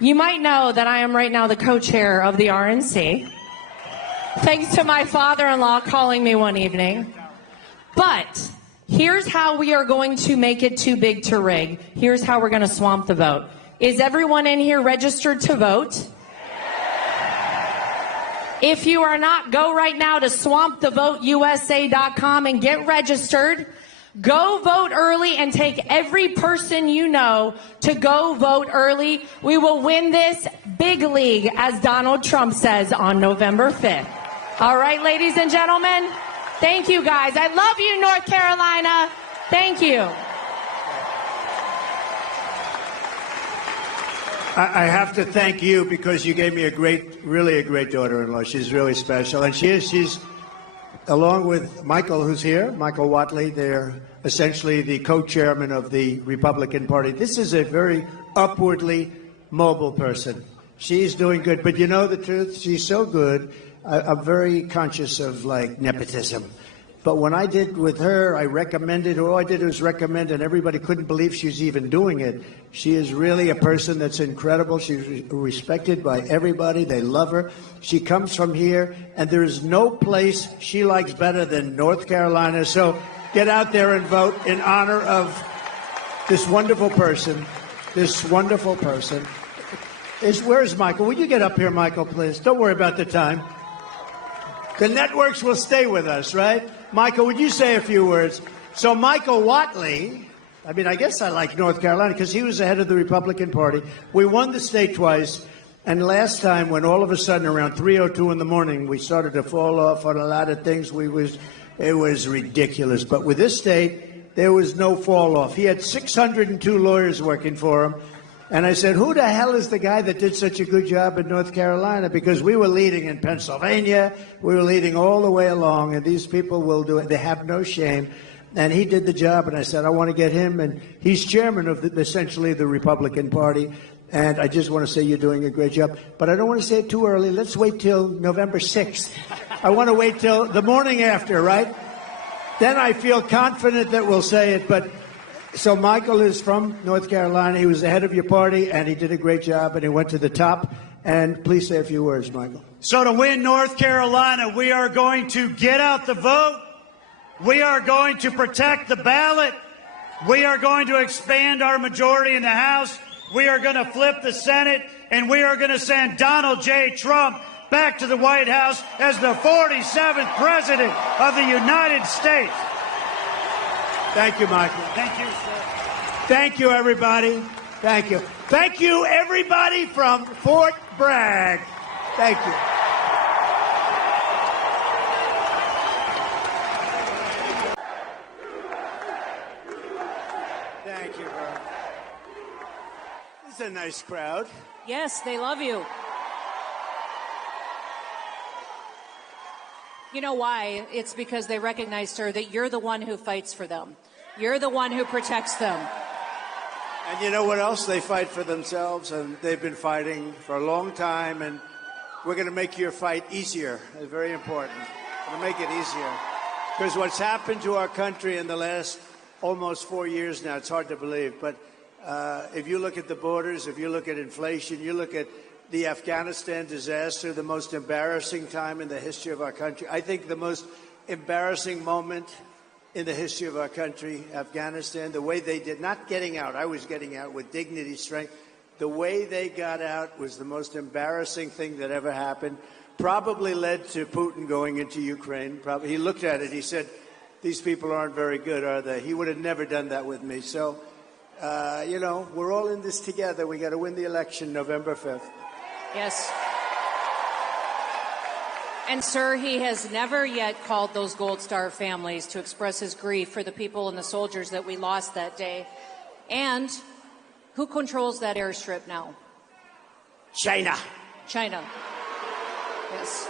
You might know that I am right now the co-chair of the RNC, thanks to my father-in-law calling me one evening. But here's how we are going to make it too big to rig. Here's how we're going to swamp the vote. Is everyone in here registered to vote? If you are not, go right now to swampthevoteusa.com and get registered. Go vote early and take every person you know to go vote early. We will win this big league, as Donald Trump says, on November 5th. All right, ladies and gentlemen, thank you, guys. I love you, North Carolina. Thank you. I have to thank you because you gave me really a great daughter-in-law. She's really special. And she's along with Michael, who's here, Michael Whatley. They're essentially the co-chairman of the Republican Party. This is a very upwardly mobile person. She's doing good. But you know the truth? She's so good. I'm very conscious of, like, nepotism. But when I did with her, I recommended, all I did was recommend, and everybody couldn't believe she was even doing it. She is really a person that's incredible. She's respected by everybody. They love her. She comes from here, and there is no place she likes better than North Carolina. So get out there and vote in honor of this wonderful person, Where's Michael? Will you get up here, Michael, please? Don't worry about the time. The networks will stay with us, right? Michael, would you say a few words? So Michael Whatley, I mean, I guess I like North Carolina because he was the head of the Republican Party. We won the state twice. And last time, when all of a sudden around 3:02 in the morning, we started to fall off on a lot of things, it was ridiculous. But with this state, there was no fall off. He had 602 lawyers working for him. And I said, who the hell is the guy that did such a good job in North Carolina? Because we were leading in Pennsylvania. We were leading all the way along. And these people will do it. They have no shame. And he did the job. And I said, I want to get him. And he's chairman of essentially the Republican Party. And I just want to say you're doing a great job. But I don't want to say it too early. Let's wait till November 6th. I want to wait till the morning after, right? Then I feel confident that we'll say it. But so Michael is from North Carolina. He was the head of your party, and he did a great job, and he went to the top. And please say a few words, Michael. So to win North Carolina, we are going to get out the vote. We are going to protect the ballot. We are going to expand our majority in the House. We are going to flip the Senate, and we are going to send Donald J. Trump back to the White House as the 47th President of the United States. Thank you, Michael. Thank you, sir. Thank you, everybody. Thank you. Thank you, everybody from Fort Bragg. Thank you. Thank you, bro. This is a nice crowd. Yes, they love you. You know why? It's because they recognize, sir, that you're the one who fights for them. You're the one who protects them. And you know what else? They fight for themselves, and they've been fighting for a long time, and we're going to make your fight easier. It's very important. We're going to make it easier. Because what's happened to our country in the last almost 4 years now, it's hard to believe, but if you look at the borders, if you look at inflation, you look at the Afghanistan disaster, the most embarrassing time in the history of our country. I think the most embarrassing moment in the history of our country, Afghanistan, the way they did, not getting out, I was getting out with dignity, strength. The way they got out was the most embarrassing thing that ever happened. Probably led to Putin going into Ukraine. Probably, he looked at it, he said, these people aren't very good, are they? He would have never done that with me. So, you know, we're all in this together. We got to win the election November 5th. Yes. And, sir, he has never yet called those Gold Star families to express his grief for the people and the soldiers that we lost that day. And who controls that airstrip now? China. China. Yes.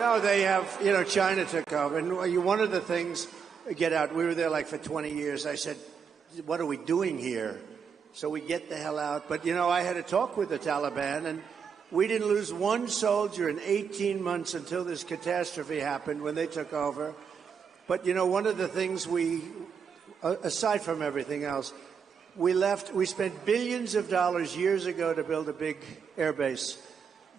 No, they have, you know, China took over. And one of the things, get out, we were there like for 20 years. I said, what are we doing here? So we get the hell out. But, you know, I had a talk with the Taliban, and we didn't lose one soldier in 18 months until this catastrophe happened when they took over. But, you know, one of the things we, aside from everything else, we spent billions of dollars years ago to build a big air base.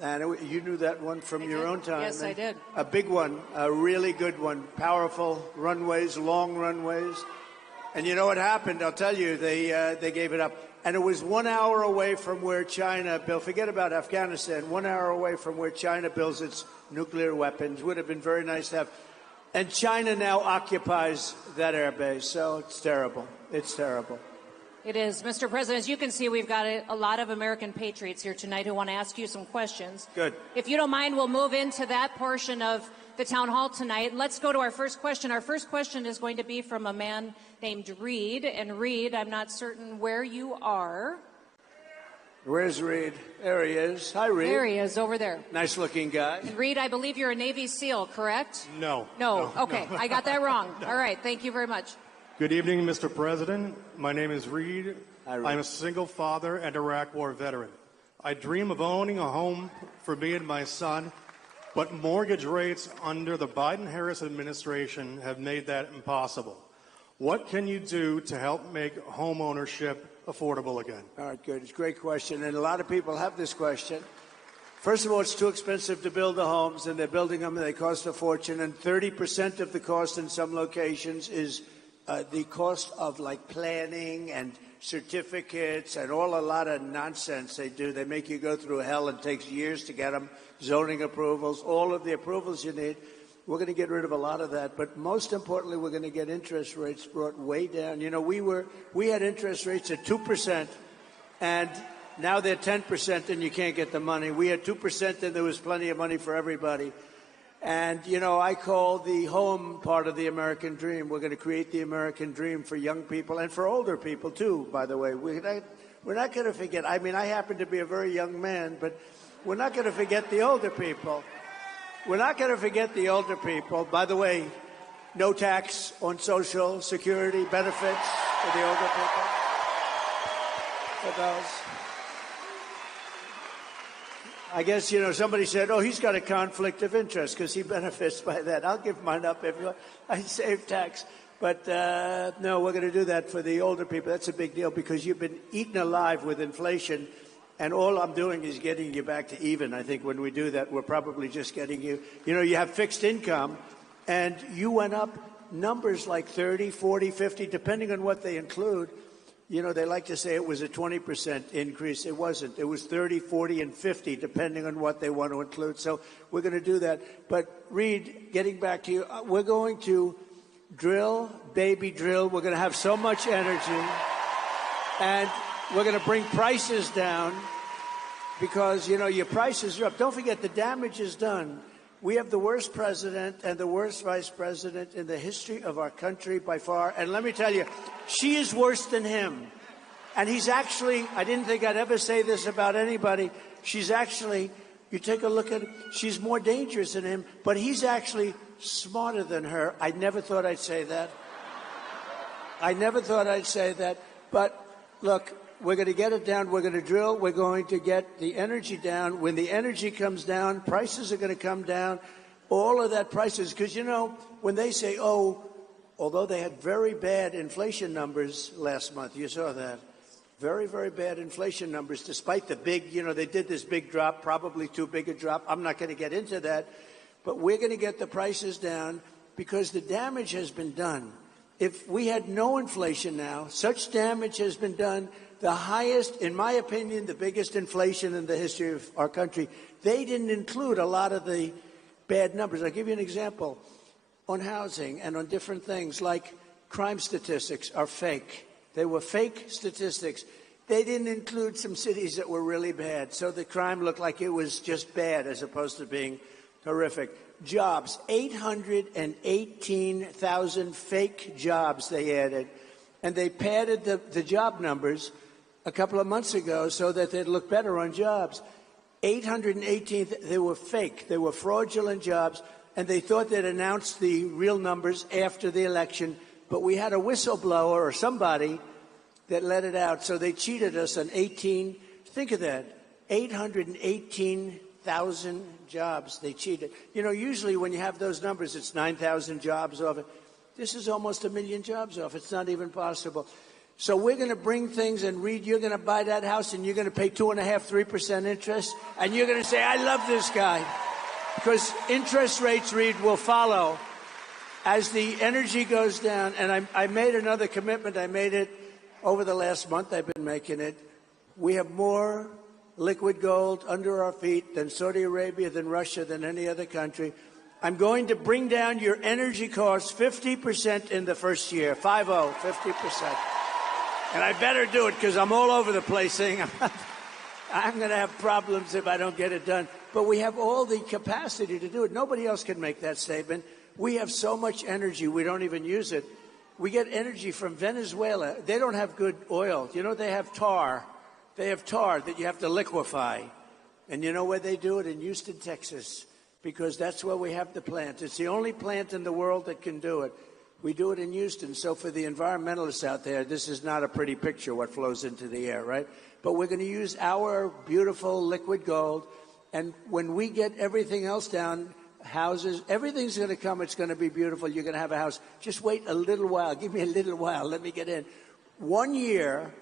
And you knew that one from your own time. Yes, I did. A big one, a really good one, powerful runways, long runways. And you know what happened? I'll tell you, they gave it up. And it was 1 hour away from where China built, forget about Afghanistan, 1 hour away from where China builds its nuclear weapons. Would have been very nice to have. And China now occupies that air base. So it's terrible. It's terrible. It is. Mr. President, as you can see, we've got a lot of American patriots here tonight who want to ask you some questions. Good. If you don't mind, we'll move into that portion of the town hall tonight. Let's go to our first question. Our first question is going to be from a man named Reed. And Reed, I'm not certain where you are. Where's Reed? There he is. Hi, Reed. There he is, over there. Nice looking guy. And Reed, I believe you're a Navy SEAL, correct? No. No. Okay, I got that wrong. All right, thank you very much. Good evening, Mr. President. My name is Reed. Hi, Reed. I'm a single father and Iraq War veteran. I dream of owning a home for me and my son, but mortgage rates under the Biden-Harris administration have made that impossible. What can you do to help make home ownership affordable again? All right, good. It's a great question, and a lot of people have this question. First of all, it's too expensive to build the homes, and they're building them, and they cost a fortune, and 30% of the cost in some locations is the cost of, like, planning and certificates and a lot of nonsense they do. They make you go through hell. It takes years to get them, zoning approvals, all of the approvals you need. We're going to get rid of a lot of that. But most importantly, we're going to get interest rates brought way down. You know, we had interest rates at 2%, and now they're 10% and you can't get the money. We had 2% and there was plenty of money for everybody. And, you know, I call the home part of the American dream. We're going to create the American dream for young people and for older people, too, by the way. We're not going to forget. I mean, I happen to be a very young man, but we're not going to forget the older people. We're not going to forget the older people. By the way, no tax on Social Security benefits for the older people. For those. I guess, you know, somebody said, oh, he's got a conflict of interest because he benefits by that. I'll give mine up if you want. I save tax. But, no, we're going to do that for the older people. That's a big deal because you've been eaten alive with inflation, and all I'm doing is getting you back to even. I think when we do that, we're probably just getting you. You know, you have fixed income, and you went up numbers like 30, 40, 50, depending on what they include. You know, they like to say it was a 20% increase. It wasn't. It was 30, 40, and 50, depending on what they want to include. So we're going to do that. But, Reed, getting back to you, we're going to drill, baby drill. We're going to have so much energy. And we're going to bring prices down because, you know, your prices are up. Don't forget, the damage is done. We have the worst president and the worst vice president in the history of our country by far. And let me tell you, she is worse than him. And he's actually, I didn't think I'd ever say this about anybody. She's actually, you take a look at it, she's more dangerous than him, but he's actually smarter than her. I never thought I'd say that. I never thought I'd say that. But look, we're going to get it down. We're going to drill. We're going to get the energy down. When the energy comes down, prices are going to come down. All of that prices, because, you know, when they say, oh, although they had very bad inflation numbers last month, you saw that. Very, very bad inflation numbers, despite the big, you know, they did this big drop, probably too big a drop. I'm not going to get into that. But we're going to get the prices down because the damage has been done. If we had no inflation now, such damage has been done. The highest, in my opinion, the biggest inflation in the history of our country. They didn't include a lot of the bad numbers. I'll give you an example. On housing and on different things, like crime statistics are fake. They were fake statistics. They didn't include some cities that were really bad. So the crime looked like it was just bad as opposed to being horrific. Jobs, 818,000 fake jobs they added. And they padded the job numbers a couple of months ago so that they'd look better on jobs. 818, they were fake. They were fraudulent jobs, and they thought they'd announce the real numbers after the election. But we had a whistleblower or somebody that let it out, so they cheated us on 18. Think of that, 818,000 jobs they cheated. You know, usually when you have those numbers, it's 9,000 jobs off it. This is almost 1 million jobs off. It's not even possible. So we're going to bring things, and Reed, you're going to buy that house, and you're going to pay 2.5%, 3% interest, and you're going to say, I love this guy. Because interest rates, Reed, will follow as the energy goes down. And I made another commitment. I made it over the last month. I've been making it. We have more liquid gold under our feet than Saudi Arabia, than Russia, than any other country. I'm going to bring down your energy costs 50% in the first year. 50%. And I better do it because I'm all over the place saying I'm going to have problems if I don't get it done. But we have all the capacity to do it. Nobody else can make that statement. We have so much energy, we don't even use it. We get energy from Venezuela. They don't have good oil. You know, they have tar. They have tar that you have to liquefy. And you know where they do it? In Houston, Texas. Because that's where we have the plant. It's the only plant in the world that can do it. We do it in Houston. So for the environmentalists out there, this is not a pretty picture, what flows into the air, right? But we're going to use our beautiful liquid gold. And when we get everything else down, houses, everything's going to come. It's going to be beautiful. You're going to have a house. Just wait a little while. Give me a little while. Let me get in. 1 year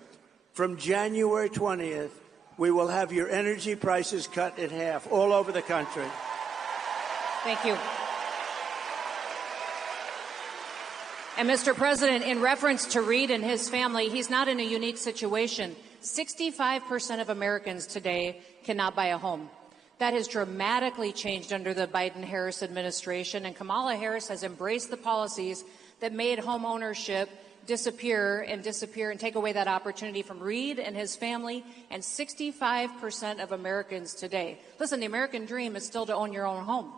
from January 20th, we will have your energy prices cut in half all over the country. Thank you. And Mr. President, in reference to Reed and his family, he's not in a unique situation. 65% of Americans today cannot buy a home. That has dramatically changed under the Biden-Harris administration, and Kamala Harris has embraced the policies that made home ownership disappear and take away that opportunity from Reed and his family, and 65% of Americans today. Listen, the American dream is still to own your own home.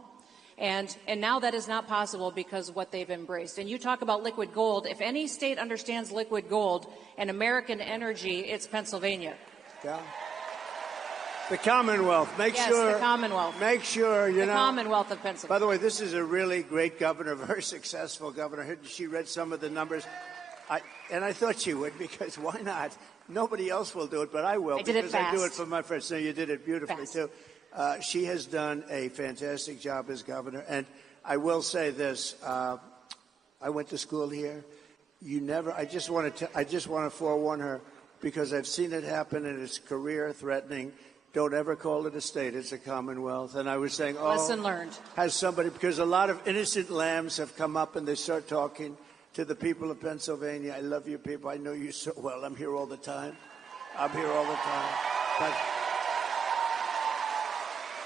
And now that is not possible because of what they've embraced. And you talk about liquid gold. If any state understands liquid gold and American energy, it's Pennsylvania. Yeah. The Commonwealth. Yes, the Commonwealth. Make sure, you know. The Commonwealth of Pennsylvania. By the way, this is a really great governor, very successful governor. She read some of the numbers. And I thought she would, because why not? Nobody else will do it, but I will. I did it fast. I do it for my friends. So you did it beautifully, too. She has done a fantastic job as governor. And I will say this. I went to school here. I just want to forewarn her, because I've seen it happen and it's career threatening. Don't ever call it a state. It's a Commonwealth. And I was saying, lesson learned. Has somebody, because a lot of innocent lambs have come up and they start talking. to the people of Pennsylvania, I love you people. I know you so well. I'm here all the time. I'm here all the time. But,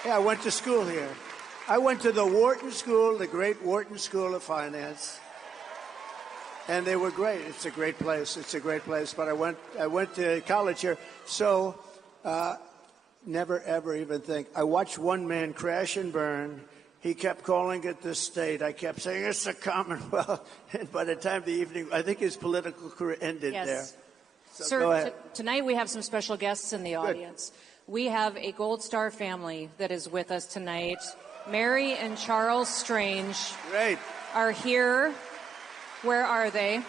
yeah, I went to school here. I went to the Wharton School, the great Wharton School of Finance. And they were great. It's a great place. It's a great place. But I went to college here. So never, ever even think. I watched one man crash and burn. He kept calling it the state. I kept saying, it's the Commonwealth. And by the time the evening, I think his political career ended there. So Sir, tonight we have some special guests in the audience. We have a Gold Star family that is with us tonight. Mary and Charles Strange are here. Where are they?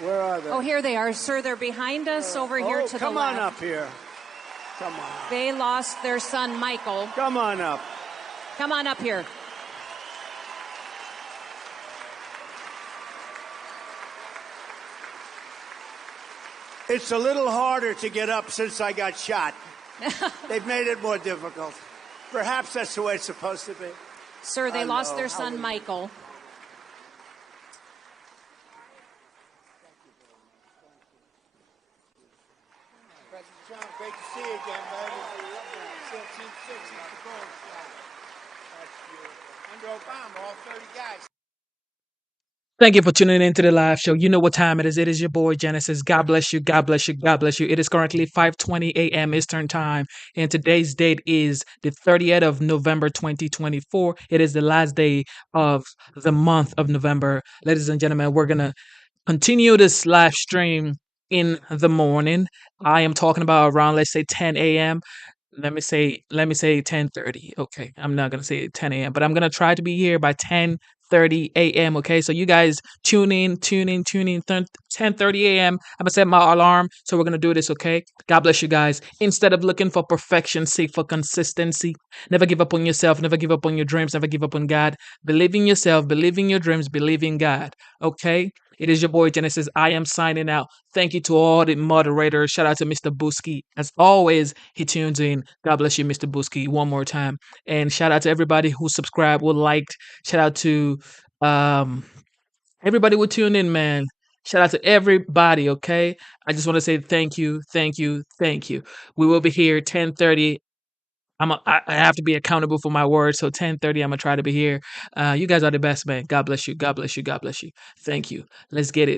Where are they? Oh, here they are, sir. They're behind us over here to the left. Come on up here. Come on. They lost their son, Michael. Come on up. Come on up here. It's a little harder to get up since I got shot. They've made it more difficult. Perhaps that's the way it's supposed to be. Sir, they lost their son, Michael. President Trump, great to see you again, baby. 1760 the gold shot. That's beautiful. Under Obama, all 30 guys. Thank you for tuning into the live show. You know what time it is. It is your boy Genesis. God bless you. God bless you. God bless you. It is currently 5:20 a.m. Eastern Time, and today's date is the 30th of November, 2024. It is the last day of the month of November. Ladies and gentlemen, we're gonna continue this live stream in the morning. I am talking about around, let's say, 10 a.m. Let me say 10:30. Okay, I'm not gonna say 10 a.m., but I'm gonna try to be here by 10:30 a.m. Okay, so you guys tune in. 10:30 a.m. I'm gonna set my alarm, so we're gonna do this. Okay, God bless you guys. Instead of looking for perfection, seek for consistency. Never give up on yourself. Never give up on your dreams. Never give up on God. Believe in yourself. Believe in your dreams. Believe in God. Okay. It is your boy Genesis. I am signing out. Thank you to all the moderators. Shout out to Mr. Busky. As always, he tunes in. God bless you, Mr. Busky, one more time. And shout out to everybody who subscribed, who liked. Shout out to everybody who tuned in, man. Shout out to everybody, okay? I just want to say thank you, thank you, thank you. We will be here 10:30. I have to be accountable for my words, so 10:30 I'm gonna try to be here. You guys are the best, man. God bless you. God bless you. God bless you. Thank you. Let's get it.